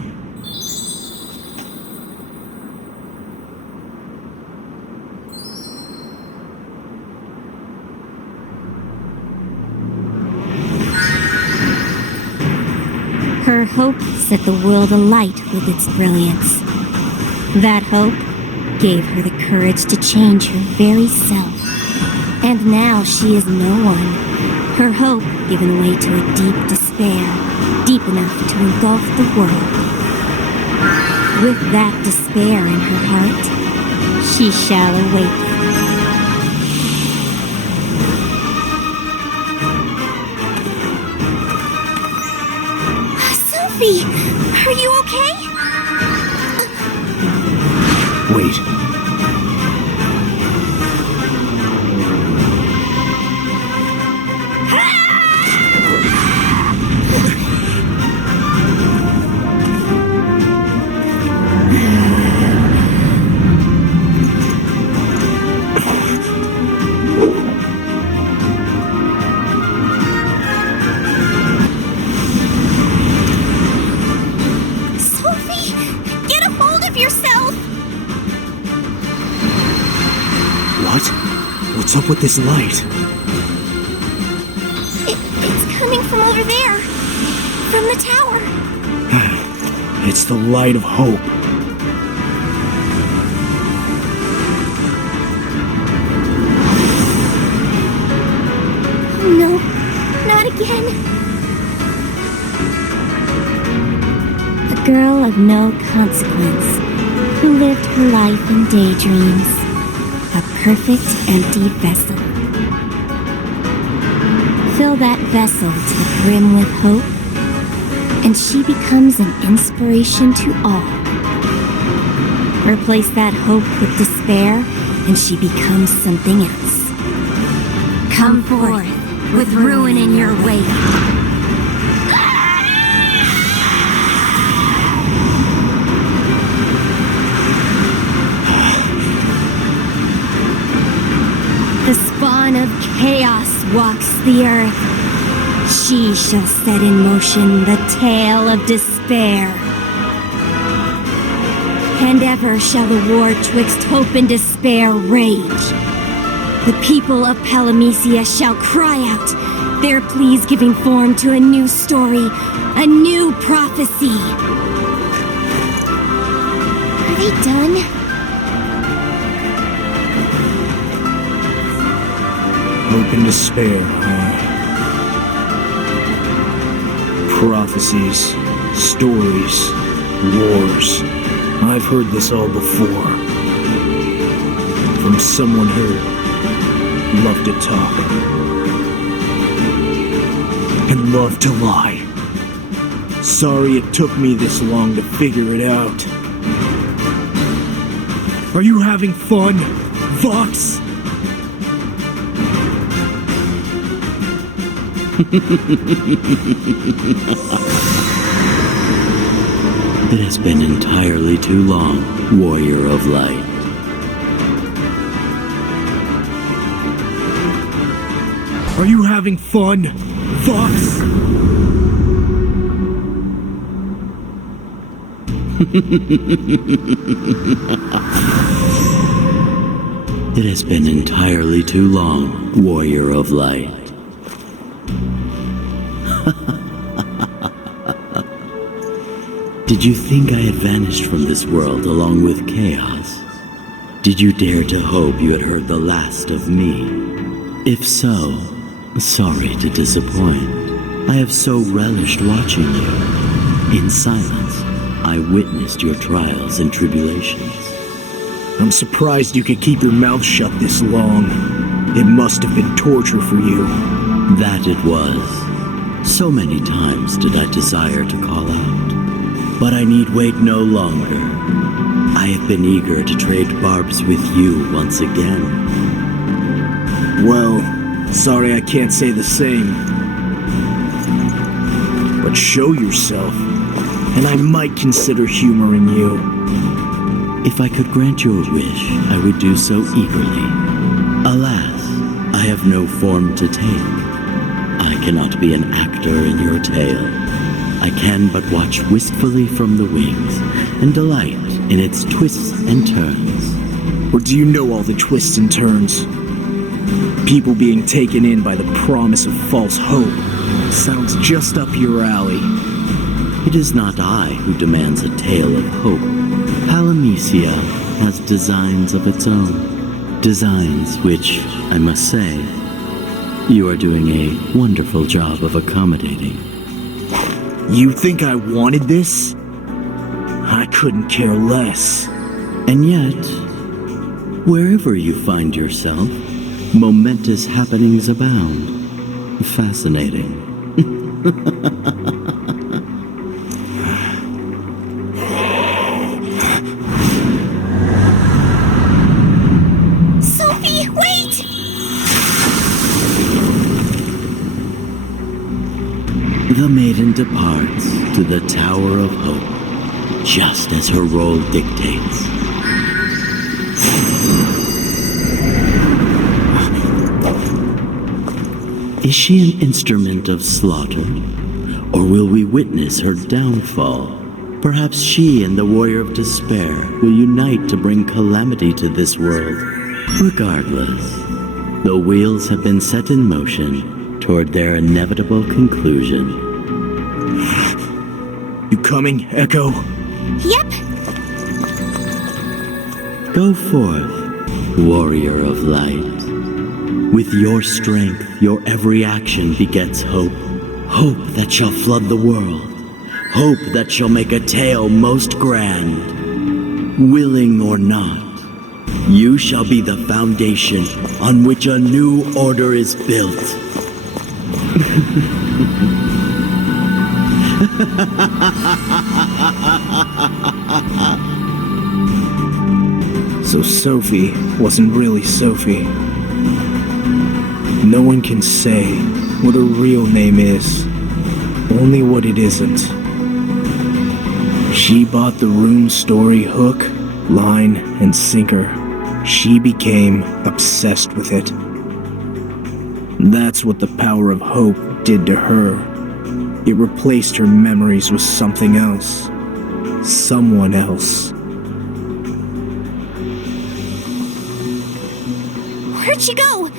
Her hope set the world alight with its brilliance. That hope gave her the courage to change her very self. And now she is no one. Her hope given way to a deep despair, deep enough to engulf the world. With that despair in her heart, she shall awaken. Sophie, are you okay? Wait. What's up with this light? It's coming from over there. From the tower. It's the light of hope. that again? A girl of no consequence, who lived her life in daydreams. A perfect empty vessel. Fill that vessel to the brim with hope, and she becomes an inspiration to all. Replace that hope with despair, and she becomes something else. Come forth with ruin in your wake. The spawn of chaos walks the earth. She shall set in motion the tale of despair. And ever shall the war twixt hope and despair rage. The people of Palamecia shall cry out, their pleas giving form to a new story, a new prophecy. Are they done? Hope and despair, huh? Prophecies, stories, wars. I've heard this all before. From someone who loved to talk. And loved to lie. Sorry it took me this long to figure it out. Are you having fun, Vox? It has been entirely too long, Warrior of Light. Are you having fun, Vox? It has been entirely too long, Warrior of Light. Did you think I had vanished from this world along with chaos? Did you dare to hope you had heard the last of me? If so, sorry to disappoint. I have so relished watching you. In silence, I witnessed your trials and tribulations. I'm surprised you could keep your mouth shut this long. It must have been torture for you. That it was. So many times did I desire to call out. But I need wait no longer. I have been eager to trade barbs with you once again. Well, sorry I can't say the same. But show yourself, and I might consider humoring you. If I could grant your wish, I would do so eagerly. Alas, I have no form to take. I cannot be an actor in your tale. I can but watch wistfully from the wings and delight in its twists and turns. Or do you know all the twists and turns? People being taken in by the promise of false hope. Sounds just up your alley. It is not I who demands a tale of hope. Palamecia has designs of its own. Designs which, I must say, you are doing a wonderful job of accommodating. You think I wanted this? I couldn't care less. And yet, wherever you find yourself, momentous happenings abound. Fascinating. Sophie, wait! The maiden departs to the Tower of Hope, just as her role dictates. Is she an instrument of slaughter, or will we witness her downfall? Perhaps she and the Warrior of Despair will unite to bring calamity to this world. Regardless, the wheels have been set in motion toward their inevitable conclusion. You coming, Echo? Yep. Go forth, Warrior of Light. With your strength, your every action begets hope. Hope that shall flood the world. Hope that shall make a tale most grand. Willing or not, you shall be the foundation on which a new order is built. So Sophie wasn't really Sophie. No one can say what her real name is, only what it isn't. She bought the rune story hook, line, and sinker. She became obsessed with it. That's what the power of hope did to her. It replaced her memories with something else. Someone else. Where'd she go?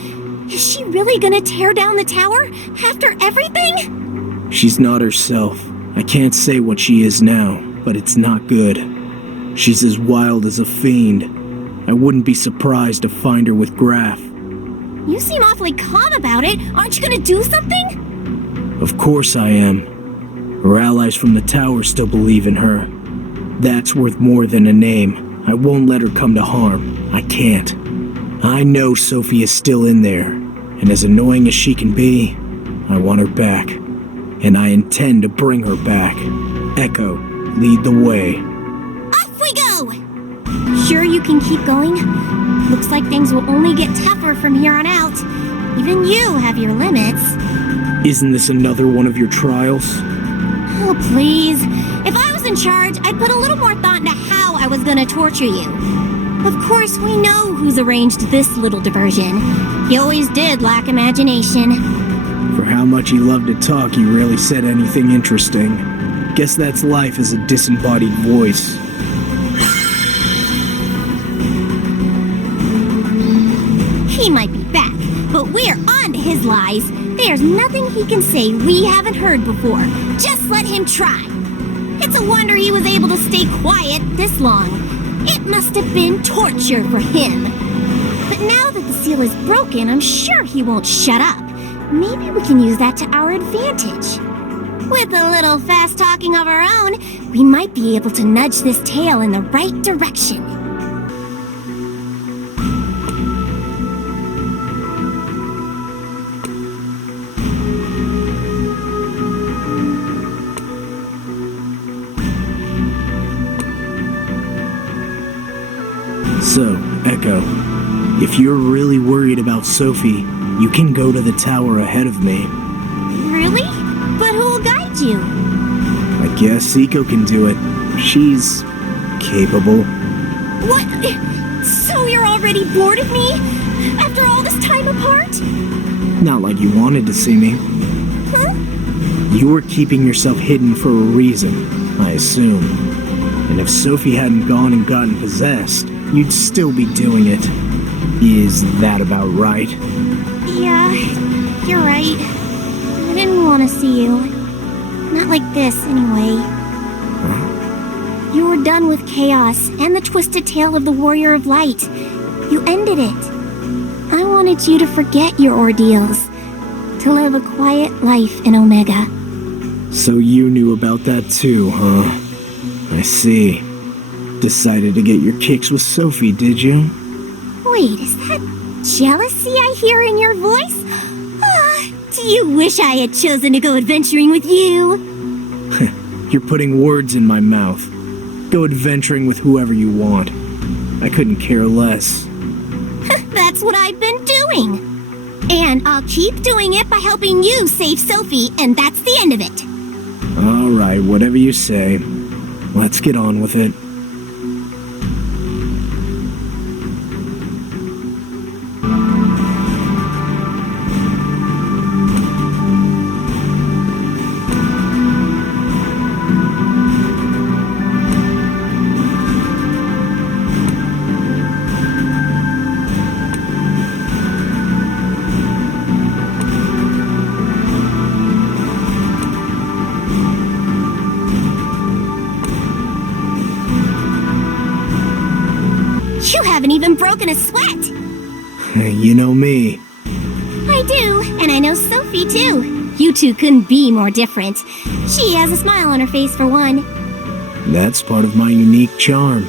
Is she really gonna tear down the tower after everything? She's not herself. I can't say what she is now, but it's not good. She's as wild as a fiend. I wouldn't be surprised to find her with Graff. You seem awfully calm about it. Aren't you gonna do something? Of course I am. Her allies from the tower still believe in her. That's worth more than a name. I won't let her come to harm. I can't. I know Sophie is still in there, and as annoying as she can be, I want her back. And I intend to bring her back. Echo, lead the way. Off we go! Sure you can keep going? Looks like things will only get tougher from here on out. Even you have your limits. Isn't this another one of your trials? Oh, please. If I was in charge, I'd put a little more thought into how I was gonna torture you. Of course, we know who's arranged this little diversion. He always did lack imagination. For how much he loved to talk, he rarely said anything interesting. Guess that's life as a disembodied voice. He might be back, but we're on to his lies. There's nothing he can say we haven't heard before. Just let him try. It's a wonder he was able to stay quiet this long. It must have been torture for him. But now that the seal is broken, I'm sure he won't shut up. Maybe we can use that to our advantage. With a little fast talking of our own, we might be able to nudge this tale in the right direction. So, Echo, if you're really worried about Sophie, you can go to the tower ahead of me. Really? But who'll guide you? I guess Eiko can do it. She's capable. What? So you're already bored of me? After all this time apart? Not like you wanted to see me. Huh? You were keeping yourself hidden for a reason, I assume. And if Sophie hadn't gone and gotten possessed, you'd still be doing it. Is that about right? Yeah, you're right. I didn't want to see you. Not like this, anyway. Huh? You were done with chaos and the twisted tale of the Warrior of Light. You ended it. I wanted you to forget your ordeals, to live a quiet life in Omega. So you knew about that too, huh? I see. Decided to get your kicks with Sophie, did you? Wait, is that jealousy I hear in your voice? Do you wish I had chosen to go adventuring with you? You're putting words in my mouth. Go adventuring with whoever you want. I couldn't care less. That's what I've been doing. And I'll keep doing it by helping you save Sophie, and that's the end of it. Alright, whatever you say. Let's get on with it. You haven't even broken a sweat. You know me. I do, and I know Sophie too. You two couldn't be more different. She has a smile on her face for one. That's part of my unique charm.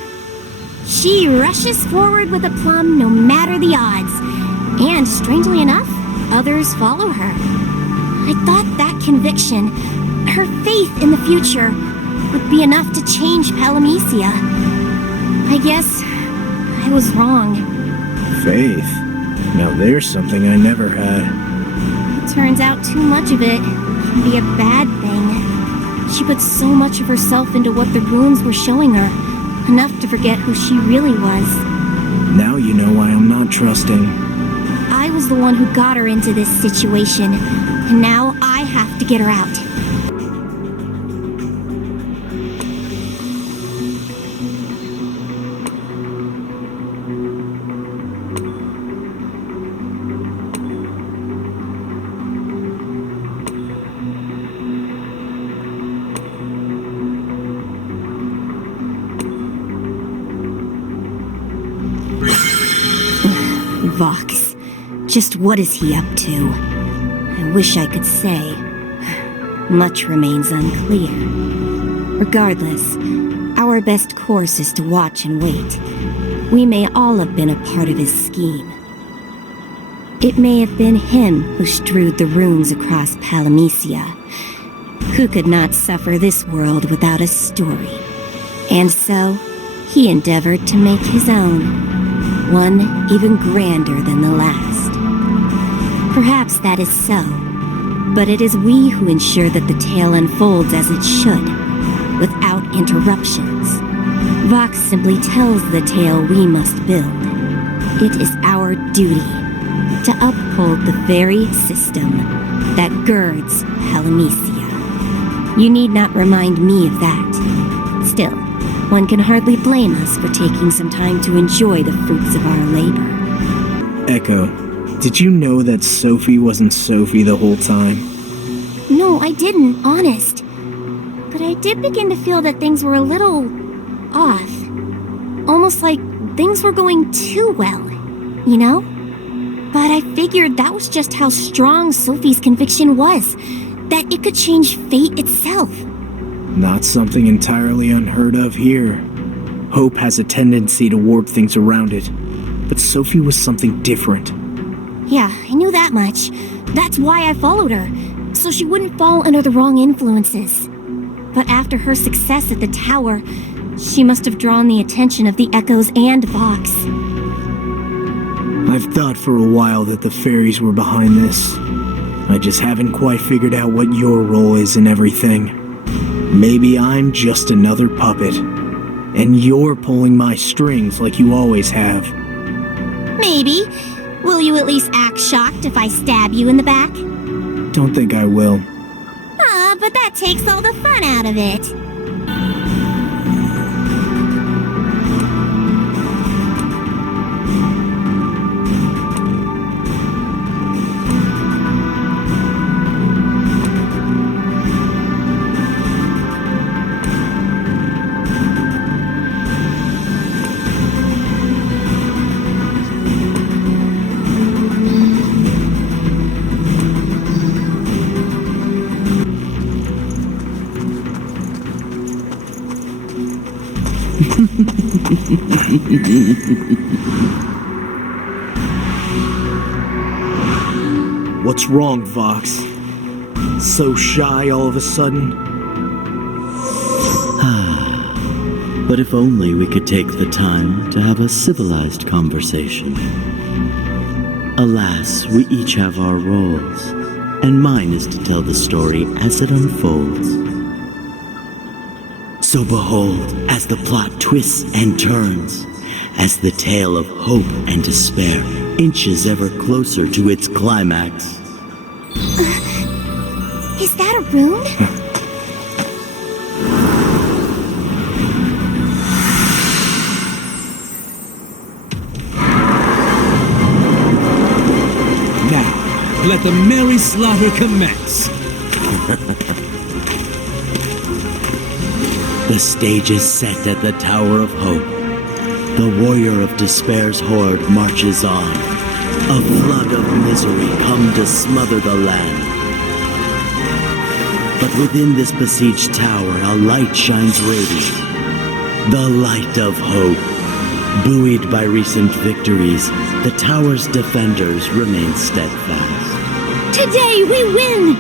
She rushes forward with aplomb no matter the odds. And strangely enough, others follow her. I thought that conviction, her faith in the future, would be enough to change Palamecia. I guess I was wrong. Faith? Now there's something I never had. It turns out too much of it can be a bad thing. She put so much of herself into what the runes were showing her, enough to forget who she really was. Now you know why I'm not trusting. I was the one who got her into this situation, and now I have to get her out. Vox. Just what is he up to? I wish I could say. Much remains unclear. Regardless, our best course is to watch and wait. We may all have been a part of his scheme. It may have been him who strewed the runes across Palamecia. Who could not suffer this world without a story? And so, he endeavored to make his own. One even grander than the last. Perhaps that is so, but it is we who ensure that the tale unfolds as it should, without interruptions. Vox simply tells the tale we must build. It is our duty to uphold the very system that girds Palamecia. You need not remind me of that. Still, one can hardly blame us for taking some time to enjoy the fruits of our labor. Echo, did you know that Sophie wasn't Sophie the whole time? No, I didn't, honest. But I did begin to feel that things were a little off. Almost like things were going too well, you know? But I figured that was just how strong Sophie's conviction was, that it could change fate itself. Not something entirely unheard of here. Hope has a tendency to warp things around it, but Sophie was something different. Yeah, I knew that much. That's why I followed her, so she wouldn't fall under the wrong influences. But after her success at the tower, she must have drawn the attention of the Echoes and Vox. I've thought for a while that the fairies were behind this. I just haven't quite figured out what your role is in everything. Maybe I'm just another puppet, and you're pulling my strings like you always have. Maybe. Will you at least act shocked if I stab you in the back? Don't think I will. But that takes all the fun out of it. What's wrong, Vox? So shy all of a sudden? But if only we could take the time to have a civilized conversation. Alas, we each have our roles, and mine is to tell the story as it unfolds. So behold, as the plot twists and turns, as the tale of hope and despair inches ever closer to its climax. Is that a rune? Now, let the merry slaughter commence. The stage is set at the Tower of Hope. The warrior of despair's horde marches on, A flood of misery come to smother the land. But within this besieged tower, a light shines radiant. The light of hope. Buoyed by recent victories, the tower's defenders remain steadfast. Today we win!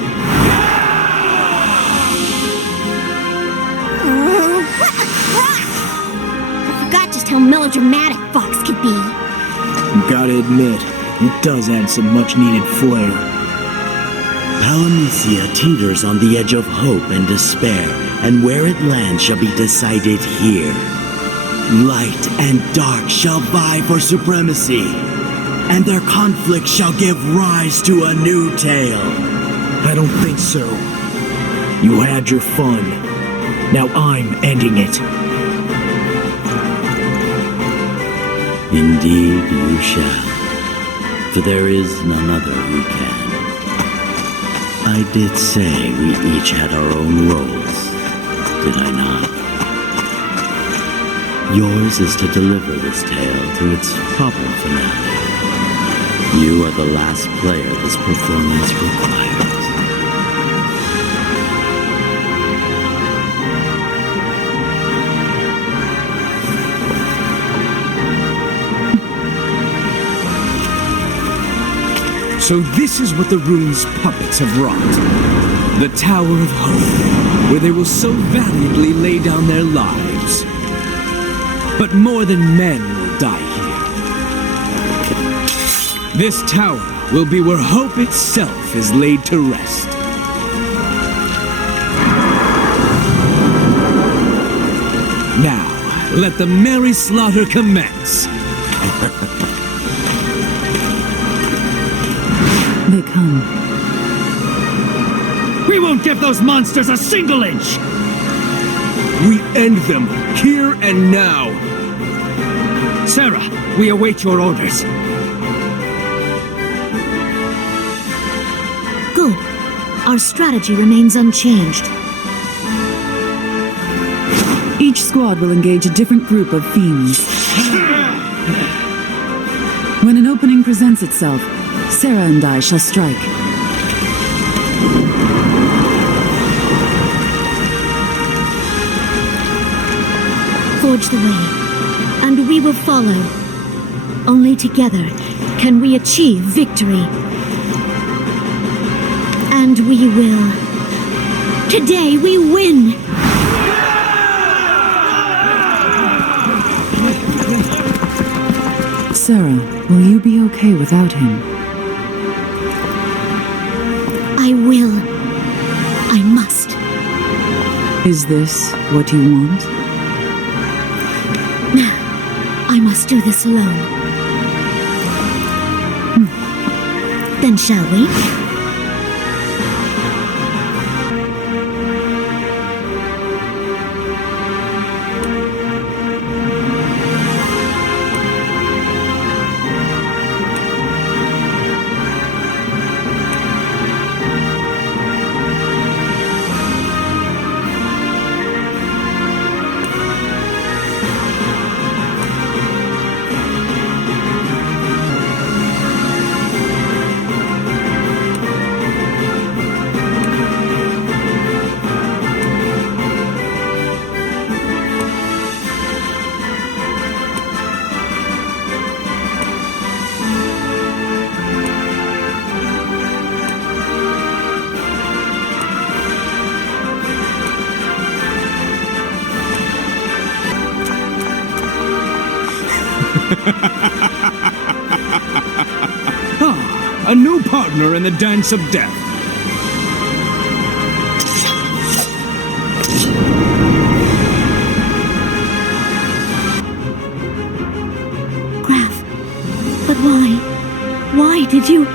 I forgot just how melodramatic Fox could be. Gotta admit, it does add some much-needed flair. Palamecia teeters on the edge of hope and despair, and where it lands shall be decided here. Light and dark shall vie for supremacy, and their conflict shall give rise to a new tale. I don't think so. You had your fun. Now I'm ending it. Indeed you shall, for there is none other who can. I did say we each had our own roles, did I not? Yours is to deliver this tale to its proper finale. You are the last player this performance requires. So this is what the rune's puppets have wrought. The Tower of Hope, where they will so valiantly lay down their lives. But more than men will die here. This tower will be where hope itself is laid to rest. Now, let the merry slaughter commence. They come. We won't give those monsters a single inch! We end them, here and now. Sarah, we await your orders. Good. Our strategy remains unchanged. Each squad will engage a different group of fiends. When an opening presents itself, Sarah and I shall strike. Forge the way, and we will follow. Only together can we achieve victory. And we will. Today we win! Sarah, will you be okay without him? I will. I must. Is this what you want? I must do this alone. Then shall we? A new partner in the dance of death. Graff, but why? Why did you?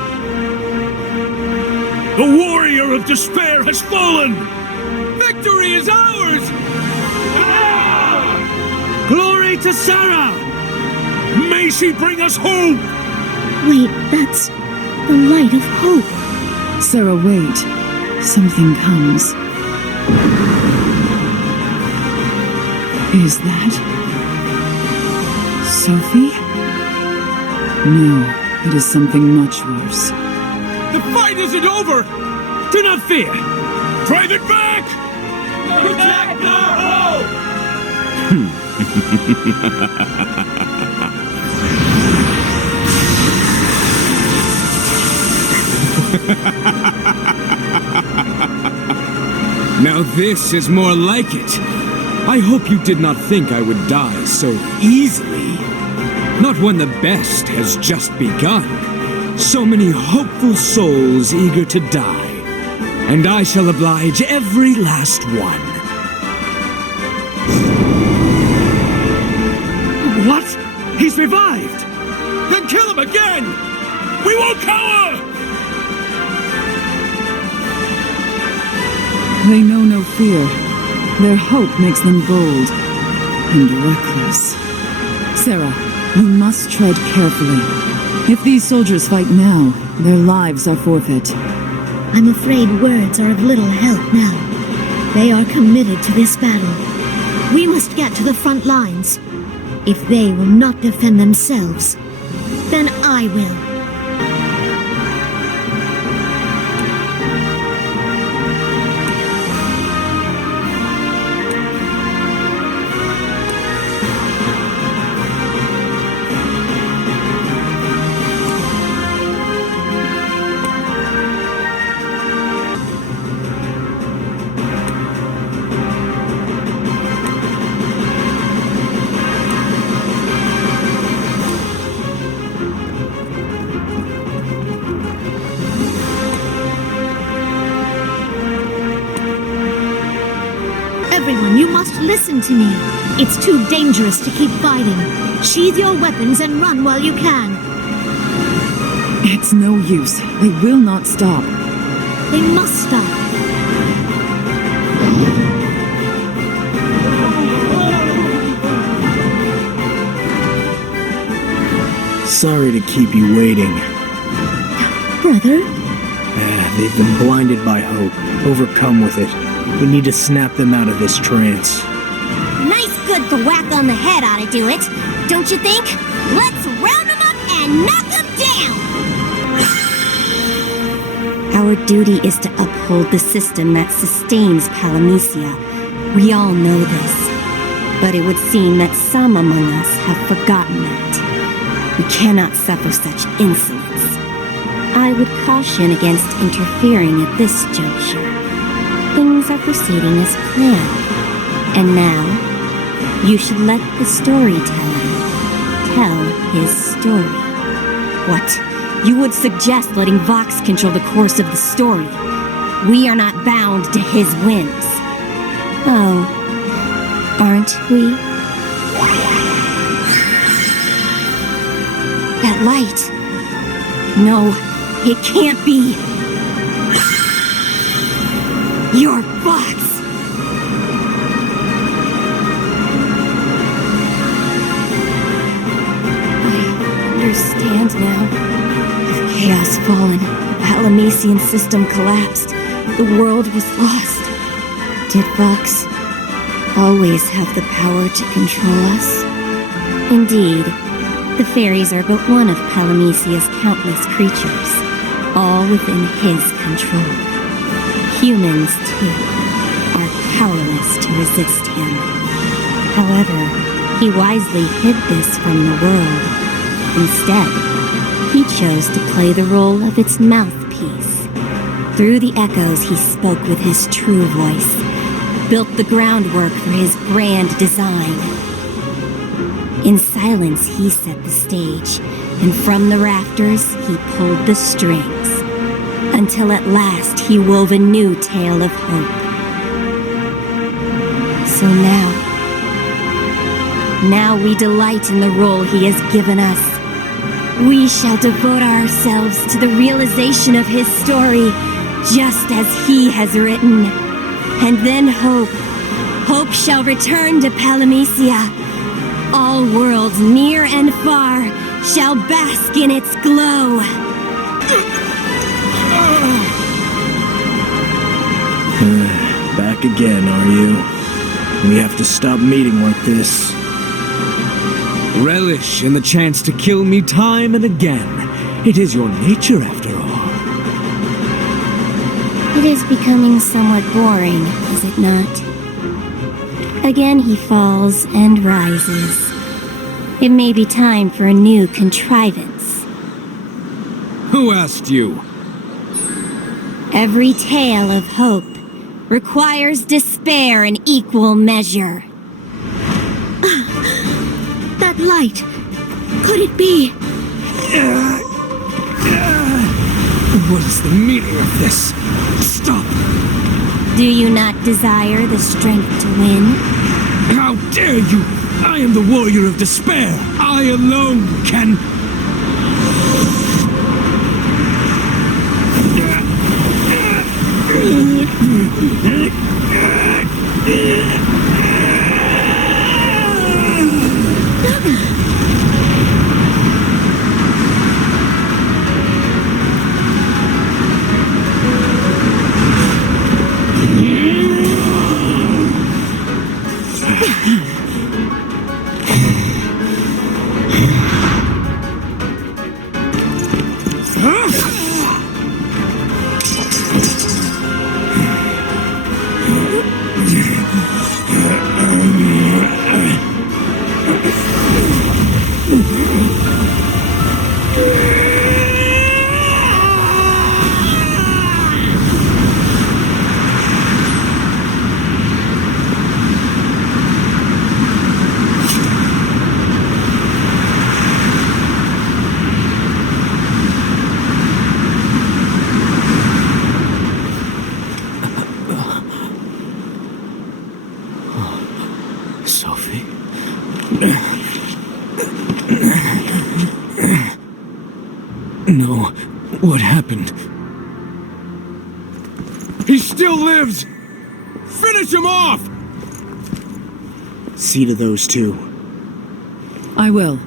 The warrior of despair has fallen! Victory is ours! Glory to Sarah! May she bring us hope! Wait, that's the light of hope. Sarah, wait. Something comes. Is that Sophie? No, it is something much worse. The fight isn't over! Do not fear! Drive it back! Protect our Now this is more like it. I hope you did not think I would die so easily. Not when the best has just begun. So many hopeful souls eager to die. And I shall oblige every last one. What? He's revived! Then kill him again! We won't cower! They know no fear. Their hope makes them bold and reckless. Sarah, we must tread carefully. If these soldiers fight now, their lives are forfeit. I'm afraid words are of little help now. They are committed to this battle. We must get to the front lines. If they will not defend themselves, then I will. Everyone, you must listen to me. It's too dangerous to keep fighting. Sheathe your weapons and run while you can. It's no use. They will not stop. They must stop. Sorry to keep you waiting. Brother? They've been blinded by hope, overcome with it. We need to snap them out of this trance. Nice good thwack on the head ought to do it, don't you think? Let's round them up and knock them down! Our duty is to uphold the system that sustains Palamecia. We all know this. But it would seem that some among us have forgotten that. We cannot suffer such insolence. I would caution against interfering at this juncture. Things are proceeding as planned. And now, you should let the storyteller tell his story. What? You would suggest letting Vox control the course of the story. We are not bound to his whims. Oh, aren't we? That light. No, it can't be. You're Vox! I understand now. Chaos fallen, the Palamecian system collapsed, the world was lost. Did Vox always have the power to control us? Indeed, the fairies are but one of Palamecia's countless creatures, all within his control. Humans, too, are powerless to resist him. However, he wisely hid this from the world. Instead, he chose to play the role of its mouthpiece. Through the echoes, he spoke with his true voice, built the groundwork for his grand design. In silence, he set the stage, and from the rafters, he pulled the strings, until at last he wove a new tale of hope. So now we delight in the role he has given us. We shall devote ourselves to the realization of his story, just as he has written. And then hope shall return to Palamecia. All worlds near and far shall bask in its glow. Back again, are you? We have to stop meeting like this. Relish in the chance to kill me time and again, It is your nature, after all. It is becoming somewhat boring, is it not? Again he falls and rises. It may be time for a new contrivance. Who asked you? Every tale of hope requires despair in equal measure. That light! Could it be? What is the meaning of this? Stop! Do you not desire the strength to win? How dare you! I am the warrior of despair! I alone can... Sophie? No, what happened? He still lives! Finish him off! See to those two. I will.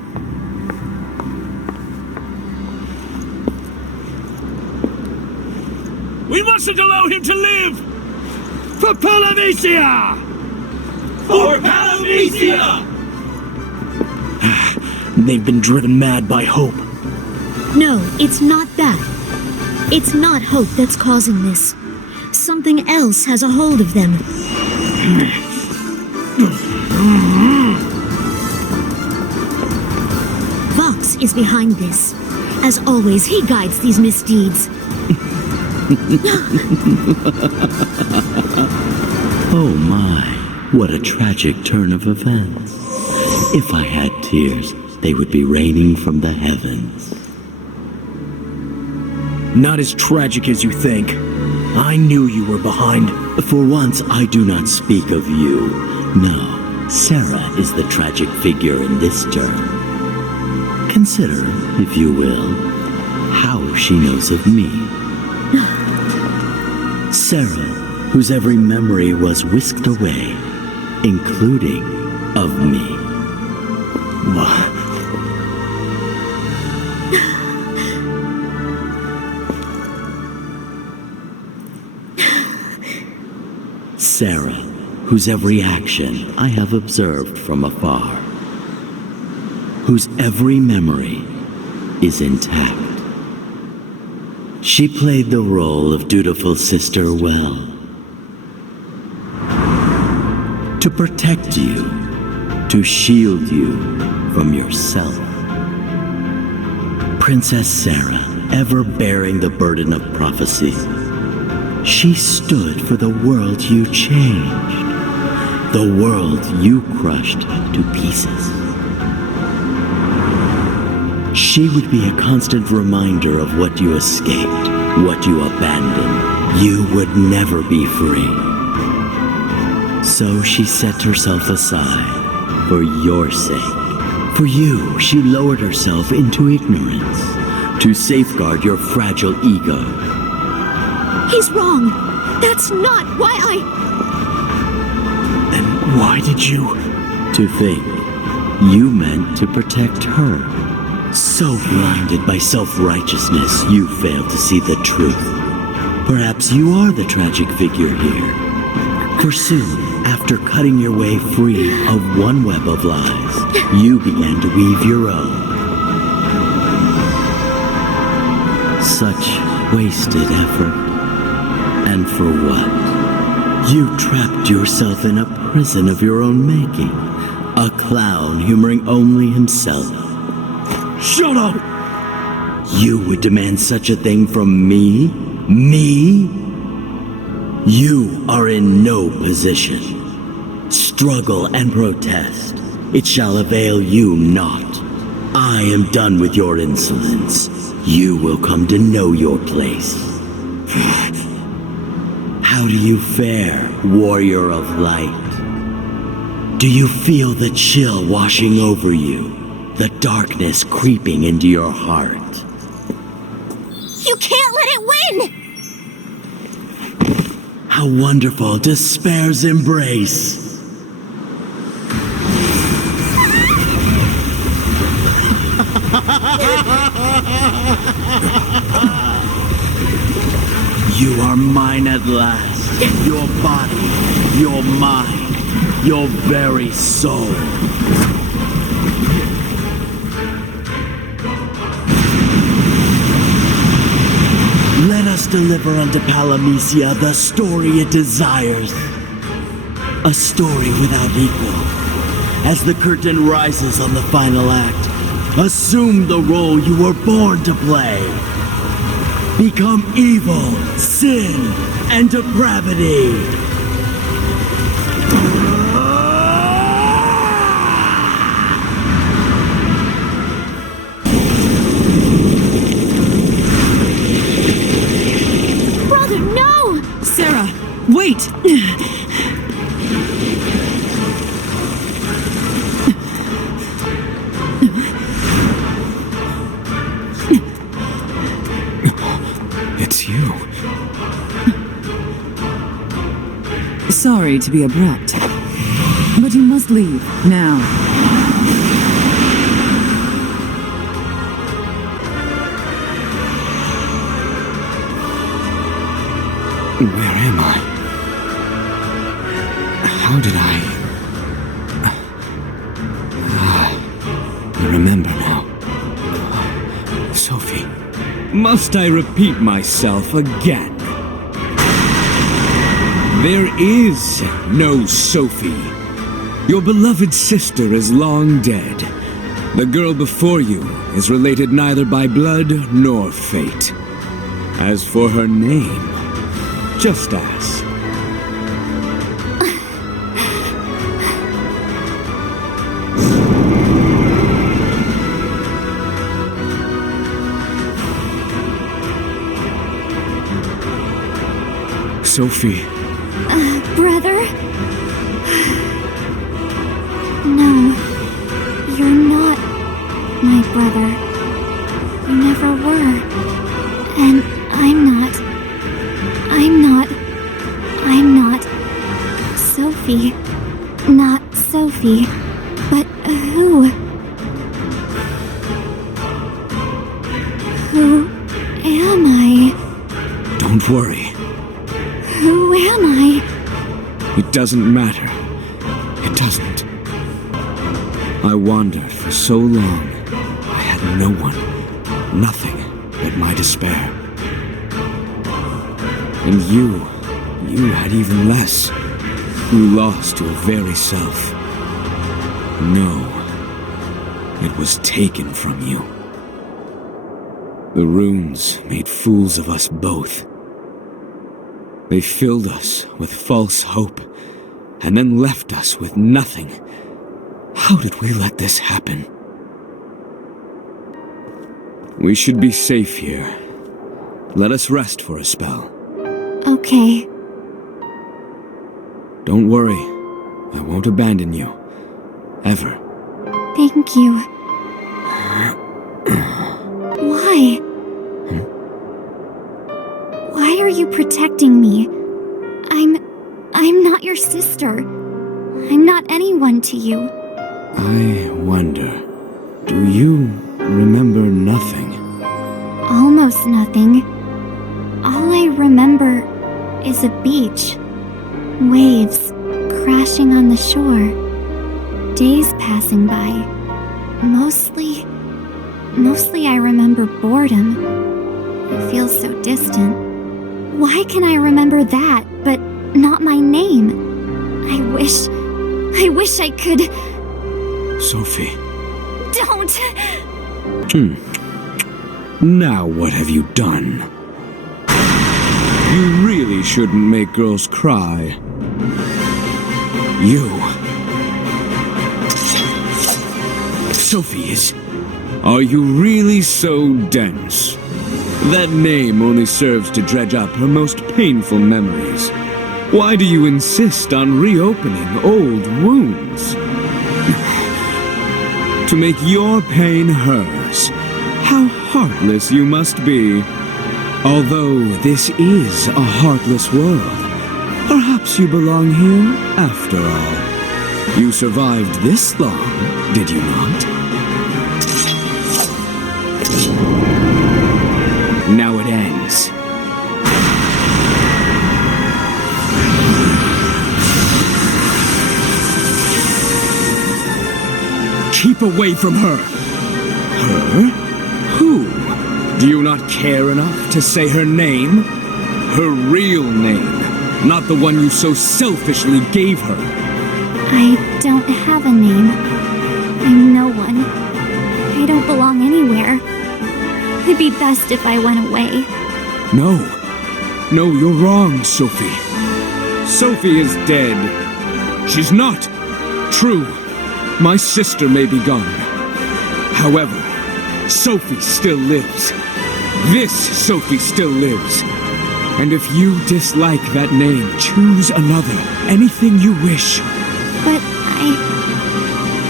We mustn't allow him to live! For Palamecia! For Palamecia! They've been driven mad by hope. No, it's not that. It's not hope that's causing this. Something else has a hold of them. Vox is behind this. As always, he guides these misdeeds. Oh my, what a tragic turn of events. If I had tears, they would be raining from the heavens. Not as tragic as you think. I knew you were behind. For once, I do not speak of you. No, Sarah is the tragic figure in this turn. Consider, if you will, how she knows of me. Sarah, whose every memory was whisked away, including of me. What? Sarah, whose every action I have observed from afar, whose every memory is intact. She played the role of dutiful sister well. To protect you, to shield you from yourself. Princess Sarah, ever bearing the burden of prophecy, she stood for the world you changed, the world you crushed to pieces. She would be a constant reminder of what you escaped, what you abandoned. You would never be free. So she set herself aside for your sake. For you, she lowered herself into ignorance to safeguard your fragile ego. He's wrong. That's not why I... Then why did you... To think you meant to protect her. So blinded by self-righteousness, you fail to see the truth. Perhaps you are the tragic figure here. For soon, after cutting your way free of one web of lies, you began to weave your own. Such wasted effort. And for what? You trapped yourself in a prison of your own making. A clown humoring only himself. Shut up! You would demand such a thing from me? Me? You are in no position. Struggle and protest. It shall avail you not. I am done with your insolence. You will come to know your place. How do you fare, warrior of light? Do you feel the chill washing over you? The darkness creeping into your heart? You can't let it win! How wonderful despair's embrace! You are mine at last. Your body, your mind, your very soul. Let us deliver unto Palamecia the story it desires. A story without equal. As the curtain rises on the final act, assume the role you were born to play. Become evil, sin, and depravity. Brother, no! Sarah, wait! It's you. Sorry to be abrupt, but you must leave now. Where am I? How did I remember now. Sophie. Must I repeat myself again? There is no Sophie. Your beloved sister is long dead. The girl before you is related neither by blood nor fate. As for her name, just ask. Sophie. Brother? No, you're not my brother. You never were. And I'm not Sophie. Not Sophie. But who? Who am I? Don't worry. Who am I? It doesn't matter. It doesn't. I wandered for so long. I had no one, nothing but my despair. And you had even less. You lost your very self. No, it was taken from you. The runes made fools of us both. They filled us with false hope, and then left us with nothing. How did we let this happen? We should be safe here. Let us rest for a spell. Okay. Don't worry. I won't abandon you. Ever. Thank you. Why? Why are you protecting me? I'm not your sister. I'm not anyone to you. I wonder, do you remember nothing? Almost nothing. All I remember is a beach. Waves crashing on the shore. Days passing by. Mostly I remember boredom. It feels so distant. Why can I remember that, but not my name? I wish I could... Sophie. Don't! Now what have you done? You really shouldn't make girls cry. You... Sophie is... Are you really so dense? That name only serves to dredge up her most painful memories. Why do you insist on reopening old wounds? To make your pain hers. How heartless you must be. Although this is a heartless world, perhaps you belong here after all. You survived this long, did you not? Now it ends. Keep away from her. Her? Who? Do you not care enough to say her name? Her real name, not the one you so selfishly gave her. I don't have a name. I'm no one. I don't belong anywhere. It'd be best if I went away. No. No, you're wrong, Sophie. Sophie is dead. She's not. True. My sister may be gone. However, Sophie still lives. This Sophie still lives. And if you dislike that name, choose another. Anything you wish. But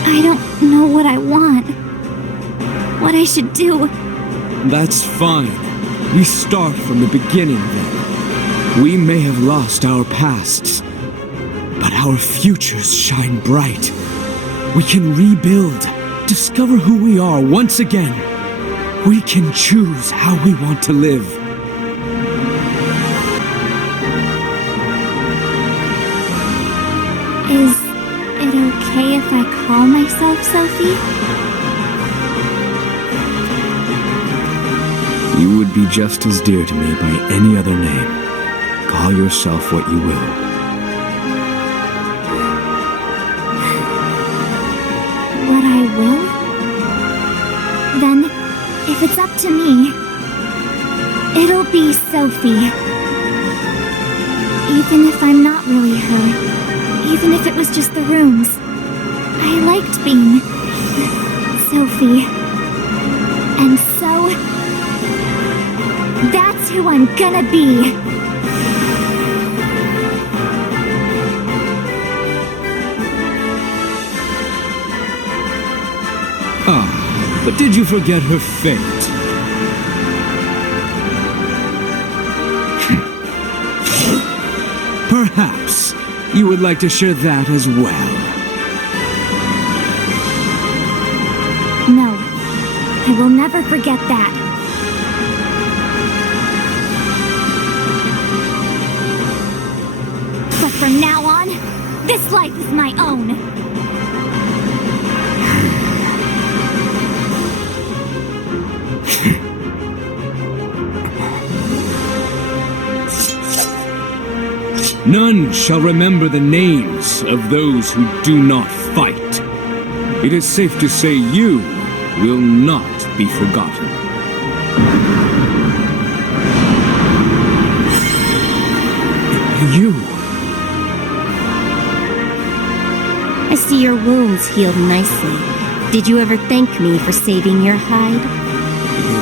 I don't know what I want. What I should do. That's fine. We start from the beginning then. We may have lost our pasts, but our futures shine bright. We can rebuild, discover who we are once again. We can choose how we want to live. Is it okay if I call myself Sophie? You would be just as dear to me by any other name. Call yourself what you will. What I will? Then, if it's up to me, it'll be Sophie. Even if I'm not really her, even if it was just the rooms, I liked being Sophie. And so, that's who I'm gonna be. Ah, but did you forget her fate? Perhaps you would like to share that as well. No, I will never forget that. But from now on, this life is my own. None shall remember the names of those who do not fight. It is safe to say you will not be forgotten. You. I see your wounds healed nicely. Did you ever thank me for saving your hide?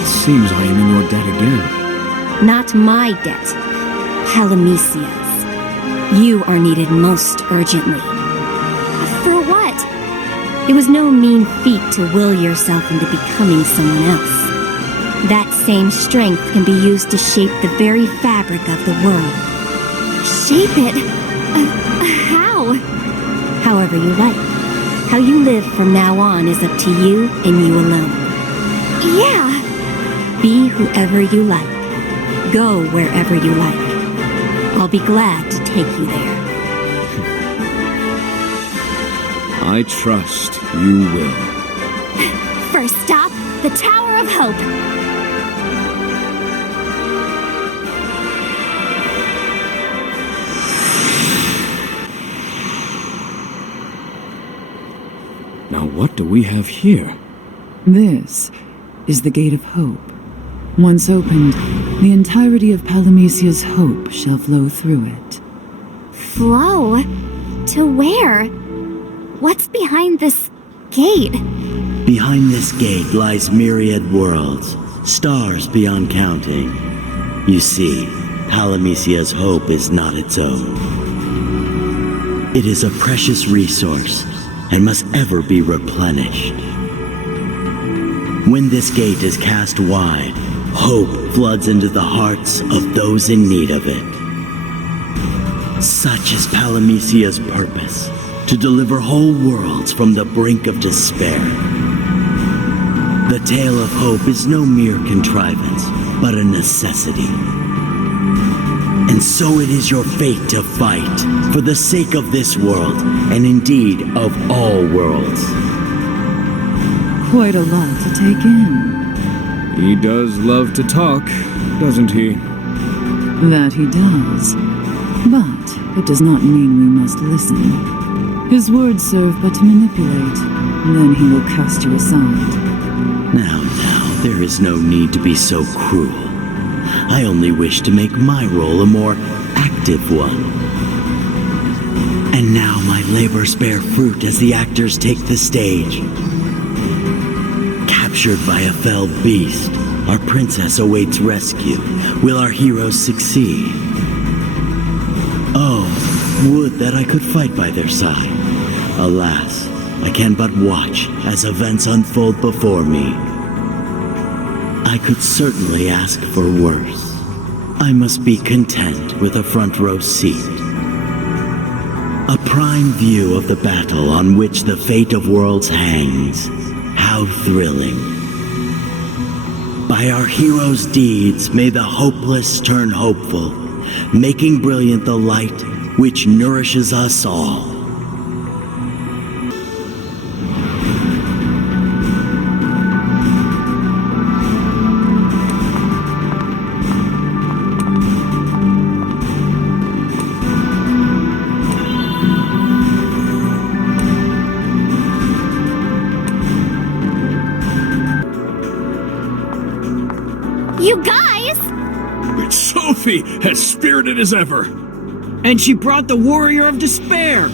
It seems I am in your debt again. Not my debt. Palamecia's. You are needed most urgently. For what? It was no mean feat to will yourself into becoming someone else. That same strength can be used to shape the very fabric of the world. Shape it? How? However you like. How you live from now on is up to you and you alone. Yeah. Be whoever you like. Go wherever you like. I'll be glad to take you there. I trust you will. First stop, the Tower of Hope. what do we have here? This is the Gate of Hope. Once opened, the entirety of Palamecia's hope shall flow through it. Flow? To where? What's behind this gate? Behind this gate lies myriad worlds, stars beyond counting. You see, Palamecia's hope is not its own. It is a precious resource and must ever be replenished. When this gate is cast wide, hope floods into the hearts of those in need of it. Such is Palamecia's purpose, to deliver whole worlds from the brink of despair. The tale of hope is no mere contrivance, but a necessity. And so it is your fate to fight, for the sake of this world, and indeed of all worlds. Quite a lot to take in. He does love to talk, doesn't he? That he does. But it does not mean we must listen. His words serve but to manipulate. Then he will cast you aside. Now, there is no need to be so cruel. I only wish to make my role a more active one. And now my labors bear fruit as the actors take the stage. Captured by a fell beast, our princess awaits rescue. Will our heroes succeed? Oh, would that I could fight by their side. Alas, I can but watch as events unfold before me. I could certainly ask for worse. I must be content with a front row seat. A prime view of the battle on which the fate of worlds hangs. How thrilling. By our heroes' deeds may the hopeless turn hopeful, making brilliant the light which nourishes us all. You guys! It's Sophie, as spirited as ever. And she brought the Warrior of Despair!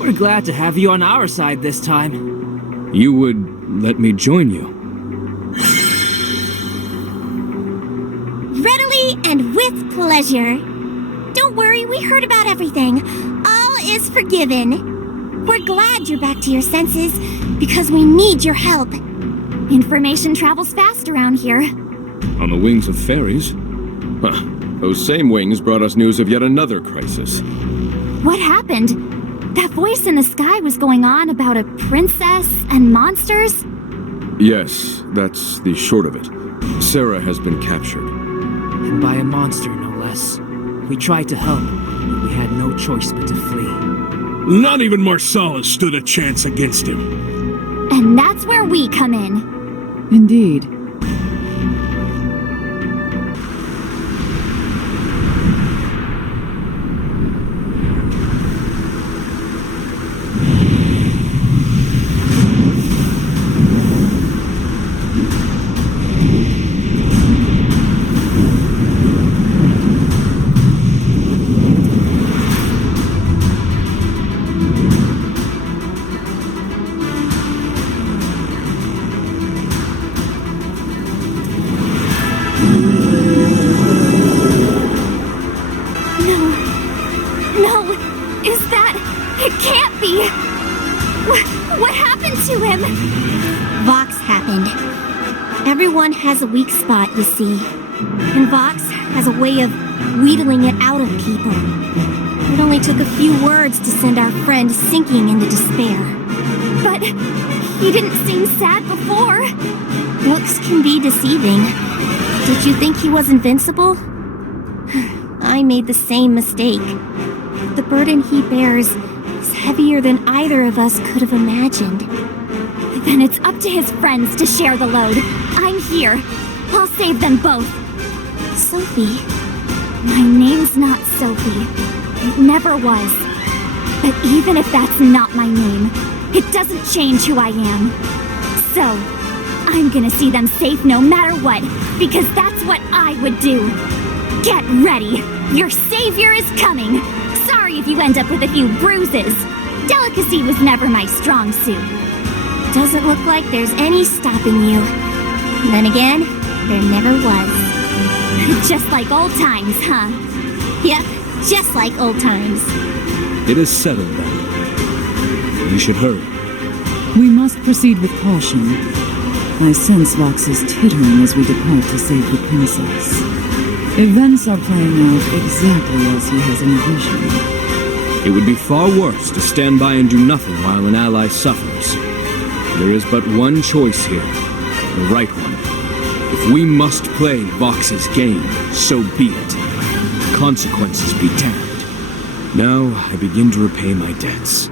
We're glad to have you on our side this time. You would let me join you? Readily and with pleasure. Don't worry, we heard about everything. All is forgiven. We're glad you're back to your senses, because we need your help. Information travels fast around here. On the wings of fairies? Huh. Those same wings brought us news of yet another crisis. What happened? That voice in the sky was going on about a princess and monsters? Yes, that's the short of it. Sarah has been captured. And by a monster, no less. We tried to help, but we had no choice but to flee. Not even Marsalis stood a chance against him. And that's where we come in. Indeed. What happened to him? Vox happened. Everyone has a weak spot, you see. And Vox has a way of wheedling it out of people. It only took a few words to send our friend sinking into despair. But he didn't seem sad before. Looks can be deceiving. Did you think he was invincible? I made the same mistake. The burden he bears is heavier than either of us could have imagined. Then it's up to his friends to share the load. I'm here. I'll save them both. Sophie. My name's not Sophie. It never was. But even if that's not my name, it doesn't change who I am. So, I'm gonna see them safe no matter what, because that's what I would do. Get ready! Your savior is coming! Sorry if you end up with a few bruises. Delicacy was never my strong suit. Doesn't look like there's any stopping you. Then again, there never was. Just like old times, huh? Yep, just like old times. It is settled then. We should hurry. We must proceed with caution. I sense Vox's tittering as we depart to save the princess. Events are playing out exactly as he has envisioned. It would be far worse to stand by and do nothing while an ally suffers. There is but one choice here, the right one. If we must play Vox's game, so be it. Consequences be damned. Now I begin to repay my debts.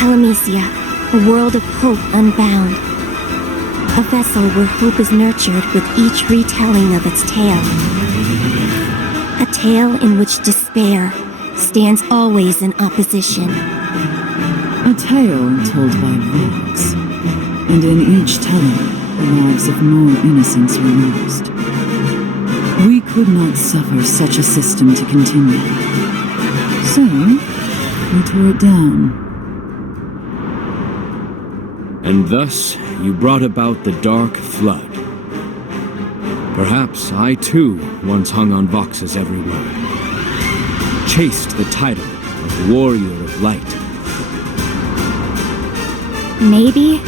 Palamecia, a world of hope unbound. A vessel where hope is nurtured with each retelling of its tale. A tale in which despair stands always in opposition. A tale told by Vox, and in each telling, the lives of more innocents were lost. We could not suffer such a system to continue. So, we tore it down. And thus you brought about the Dark Flood. Perhaps I too once hung on Vox's every word. Chased the title of Warrior of Light. Maybe,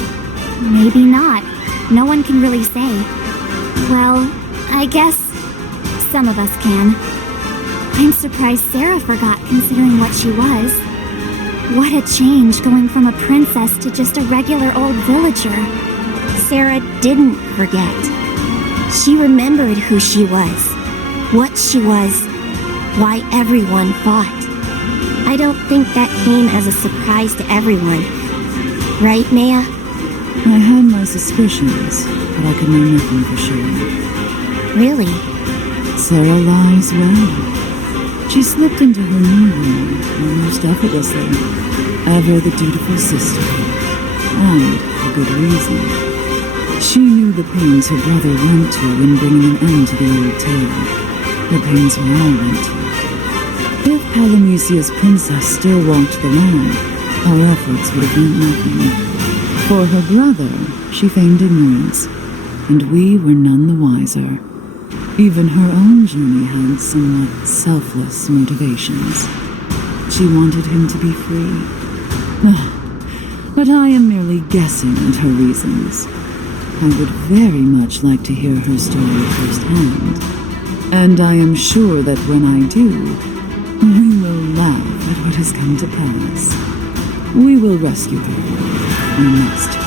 maybe not. No one can really say. Well, I guess some of us can. I'm surprised Sarah forgot, considering what she was. What a change going from a princess to just a regular old villager. Sarah didn't forget. She remembered who she was, what she was, why everyone fought. I don't think that came as a surprise to everyone. Right, Maya? I had my suspicions, but I could know nothing for sure. Really? Sarah lies well. She slipped into her new role almost effortlessly. Ever the dutiful sister. And for good reason. She knew the pains her brother went to in bringing an end to the old tale. The pains I went to. If Palamecia's princess still walked the land, our efforts would have meant nothing. For her brother, she feigned ignorance, and we were none the wiser. Even her own journey had somewhat selfless motivations. She wanted him to be free. But I am merely guessing at her reasons. I would very much like to hear her story firsthand. And I am sure that when I do, we will laugh at what has come to pass. We will rescue her. We must.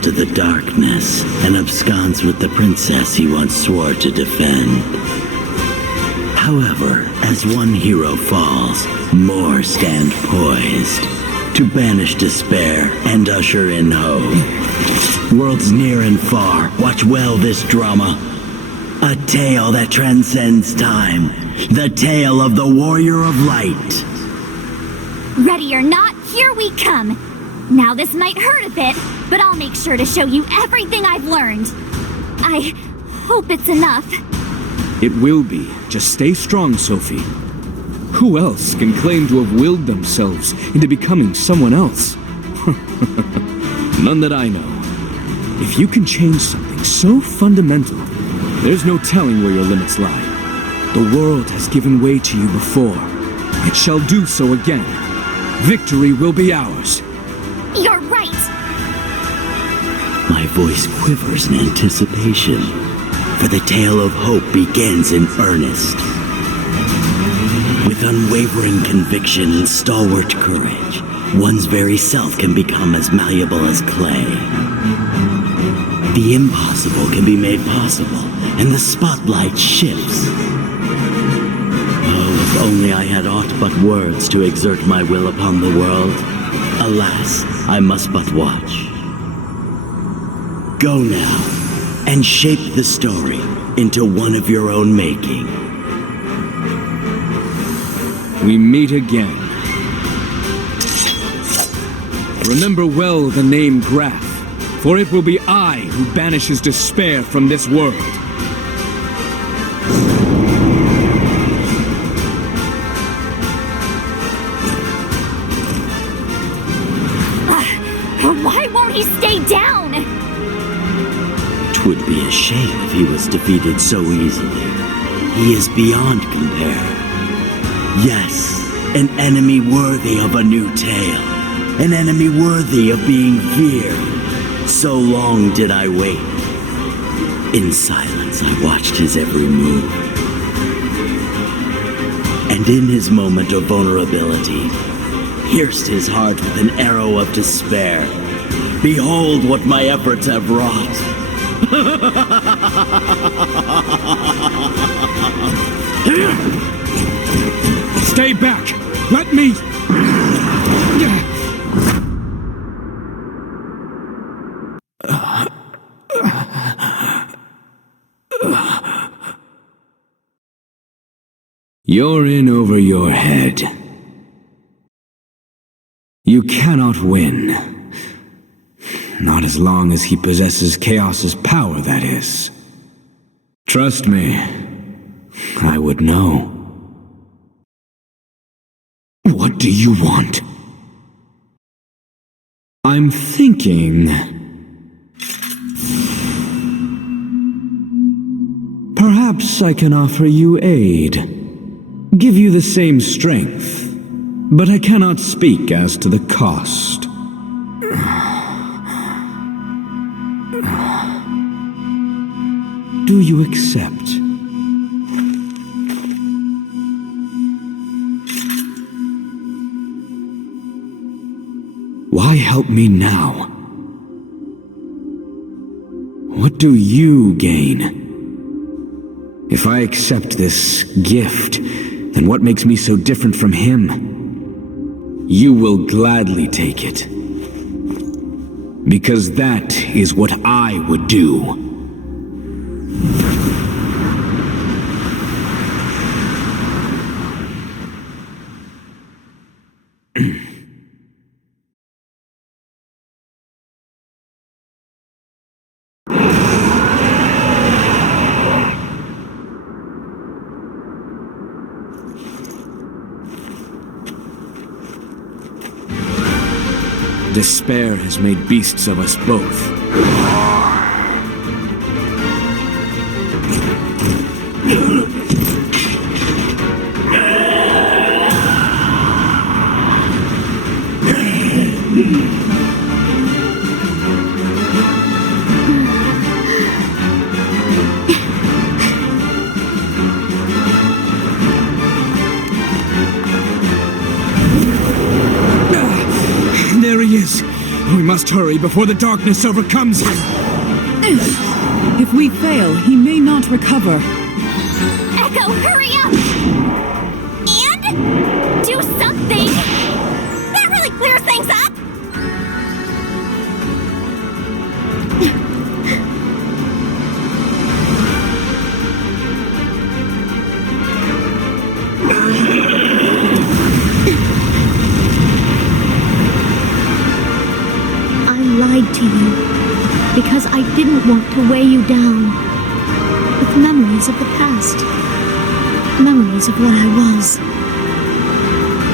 to the darkness and absconds with the princess he once swore to defend. However, as one hero falls, more stand poised to banish despair and usher in hope. Worlds near and far, watch well this drama. A tale that transcends time. The tale of the Warrior of Light. Ready or not, here we come. Now this might hurt a bit, but I'll make sure to show you everything I've learned. I hope it's enough. It will be. Just stay strong, Sophie. Who else can claim to have willed themselves into becoming someone else? None that I know. If you can change something so fundamental, there's no telling where your limits lie. The world has given way to you before. It shall do so again. Victory will be ours. You're right! My voice quivers in anticipation, for the tale of hope begins in earnest. With unwavering conviction and stalwart courage, one's very self can become as malleable as clay. The impossible can be made possible, and the spotlight shifts. Oh, if only I had aught but words to exert my will upon the world. Alas, I must but watch. Go now, and shape the story into one of your own making. We meet again. Remember well the name Graff, for it will be I who banishes despair from this world. Why won't he stay down? 'Twould be a shame if he was defeated so easily. He is beyond compare. Yes, an enemy worthy of a new tale. An enemy worthy of being feared. So long did I wait. In silence, I watched his every move. And in his moment of vulnerability, pierced his heart with an arrow of despair. Behold what my efforts have wrought. Stay back! Let me... You're in over your head. You cannot win. Not as long as he possesses Chaos's power, that is. Trust me, I would know. What do you want? I'm thinking... Perhaps I can offer you aid. Give you the same strength. But I cannot speak as to the cost. Do you accept? Why help me now? What do you gain? If I accept this gift, then what makes me so different from him? You will gladly take it. Because that is what I would do. Despair has made beasts of us both. must hurry before the darkness overcomes him! If we fail, he may not recover. Echo, hurry up! And do something! That really clears things up! I lied to you because I didn't want to weigh you down with memories of the past, memories of what I was.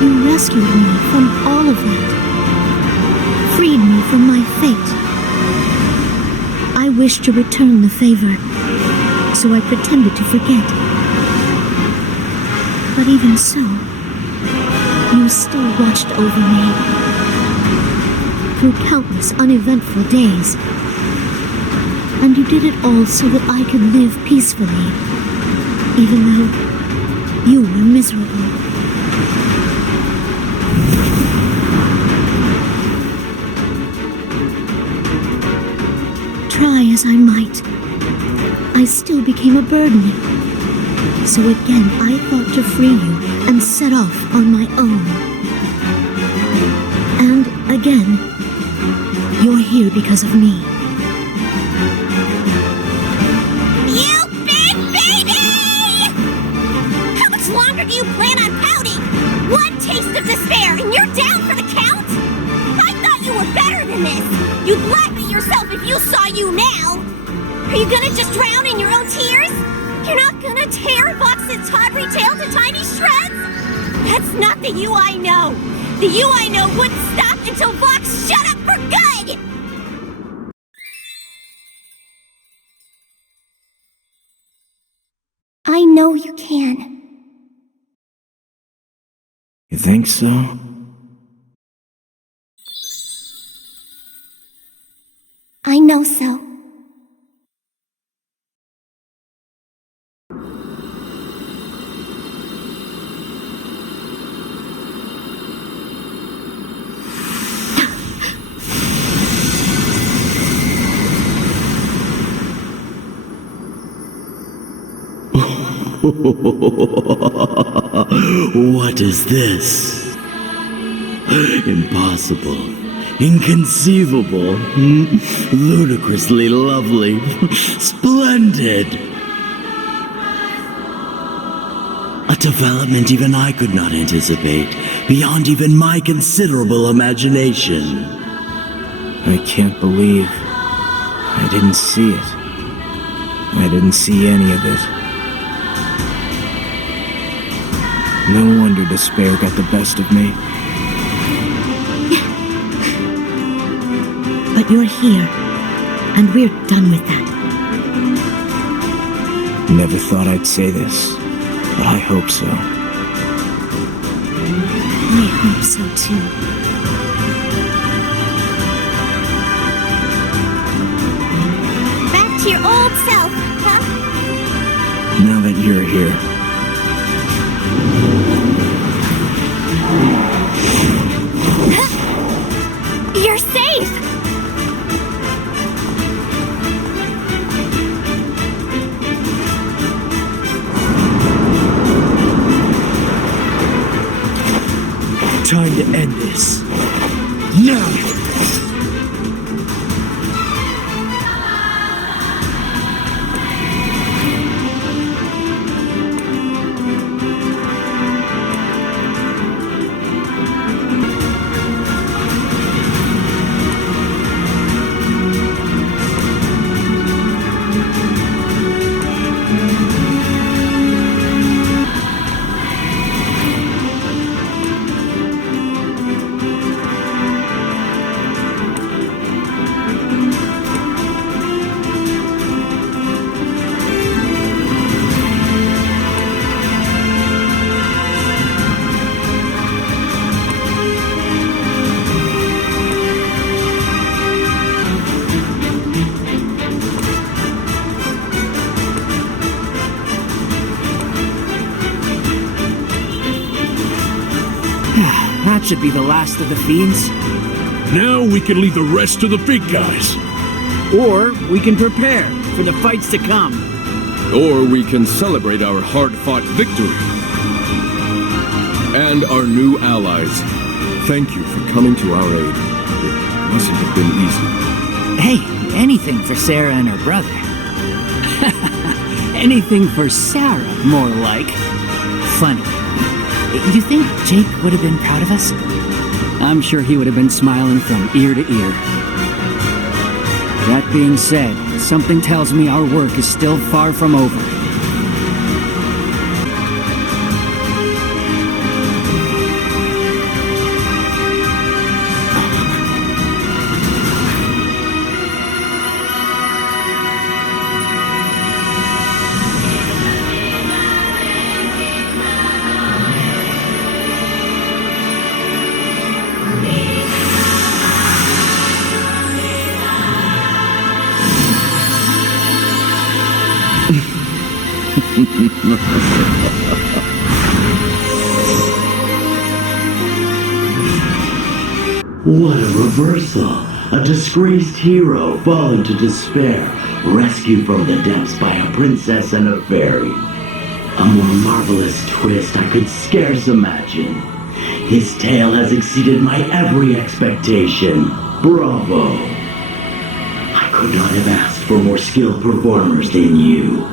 You rescued me from all of that, freed me from my fate. I wished to return the favor, so I pretended to forget. But even so, you still watched over me through countless uneventful days. And you did it all so that I could live peacefully, even though you were miserable. Try as I might, I still became a burden. So again, I thought to free you and set off on my own. And again, you're here because of me. You big baby! How much longer do you plan on pouting? One taste of despair and you're down for the count? I thought you were better than this. You'd laugh at yourself if you saw you now. Are you gonna just drown in your own tears? You're not gonna tear Vox's tawdry tail to tiny shreds? That's not the you I know. The you I know wouldn't stop until Vox shut up for good! I know you can. You think so? I know so. What is this? Impossible. Inconceivable. Ludicrously lovely. Splendid. A development even I could not anticipate, beyond even my considerable imagination. I can't believe I didn't see it. I didn't see any of it. No wonder despair got the best of me. But you're here, and we're done with that. Never thought I'd say this, but I hope so. I hope so too. Back to your old self, huh? Now that you're here, you're safe! time to end this. Now! That should be the last of the fiends. Now we can leave the rest to the big guys. Or we can prepare for the fights to come. Or we can celebrate our hard-fought victory. And our new allies. Thank you for coming to our aid. It mustn't have been easy. Hey, anything for Sarah and her brother. Anything for Sarah, more like. Funny. You think Jake would have been proud of us? I'm sure he would have been smiling from ear to ear. That being said, something tells me our work is still far from over. What a reversal! A disgraced hero falling to despair, rescued from the depths by a princess and a fairy. A more marvelous twist I could scarce imagine. His tale has exceeded my every expectation. Bravo! I could not have asked for more skilled performers than you.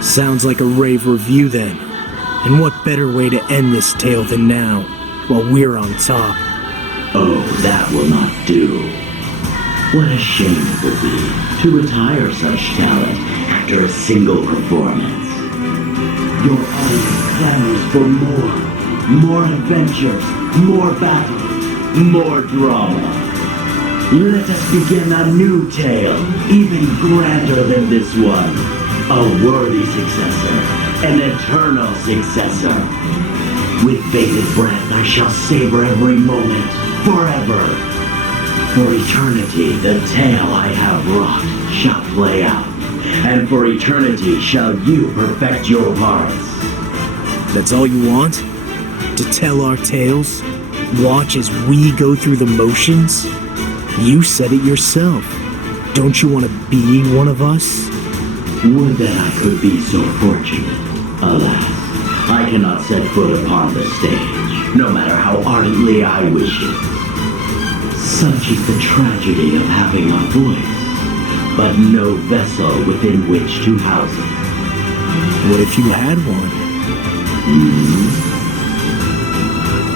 Sounds like a rave review then. And what better way to end this tale than now, while we're on top? Oh, that will not do. What a shame it would be to retire such talent after a single performance. Your audience clamors for more adventures, more battles, more drama. Let us begin a new tale, even grander than this one. A worthy successor, an eternal successor. With bated breath I shall savor every moment, forever. For eternity the tale I have wrought shall play out, and for eternity shall you perfect your parts. That's all you want? To tell our tales? Watch as we go through the motions? You said it yourself. Don't you want to be one of us? Would that I could be so fortunate. Alas, I cannot set foot upon the stage, no matter how ardently I wish it. Such is the tragedy of having a voice, but no vessel within which to house it. What if you had one?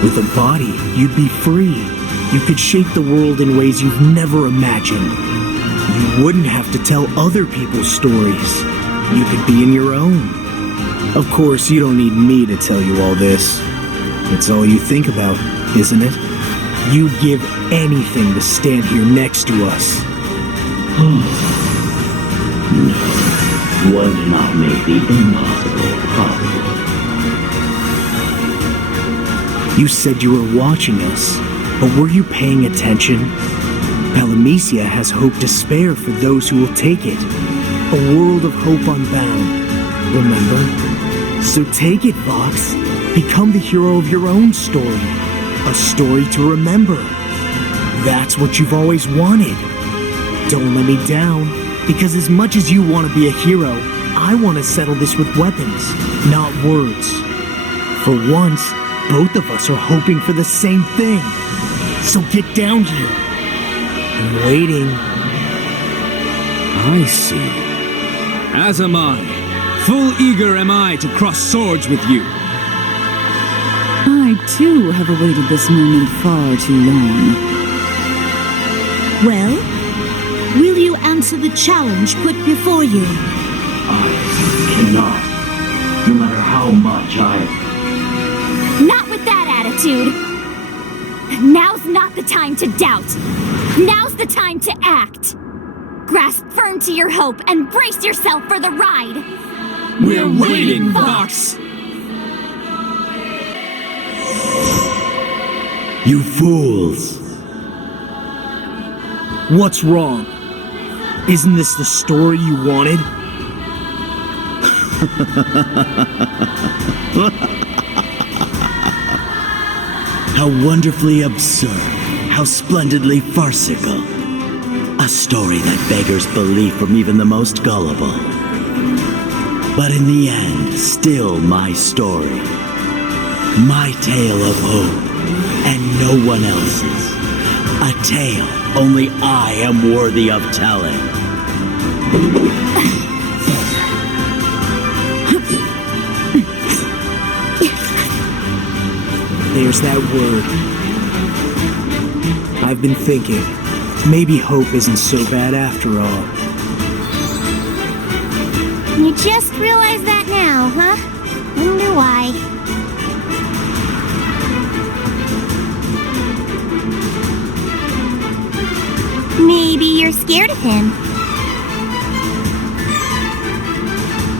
With a body, you'd be free. You could shape the world in ways you've never imagined. You wouldn't have to tell other people's stories. You could be in your own. Of course, you don't need me to tell you all this. It's all you think about, isn't it? You'd give anything to stand here next to us. One cannot make the impossible possible. You said you were watching us, but were you paying attention? Palamecia has hope to spare for those who will take it. A world of hope unbound, remember? So take it, Vox. Become the hero of your own story. A story to remember. That's what you've always wanted. Don't let me down, because as much as you want to be a hero, I want to settle this with weapons, not words. For once, both of us are hoping for the same thing. So get down here. I'm waiting. I see. As am I. Full eager am I to cross swords with you. I, too, have awaited this moment far too long. Well, will you answer the challenge put before you? I cannot. No matter how much Not with that attitude! Now's not the time to doubt. Now's the time to act. Grasp firm to your hope and brace yourself for the ride. We're waiting, Vox! You fools! What's wrong? Isn't this the story you wanted? How wonderfully absurd. how splendidly farcical. A story that beggars belief from even the most gullible. But in the end, still my story. My tale of hope, and no one else's. A tale only I am worthy of telling. There's that word. I've been thinking, maybe hope isn't so bad after all. You just realized that now, huh? Wonder why. Maybe you're scared of him.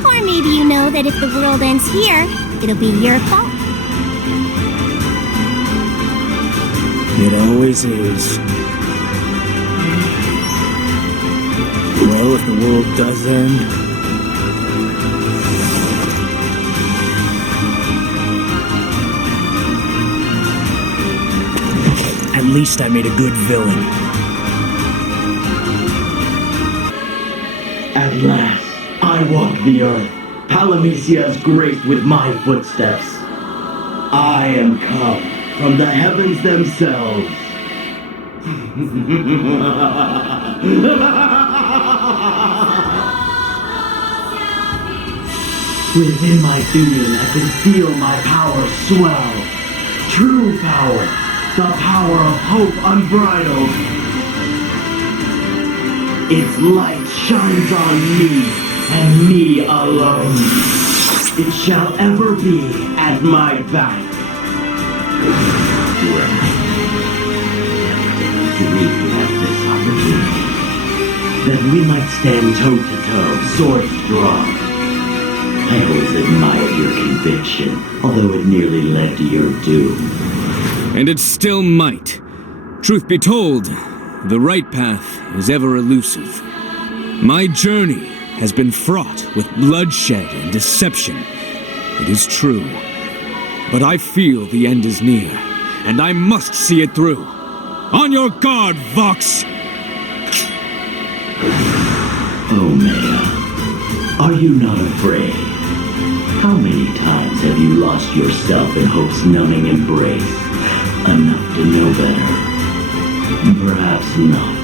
Or maybe you know that if the world ends here, it'll be your fault. It always is. Well, if the world does end, at least I made a good villain. At last, I walk the earth. Palamecia is graced with my footsteps. I am come from the heavens themselves. Within my being, I can feel my power swell. True power, the power of hope unbridled. Its light shines on me, and me alone. It shall ever be at my back. Do we have this opportunity? That we might stand toe-to-toe, swords drawn. I always admired your conviction, although it nearly led to your doom. And it still might. Truth be told, the right path is ever elusive. My journey has been fraught with bloodshed and deception. It is true. But I feel the end is near, and I must see it through. On your guard, Vox! Oh, Maya, are you not afraid? How many times have you lost yourself in hope's numbing embrace? Enough to know better. Perhaps not.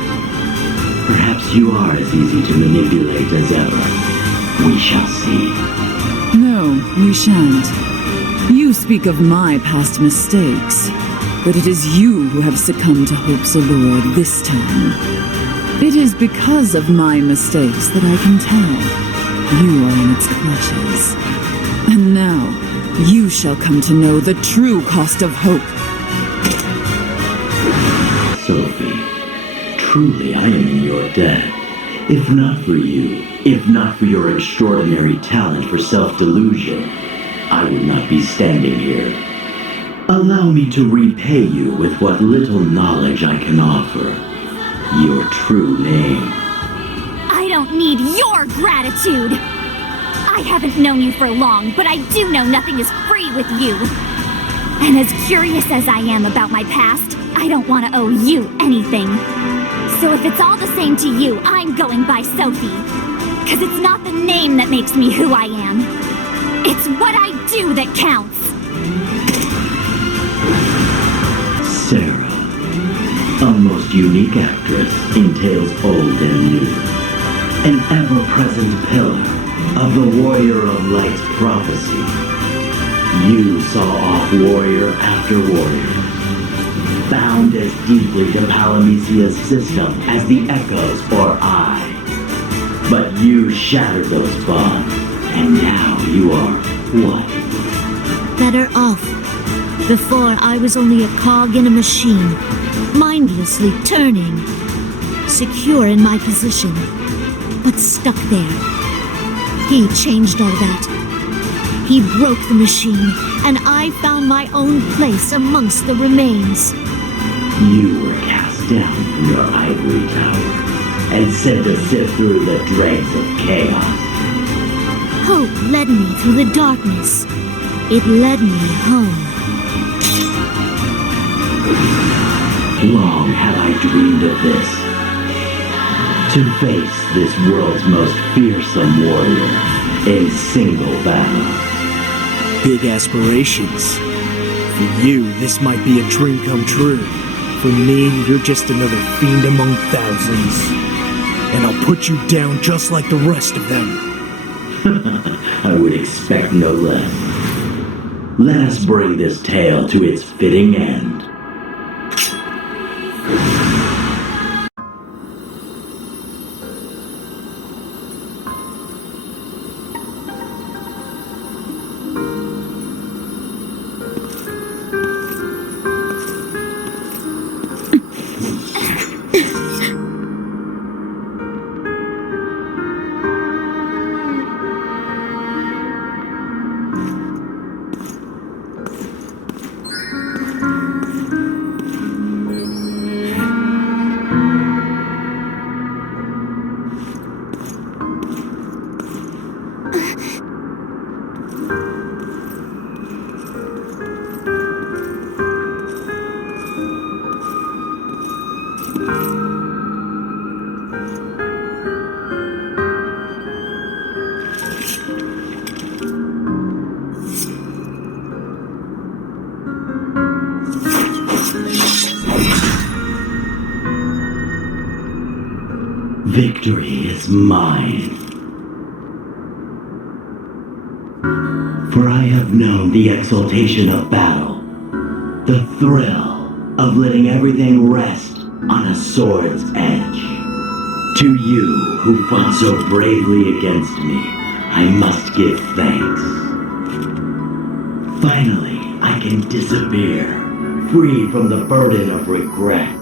Perhaps you are as easy to manipulate as ever. We shall see. No, we shan't. You speak of my past mistakes, but it is you who have succumbed to hope's allure this time. It is because of my mistakes that I can tell you are in its clutches. And now, you shall come to know the true cost of hope. Sophie, truly I am in your debt. If not for you, if not for your extraordinary talent for self-delusion, I would not be standing here. Allow me to repay you with what little knowledge I can offer. Your true name. I don't need your gratitude! I haven't known you for long, but I do know nothing is free with you. And as curious as I am about my past, I don't want to owe you anything. So if it's all the same to you, I'm going by Sophie. Because it's not the name that makes me who I am. It's what I do that counts. Sarah, a most unique actress in tales old and new. An ever-present pillar of the Warrior of Light's prophecy. You saw off warrior after warrior, bound as deeply to Palamecia's system as the Echoes or I. But you shattered those bonds, and now you are what? Better off. Before, I was only a cog in a machine, mindlessly turning, secure in my position, but stuck there. He changed all that. He broke the machine, and I found my own place amongst the remains. You were cast down from your ivory tower, and sent to sift through the dregs of chaos. Hope led me through the darkness. It led me home. Long have I dreamed of this. To face this world's most fearsome warrior in single battle. Big aspirations. For you, this might be a dream come true. For me, you're just another fiend among thousands. And I'll put you down just like the rest of them. I would expect no less. Let us bring this tale to its fitting end. Victory is mine. For I have known the exaltation of battle, the thrill of letting everything rest on a sword's edge. To you who fought so bravely against me, I must give thanks. Finally, I can disappear, free from the burden of regret.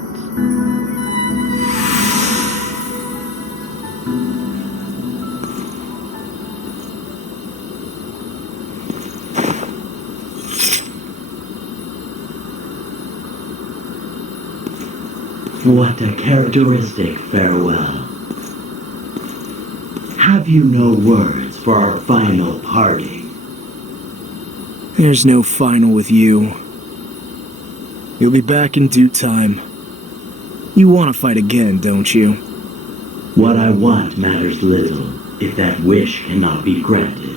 What a characteristic farewell. Have you no words for our final parting? There's no final with you. You'll be back in due time. You want to fight again, don't you? What I want matters little if that wish cannot be granted.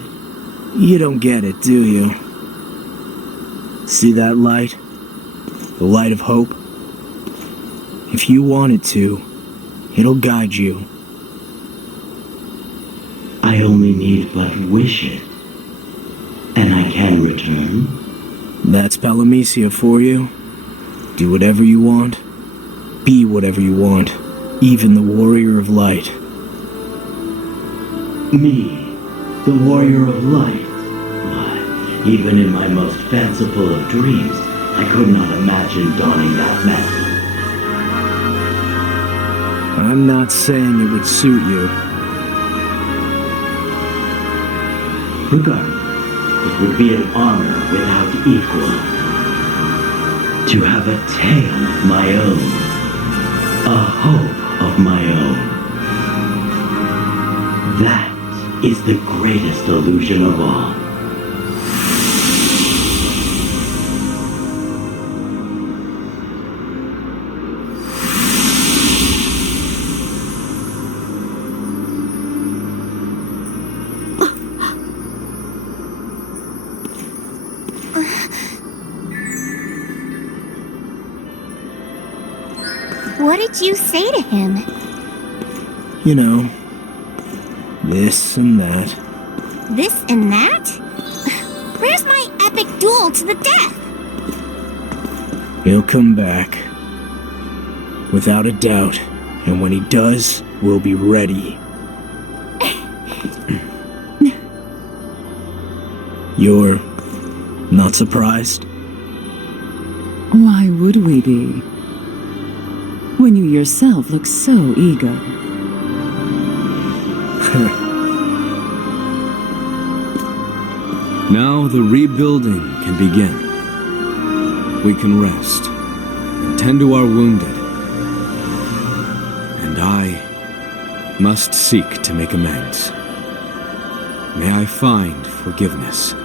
You don't get it, do you? See that light? The light of hope? If you want it to, it'll guide you. I only need but wish it, and I can return. That's Palamecia for you. Do whatever you want. Be whatever you want. Even the Warrior of Light. Me, the Warrior of Light? Why, even in my most fanciful of dreams, I could not imagine donning that mantle. I'm not saying it would suit you. Regardless, it would be an honor without equal. To have a tale of my own. A hope of my own. That is the greatest illusion of all. What did you say to him? You know, this and that. This and that? Where's my epic duel to the death? He'll come back. Without a doubt. And when he does, we'll be ready. You're not surprised? Why would we be? When you yourself look so eager. Now the rebuilding can begin. We can rest and tend to our wounded. And I must seek to make amends. May I find forgiveness.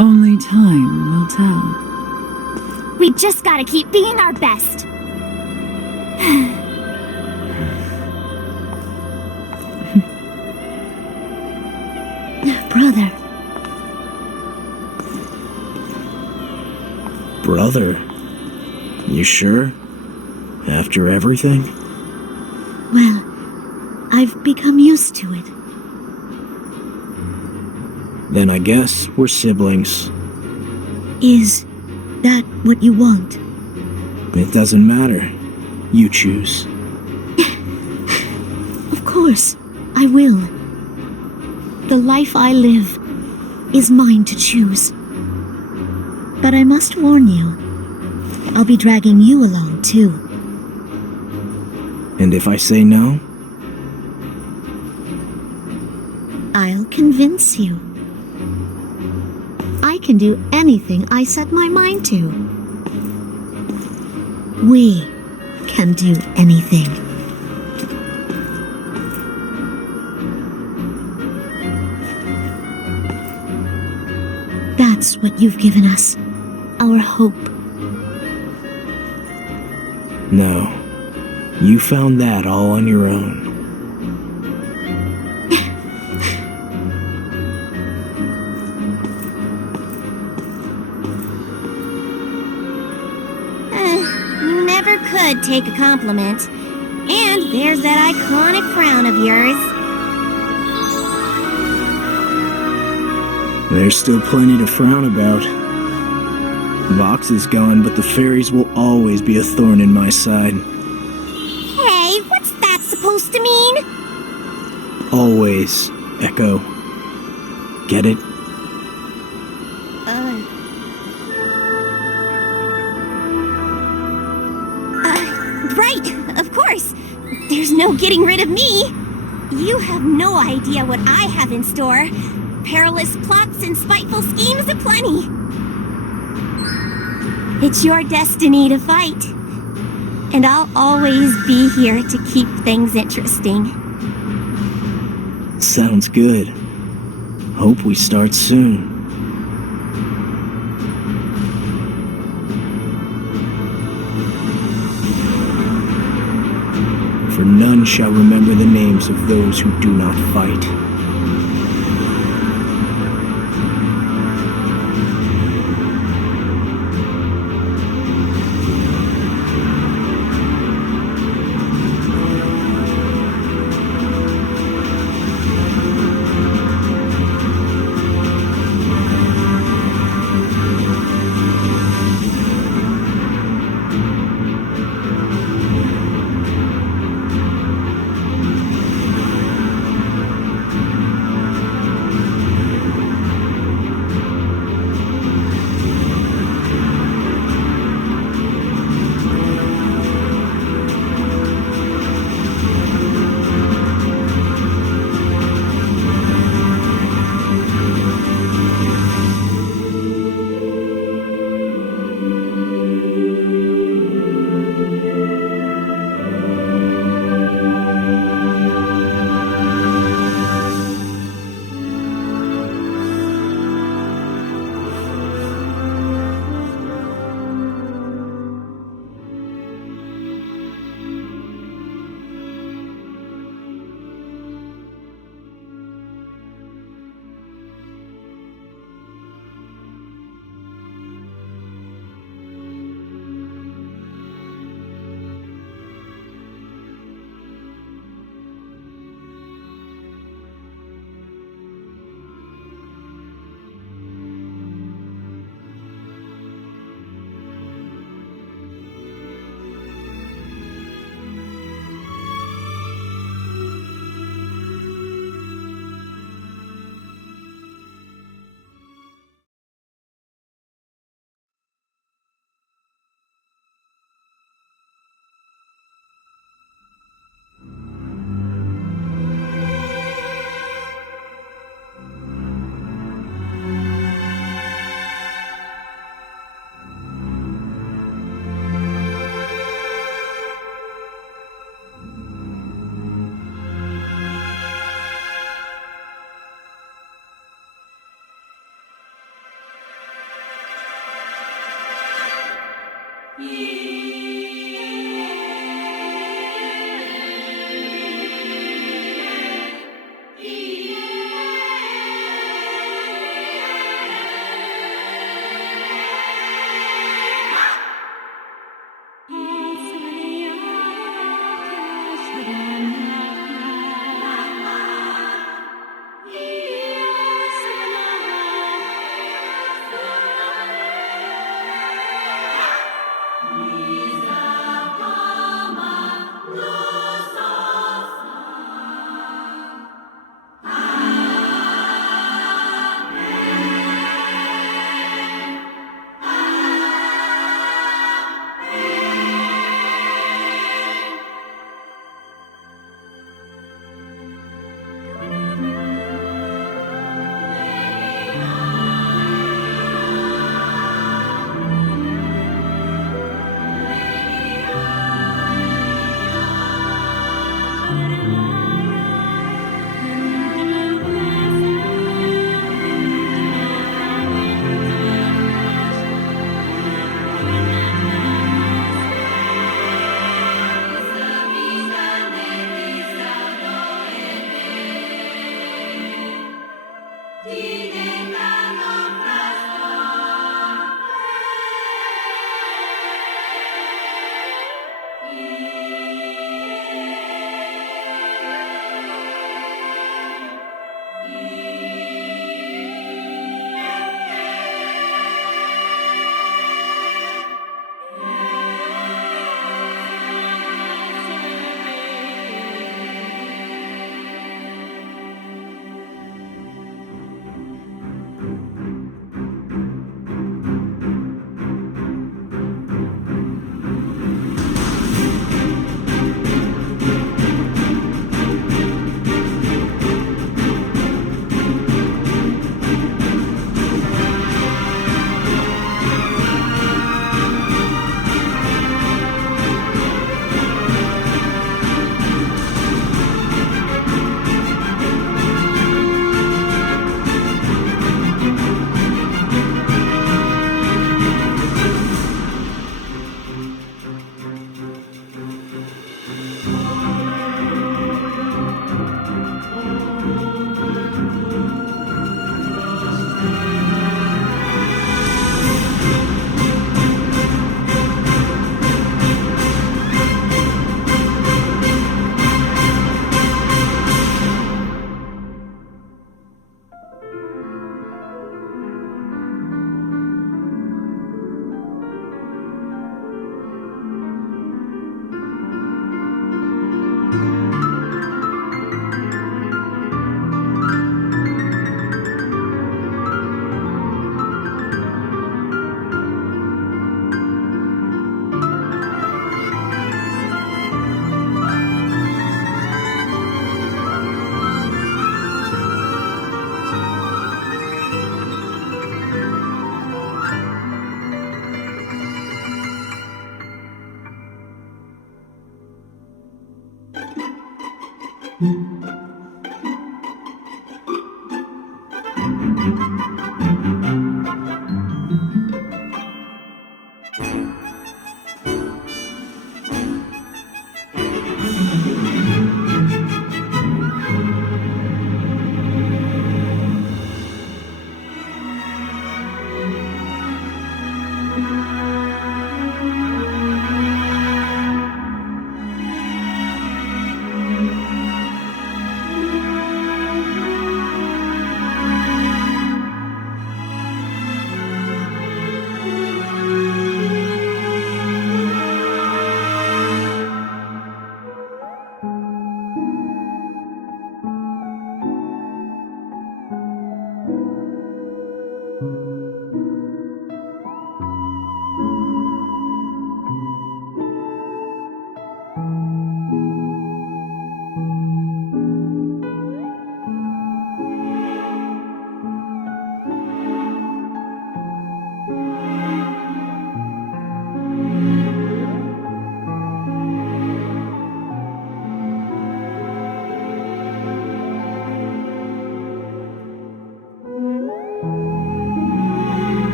Only time will tell. We just gotta keep being our best. Brother. Brother? You sure? After everything? Well, I've become used to it. Then I guess we're siblings. Is that what you want? It doesn't matter. You choose. Of course, I will. The life I live is mine to choose. But I must warn you, I'll be dragging you along too. And if I say no? I'll convince you. I can do anything I set my mind to. We can do anything. That's what you've given us. Our hope. No. You found that all on your own. You never could take a compliment. And there's that iconic frown of yours. There's still plenty to frown about. Vox is gone, but the fairies will always be a thorn in my side. Hey, what's that supposed to mean? Always, Echo. Get it? Right, of course. There's no getting rid of me. You have no idea what I have in store. Perilous plots and spiteful schemes aplenty. It's your destiny to fight. And I'll always be here to keep things interesting. Sounds good. Hope we start soon. For none shall remember the names of those who do not fight.